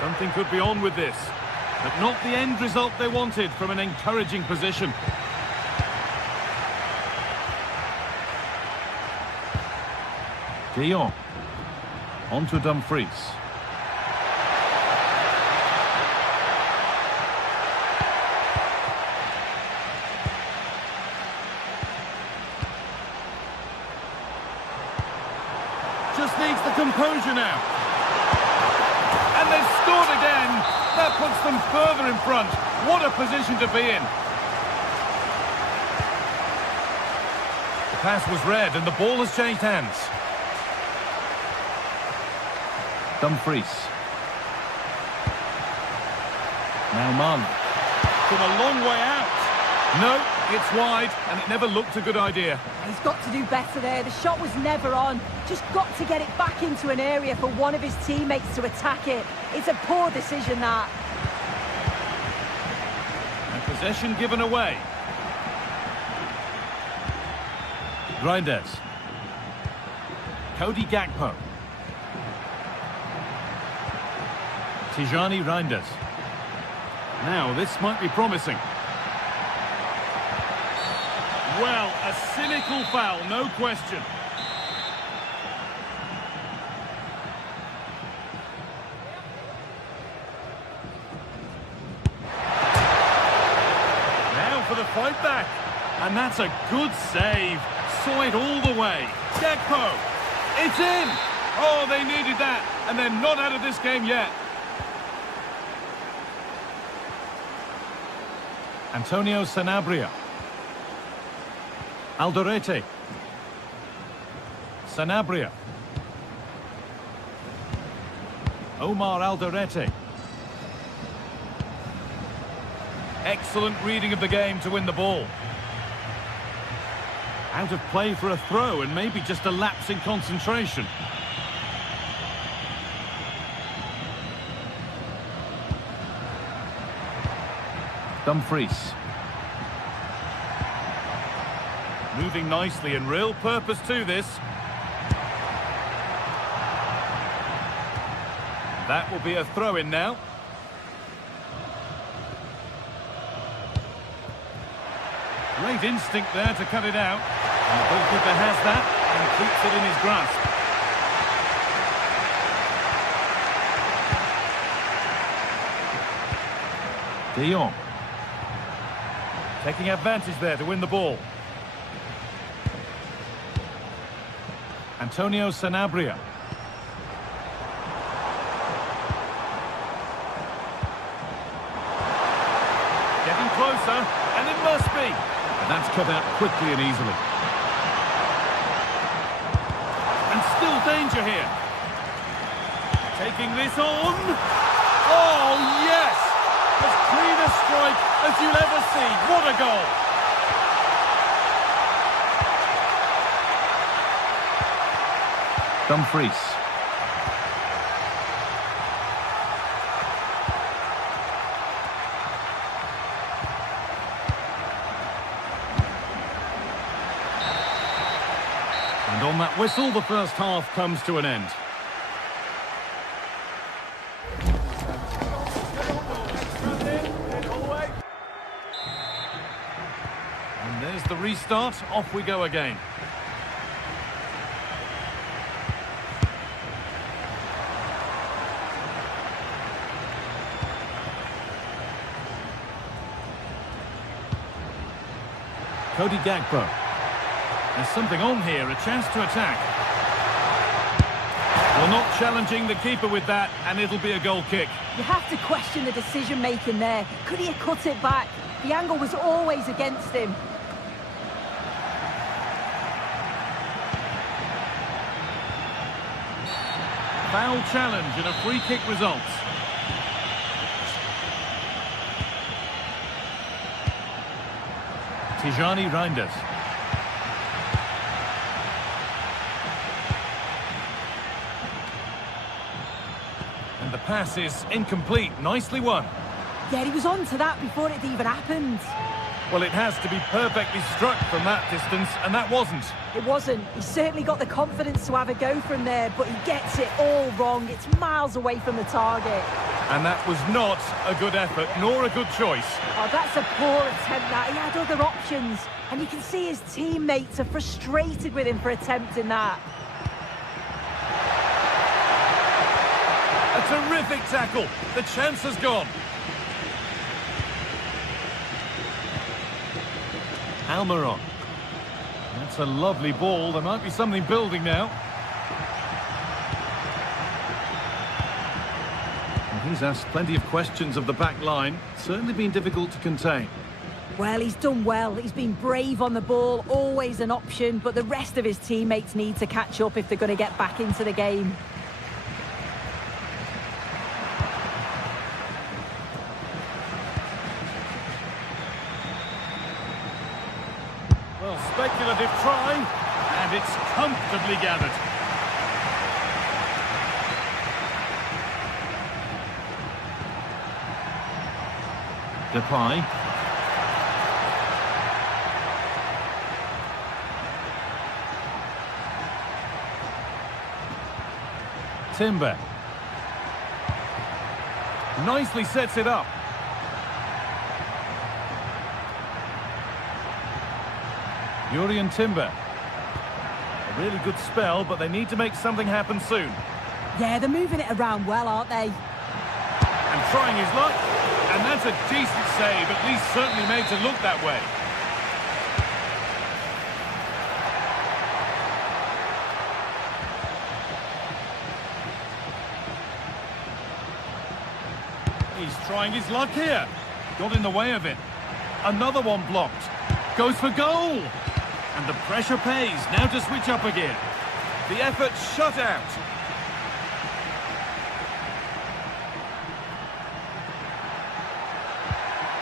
Something could be on with this. But not the end result they wanted from an encouraging position. De Jong. On to Dumfries. Just needs the composure now. And they've scored again. That puts them further in front. What a position to be in. The pass was read and the ball has changed hands. Dumfries. Now Marlon. From a long way out. No, it's wide and it never looked a good idea. He's got to do better there. The shot was never on. Just got to get it back into an area for one of his teammates to attack it. It's a poor decision, that. And possession given away. Reinders. Cody Gakpo. Tijani Reinders. Now, this might be promising. Well, a cynical foul, no question. Now for the fight back. And that's a good save. Saw it all the way. Gakpo. It's in. Oh, they needed that. And they're not out of this game yet. Antonio Sanabria. Alderete. Sanabria. Omar Alderete. Excellent reading of the game to win the ball. Out of play for a throw and maybe just a lapse in concentration. Dumfries. Moving nicely and real purpose to this. That will be a throw-in now. Great instinct there to cut it out. And the goalkeeper has that and keeps it in his grasp. De Jong. Taking advantage there to win the ball. Antonio Sanabria. Getting closer, and it must be. And that's cut out quickly and easily. And still danger here. Taking this on. Oh, yes! As clean a strike as you'll ever see. What a goal! Dumfries. And on that whistle, the first half comes to an end. And there's the restart. Off we go again. Cody Gakpo. There's something on here, a chance to attack. Well, not challenging the keeper with that, and it'll be a goal kick. You have to question the decision-making there. Could he have cut it back? The angle was always against him. Foul challenge and a free kick results. Tijani Reinders. And the pass is incomplete. Nicely won. Yeah, he was on to that before it even happened. Well, it has to be perfectly struck from that distance, and that wasn't. It wasn't. He certainly got the confidence to have a go from there, but he gets it all wrong. It's miles away from the target. And that was not a good effort, nor a good choice. Oh, that's a poor attempt, that. He had other options. And you can see his teammates are frustrated with him for attempting that. A terrific tackle. The chance has gone. Almiron. That's a lovely ball. There might be something building now. And he's asked plenty of questions of the back line. Certainly been difficult to contain. Well, he's done well. He's been brave on the ball, always an option, but the rest of his teammates need to catch up if they're going to get back into the game. Well, speculative try, and it's comfortably gathered. Depay. Timber. Nicely sets it up. Jurriën Timber. A really good spell, but they need to make something happen soon. Yeah, they're moving it around well, aren't they? And trying his luck. And that's a decent save, at least certainly made to look that way. He's trying his luck here. Got in the way of it. Another one blocked. Goes for goal. And the pressure pays. Now to switch up again. The effort shut out.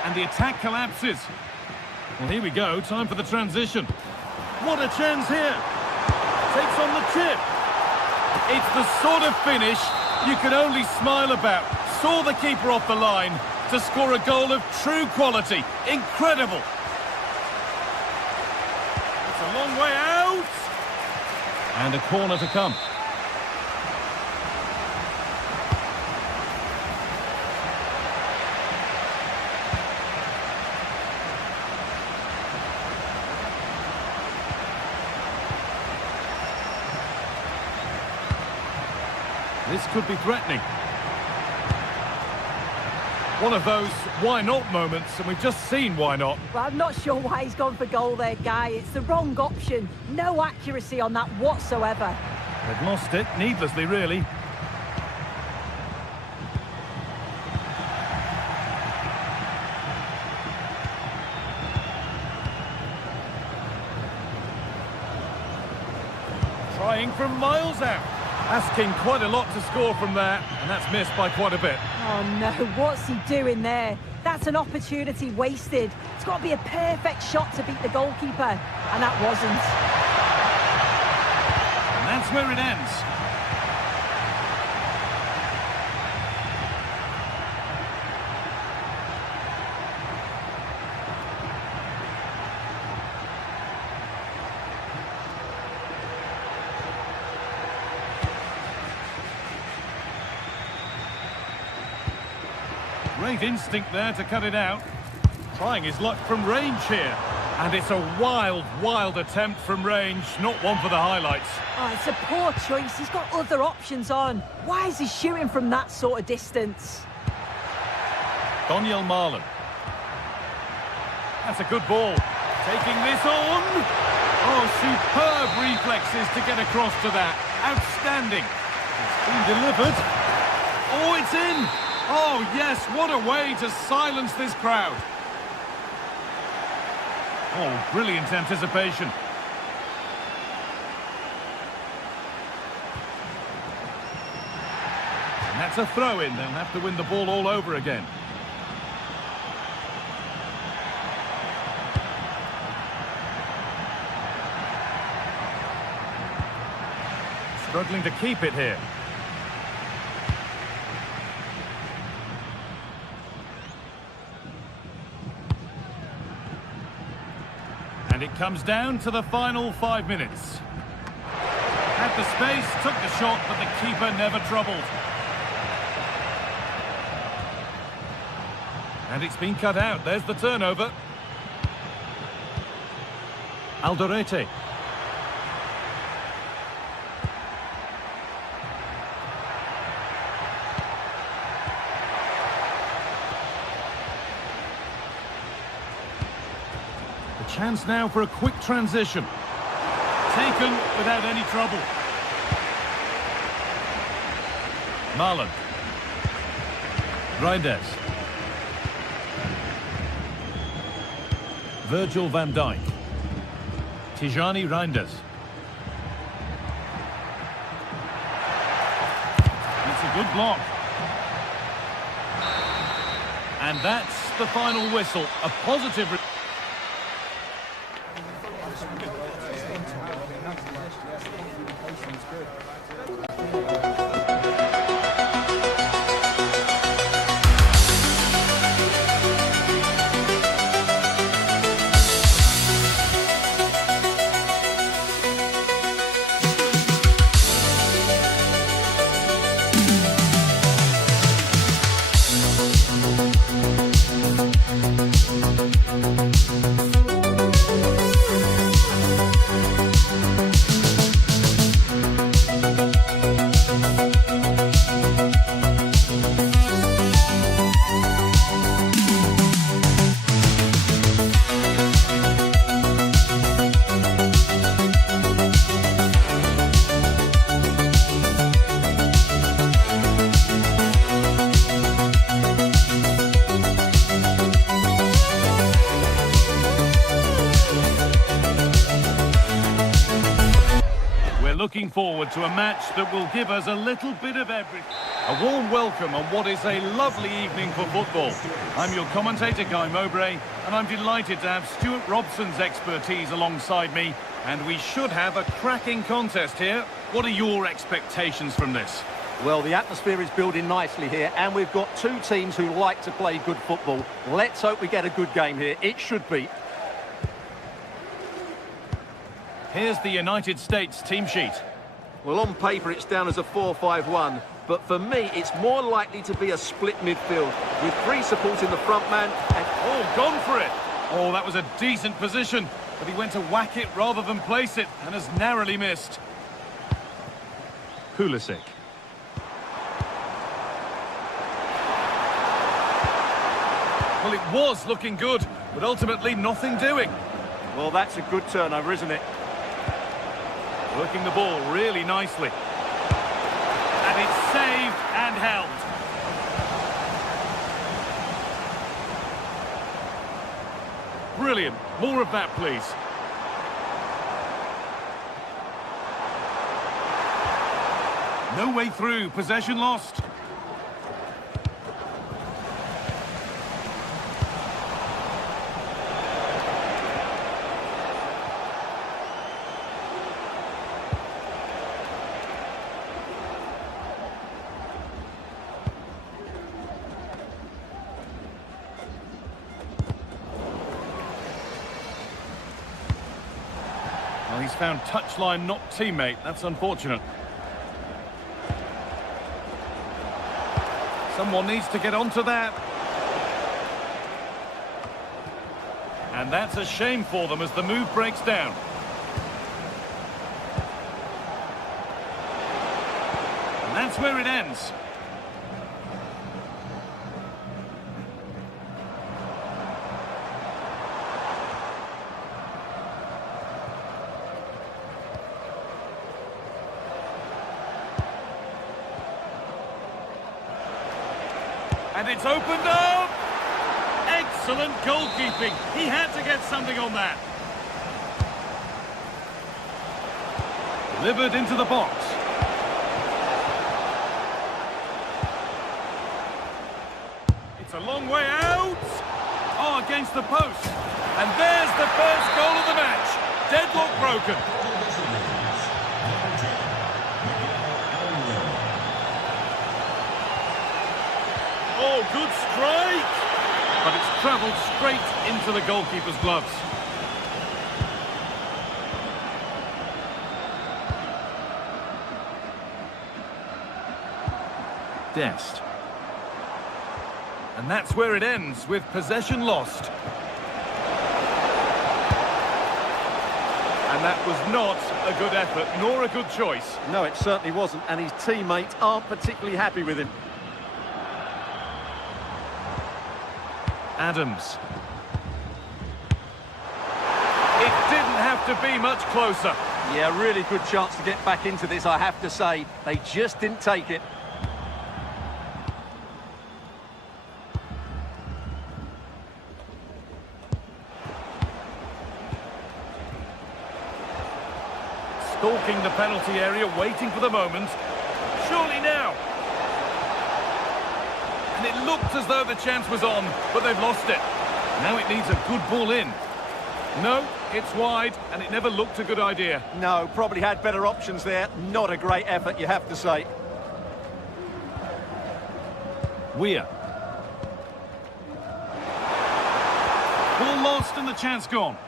And the attack collapses. Well, here we go, time for the transition. What a chance here. Takes on the chip. It's the sort of finish you can only smile about. Saw the keeper off the line to score a goal of true quality. Incredible. It's a long way out. And a corner to come. This could be threatening. One of those why not moments, and we've just seen why not. Well, I'm not sure why he's gone for goal there, Guy. It's the wrong option. No accuracy on that whatsoever. They've lost it, needlessly, really. Trying from miles out. Asking quite a lot to score from there, and that's missed by quite a bit. Oh no, what's he doing there? That's an opportunity wasted. It's got to be a perfect shot to beat the goalkeeper, and that wasn't. And that's where it ends. Great instinct there to cut it out. Trying his luck from range here. And it's a wild, wild attempt from range. Not one for the highlights. Oh, it's a poor choice. He's got other options on. Why is he shooting from that sort of distance? Daniel Marlon. That's a good ball. Taking this on. Oh, superb reflexes to get across to that. Outstanding. It's been delivered. Oh, it's in. Oh, yes, what a way to silence this crowd. Oh, brilliant anticipation. And that's a throw-in. They'll have to win the ball all over again. Struggling to keep it here. And it comes down to the final 5 minutes. Had the space, took the shot, but the keeper never troubled. And it's been cut out. There's the turnover. Alderete. Chance now for a quick transition. Taken without any trouble. Marlon. Reinders. Virgil van Dijk. Tijani Reinders. It's a good block. And that's the final whistle. A positive... Looking forward to a match that will give us a little bit of everything. A warm welcome on what is a lovely evening for football. I'm your commentator, Guy Mowbray, and I'm delighted to have Stuart Robson's expertise alongside me, and we should have a cracking contest here. What are your expectations from this? Well, the atmosphere is building nicely here, and we've got two teams who like to play good football. Let's hope we get a good game here. It should be. Here's the United States team sheet. Well, on paper, it's down as a 4-5-1. But for me, it's more likely to be a split midfield, with three supporting the front man and... Oh, gone for it! Oh, that was a decent position, but he went to whack it rather than place it, and has narrowly missed. Pulisic. Well, it was looking good, but ultimately nothing doing. Well, that's a good turnover, isn't it? Working the ball really nicely. And it's saved and held. Brilliant. More of that, please. No way through. Possession lost. Well, he's found touchline, not teammate. That's unfortunate. Someone needs to get onto that. And that's a shame for them as the move breaks down. And that's where it ends. And it's opened up! Excellent goalkeeping. He had to get something on that. Delivered into the box. It's a long way out. Oh, against the post. And there's the first goal of the match. Deadlock broken. Oh, good strike! But it's travelled straight into the goalkeeper's gloves. Dest. And that's where it ends, with possession lost. And that was not a good effort, nor a good choice. No, it certainly wasn't, and his teammates aren't particularly happy with him. Adams. It didn't have to be much closer. Yeah, really good chance to get back into this, I have to say. They just didn't take it. Stalking the penalty area, waiting for the moment. Surely now. And it looked as though the chance was on, but they've lost it. Now it needs a good ball in. No, it's wide, and it never looked a good idea. No, probably had better options there. Not a great effort, you have to say. Weir. Ball lost and the chance gone.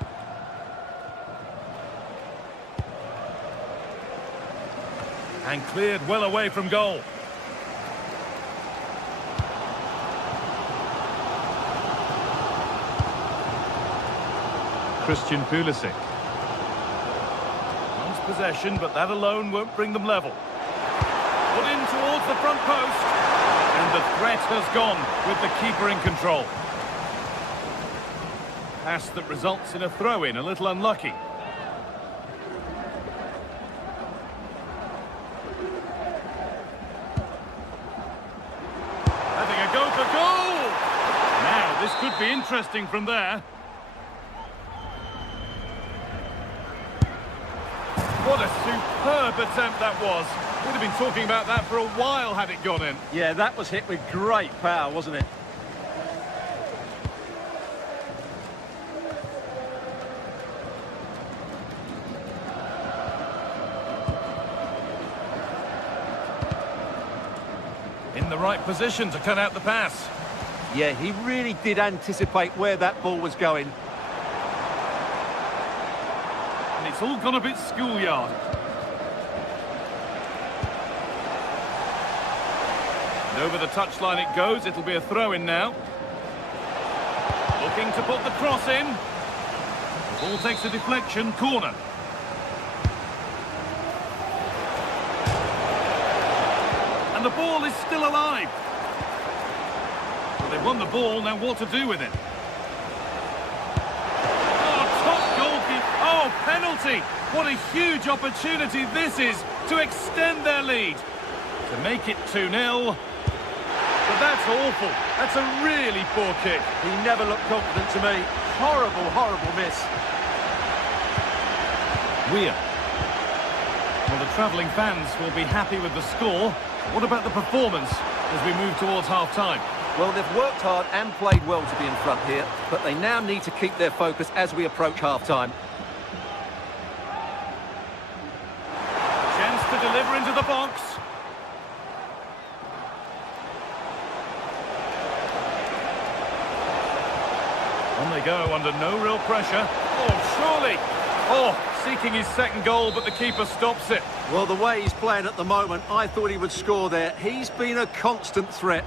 And cleared well away from goal. Christian Pulisic. Once possession, but that alone won't bring them level. Put in towards the front post. And the threat has gone with the keeper in control. Pass that results in a throw-in, a little unlucky. Having a go for goal! Now, this could be interesting from there. What a superb attempt that was. We'd have been talking about that for a while had it gone in. Yeah, that was hit with great power, wasn't it? In the right position to cut out the pass. Yeah, he really did anticipate where that ball was going. And it's all gone a bit schoolyard. And over the touchline it goes. It'll be a throw-in now. Looking to put the cross in. The ball takes a deflection, corner. And the ball is still alive. Well, they've won the ball, now what to do with it? Oh, top goalkeeper. Oh, penalty. What a huge opportunity this is to extend their lead. To make it 2-0. But that's awful. That's a really poor kick. He never looked confident to me. Horrible, horrible miss. Weir. Well, the travelling fans will be happy with the score. What about the performance as we move towards half-time? Well, they've worked hard and played well to be in front here, but they now need to keep their focus as we approach half-time. Chance to deliver into the box. On they go under no real pressure. Oh, surely. Oh, seeking his second goal, but the keeper stops it. Well, the way he's playing at the moment, I thought he would score there. He's been a constant threat.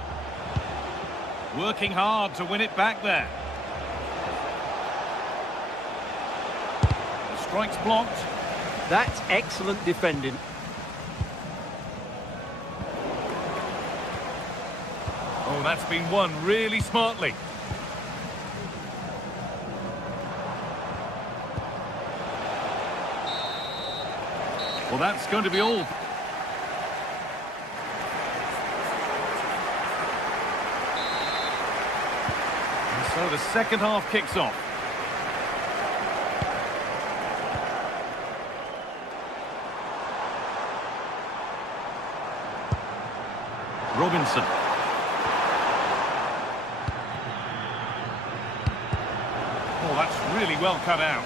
Working hard to win it back there. The strike's blocked. That's excellent defending. Oh, that's been won really smartly. Well, that's going to be all. And so the second half kicks off. Robinson. Oh, that's really well cut out.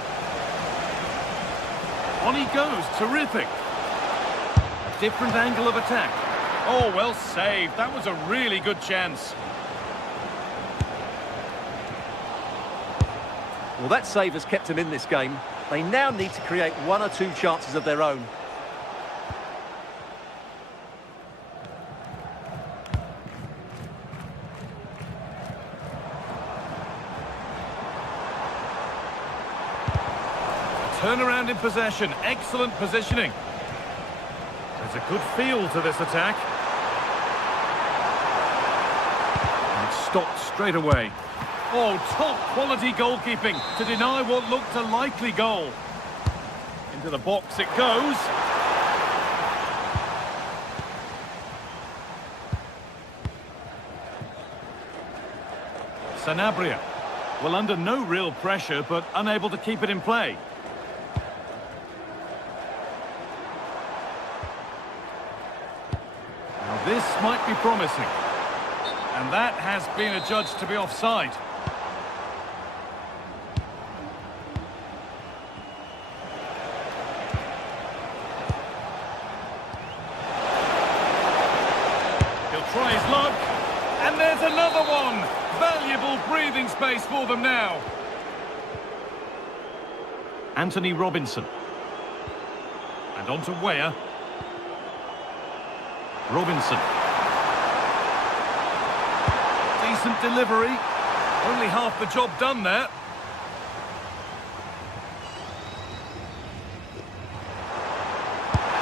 On he goes, terrific. A different angle of attack. Oh, well saved. That was a really good chance. Well, that save has kept them in this game. They now need to create one or two chances of their own. Turnaround in possession, excellent positioning. There's a good feel to this attack. And it's stopped straight away. Oh, top quality goalkeeping to deny what looked a likely goal. Into the box it goes. Sanabria. Well, under no real pressure, but unable to keep it in play. This might be promising. And that has been adjudged to be offside. He'll try his luck. And there's another one. Valuable breathing space for them now. Anthony Robinson. And on to Weir. Robinson. Decent delivery. Only half the job done there.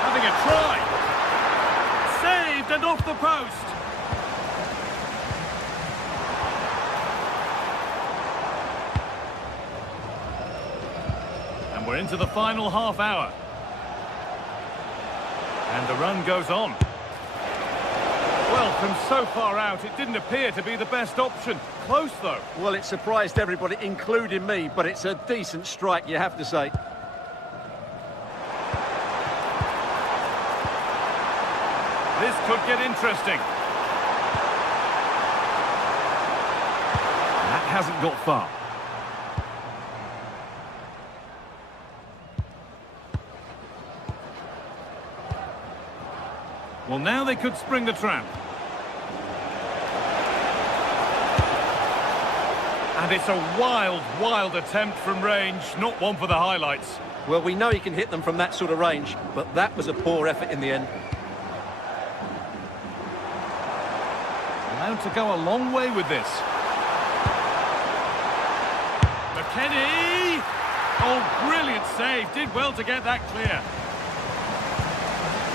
Having a try. Saved and off the post. And we're into the final half hour. And the run goes on. Well, from so far out, it didn't appear to be the best option. Close, though. Well, it surprised everybody, including me, but it's a decent strike, you have to say. This could get interesting. That hasn't got far. Well, now they could spring the trap. And it's a wild, wild attempt from range, not one for the highlights. Well, we know he can hit them from that sort of range, but that was a poor effort in the end. Allowed to go a long way with this. McKennie! Oh, brilliant save. Did well to get that clear.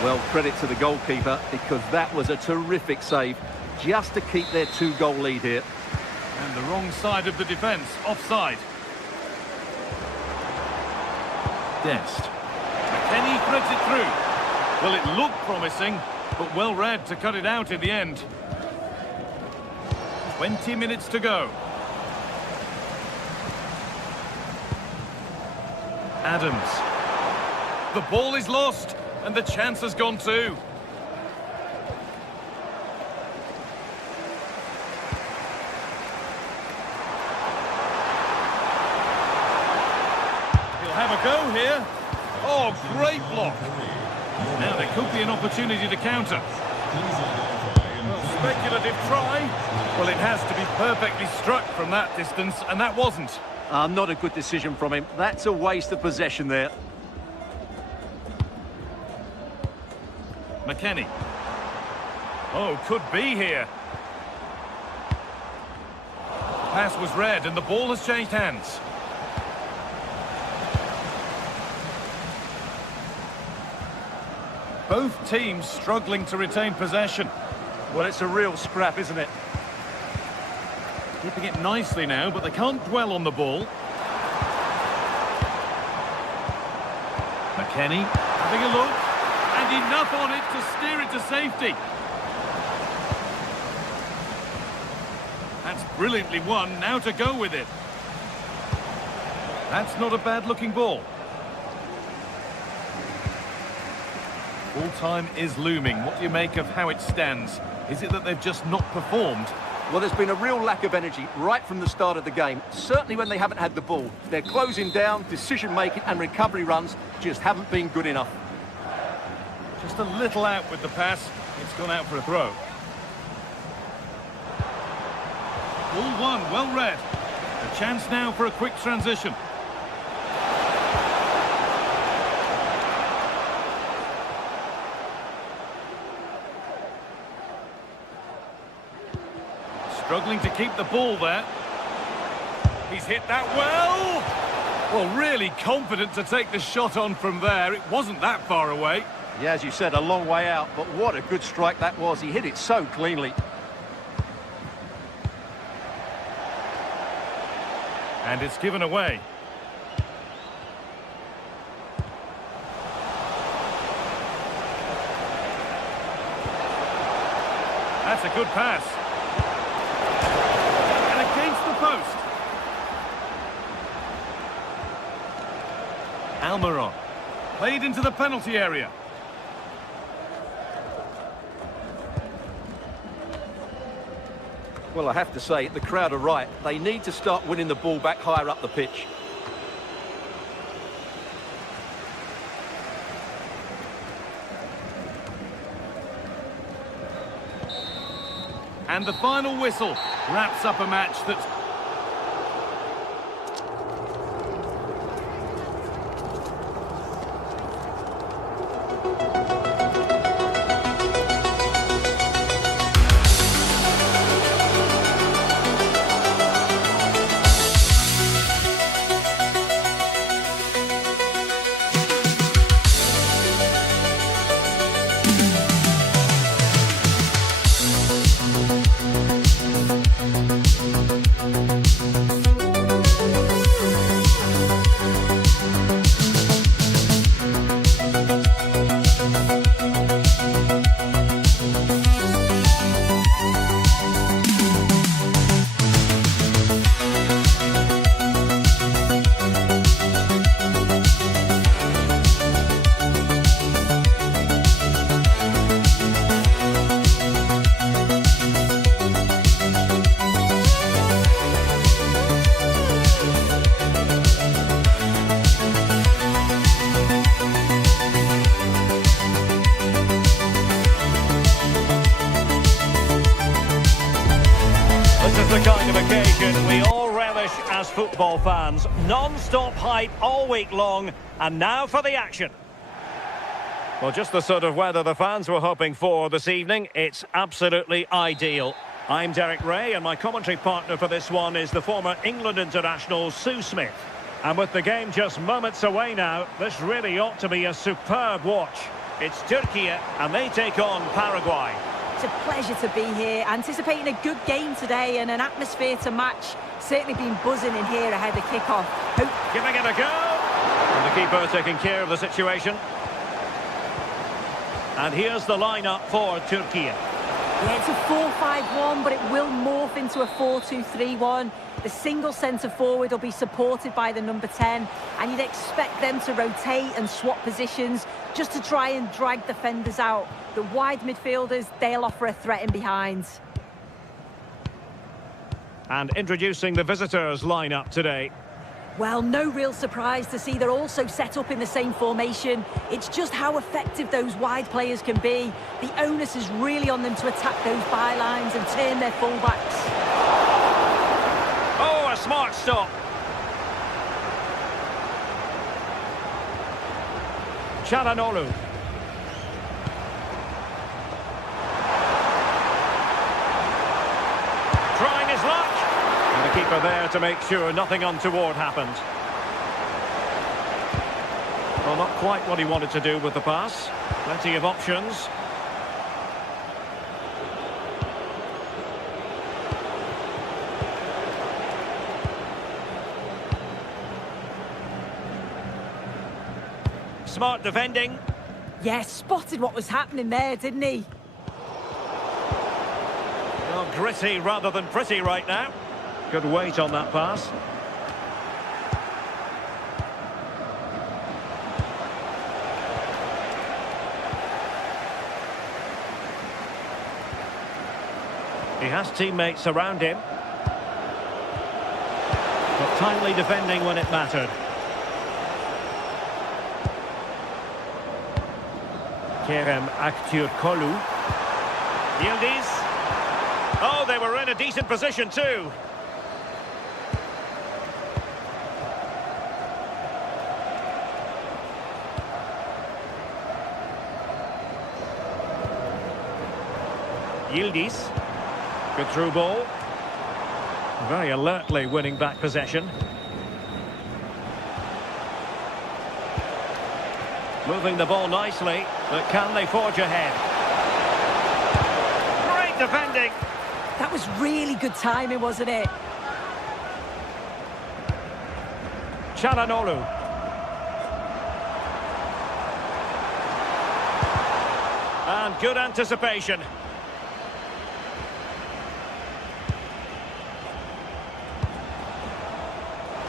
Well, credit to the goalkeeper, because that was a terrific save, just to keep their 2-goal lead here. And the wrong side of the defence, offside. Dest. McKennie threads it through. Well, it looked promising, but well read to cut it out in the end. 20 minutes to go. Adams. The ball is lost, and the chance has gone too. Have a go here. Oh, great block. Now there could be an opportunity to counter. Well, speculative try. Well, it has to be perfectly struck from that distance, and that wasn't. Not a good decision from him. That's a waste of possession there. McKennie. Oh, could be here. Pass was read, and the ball has changed hands. Both teams struggling to retain possession. Well, it's a real scrap, isn't it? Keeping it nicely now, but they can't dwell on the ball. McKennie having a look, and enough on it to steer it to safety. That's brilliantly won, now to go with it. That's not a bad-looking ball. Full time is looming. What do you make of how it stands? Is it that they've just not performed? Well, there's been a real lack of energy right from the start of the game. Certainly when they haven't had the ball. They're closing down, decision-making and recovery runs just haven't been good enough. Just a little out with the pass. It's gone out for a throw. Ball one, well read. A chance now for a quick transition. Struggling to keep the ball there. He's hit that well. Well, really confident to take the shot on from there. It wasn't that far away. Yeah, as you said, a long way out, but what a good strike that was. He hit it so cleanly. And it's given away. That's a good pass. Post. Almiron played into the penalty area. Well, I have to say, the crowd are right. They need to start winning the ball back higher up the pitch. And the final whistle wraps up a match that's... occasion we all relish as football fans. Non-stop hype all week long, and now for the action. Well, just the sort of weather the fans were hoping for this evening. It's absolutely ideal. I'm Derek Ray, and my commentary partner for this one is the former England international Sue Smith. And with the game just moments away now, this really ought to be a superb watch. It's Turkey, and they take on Paraguay. It's a pleasure to be here, anticipating a good game today and an atmosphere to match. Certainly been buzzing in here ahead of kick-off. Giving it a go. And the keeper taking care of the situation. And here's the lineup for Turkey. Yeah, it's a 4-5-1, but it will morph into a 4-2-3-1. The single centre-forward will be supported by the number 10, and you'd expect them to rotate and swap positions just to try and drag defenders out. The wide midfielders, they'll offer a threat in behind. And introducing the visitors' lineup today. Well, no real surprise to see they're also set up in the same formation. It's just how effective those wide players can be. The onus is really on them to attack those bylines and turn their fullbacks. Oh, a smart stop. Çalhanoğlu. Trying his luck. And the keeper there to make sure nothing untoward happened. Well, not quite what he wanted to do with the pass. Plenty of options. Smart defending. Yeah, spotted what was happening there, didn't he? Well, gritty rather than pretty right now. Good weight on that pass. He has teammates around him. But timely defending when it mattered. Kerem Aktürkoğlu. Yildiz. Oh, they were in a decent position too. Yildiz. Good through ball. Very alertly winning back possession. Moving the ball nicely, but can they forge ahead? Great defending. That was really good timing, wasn't it? Çalhanoğlu. And good anticipation.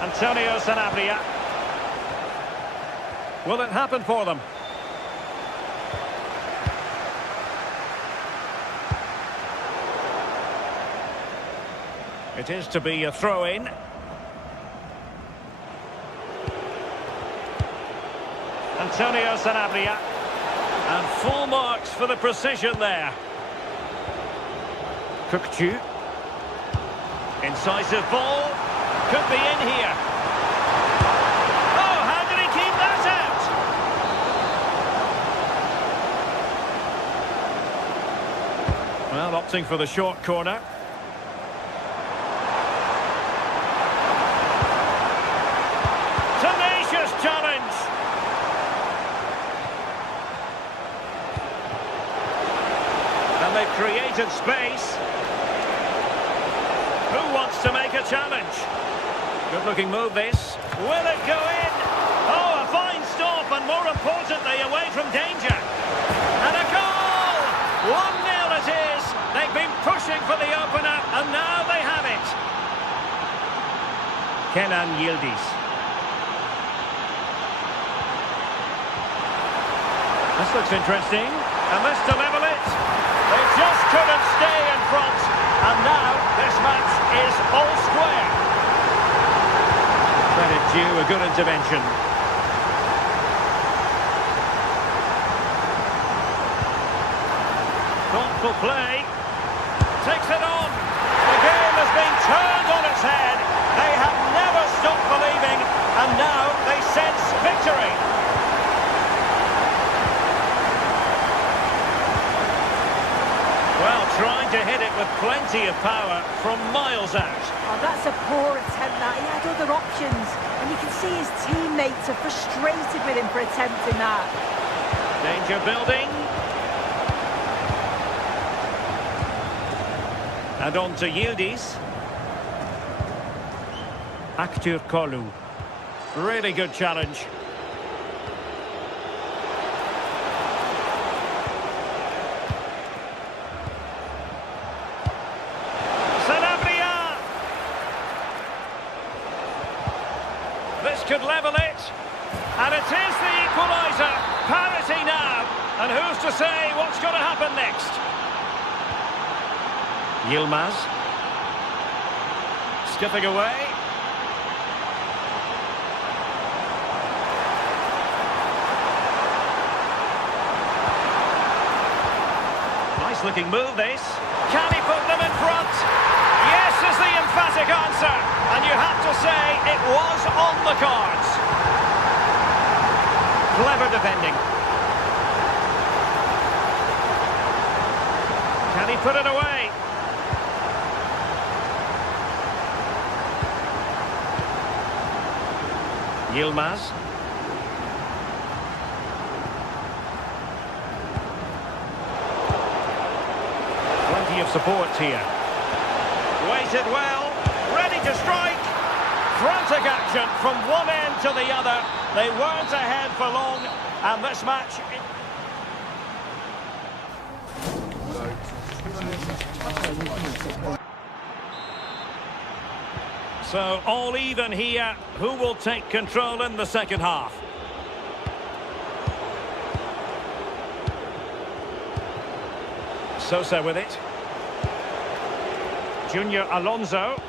Antonio Sanabria. Will it happen for them? It is to be a throw-in. Antonio Sanabria. And full marks for the precision there. Kökçü. Incisive ball. Could be in here. Oh, how did he keep that out? Well, opting for the short corner. Tenacious challenge. And they've created space. Who wants to make a challenge? Good-looking move, this. Will it go in? Oh, a fine stop, and more importantly, away from danger. And a goal! 1-0 it is. They've been pushing for the opener, and now they have it. Kenan Yildiz. This looks interesting. And this to level it. They just couldn't stay in front. And now this match is all square. Credit due, a good intervention. Thoughtful play. Takes it on. The game has been turned on. its head. They have never stopped believing, and now they sense victory. Well, trying to hit it with plenty of power from miles out. Oh, that's a poor attempt, that. He had other options, and you can see his teammates are frustrated with him for attempting that. Danger building. And on to Yildiz. Aktür Kolu. Really good challenge. This could level it, and it is the equaliser. Parity now, and who's to say what's going to happen next? Yilmaz, skipping away. Nice looking move this. Can he put them in front? Yes is the emphatic answer, and you have to say it was on the cards. Clever defending. Can he put it away? Yilmaz. Plenty of support here. Waited well, ready to strike. Frantic action from one end to the other. They weren't ahead for long, and this match... So, all even here. Who will take control in the second half? Sosa with it. Junior Alonso.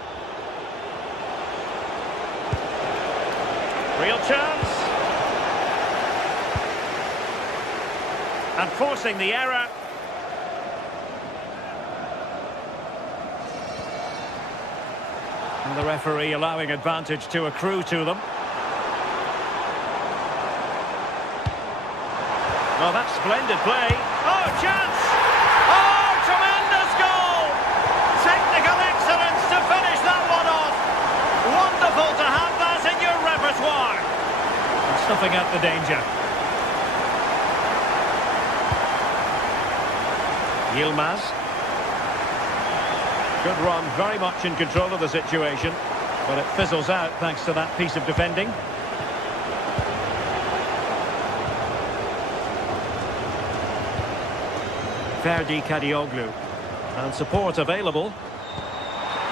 Real chance. And forcing the error. And the referee allowing advantage to accrue to them. Well, that's splendid play. Oh, chance! Oh, tremendous goal! Technical excellence to finish that one off. Wonderful to have that in your repertoire. And snuffing out the danger. Yilmaz. Good run, very much in control of the situation, but it fizzles out thanks to that piece of defending. Ferdi Kadioglu. And support available.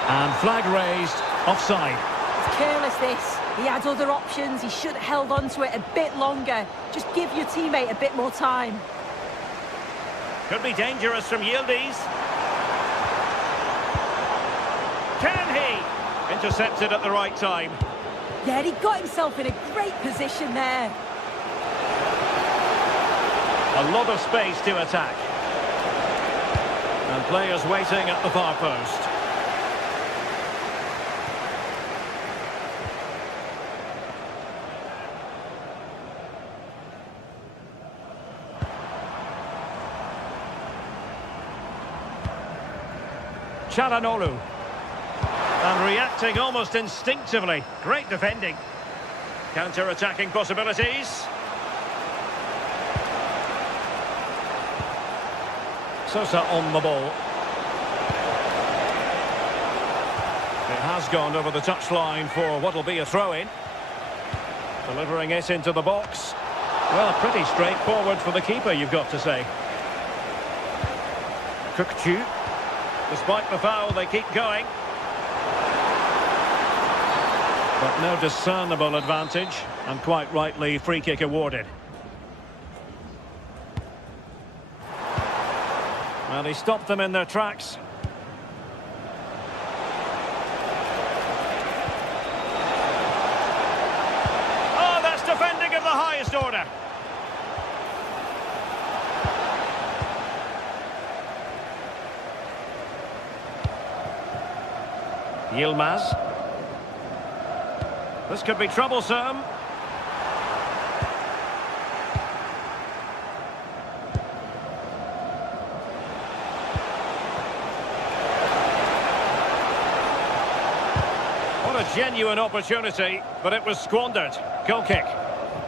And flag raised, offside. It's careless, this. He had other options. He should have held on to it a bit longer. Just give your teammate a bit more time. Could be dangerous from Yildiz. Can he? Intercepted at the right time. Yeah, he got himself in a great position there. A lot of space to attack. And players waiting at the far post. Çalhanoğlu. And reacting almost instinctively. Great defending. Counter-attacking possibilities. Sosa on the ball. It has gone over the touchline for what will be a throw-in. Delivering it into the box. Well, pretty straightforward for the keeper, you've got to say. Kukçu. Despite the foul, they keep going. But no discernible advantage, and quite rightly, free kick awarded. Well, he stopped them in their tracks. Oh, that's defending of the highest order. Yilmaz. This could be troublesome. What a genuine opportunity, but it was squandered. Goal kick.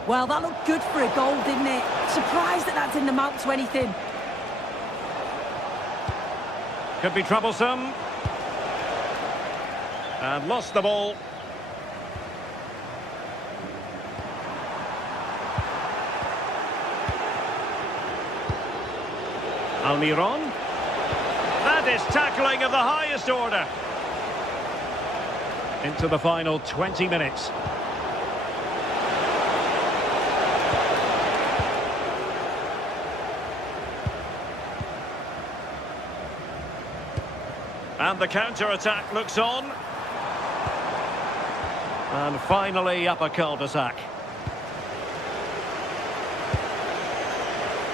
Well, that looked good for a goal, didn't it? Surprised that didn't amount to anything. Could be troublesome. And lost the ball. Almiron. That is tackling of the highest order. Into the final 20 minutes. And the counter-attack looks on. And finally up a cul-de-sac.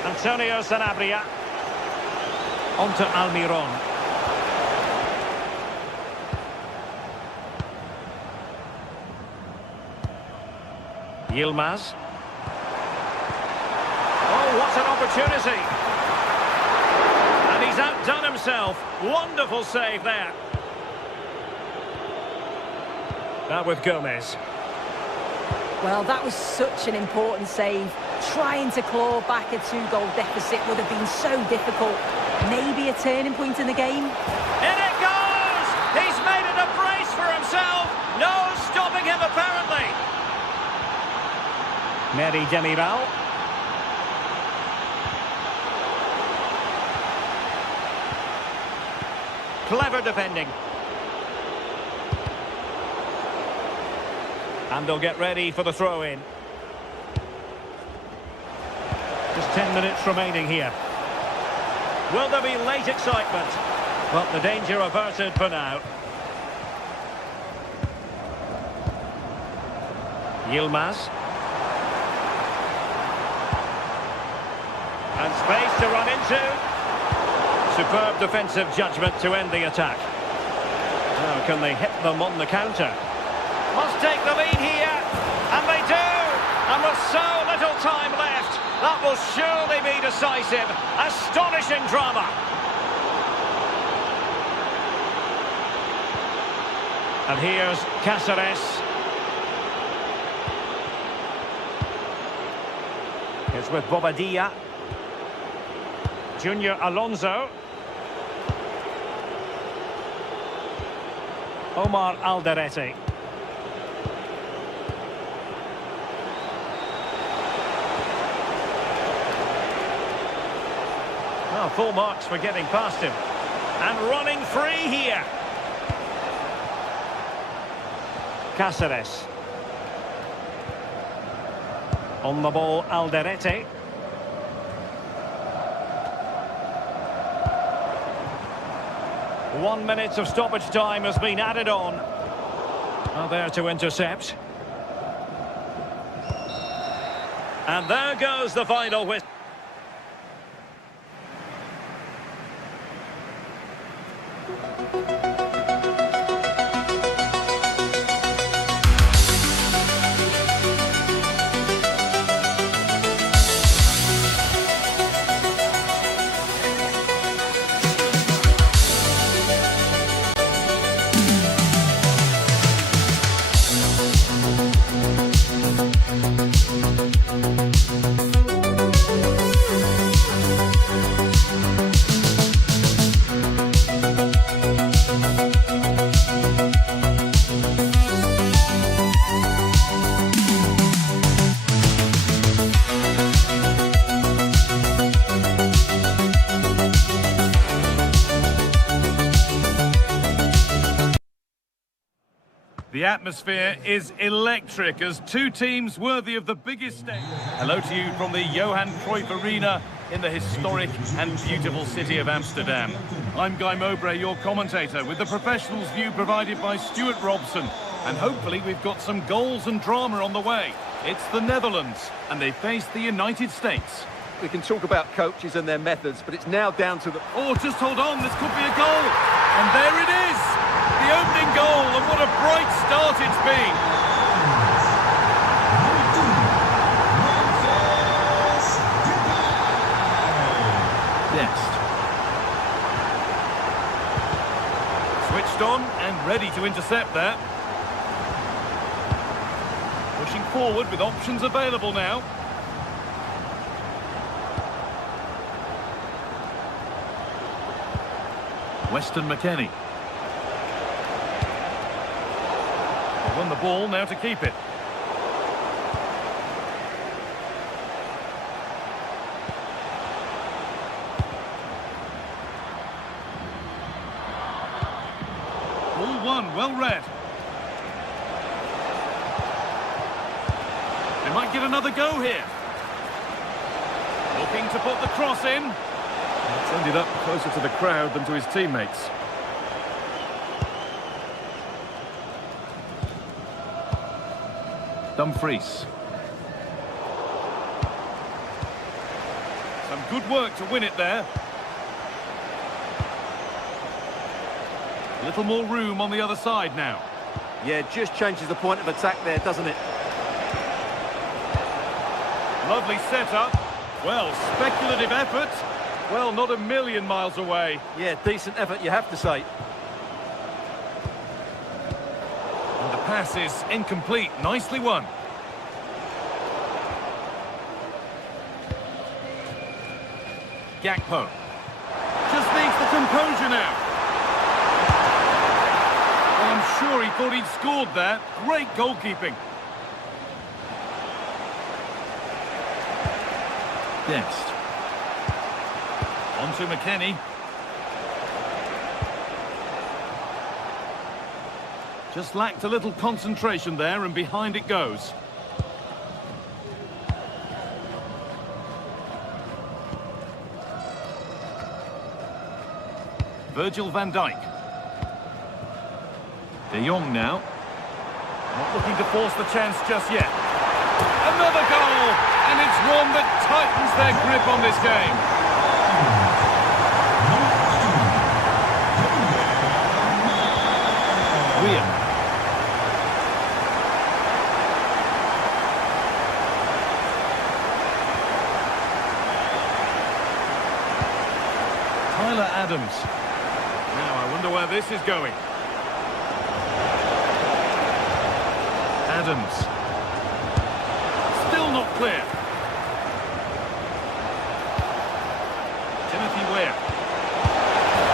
Antonio Sanabria. Onto Almiron. Yilmaz. Oh, what an opportunity. And he's outdone himself. Wonderful save there. Now with Gomez. Well, that was such an important save. Trying to claw back a 2-goal deficit would have been so difficult. Maybe a turning point in the game. In it goes! He's made it a brace for himself. No stopping him, apparently. Meri Demiral. Clever defending. And they'll get ready for the throw-in. Just 10 minutes remaining here. Will there be late excitement? Well, the danger averted for now. Yilmaz. And space to run into. Superb defensive judgment to end the attack. Now, can they hit them on the counter? Must take the lead here, and they do! And with so little time left, that will surely be decisive. Astonishing drama. And here's Cáceres. It's with Bobadilla. Junior Alonso. Omar Alderete. Oh, full marks for getting past him. And running free here. Cáceres. On the ball, Alderete. One minute of stoppage time has been added on. Now there to intercept. And there goes the final whistle. The atmosphere is electric as two teams worthy of the biggest stage. Hello to you from the Johan Cruyff Arena in the historic and beautiful city of Amsterdam. I'm Guy Mowbray, your commentator, with the professionals' view provided by Stuart Robson. And hopefully we've got some goals and drama on the way. It's the Netherlands, and they face the United States. We can talk about coaches and their methods, but it's now down to the... Oh, just hold on, this could be a goal. And there it is, the opening goal, and what a bright start it's been. Dest. Switched on and ready to intercept there. Pushing forward with options available now. Weston McKennie. They won the ball, now to keep it. Ball one, well read. They might get another go here. Looking to put the cross in. It's ended up closer to the crowd than to his teammates. Dumfries. Some good work to win it there. A little more room on the other side now. Yeah, just changes the point of attack there, doesn't it? Lovely setup. Well, speculative effort. Well, not a million miles away. Yeah, decent effort, you have to say. And the pass is incomplete. Nicely won. Gakpo. Just needs the composure now. Well, I'm sure he thought he'd scored there. Great goalkeeping. Dest. On to McKennie. Just lacked a little concentration there, and behind it goes. Virgil van Dijk. De Jong now. Not looking to force the chance just yet. Another goal! And it's one that tightens their grip on this game. Tyler Adams. Now I wonder where this is going. Adams. Still not clear. Timothy Weah.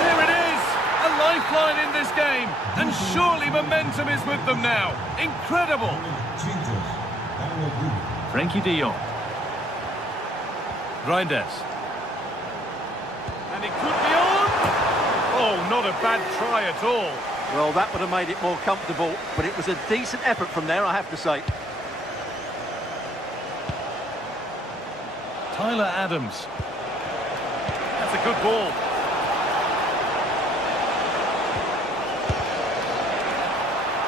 There it is! A lifeline in this game. And surely momentum is with them now. Incredible! Frankie de Jong. Reinders. And it could be on! Oh, not a bad try at all. Well, that would have made it more comfortable, but it was a decent effort from there, I have to say. Tyler Adams. That's a good ball.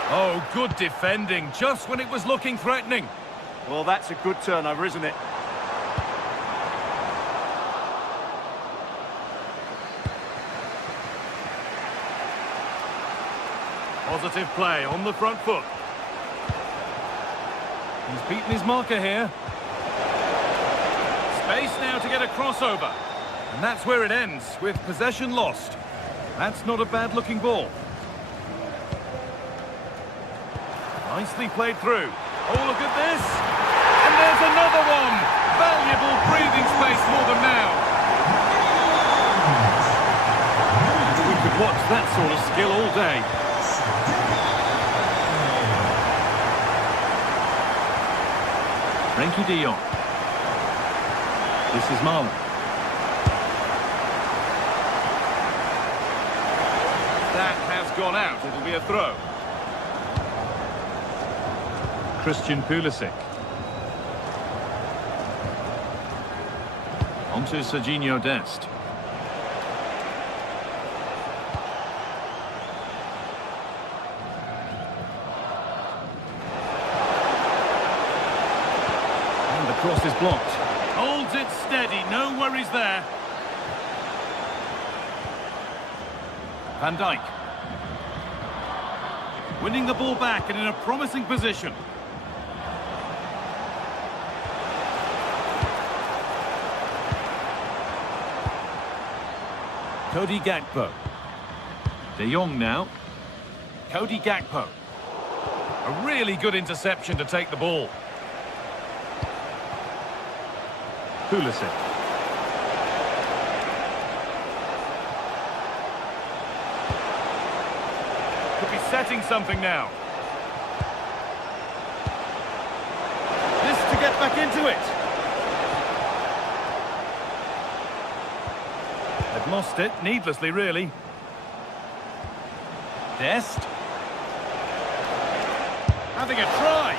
Oh, good defending, just when it was looking threatening. Well, that's a good turnover, isn't it? Positive play on the front foot. He's beaten his marker here. Space now to get a crossover. And that's where it ends, with possession lost. That's not a bad-looking ball. Nicely played through. Oh, look at this. And there's another one. Valuable breathing space for them now. We could watch that sort of skill all day. Frankie de Jong. This is Marlon. That has gone out. It'll be a throw. Christian Pulisic. On to Serginho Dest. And the cross is blocked. Holds it steady, no worries there. Van Dijk. Winning the ball back and in a promising position. Cody Gakpo. De Jong now. Cody Gakpo. A really good interception to take the ball. Pulisic. Could be setting something now. This to get back into it. They've lost it, needlessly really. Dest. Having a try.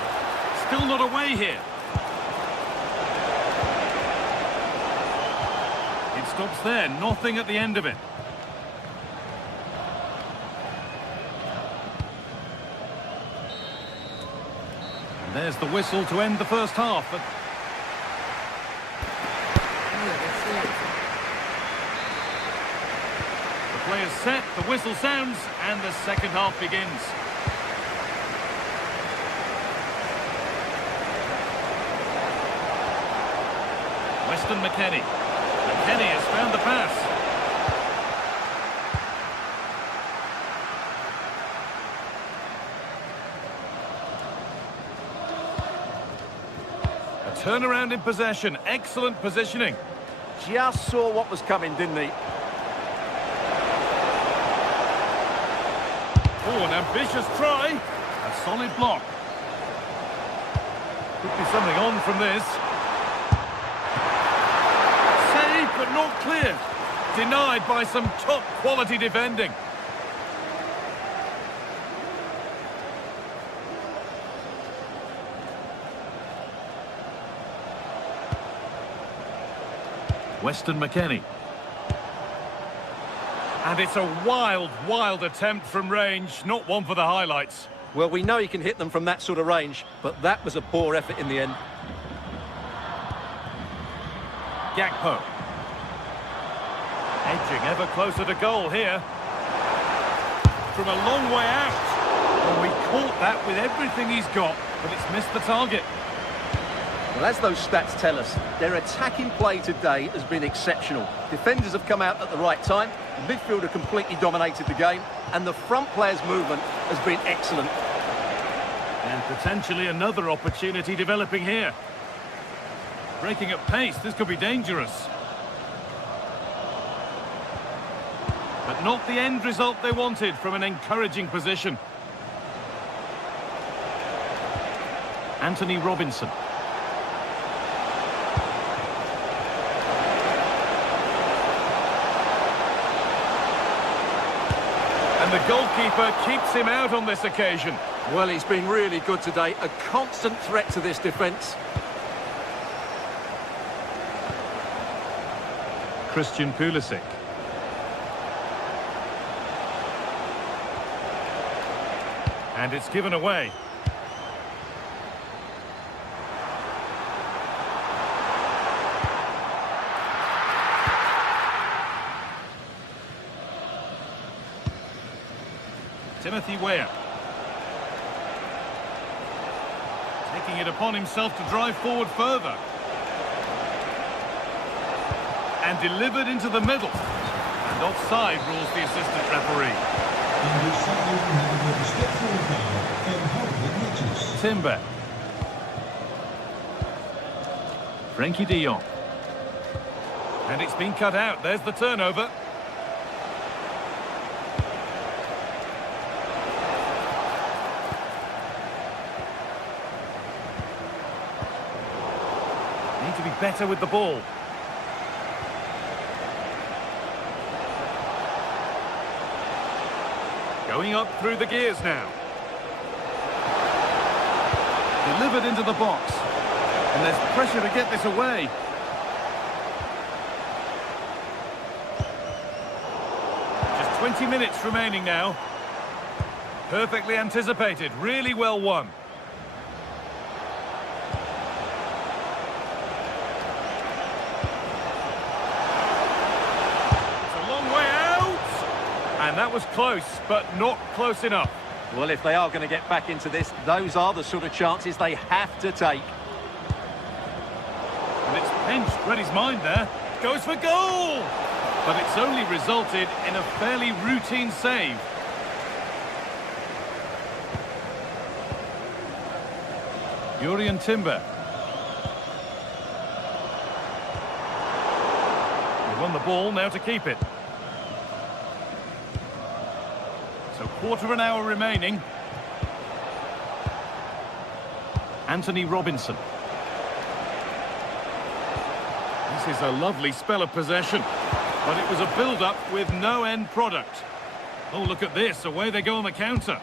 Still not away here. It stops there, nothing at the end of it. And there's the whistle to end the first half. The play is set, the whistle sounds, and the second half begins. Weston McKennie. McKennie has found the pass. A turnaround in possession. Excellent positioning. Just saw what was coming, didn't he? Oh, an ambitious try. A solid block. Could be something on from this. Saved, but not cleared. Denied by some top-quality defending. Weston McKennie. And it's a wild, wild attempt from range, not one for the highlights. Well, we know he can hit them from that sort of range, but that was a poor effort in the end. Gakpo. Edging ever closer to goal here. From a long way out. Well, we caught that with everything he's got, but it's missed the target. Well, as those stats tell us, their attacking play today has been exceptional. Defenders have come out at the right time, the midfielder completely dominated the game, and the front player's movement has been excellent. And potentially another opportunity developing here. Breaking at pace, this could be dangerous. But not the end result they wanted from an encouraging position. Anthony Robinson. And the goalkeeper keeps him out on this occasion. Well, he's been really good today, a constant threat to this defence. Christian Pulisic. And it's given away. Timothy Weah. Taking it upon himself to drive forward further. And delivered into the middle. And offside rules the assistant referee. Timber. Frankie de Jong. And it's been cut out. There's the turnover. Need to be better with the ball. Going up through the gears now. Delivered into the box. And there's pressure to get this away. Just 20 minutes remaining now. Perfectly anticipated. Really well won. And that was close, but not close enough. Well, if they are going to get back into this, those are the sort of chances they have to take. And it's pinched Reddy's mind there. Goes for goal! but it's only resulted in a fairly routine save. Jurrien Timber. They won the ball, now to keep it. So quarter of an hour remaining. Anthony Robinson. This is a lovely spell of possession, but it was a build-up with no end product. Oh, look at this, away they go on the counter.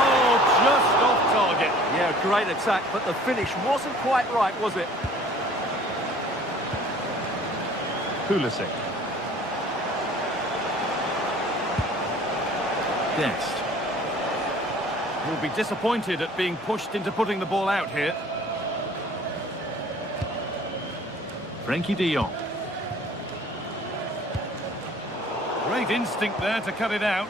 Oh, just off target. Yeah, great attack, but the finish wasn't quite right, was it? Pulisic. Dest. Will be disappointed at being pushed into putting the ball out here. Frenkie de Jong. Great instinct there to cut it out.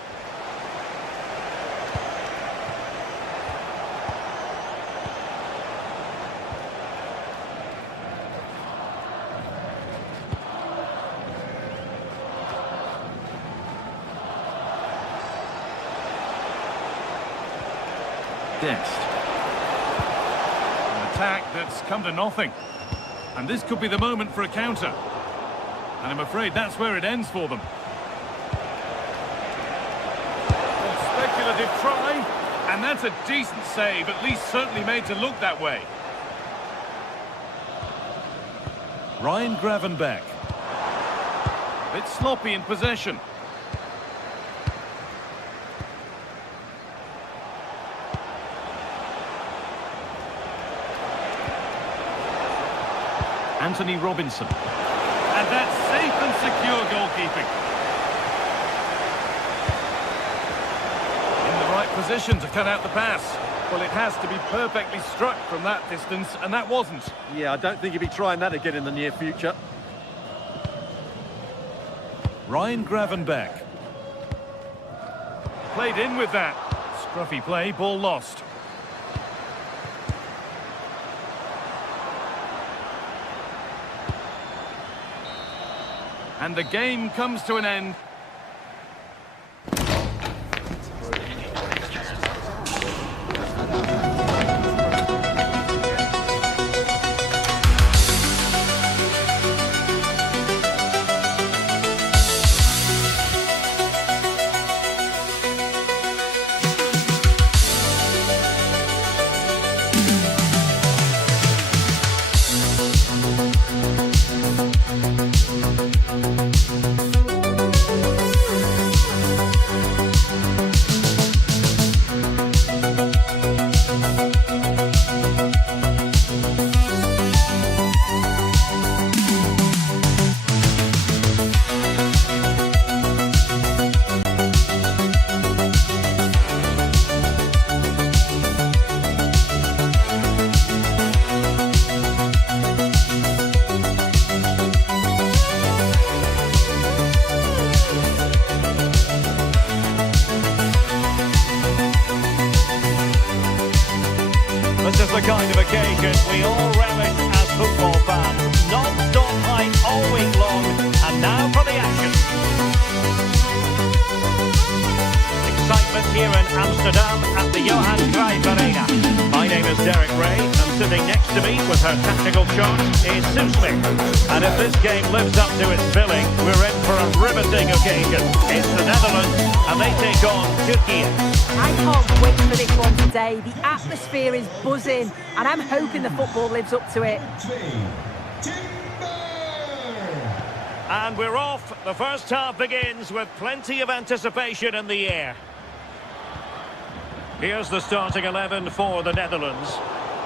Dest. An attack that's come to nothing. And this could be the moment for a counter. And I'm afraid that's where it ends for them. A speculative try. And that's a decent save, at least certainly made to look that way. Ryan Gravenberch. A bit sloppy in possession. Anthony Robinson. And that's safe and secure goalkeeping. In the right position to cut out the pass. Well, it has to be perfectly struck from that distance, and that wasn't. Yeah, I don't think he'll be trying that again in the near future. Ryan Gravenberch. Played in with that. Scruffy play, ball lost. And the game comes to an end. This is the kind of occasion we all relish as football fans. Non-stop hype all week long, and now for the action. Excitement here in Amsterdam at the Johan Cruyff Arena. My name is Derek Ray, and sitting next to me with her tactical chart is Sue Smith. And if this game lives up to its billing, we're in for a riveting occasion. It's the Netherlands, and they take on Turkey. I can't wait for this one today. The atmosphere is buzzing, and I'm hoping the football lives up to it. And we're off. The first half begins with plenty of anticipation in the air. Here's the starting 11 for the Netherlands.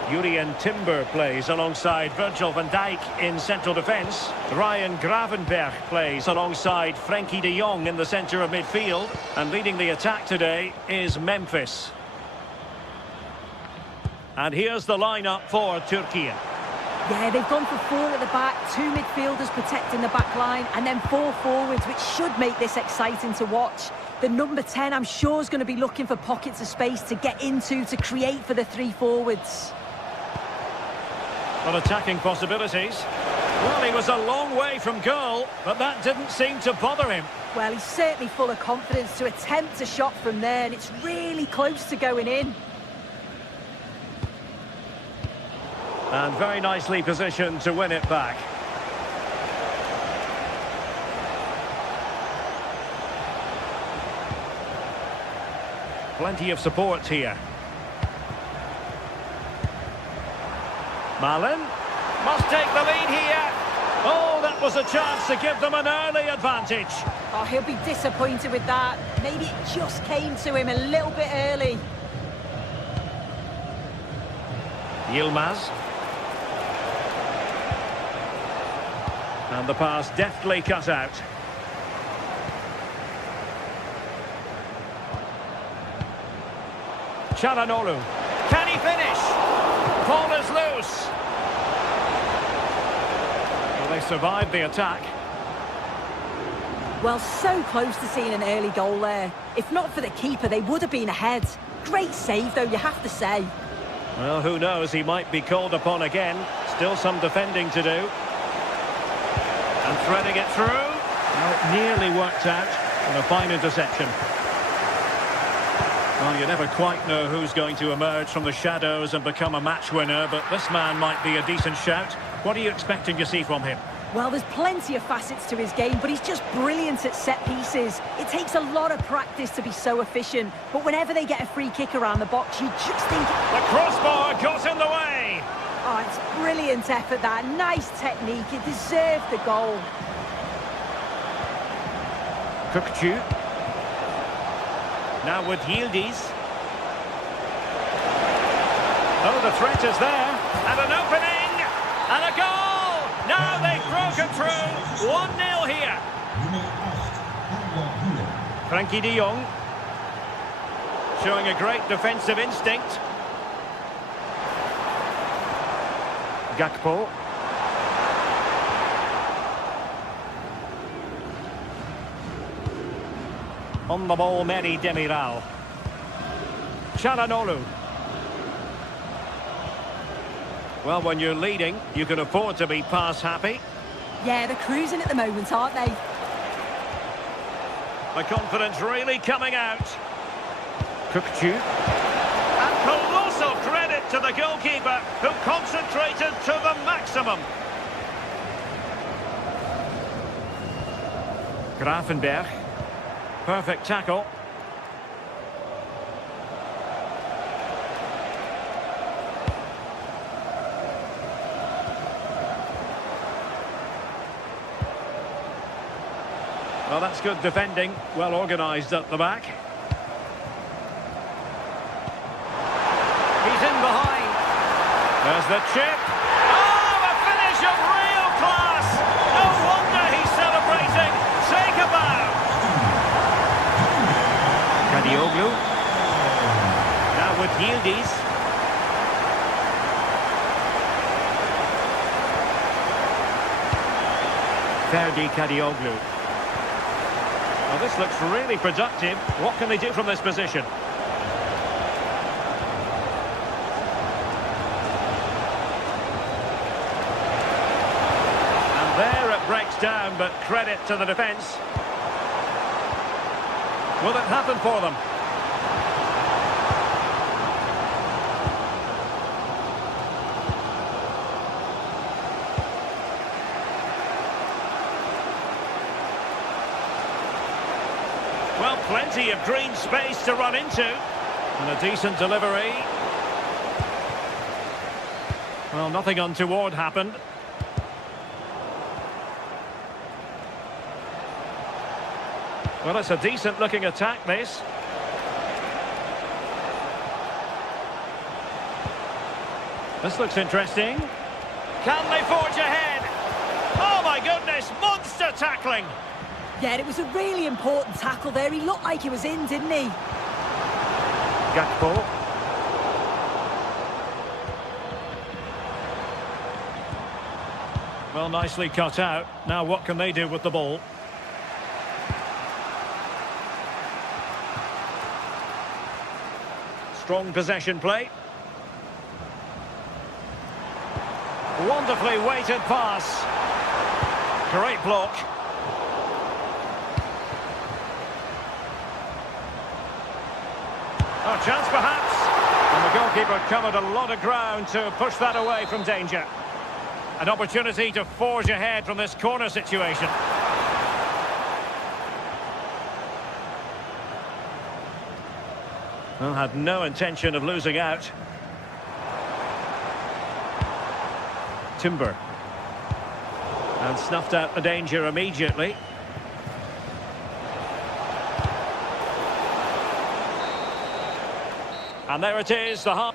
Jurrien Timber plays alongside Virgil van Dijk in central defence. Ryan Gravenberch plays alongside Frenkie de Jong in the centre of midfield. And leading the attack today is Memphis. And here's the lineup for Turkey. Yeah, they've gone for four at the back, two midfielders protecting the back line, and then four forwards, which should make this exciting to watch. The number 10, I'm sure, is going to be looking for pockets of space to get into, to create for the three forwards. Well, attacking possibilities. Well, he was a long way from goal, but that didn't seem to bother him. Well, he's certainly full of confidence to attempt a shot from there, and it's really close to going in. And very nicely positioned to win it back. Plenty of support here. Malin must take the lead here. Oh, that was a chance to give them an early advantage. Oh, he'll be disappointed with that. Maybe it just came to him a little bit early. Yilmaz. And the pass deftly cut out. Çalhanoğlu. Can he finish? Ball is loose. Well, they survived the attack. Well, so close to seeing an early goal there. If not for the keeper, they would have been ahead. Great save, though, you have to say. Well, who knows? He might be called upon again. Still some defending to do. And threading it through. Well, it nearly worked out. And a fine interception. Well, you never quite know who's going to emerge from the shadows and become a match winner, but this man might be a decent shout. What are you expecting to see from him? Well, there's plenty of facets to his game, but he's just brilliant at set pieces. It takes a lot of practice to be so efficient, but whenever they get a free kick around the box, you just think... The crossbar got in the way! Oh, it's brilliant effort, that. Nice technique. It deserved the goal. Kukçu. Now with Yildiz. Oh, the threat is there. And an opening. And a goal! Now they've broken through. 1-0 here. Frankie de Jong. Showing a great defensive instinct. Gakpo. On the ball, Meri Demiral. Çalhanoğlu. Well, when you're leading, you can afford to be pass happy. Yeah, they're cruising at the moment, aren't they? The confidence really coming out. Kukçu. And colossal credit to the goalkeeper, who concentrated to the maximum. Grafenberg. Perfect tackle. Well, that's good defending. Well organised at the back. He's in behind. There's the chip. Oh, a finish of real class. No wonder he's celebrating. Take a bow. Kadioglu. Now with Yildiz. Ferdi Kadioglu. Well, this looks really productive. What can they do from this position? And there it breaks down, but credit to the defence. Will it happen for them? Well, plenty of green space to run into. And a decent delivery. Well, nothing untoward happened. Well, it's a decent-looking attack, this. This looks interesting. Can they forge ahead? Oh, my goodness, monster tackling! Yeah, it was a really important tackle there. He looked like he was in, didn't he? Gakpo. Well, nicely cut out. Now what can they do with the ball? Strong possession play. Wonderfully weighted pass. Great block. A chance perhaps. And the goalkeeper covered a lot of ground to push that away from danger. An opportunity to forge ahead from this corner situation. Well, had no intention of losing out. Timber. And snuffed out the danger immediately. And there it is, the half.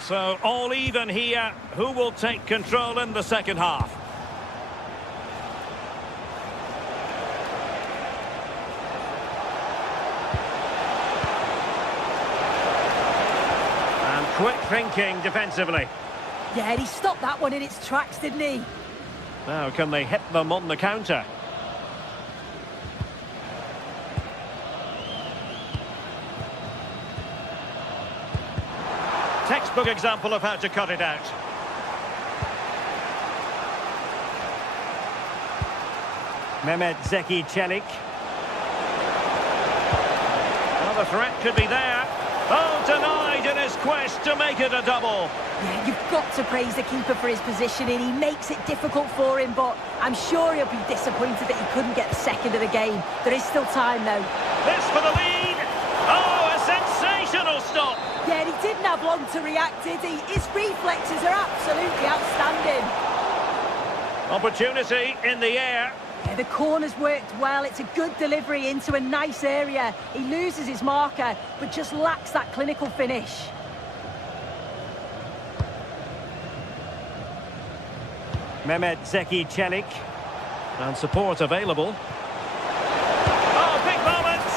So all even here. Who will take control in the second half? And quick thinking defensively. Yeah, he stopped that one in its tracks, didn't he? Now can they hit them on the counter? Textbook example of how to cut it out. Mehmet Zeki Çelik. Well, the threat could be there. Oh, denied in his quest to make it a double. Yeah, you've got to praise the keeper for his positioning. He makes it difficult for him, but I'm sure he'll be disappointed that he couldn't get the second of the game. There is still time, though. This for the lead. Oh, a sensational stop. Yeah, and he didn't have long to react, did he? His reflexes are absolutely outstanding. Opportunity in the air. Yeah, the corner's worked well. It's a good delivery into a nice area. He loses his marker, but just lacks that clinical finish. Mehmet Zeki Çelik. And support available. Oh, big moment!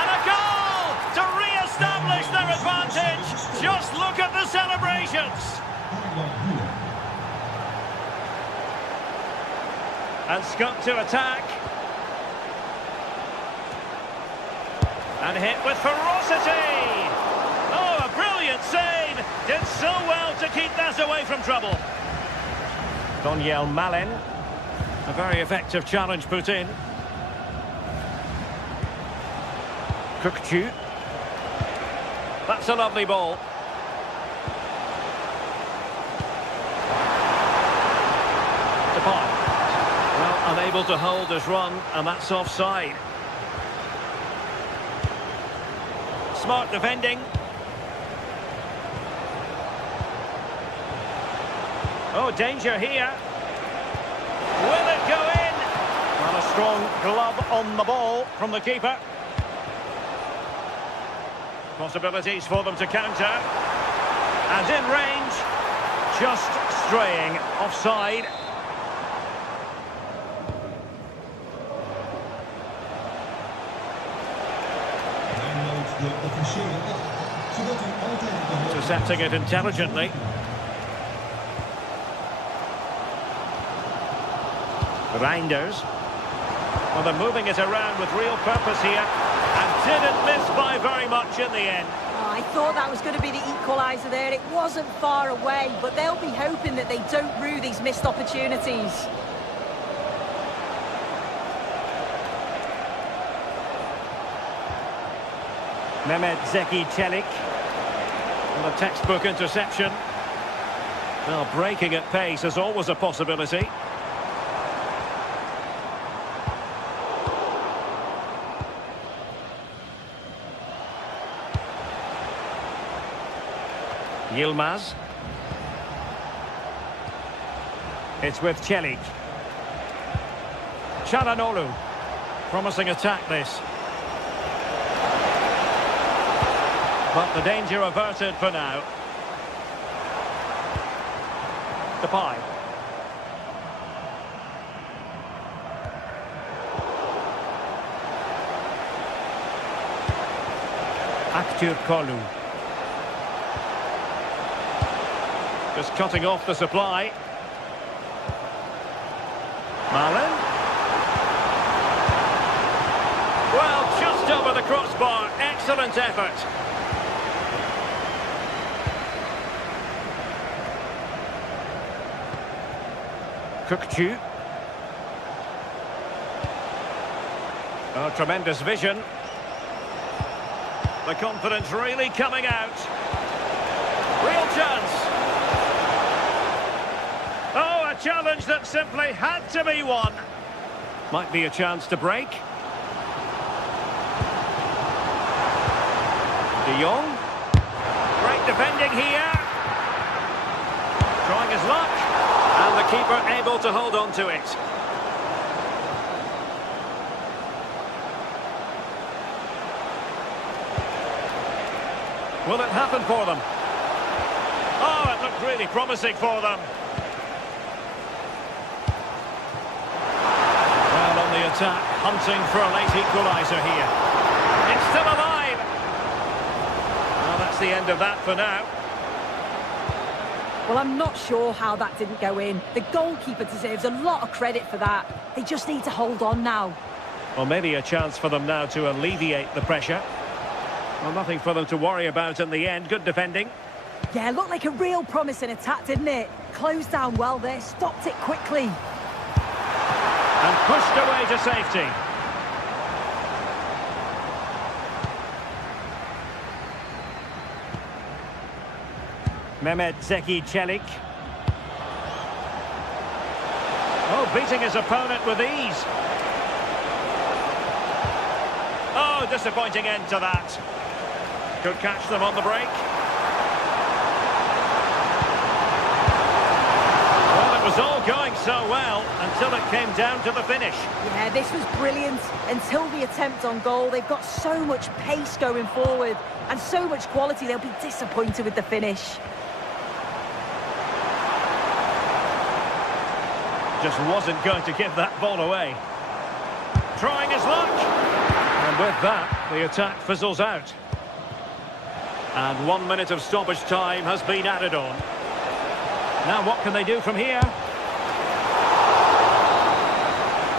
And a goal to re-establish their advantage. Just look at the celebrations. And Scott to attack. And hit with ferocity. Oh, a brilliant save. Did so well to keep that away from trouble. Daniel Malen. A very effective challenge put in. Kukçu. That's a lovely ball. Depay. Well, unable to hold his run, and that's offside. Smart defending. Oh, danger here. Will it go in? Well, a strong glove on the ball from the keeper. Possibilities for them to counter. And in range, just straying offside. Intercepting it intelligently. Reinders. Well, they're moving it around with real purpose here. And didn't miss by very much in the end. Oh, I thought that was going to be the equaliser there. It wasn't far away, but they'll be hoping that they don't rue these missed opportunities. Mehmet Zeki Çelik. And a textbook interception. Well, breaking at pace is always a possibility. Yilmaz. It's with Çelik. Çalhanoğlu. Promising attack this. But the danger averted for now. Depay. Aktürkoğlu. Just cutting off the supply. Malen. Well, just over the crossbar. Excellent. excellent effort. Kukçu. Oh, tremendous vision. The confidence really coming out. Real chance. Oh, a challenge that simply had to be won. Might be a chance to break. De Jong. Great defending here. Trying his luck. And the keeper able to hold on to it. Will it happen for them? Oh, it looked really promising for them. Well, on the attack, hunting for a late equaliser here. It's still alive. Well, that's the end of that for now. Well, I'm not sure how that didn't go in. The goalkeeper deserves a lot of credit for that. They just need to hold on now. Well, maybe a chance for them now to alleviate the pressure. Well, nothing for them to worry about in the end. Good defending. Yeah, looked like a real promising attack, didn't it? Closed down well there, stopped it quickly. And pushed away to safety. Mehmet Zeki Çelik. Oh, beating his opponent with ease. Oh, disappointing end to that. Could catch them on the break. Well, it was all going so well until it came down to the finish. Yeah, this was brilliant until the attempt on goal. They've got so much pace going forward and so much quality, they'll be disappointed with the finish. Just wasn't going to give that ball away. Trying his luck. And with that, the attack fizzles out. And 1 minute of stoppage time has been added on. Now what can they do from here?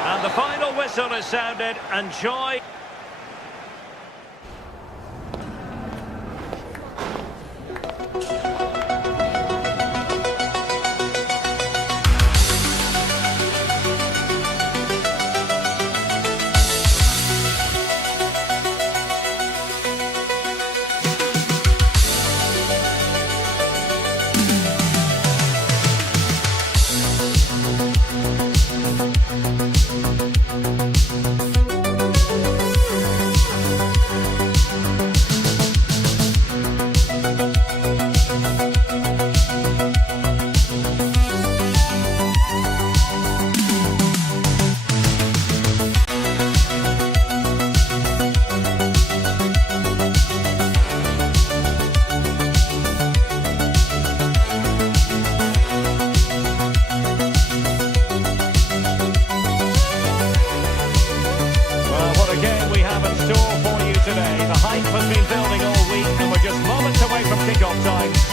And the final whistle is sounded, and joy...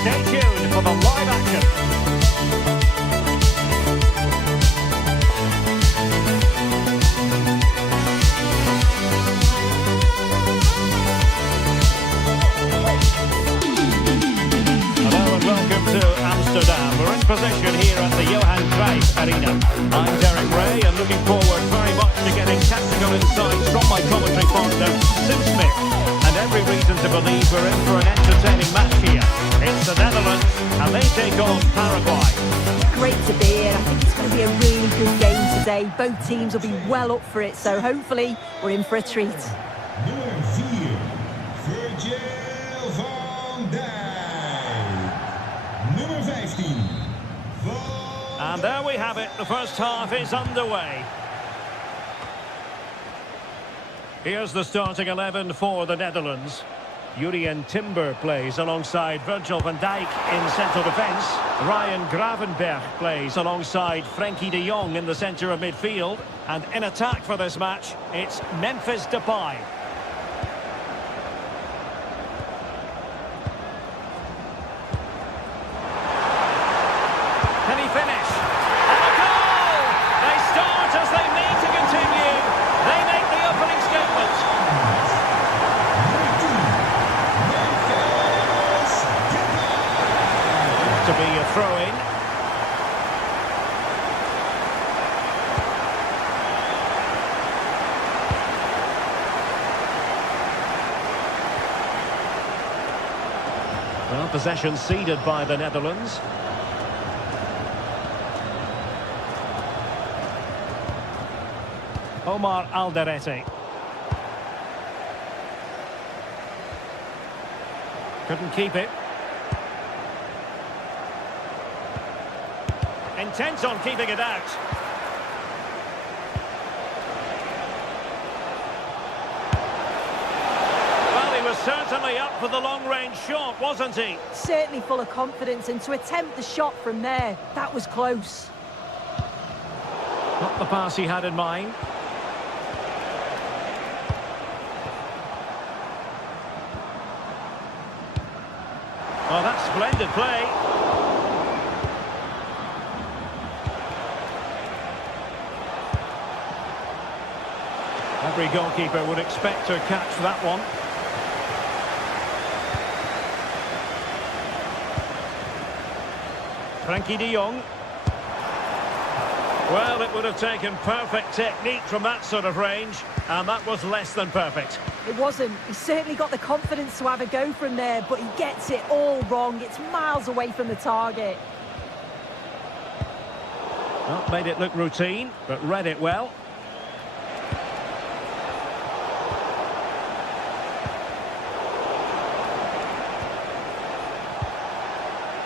Stay tuned for the live action. Hello and welcome to Amsterdam. We're in position here at the Johan Cruijff Arena. I'm Derek Ray and looking forward very much to getting tactical insights from my commentary partner, Sim Smith. And every reason to believe we're in for an entertaining match here. It's the Netherlands, and they take on Paraguay. Great to be here. I think it's going to be a really good game today. Both teams will be well up for it, so hopefully we're in for a treat. Nummer 4, Virgil van Dijk. Nummer 15. And there we have it. The first half is underway. Here's the starting 11 for the Netherlands. Jurien Timber plays alongside Virgil van Dijk in central defence. Ryan Gravenberch plays alongside Frenkie de Jong in the centre of midfield. And in attack for this match, it's Memphis Depay. Can he finish? And a goal! They start as they mean to continue. They make the opening statement. throw-in. Well, possession ceded by the Netherlands. Omar Alderete. Couldn't keep it. Intent on keeping it out. Well, he was certainly up for the long-range shot, wasn't he? Certainly full of confidence, and to attempt the shot from there, that was close. Not the pass he had in mind. Oh, that's splendid play. Every goalkeeper would expect to catch that one. Frankie de Jong. Well, it would have taken perfect technique from that sort of range, and that was less than perfect. It wasn't. He certainly got the confidence to have a go from there, but he gets it all wrong. It's miles away from the target. Well, made it look routine, but read it well.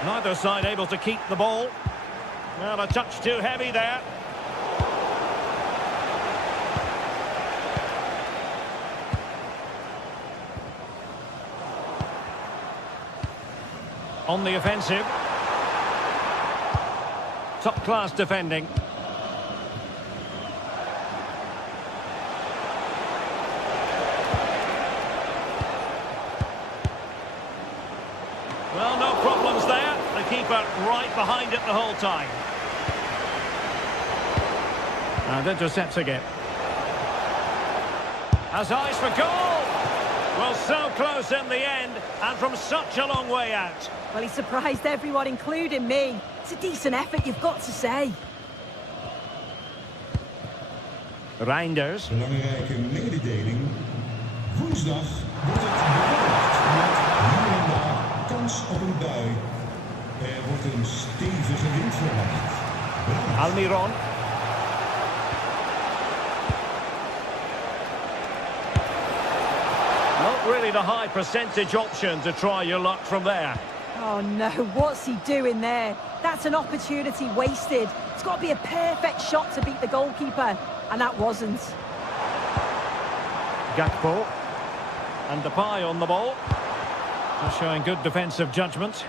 Neither side able to keep the ball. Well, a touch too heavy there. On the offensive. Top-class defending. Well, no problems there. The keeper right behind it the whole time. And intercepts again. Has eyes for goal. Well, so close in the end, and from such a long way out. Well, he surprised everyone, including me. It's a decent effort, you've got to say. Reinders. Belangrijke mededeling. Woensdag wordt het bewaard met hier en daar kans op een bui. Er wordt een stevige wind verwacht. Almiron. Not really the high percentage option to try your luck from there. Oh no, what's he doing there? That's an opportunity wasted. It's got to be a perfect shot to beat the goalkeeper, and that wasn't. Gakpo. And Depay on the ball. Just showing good defensive judgment.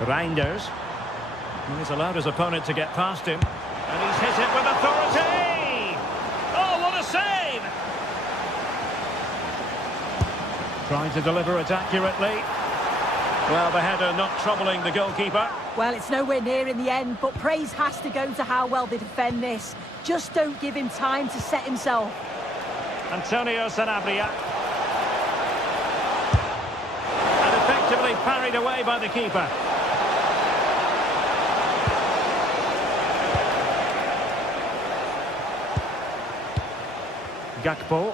Reinders. He's allowed his opponent to get past him. And he's hit it with authority! Oh, what a save! Trying to deliver it accurately. Well, the header not troubling the goalkeeper. Well, it's nowhere near in the end, but praise has to go to how well they defend this. Just don't give him time to set himself. Antonio Sanabria. And effectively parried away by the keeper. Gakpo.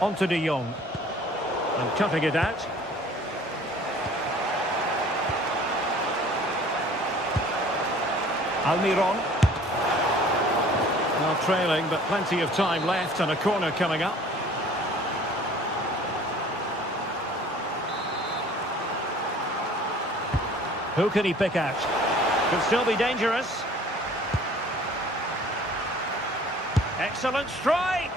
On to de Jong. And cutting it out. Almiron. Well, trailing, but plenty of time left and a corner coming up. Who can he pick out? Could still be dangerous. Excellent strike!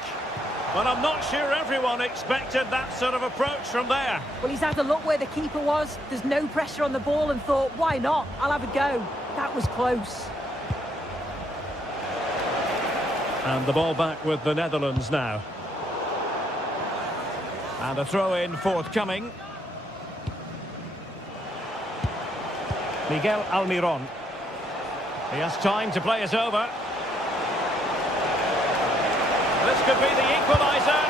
But I'm not sure everyone expected that sort of approach from there. Well, he's had a look where the keeper was. There's no pressure on the ball and thought, why not? I'll have a go. That was close. And the ball back with the Netherlands now. And a throw-in forthcoming. Miguel Almiron. He has time to play it over. This could be the equaliser.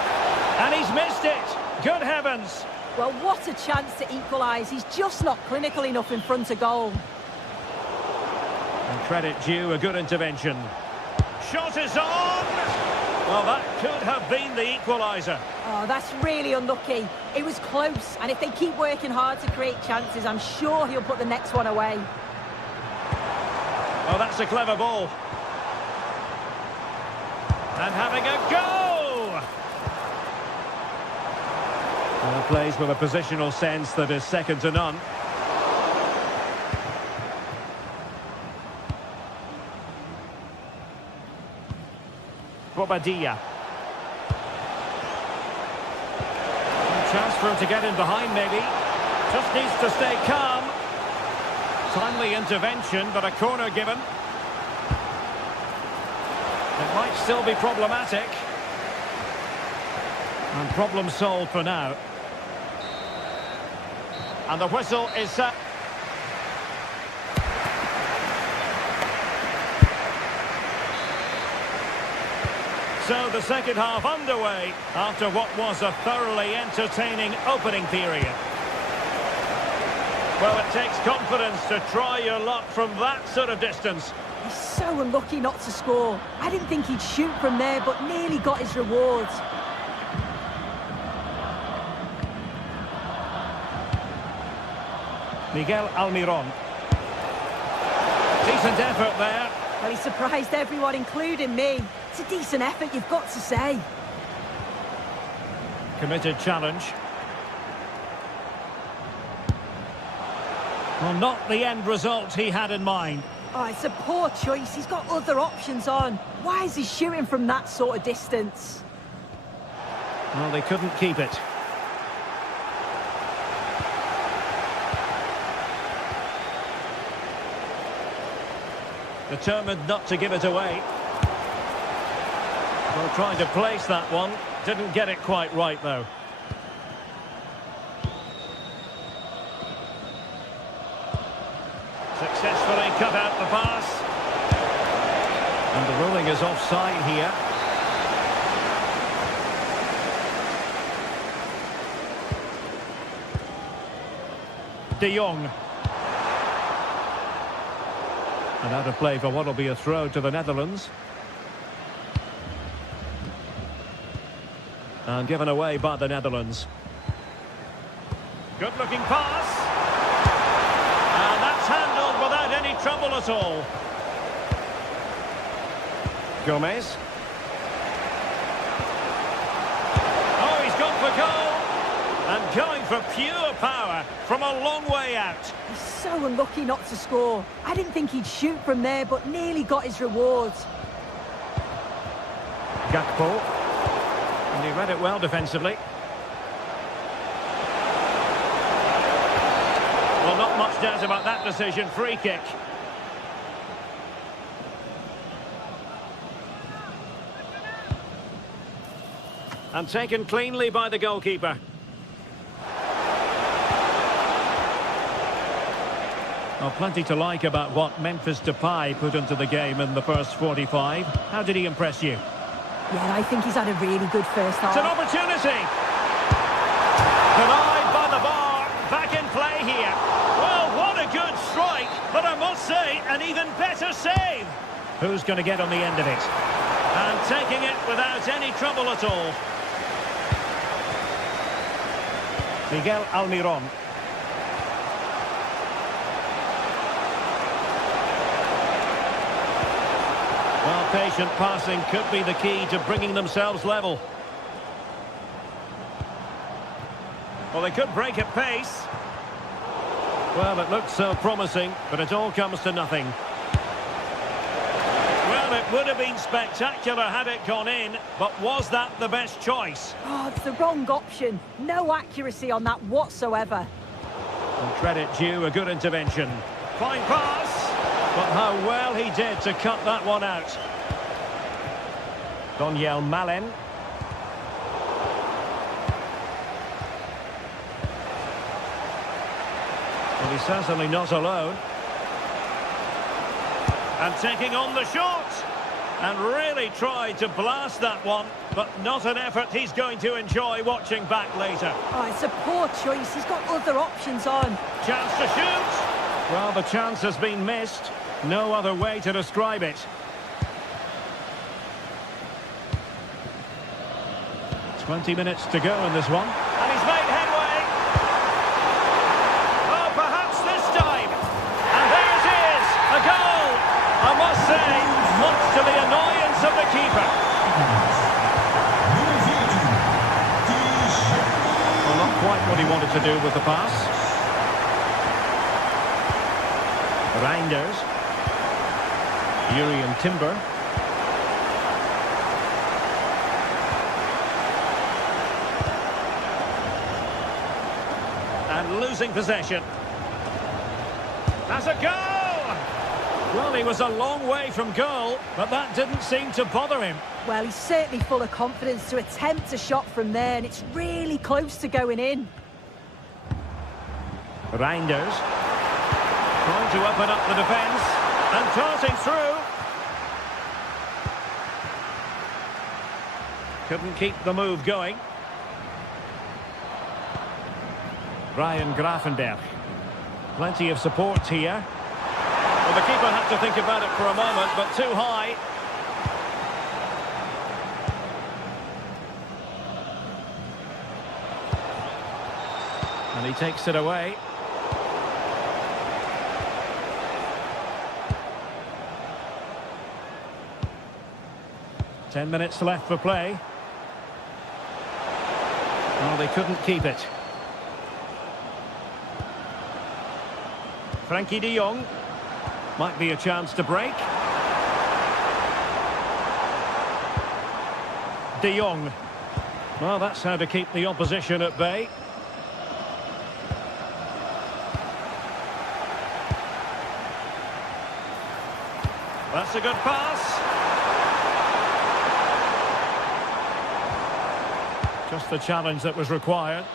And he's missed it. Good heavens. Well, what a chance to equalise. He's just not clinical enough in front of goal. And credit due, a good intervention. Shot is on! Well, that could have been the equaliser. Oh, that's really unlucky. It was close, and if they keep working hard to create chances, I'm sure he'll put the next one away. Oh, that's a clever ball. And having a go! Well, plays with a positional sense that is second to none. Bobadilla. Chance for him to get in behind, maybe. Just needs to stay calm. Timely intervention, but a corner given. It might still be problematic. And problem solved for now. And the whistle is set. So the second half underway after what was a thoroughly entertaining opening period. Well, it takes confidence to try your luck from that sort of distance. He's so unlucky not to score. I didn't think he'd shoot from there, but nearly got his rewards. Miguel Almiron. Decent effort there. Well, he surprised everyone, including me. It's a decent effort, you've got to say. Committed challenge. Well, not the end result he had in mind. Oh, it's a poor choice. He's got other options on. Why is he shooting from that sort of distance? Well, they couldn't keep it. Determined not to give it away. Well, trying to place that one. Didn't get it quite right, though. Successfully cut out the pass. And the ruling is offside here. De Jong. And out of play for what will be a throw to the Netherlands. And given away by the Netherlands. Good-looking pass. And that's handled without any trouble at all. Gomez. Oh, he's gone for goal. And going for pure power from a long way out. He's so unlucky not to score. I didn't think he'd shoot from there, but nearly got his rewards. Gakpo. And he read it well defensively. Well, not much doubt about that decision. Free kick. And taken cleanly by the goalkeeper. Well, plenty to like about what Memphis Depay put into the game in the first 45. How did he impress you? Yeah, I think he's had a really good first half. It's an opportunity. Denied by the bar. Back in play here. Well, what a good strike. But I must say, an even better save. Who's going to get on the end of it? And taking it without any trouble at all. Miguel Almiron. Well, patient passing could be the key to bringing themselves level. Well, they could break at pace. Well, it looks so promising, but it all comes to nothing. Well, it would have been spectacular had it gone in, but was that the best choice? Oh, it's the wrong option. No accuracy on that whatsoever. And credit due, a good intervention. Fine pass. But how well he did to cut that one out. Daniel Malen. Well, he's certainly not alone. And taking on the shot. And really tried to blast that one, but not an effort he's going to enjoy watching back later. Oh, it's a poor choice. He's got other options on. Chance to shoot. Well, the chance has been missed. No other way to describe it. 20 minutes to go in this one. And he's made headway. Oh, perhaps this time. And there it is, a goal. I must say, much to the annoyance of the keeper. Well, not quite what he wanted to do with the pass. Reinders. Urian Timber. And losing possession. That's a goal! Well, he was a long way from goal, but that didn't seem to bother him. Well, he's certainly full of confidence to attempt a shot from there, and it's really close to going in. Reinders. Trying to open up the defence. And darting through. Couldn't keep the move going. Ryan Gravenberg. Plenty of support here. Well, the keeper had to think about it for a moment, but too high. And he takes it away. Ten minutes left for play. Well, they couldn't keep it. Frankie de Jong. Might be a chance to break. De Jong. Well, that's how to keep the opposition at bay. That's a good pass. Just the challenge that was required.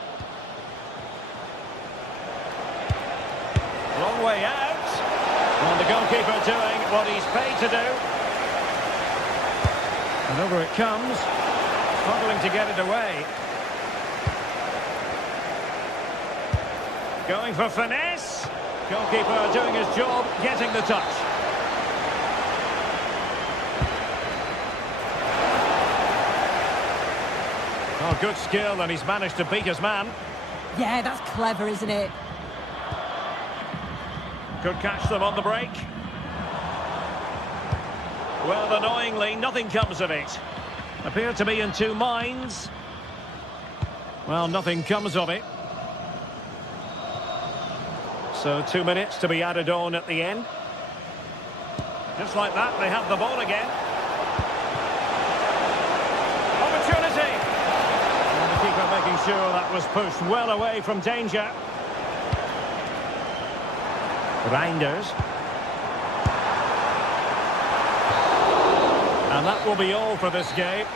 Long way out. And the goalkeeper doing what he's paid to do. And over it comes. Struggling to get it away. Going for finesse. Goalkeeper doing his job, getting the touch. Oh, good skill, and he's managed to beat his man. Yeah, that's clever, isn't it? Could catch them on the break. Well, annoyingly, nothing comes of it. Appear to be in two minds. Well, nothing comes of it. So 2 minutes to be added on at the end. Just like that, they have the ball again. Opportunity! And the keeper making sure that was pushed well away from danger. Reinders. And that will be all for this game.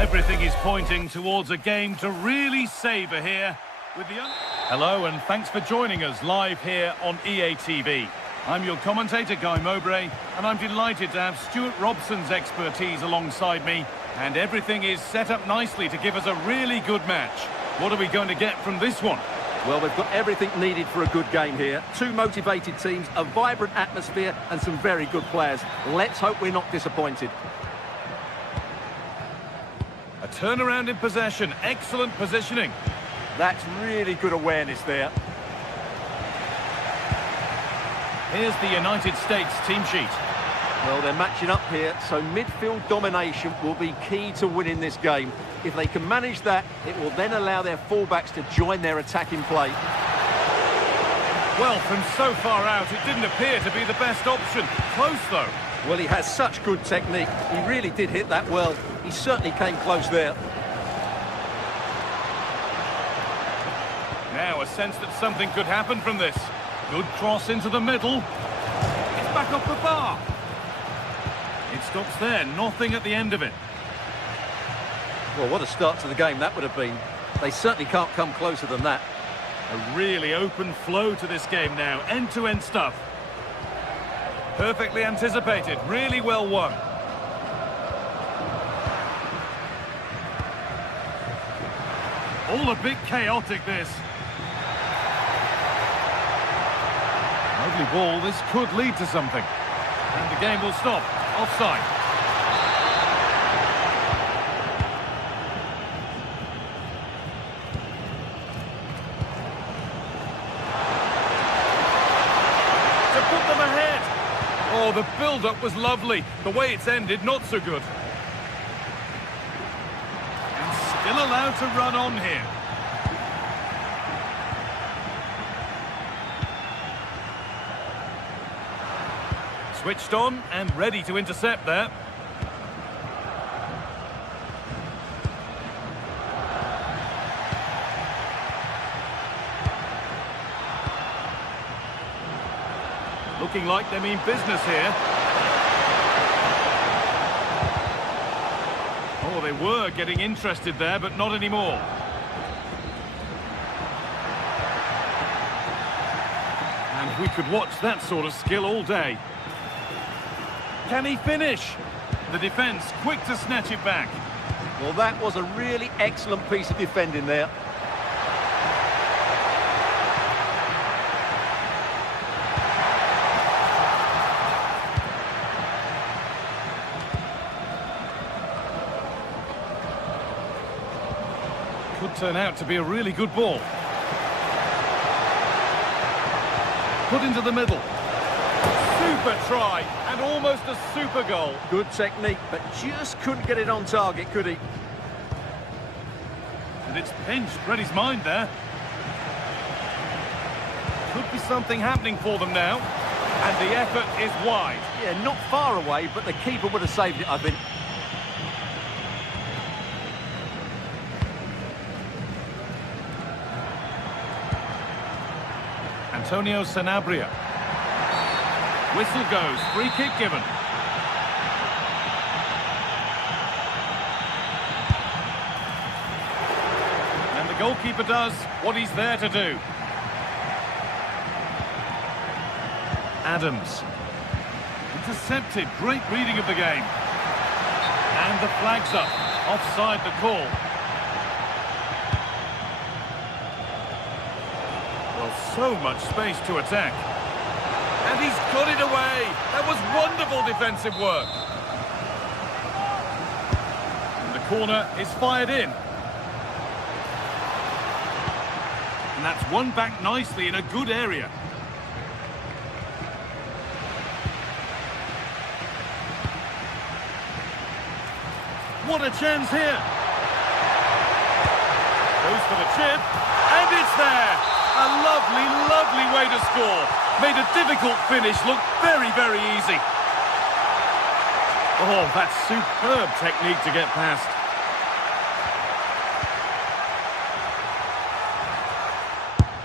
Everything is pointing towards a game to really savour here. With the Hello and thanks for joining us live here on EA TV. I'm your commentator, Guy Mowbray, and I'm delighted to have Stuart Robson's expertise alongside me, and everything is set up nicely to give us a really good match. What are we going to get from this one? Well, they've got everything needed for a good game here. Two motivated teams, a vibrant atmosphere and some very good players. Let's hope we're not disappointed. A turnaround in possession. Excellent positioning. That's really good awareness there. Here's the United States team sheet. Well, they're matching up here, so midfield domination will be key to winning this game. If they can manage that, it will then allow their fullbacks to join their attacking play. Well, from so far out, it didn't appear to be the best option. Close, though. Well, he has such good technique. He really did hit that well. He certainly came close there. Now, a sense that something could happen from this. Good cross into the middle. It's back off the bar. It stops there, nothing at the end of it. Well, what a start to the game that would have been. They certainly can't come closer than that. A really open flow to this game now, end-to-end stuff. Perfectly anticipated, really well won. All a bit chaotic, this. Lovely ball, this could lead to something. And the game will stop. Offside. To put them ahead. Oh, the build-up was lovely. The way it's ended, not so good. And still allowed to run on here. Switched on and ready to intercept there. Looking like they mean business here. Oh, they were getting interested there, but not anymore. And we could watch that sort of skill all day. Can he finish? The defence quick to snatch it back. Well, that was a really excellent piece of defending there. Could turn out to be a really good ball. Put into the middle. Super try, and almost a super goal. Good technique, but just couldn't get it on target, could he? And it's pinched, read his mind there. Could be something happening for them now. And the effort is wide. Yeah, not far away, but the keeper would have saved it, I think. Antonio Sanabria. Whistle goes, free kick given. And the goalkeeper does what he's there to do. Adams. Intercepted, great reading of the game. And the flag's up, offside the call. Well, so much space to attack. And he's got it away. That was wonderful defensive work. And the corner is fired in. And that's won back nicely in a good area. What a chance here. Goes for the chip. And it's there. A lovely, lovely way to score. Made a difficult finish look very, very easy. Oh, that's superb technique to get past.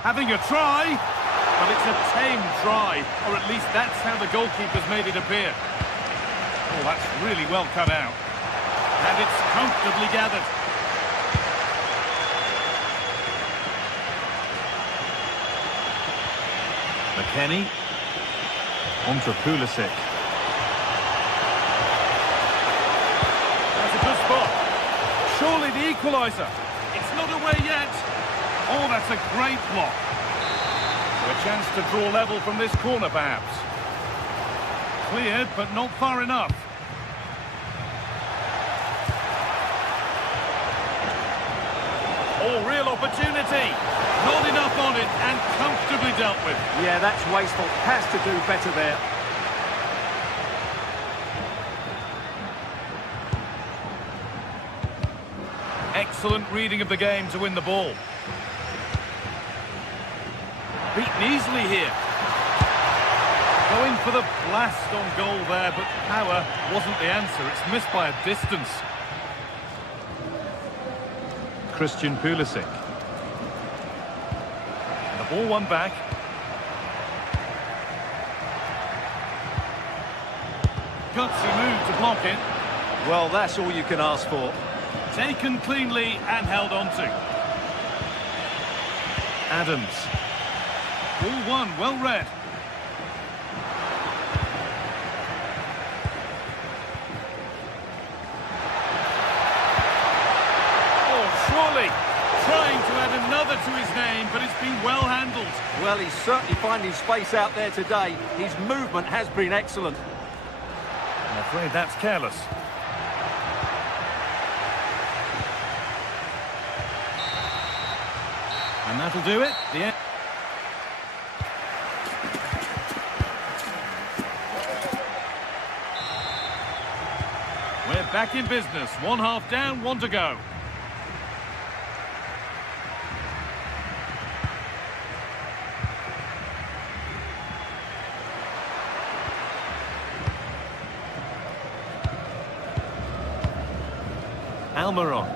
Having a try, but it's a tame try, or at least that's how the goalkeeper's made it appear. Oh, that's really well cut out. And it's comfortably gathered. McKennie. On to Pulisic. That's a good spot. Surely the equaliser. It's not away yet. Oh, that's a great block. So a chance to draw level from this corner, perhaps. Cleared, but not far enough. Oh, real opportunity. Not enough on it and comfortably dealt with. Yeah, that's wasteful. Has to do better there. Excellent reading of the game to win the ball. Beaten easily here. Going for the blast on goal there, but power wasn't the answer. It's missed by a distance. Christian Pulisic. And the ball won back. Gutsy move to block it. Well, that's all you can ask for. Taken cleanly and held on to. Adams. Ball won, well read. Oh, surely trying to add another to his name, but it's been well handled. Well, he's certainly finding space out there today. His movement has been excellent. I'm afraid that's careless. And that'll do it. The end. We're back in business. 1 half down, 1 to go. Almiron.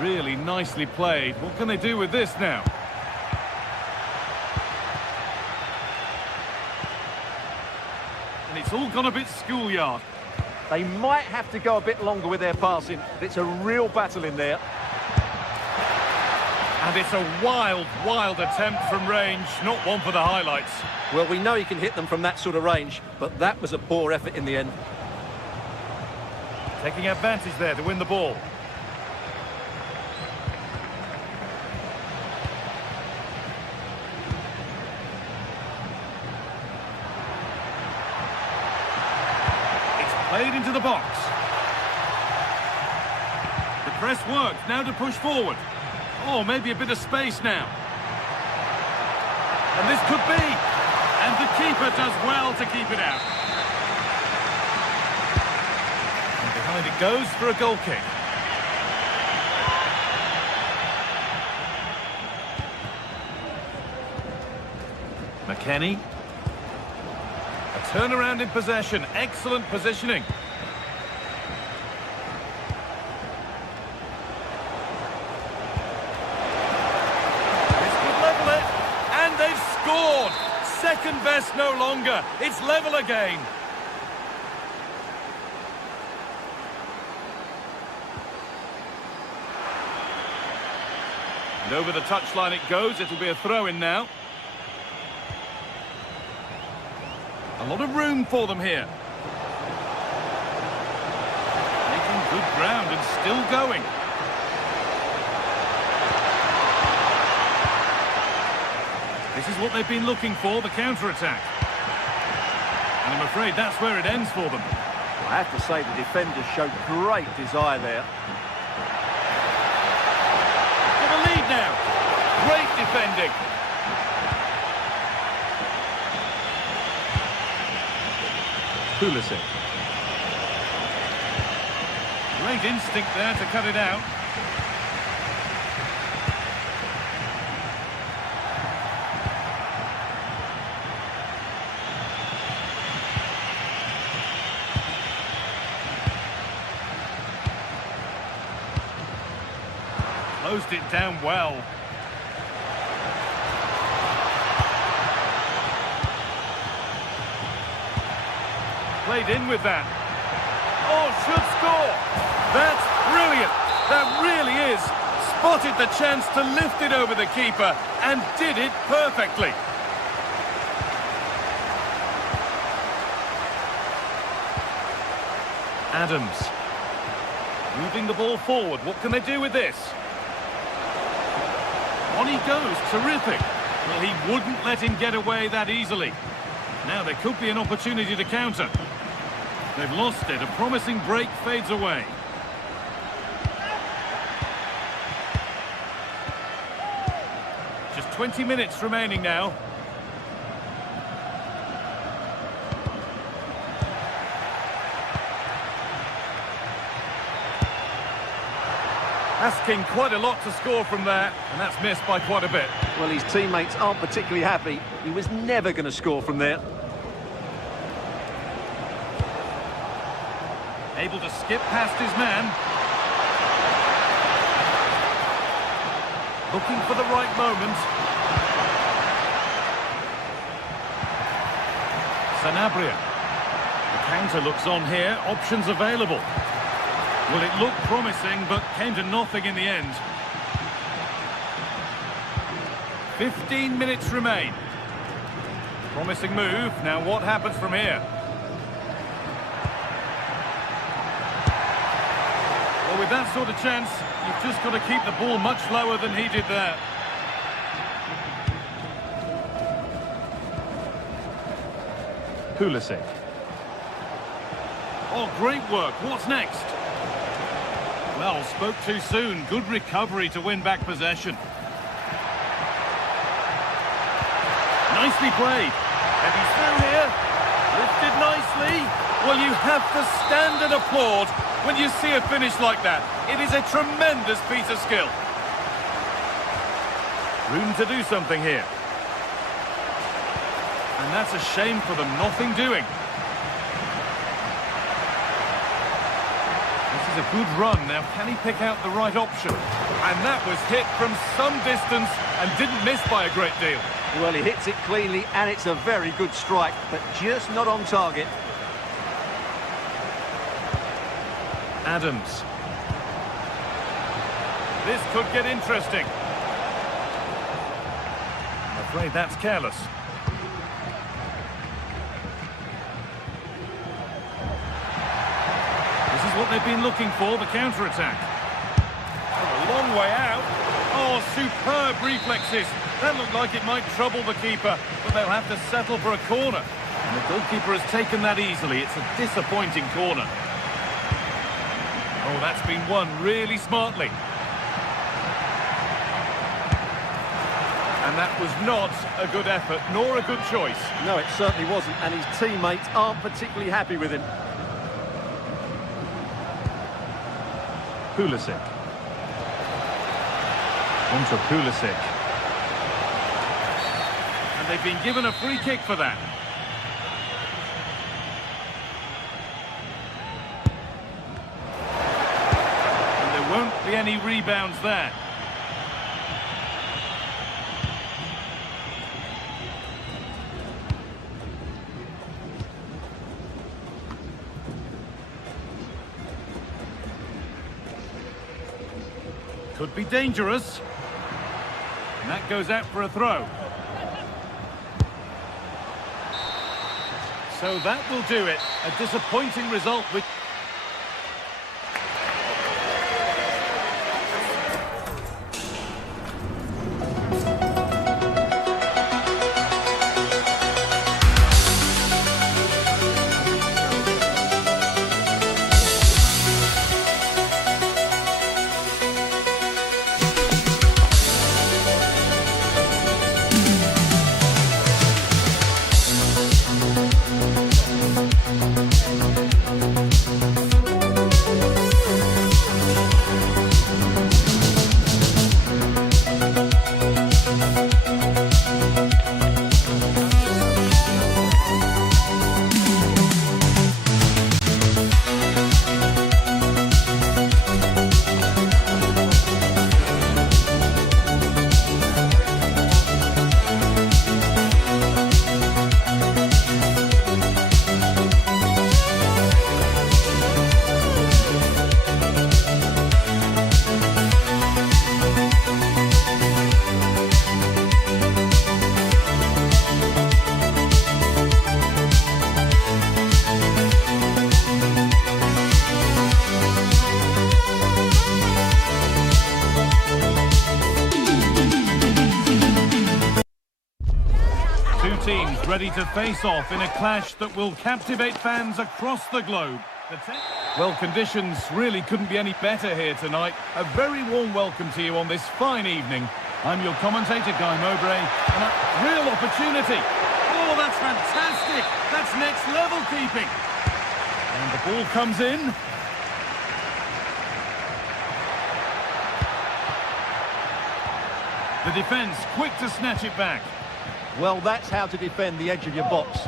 Really nicely played. What can they do with this now? And it's all gone a bit schoolyard. They might have to go a bit longer with their passing. It's a real battle in there. And it's a wild, wild attempt from range. Not one for the highlights. Well, we know he can hit them from that sort of range, but that was a poor effort in the end. Taking advantage there to win the ball. Played into the box. The press works, now to push forward. Oh, maybe a bit of space now. And this could be. And the keeper does well to keep it out. And behind it goes for a goal kick. McKennie. Turnaround in possession, excellent positioning. This could level it, and they've scored. Second best no longer, it's level again. And over the touchline it goes, it'll be a throw-in now. A lot of room for them here. Making good ground and still going. This is what they've been looking for, the counter-attack. And I'm afraid that's where it ends for them. I have to say the defenders showed great desire there. For the lead now. Great defending. Pulisic. Great instinct there to cut it out. Closed it down well. Played in with that. Oh, should score. That's brilliant. That really is. Spotted the chance to lift it over the keeper and did it perfectly. Adams. Moving the ball forward. What can they do with this? On he goes. Terrific. Well, he wouldn't let him get away that easily. Now there could be an opportunity to counter. They've lost it. A promising break fades away. Just 20 minutes remaining now. Asking quite a lot to score from there, and that's missed by quite a bit. Well, his teammates aren't particularly happy. He was never going to score from there. Able to skip past his man. Looking for the right moment. Sanabria. The counter looks on here. Options available. Well, it looked promising, but came to nothing in the end. 15 minutes remain. Promising move. Now what happens from here? Well, with that sort of chance, you've just got to keep the ball much lower than he did there. Pulisic. Oh, great work. What's next? Well, spoke too soon. Good recovery to win back possession. Nicely played. And he's through here. Lifted nicely. Well, you have to stand and applaud when you see a finish like that. It is a tremendous piece of skill. Room to do something here. And that's a shame for them. Nothing doing. A good run. Now, can he pick out the right option? And that was hit from some distance and didn't miss by a great deal. Well, he hits it cleanly, and it's a very good strike, but just not on target. Adams. This could get interesting. I'm afraid that's careless. What they've been looking for, the counter-attack. Oh, a long way out. Oh, superb reflexes. That looked like it might trouble the keeper, but they'll have to settle for a corner. And the goalkeeper has taken that easily. It's a disappointing corner. Oh, that's been won really smartly. And that was not a good effort, nor a good choice. No, it certainly wasn't, and his teammates aren't particularly happy with him. Pulisic. Onto Pulisic. And they've been given a free kick for that. And there won't be any rebounds there. Could be dangerous. And that goes out for a throw. So that will do it. A disappointing result with... teams ready to face off in a clash that will captivate fans across the globe. Well, conditions really couldn't be any better here tonight. A very warm welcome to you on this fine evening. I'm your commentator, Guy Mowbray, and a real opportunity. Oh, that's fantastic! That's next level keeping. And the ball comes in. The defence quick to snatch it back. Well, that's how to defend the edge of your box.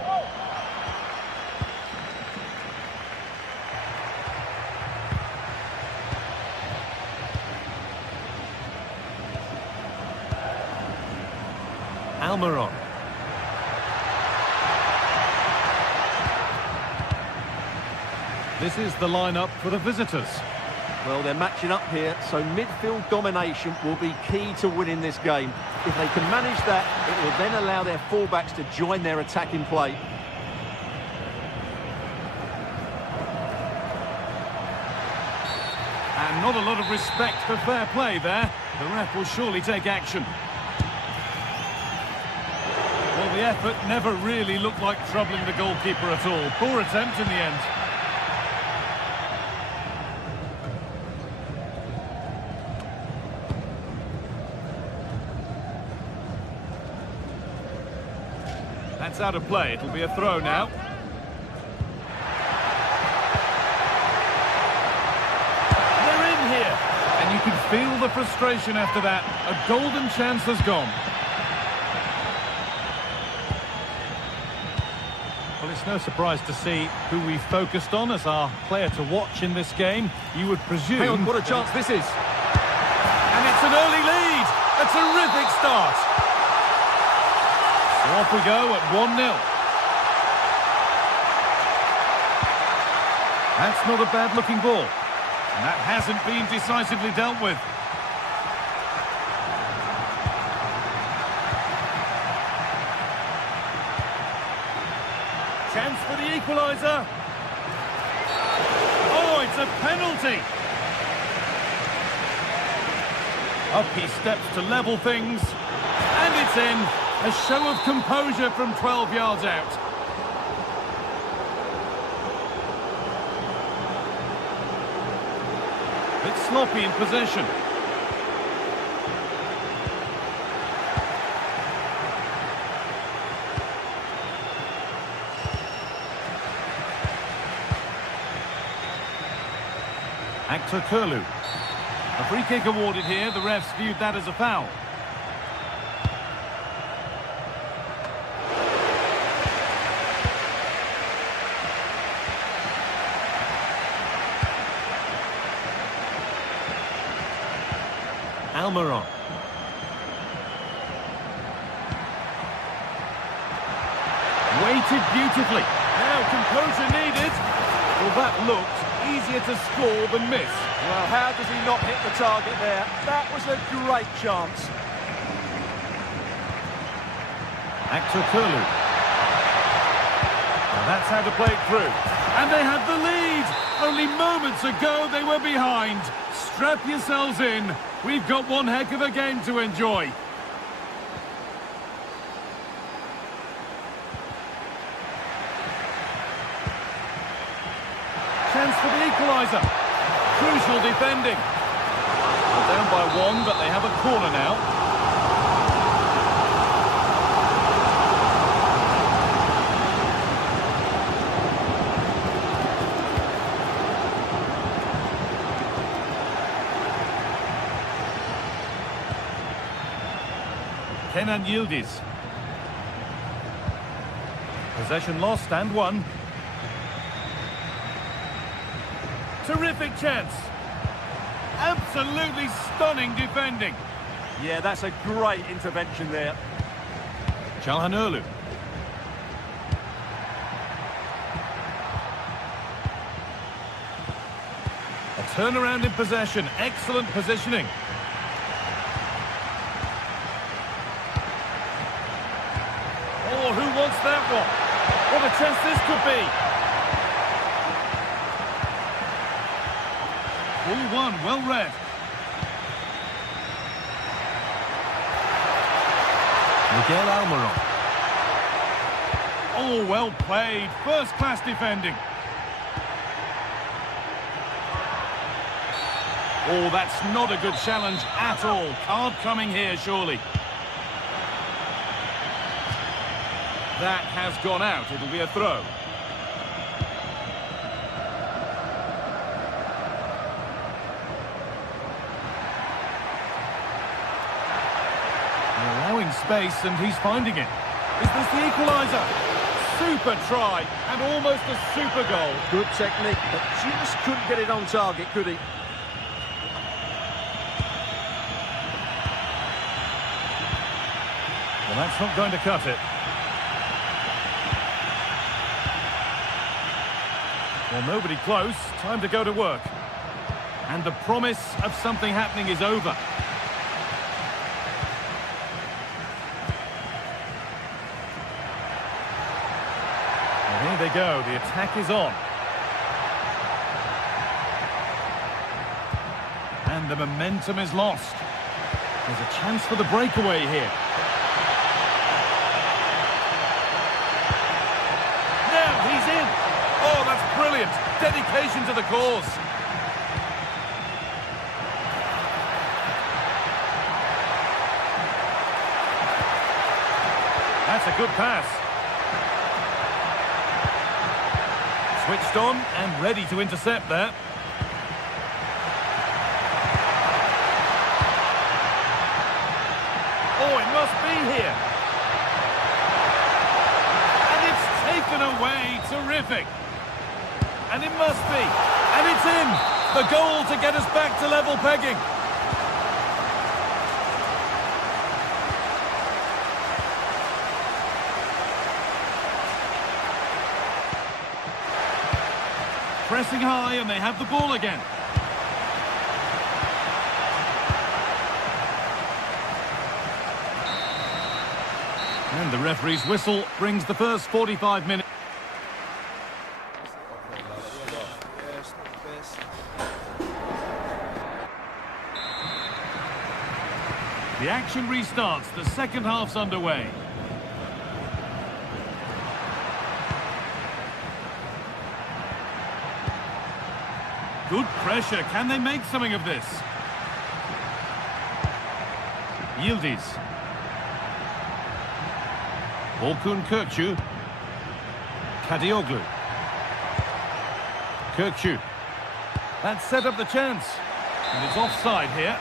Almiron. This is the lineup for the visitors. Well, they're matching up here, so midfield domination will be key to winning this game. If they can manage that, it will then allow their fullbacks to join their attacking play. And not a lot of respect for fair play there. The ref will surely take action. Well, the effort never really looked like troubling the goalkeeper at all. Poor attempt in the end. That's out of play. It'll be a throw now. They're in here. And you can feel the frustration after that. A golden chance has gone. Well, it's no surprise to see who we focused on as our player to watch in this game. You would presume... Hang on, what a chance this is. And it's an early lead. A terrific start. So off we go at 1-0. That's not a bad-looking ball. And that hasn't been decisively dealt with. Chance for the equaliser. Oh, it's a penalty. Up he steps to level things. And it's in. A show of composure from 12 yards out. Bit sloppy in possession. Actor Kurlu. A free kick awarded here. The refs viewed that as a foul. Almiron. Weighted beautifully. Now composure needed. Well, that looked easier to score than miss. Well, how does he not hit the target there? That was a great chance. Actor Kurlu. Now that's how to play it through. And they had the lead. Only moments ago they were behind. Strap yourselves in. We've got one heck of a game to enjoy. Chance for the equaliser. Crucial defending. Well, down by one, but they have a corner now. Kenan Yildiz. Possession lost and won. Terrific chance. Absolutely stunning defending. Yeah, that's a great intervention there. Çalhanoğlu. A turnaround in possession. Excellent positioning. Oh, who wants that one? What a chance this could be. 4-1, well read. Miguel Almiron. Oh, well played. First-class defending. Oh, that's not a good challenge at all. Card coming here, surely. That has gone out. It'll be a throw. They're allowing space, and he's finding it. Is this the equaliser? Super try, and almost a super goal. Good technique, but just couldn't get it on target, could he? Well, that's not going to cut it. Well, nobody close. Time to go to work. And the promise of something happening is over. Well, here they go. The attack is on. And the momentum is lost. There's a chance for the breakaway here. Now he's in. Oh, that's brilliant. Dedication to the cause. That's a good pass. Switched on and ready to intercept there. Oh, it must be here. And it's taken away. Terrific. And it must be. And it's in. The goal to get us back to level pegging. Pressing high, and they have the ball again. And the referee's whistle brings the first 45 minutes. The action restarts. The second half's underway. Good pressure. Can they make something of this? Yildiz. Orkun Kökçü. Kadioglu. Kökçü. That set up the chance. And it's offside here.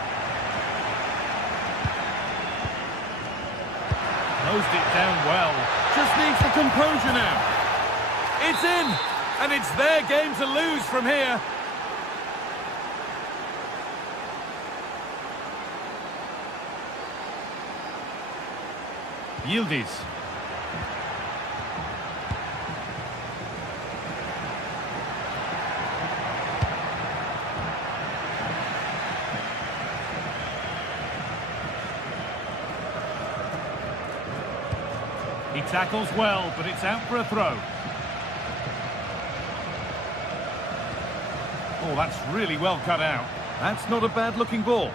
Nosed it down well. Just needs the composure now. It's in. And it's their game to lose from here. Yildiz. He tackles well, but it's out for a throw. Oh, that's really well cut out. That's not a bad-looking ball.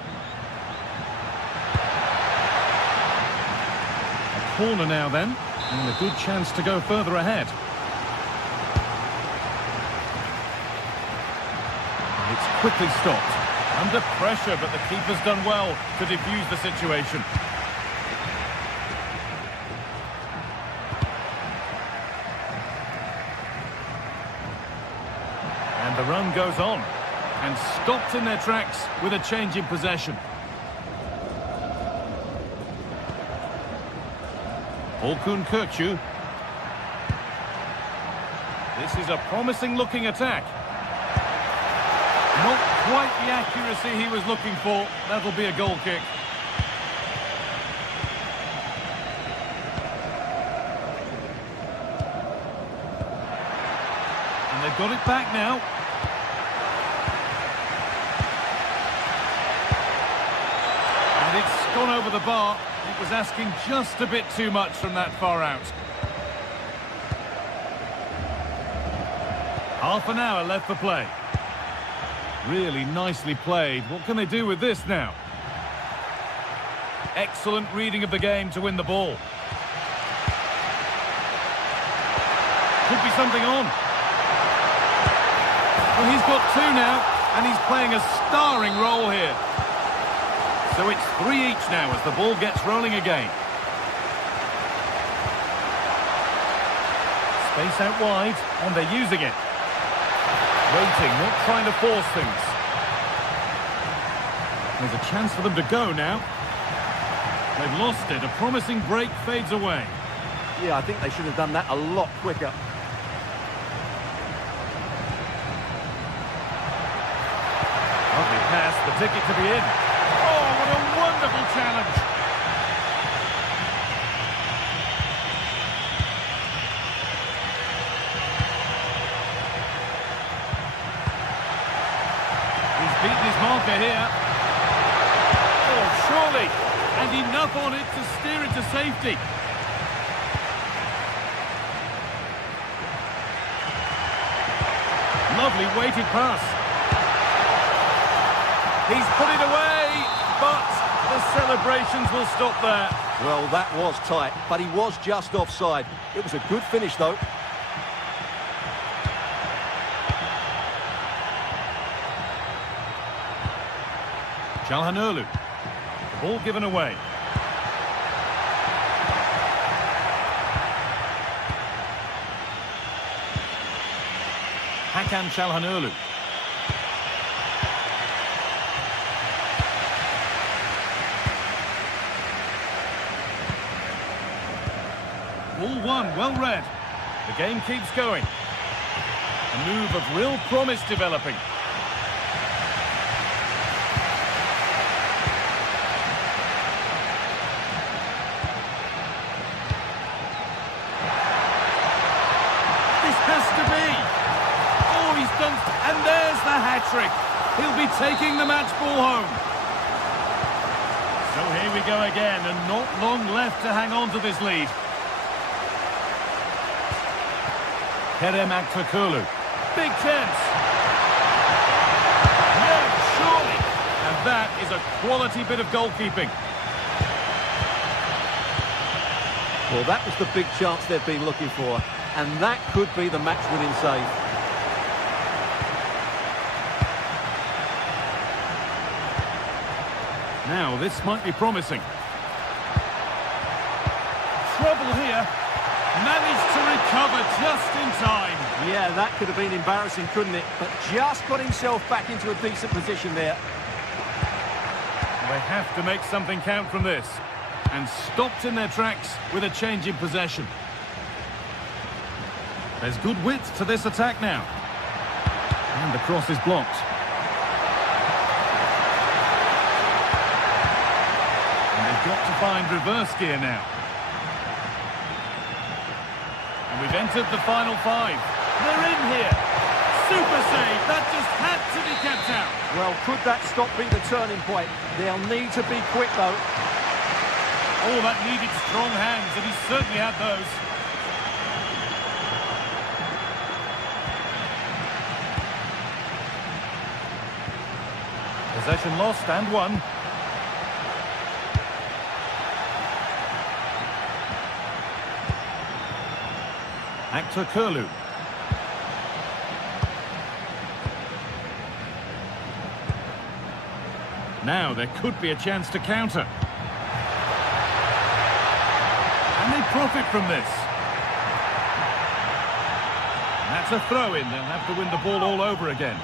A corner now then, and a good chance to go further ahead. And it's quickly stopped. Under pressure, but the keeper's done well to defuse the situation. And the run goes on. And stopped in their tracks with a change in possession. Orkun Kökçü. This is a promising-looking attack. Not quite the accuracy he was looking for. That'll be a goal kick. And they've got it back now. And it's gone over the bar. It was asking just a bit too much from that far out. Half an hour left for play. Really nicely played. What can they do with this now? Excellent reading of the game to win the ball. Could be something on. Well, he's got two now, and he's playing a starring role here. So it's 3 each now as the ball gets rolling again. Space out wide, and they're using it. Waiting, not trying to force things. There's a chance for them to go now. They've lost it. A promising break fades away. Yeah, I think they should have done that a lot quicker. Lovely pass, the ticket to be in. Oh, what a wonderful challenge. He's beaten his marker here. Oh, surely. And enough on it to steer it to safety. Lovely weighted pass. He's put it away, but the celebrations will stop there. Well, that was tight, but he was just offside. It was a good finish, though. Çalhanoğlu. The ball given away. Hakan Çalhanoğlu. Ball one, well read. The game keeps going. A move of real promise developing. This has to be. Oh, he's done. And there's the hat-trick. He'll be taking the match ball home. So here we go again, and not long left to hang on to this lead. Kerem Aktürkoğlu. Big chance. No, surely. And that is a quality bit of goalkeeping. Well, that was the big chance they've been looking for, and that could be the match-winning save. Now, this might be promising. Trouble here. Managed to recover just in time. Yeah, that could have been embarrassing, couldn't it? But just got himself back into a decent position there. They have to make something count from this. And stopped in their tracks with a change in possession. There's good width to this attack now. And the cross is blocked. And they've got to find reverse gear now. And we've entered the final 5. They're in here. Super save. That just had to be kept out. Well, could that stop be the turning point? They'll need to be quick, though. Oh, that needed strong hands, and he certainly had those. Possession lost and won. Aktürkoğlu. Now there could be a chance to counter. And they profit from this. That's a throw-in. They'll have to win the ball all over again.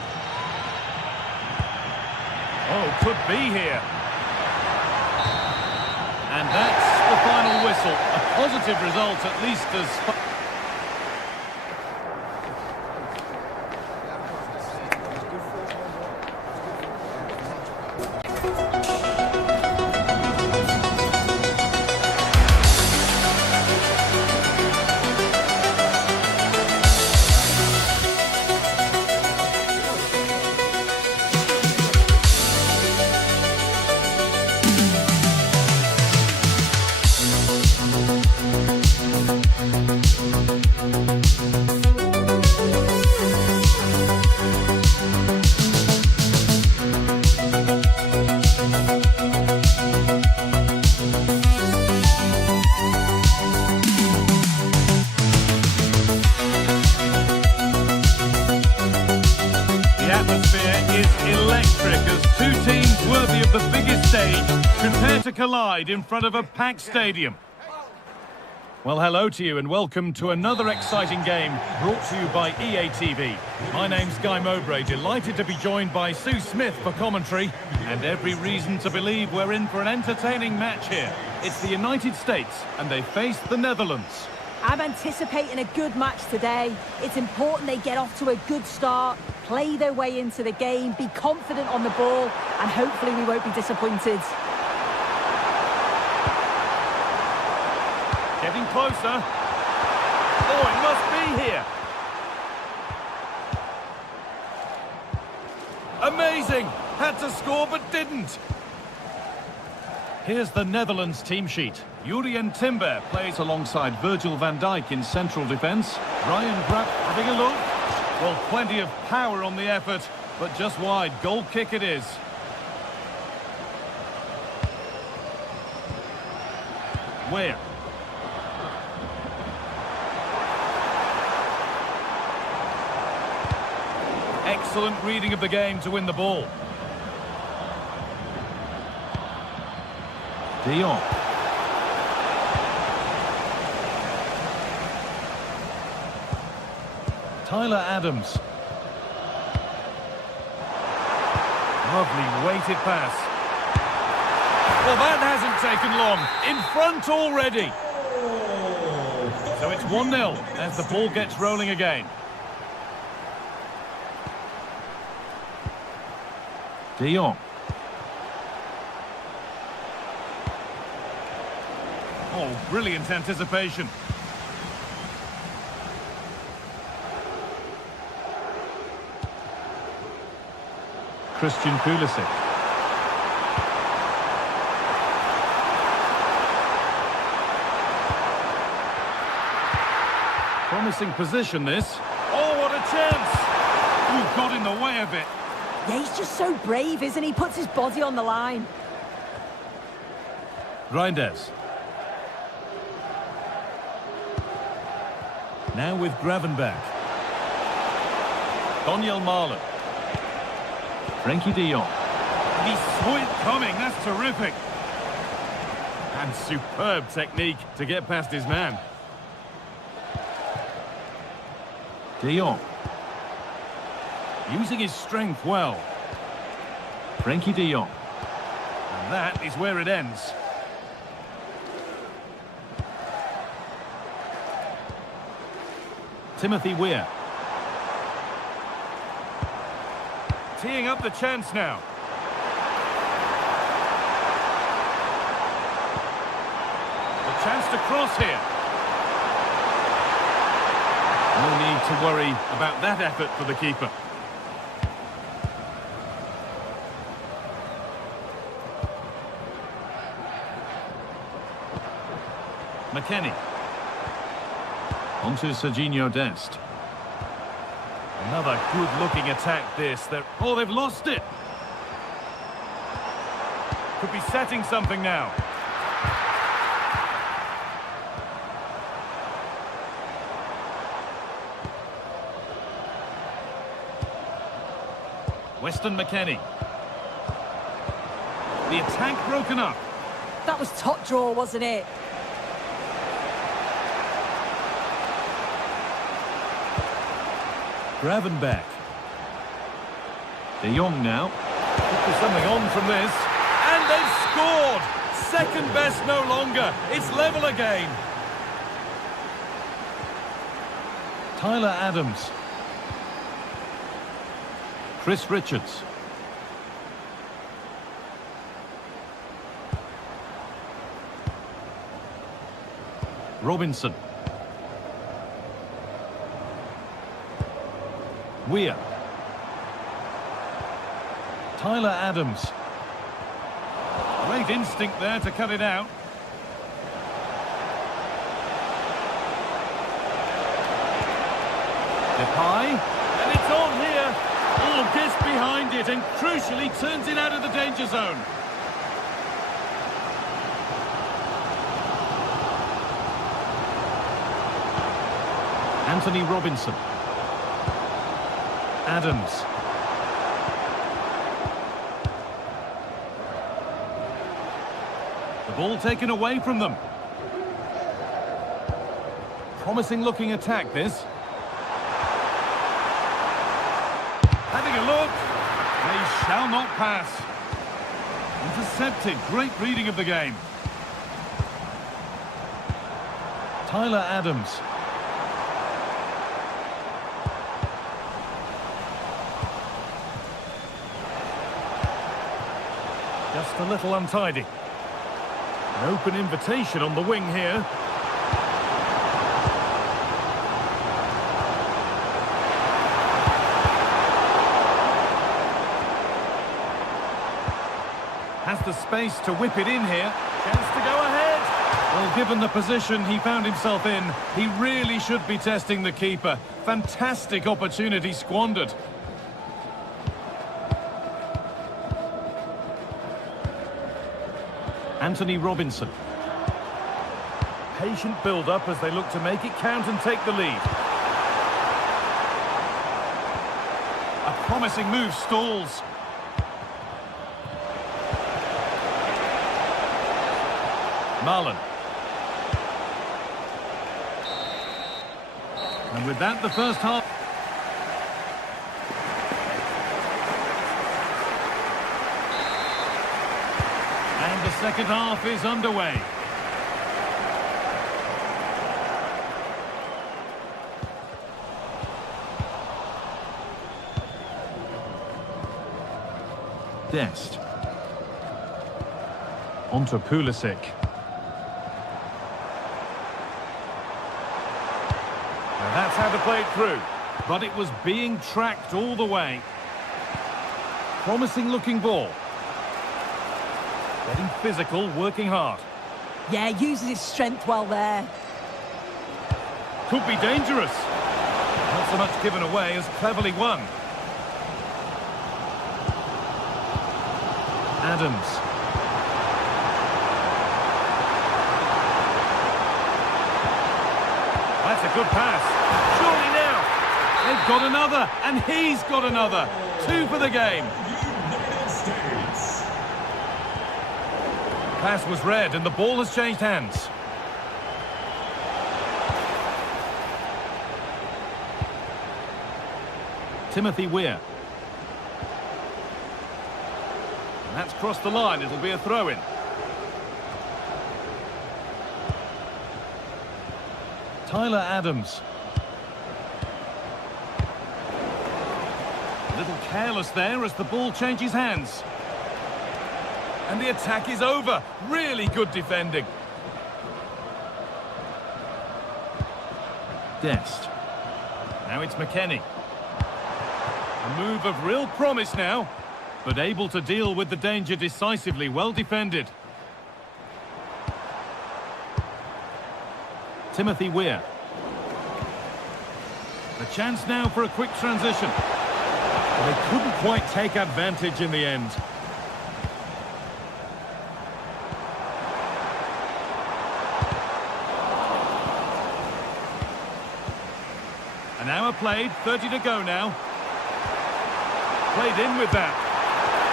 Oh, could be here. And that's the final whistle. A positive result, at least as... electric as two teams worthy of the biggest stage prepare to collide in front of a packed stadium. Well, hello to you and welcome to another exciting game brought to you by EA TV. My name's Guy Mowbray, delighted to be joined by Sue Smith for commentary, and every reason to believe we're in for an entertaining match here. It's the United States and they face the Netherlands. I'm anticipating a good match today. It's important they get off to a good start, play their way into the game, be confident on the ball, and hopefully we won't be disappointed. Getting closer. Oh, it must be here. Amazing! Had to score but didn't. Here's the Netherlands team sheet. Jurien Timber plays alongside Virgil van Dijk in central defence. Ryan Grapp having a look. Well, plenty of power on the effort, but just wide. Goal kick it is. Where? Excellent reading of the game to win the ball. De Jong. Tyler Adams. Lovely weighted pass. Well, that hasn't taken long. In front already. So it's 1-0 as the ball gets rolling again. De Jong. Oh, brilliant anticipation. Christian Pulisic. Promising position, this. Oh, what a chance! Ooh, got in the way of it. Yeah, he's just so brave, isn't he? Puts his body on the line. Reinders. Now with Gravenberch. Daniel Marlon. Frenkie de Jong. He saw it coming, that's terrific. And superb technique to get past his man. De Jong. Using his strength well. Frenkie de Jong. And that is where it ends. Timothy Weah. Teeing up the chance now. The chance to cross here. No need to worry about that effort for the keeper. McKennie. Onto Serginho Dest. Another good-looking attack, this. Oh, they've lost it. Could be setting something now. Weston McKennie. The attack broken up. That was top draw, wasn't it? Gravenberch. De Jong now. Could be something on from this. And they've scored! Second best no longer. It's level again. Tyler Adams. Chris Richards. Robinson. Weah. Tyler Adams. Great instinct there to cut it out. Depay. And it's on here. Oh, gets behind it and crucially turns it out of the danger zone. Anthony Robinson. Adams. Ball taken away from them. Promising looking attack, this. Having a look. They shall not pass. Intercepted. Great reading of the game. Tyler Adams. Just a little untidy. An open invitation on the wing here. Has the space to whip it in here. Chance to go ahead. Well, given the position he found himself in, he really should be testing the keeper. Fantastic opportunity squandered. Anthony Robinson. Patient build-up as they look to make it count and take the lead. A promising move stalls. Marlon. And with that, the first half. And the second half is underway. Dest. Onto Pulisic. That's how to play it through, but it was being tracked all the way. Promising looking ball. Getting physical, working hard. Yeah, uses his strength well there. Could be dangerous. Not so much given away as cleverly won. Adams. That's a good pass. Surely now. They've got another, and he's got another. 2 for the game. United States. Pass was read, and the ball has changed hands. Timothy Weir. And that's crossed the line. It'll be a throw-in. Tyler Adams. A little careless there as the ball changes hands. And the attack is over. Really good defending. Dest. Now it's McKennie. A move of real promise now, but able to deal with the danger decisively. Well defended. Timothy Weir. The chance now for a quick transition. They couldn't quite take advantage in the end. An hour played, 30 to go now. Played in with that.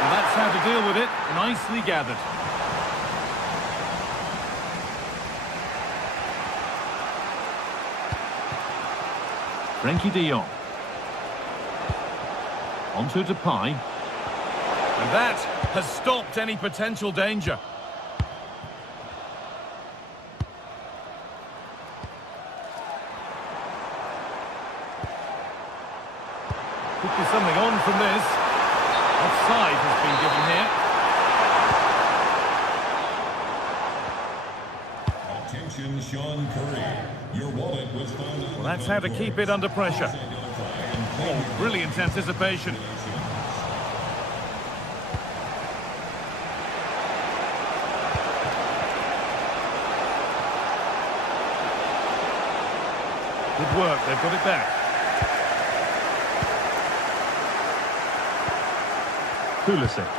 And that's how to deal with it. Nicely gathered. Frenkie de Jong. Onto Depay. And that has stopped any potential danger. Could be something on from this. Offside has been given here. Attention, Sean Curry. Your wallet was found. Well, that's how to keep it under pressure. Oh, brilliant anticipation. Good work, they've got it back. Pulisic.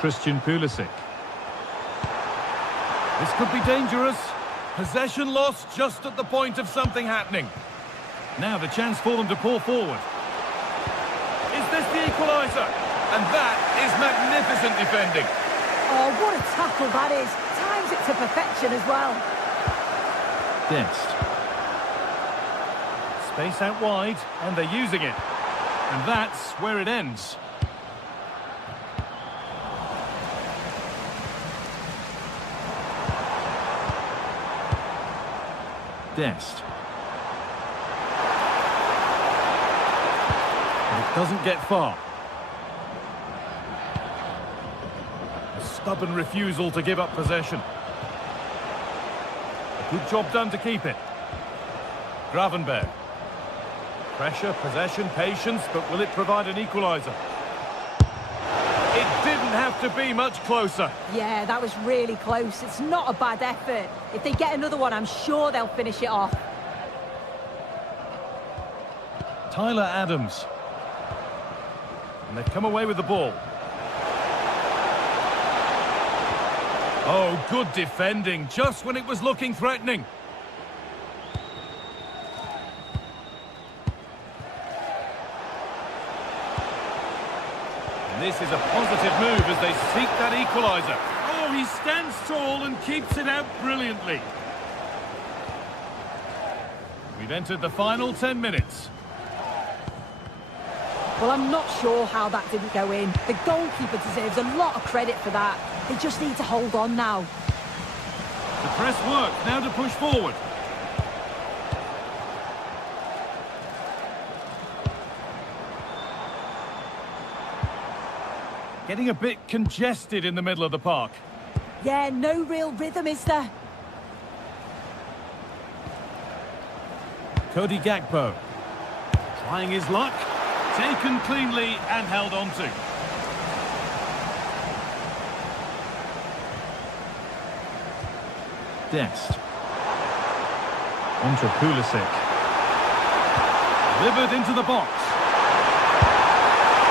Christian Pulisic. This could be dangerous. Possession lost just at the point of something happening. Now the chance for them to pull forward. Is this the equaliser? And that is magnificent defending. Oh, what a tackle that is. Times it to perfection as well. Dest. Space out wide, and they're using it. And that's where it ends. Dest. But it doesn't get far. A stubborn refusal to give up possession. A good job done to keep it. Gravenberg. Pressure, possession, patience, but will it provide an equaliser? It didn't have to be much closer. Yeah, that was really close. It's not a bad effort. If they get another one, I'm sure they'll finish it off. Tyler Adams. And they've come away with the ball. Oh, good defending, just when it was looking threatening. And this is a positive move as they seek that equaliser. Oh, he stands tall and keeps it out brilliantly. We've entered the final 10 minutes. Well, I'm not sure how that didn't go in. The goalkeeper deserves a lot of credit for that. They just need to hold on now. The press work, now to push forward. Getting a bit congested in the middle of the park. Yeah, no real rhythm, is there? Cody Gakpo. Trying his luck. Taken cleanly and held on to. Dest. On to Pulisic. Delivered into the box.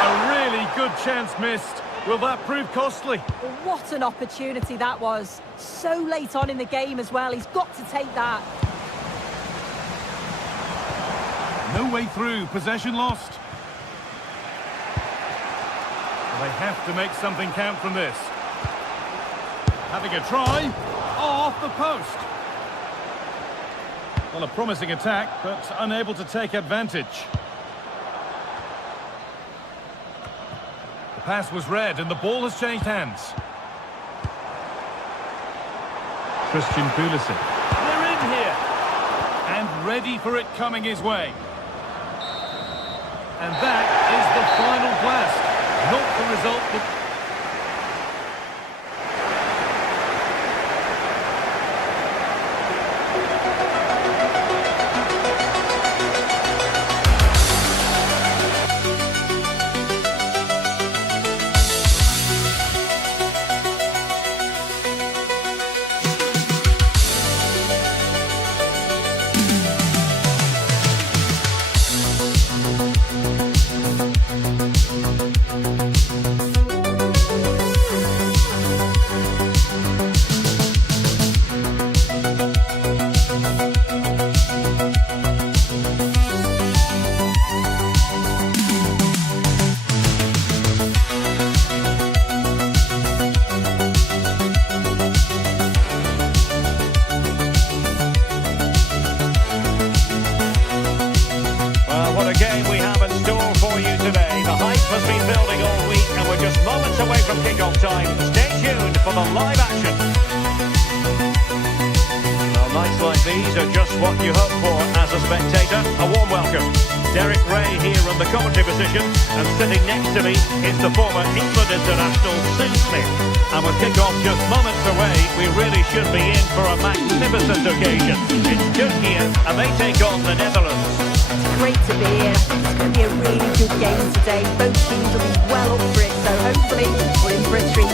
A really good chance missed. Will that prove costly? Well, what an opportunity that was. So late on in the game as well. He's got to take that. No way through. Possession lost. They have to make something count from this. Having a try. Oh, off the post. Well, a promising attack, but unable to take advantage. The pass was read and the ball has changed hands. Christian Pulisic. They're in here. And ready for it coming his way. And that is the final blast. Not the result that... Has been building all week and we're just moments away from kick-off time. Stay tuned for the live action. Well, nights like these are just what you hope for as a spectator. A warm welcome. Derek Ray here in the commentary position, and sitting next to me is the former England international Sim Smith. And with kick-off just moments away, we really should be in for a magnificent occasion. It's Turkey and they take on the Netherlands. Great to be here. I think it's going to be a really good game today. Both teams will be well up for it, so hopefully we're in for a treat.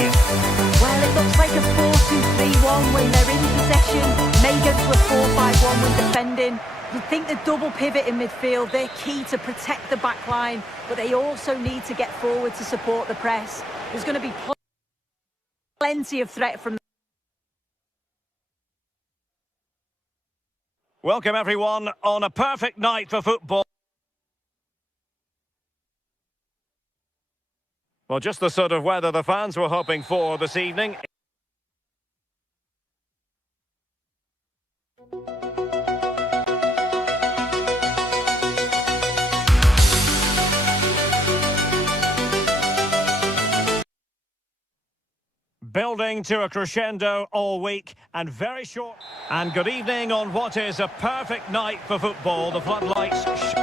here. Well, it looks like a 4-2-3-1 when they're in possession, may go to a 4-5-1 when defending. You'd think the double pivot in midfield, they're key to protect the back line, but they also need to get forward to support the press. There's going to be plenty of threat from. Welcome everyone on a perfect night for football. Well, just the sort of weather the fans were hoping for this evening. Building to a crescendo all week and very short. And good evening on what is a perfect night for football. The floodlights.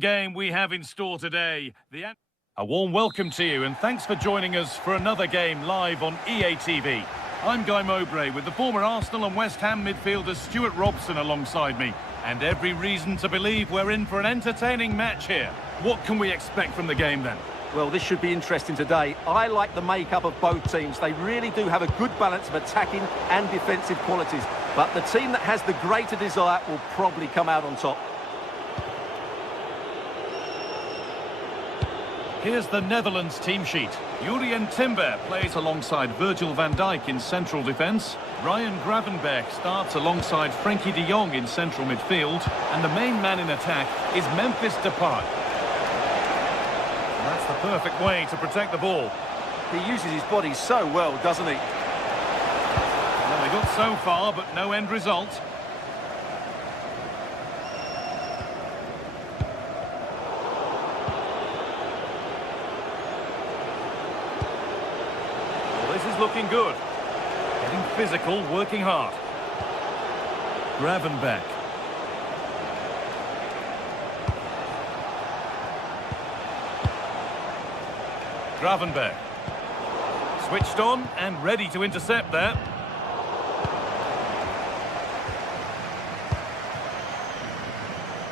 Game we have in store today. A warm welcome to you and thanks for joining us for another game live on EA TV. I'm Guy Mowbray with the former Arsenal and West Ham midfielder Stuart Robson alongside me, and every reason to believe we're in for an entertaining match here. What can we expect from the game then? Well, this should be interesting today. I like the makeup of both teams. They really do have a good balance of attacking and defensive qualities, but the team that has the greater desire will probably come out on top. Here's the Netherlands team sheet. Jurien Timber plays alongside Virgil van Dijk in central defence. Ryan Gravenberch starts alongside Frenkie de Jong in central midfield. And the main man in attack is Memphis Depay. And that's the perfect way to protect the ball. He uses his body so well, doesn't he? Well, they got so far, but no end result. Looking good. Getting physical, working hard. Gravenberch. Gravenberch. Switched on and ready to intercept there.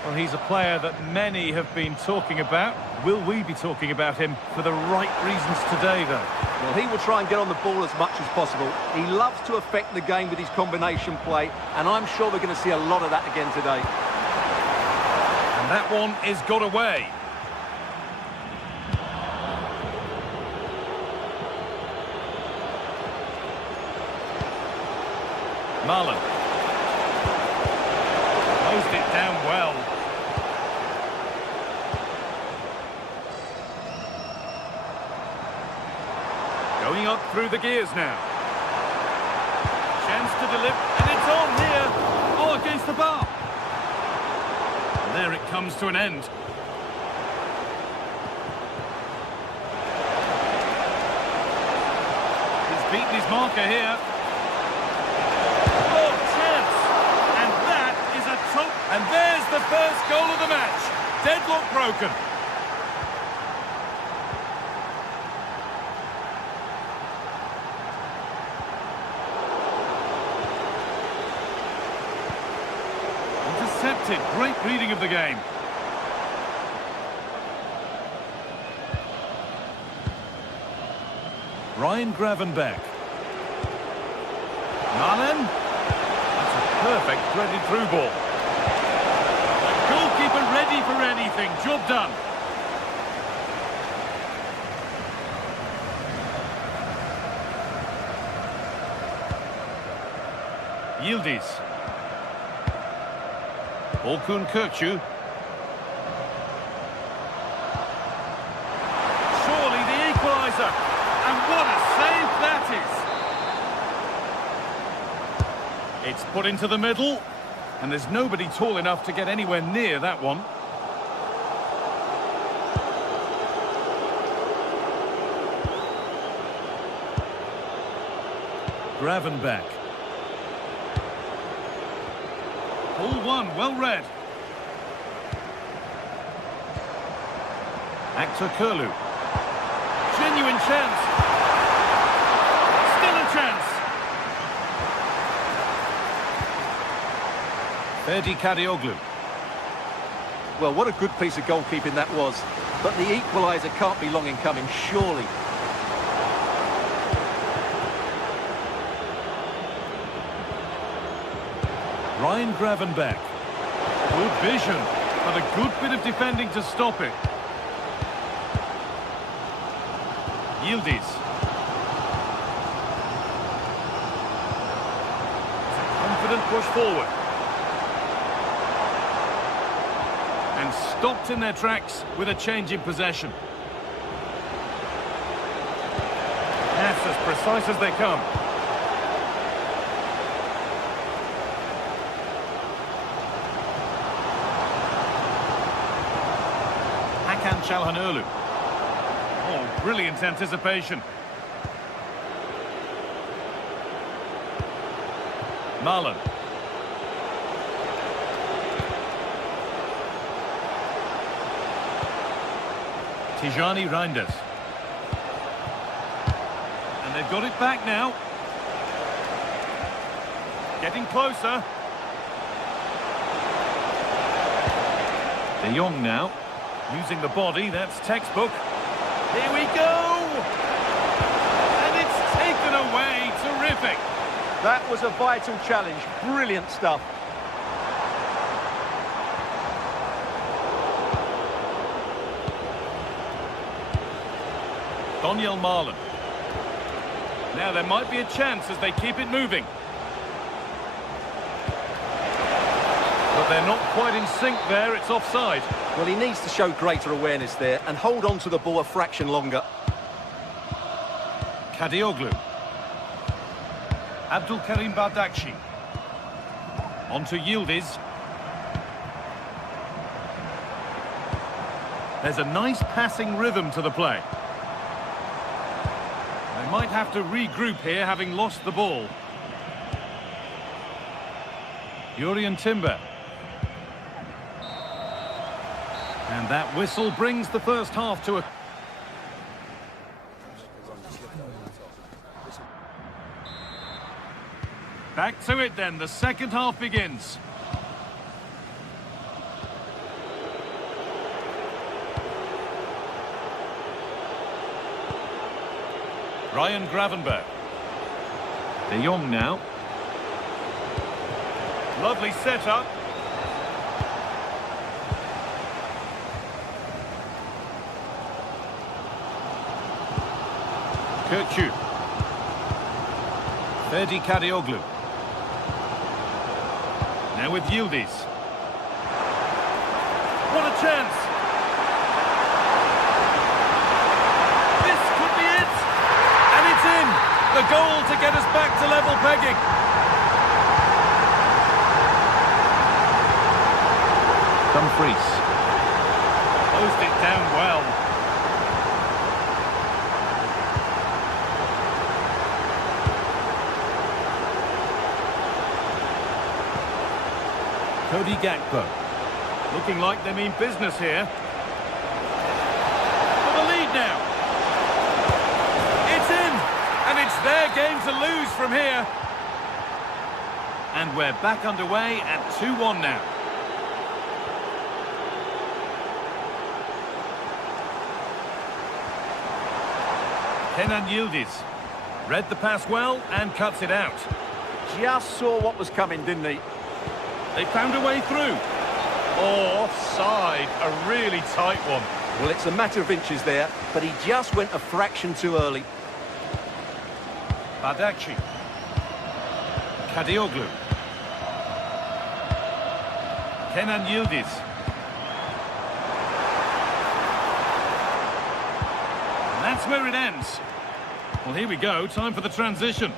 Well, he's a player that many have been talking about. Will we be talking about him for the right reasons today, though? Well, he will try and get on the ball as much as possible. He loves to affect the game with his combination play, and I'm sure we're going to see a lot of that again today. And that one is got away. Marlon. Closed it down well. Going up through the gears now. Chance to deliver, and it's on here. Oh, against the bar. And there it comes to an end. He's beaten his marker here. Oh, chance. And that is a top. And there's the first goal of the match. Deadlock broken. Great reading of the game. Ryan Gravenberch. Malen. That's a perfect threaded through ball. The goalkeeper ready for anything. Job done. Yildiz. Orkun Kökçü. Surely the equaliser. And what a save that is. It's put into the middle. And there's nobody tall enough to get anywhere near that one. Gravenberch. Ball one, well read. Actor Kurlu. Genuine chance. Still a chance. Ferdi Kadioglu. Well, what a good piece of goalkeeping that was. But the equaliser can't be long in coming, surely. Ryan Gravenberch. Good vision, but a good bit of defending to stop it. Yildiz. It's a confident push forward. And stopped in their tracks with a change in possession. That's as precise as they come. Hakan Çalhanoğlu. Oh, brilliant anticipation. Malen. Tijani Reinders. And they've got it back now. Getting closer. De Jong now. Using the body, that's textbook. Here we go! And it's taken away. Terrific. That was a vital challenge. Brilliant stuff. Donyell Malen. Now there might be a chance as they keep it moving. But they're not quite in sync there, it's offside. Well, he needs to show greater awareness there and hold on to the ball a fraction longer. Kadioglu. Abdulkarim Bardakci. On to Yildiz. There's a nice passing rhythm to the play. They might have to regroup here, having lost the ball. Jurriën Timber. And that whistle brings the first half to a... Back to it then, the second half begins. Ryan Gravenberch. De Jong now. Lovely setup. Kökçü. Ferdi Kadioglu. Now with Yildiz. What a chance! This could be it! And it's in! The goal to get us back to level pegging. Dumfries. Closed it down well. Cody Gakpo. Looking like they mean business here. For the lead now. It's in! And it's their game to lose from here. And we're back underway at 2-1 now. Kenan Yildiz read the pass well and cuts it out. Just saw what was coming, didn't he? They found a way through. Oh, offside, a really tight one. Well, it's a matter of inches there, but he just went a fraction too early. Bardakci. Kadioglu. Kenan Yildiz. And that's where it ends. Well, here we go, time for the transition.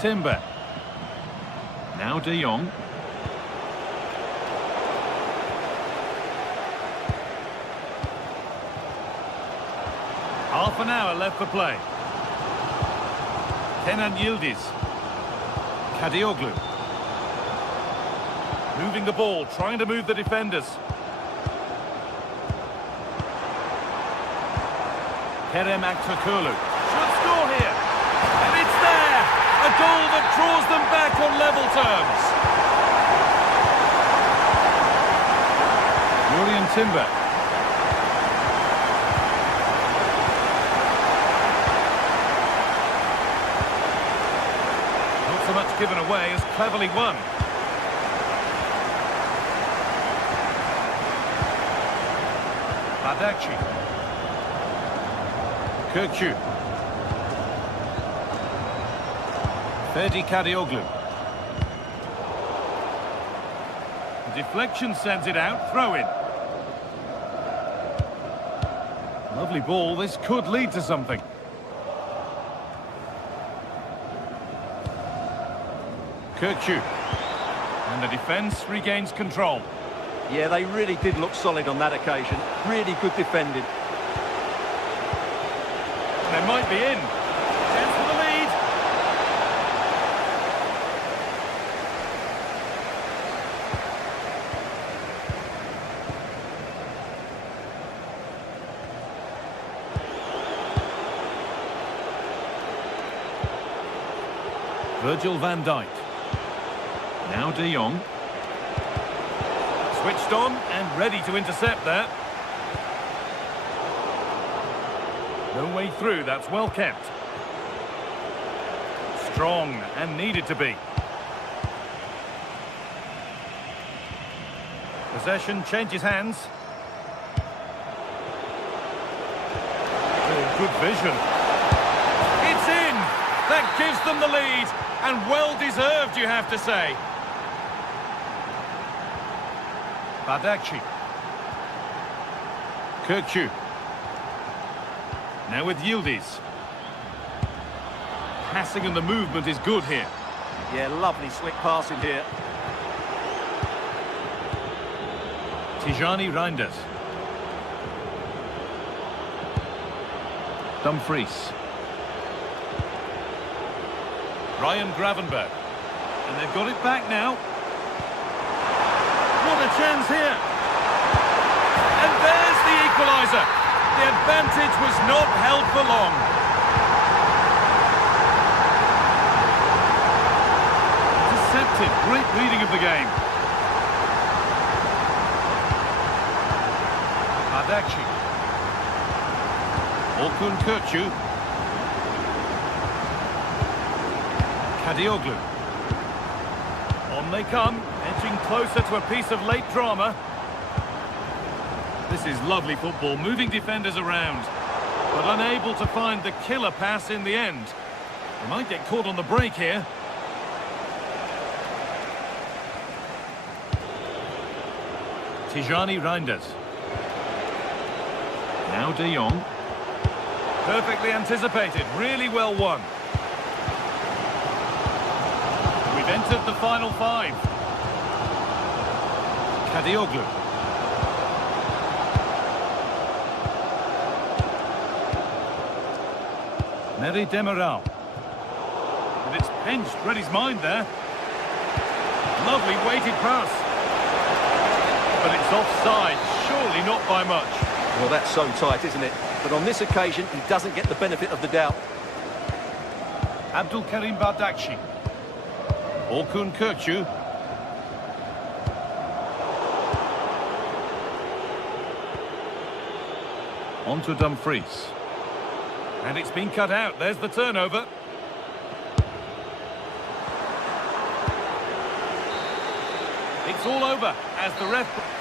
Timber. Now De Jong. Half an hour left for play. Kenan Yildiz. Kadioglu. Moving the ball, trying to move the defenders. Kerem Aktürkoğlu. Should score here. And it's there! A goal that draws them back on level terms. Julian Timber. Not so much given away as cleverly won. Bardakci. Kökçü. Ferdi Kadioglu. The deflection sends it out, throw in. Lovely ball, this could lead to something. Kökçü. And the defence regains control. Yeah, they really did look solid on that occasion. Really good defending. They might be in. Chance for the lead. Virgil van Dijk. Now De Jong. Switched on and ready to intercept there. No way through, that's well kept. Strong and needed to be. Possession changes hands. Oh, good vision. It's in! That gives them the lead, and well deserved, you have to say. Bardakci. Kökçü. Now with Yildiz. Passing and the movement is good here. Yeah, lovely slick passing here. Tijani Reinders. Dumfries. Ryan Gravenberg. And they've got it back now. What a chance here. And there's the equaliser. The advantage was not held for long. Intercepted. Great reading of the game. Bardakci. Orkun Kökçü. Kadioglu. On they come, edging closer to a piece of late drama. This is lovely football, moving defenders around, but unable to find the killer pass in the end. They might get caught on the break here. Tijani Reinders. Now De Jong. Perfectly anticipated, really well won. We've entered the final five. Kadioglu. Meri Demiral. And it's pinched, read his mind there. Lovely weighted pass. But it's offside, surely not by much. Well, that's so tight, isn't it? But on this occasion, he doesn't get the benefit of the doubt. Abdülkerim Bardakci. Orkun Kökçü. On to Dumfries. And it's been cut out. There's the turnover. It's all over as the ref...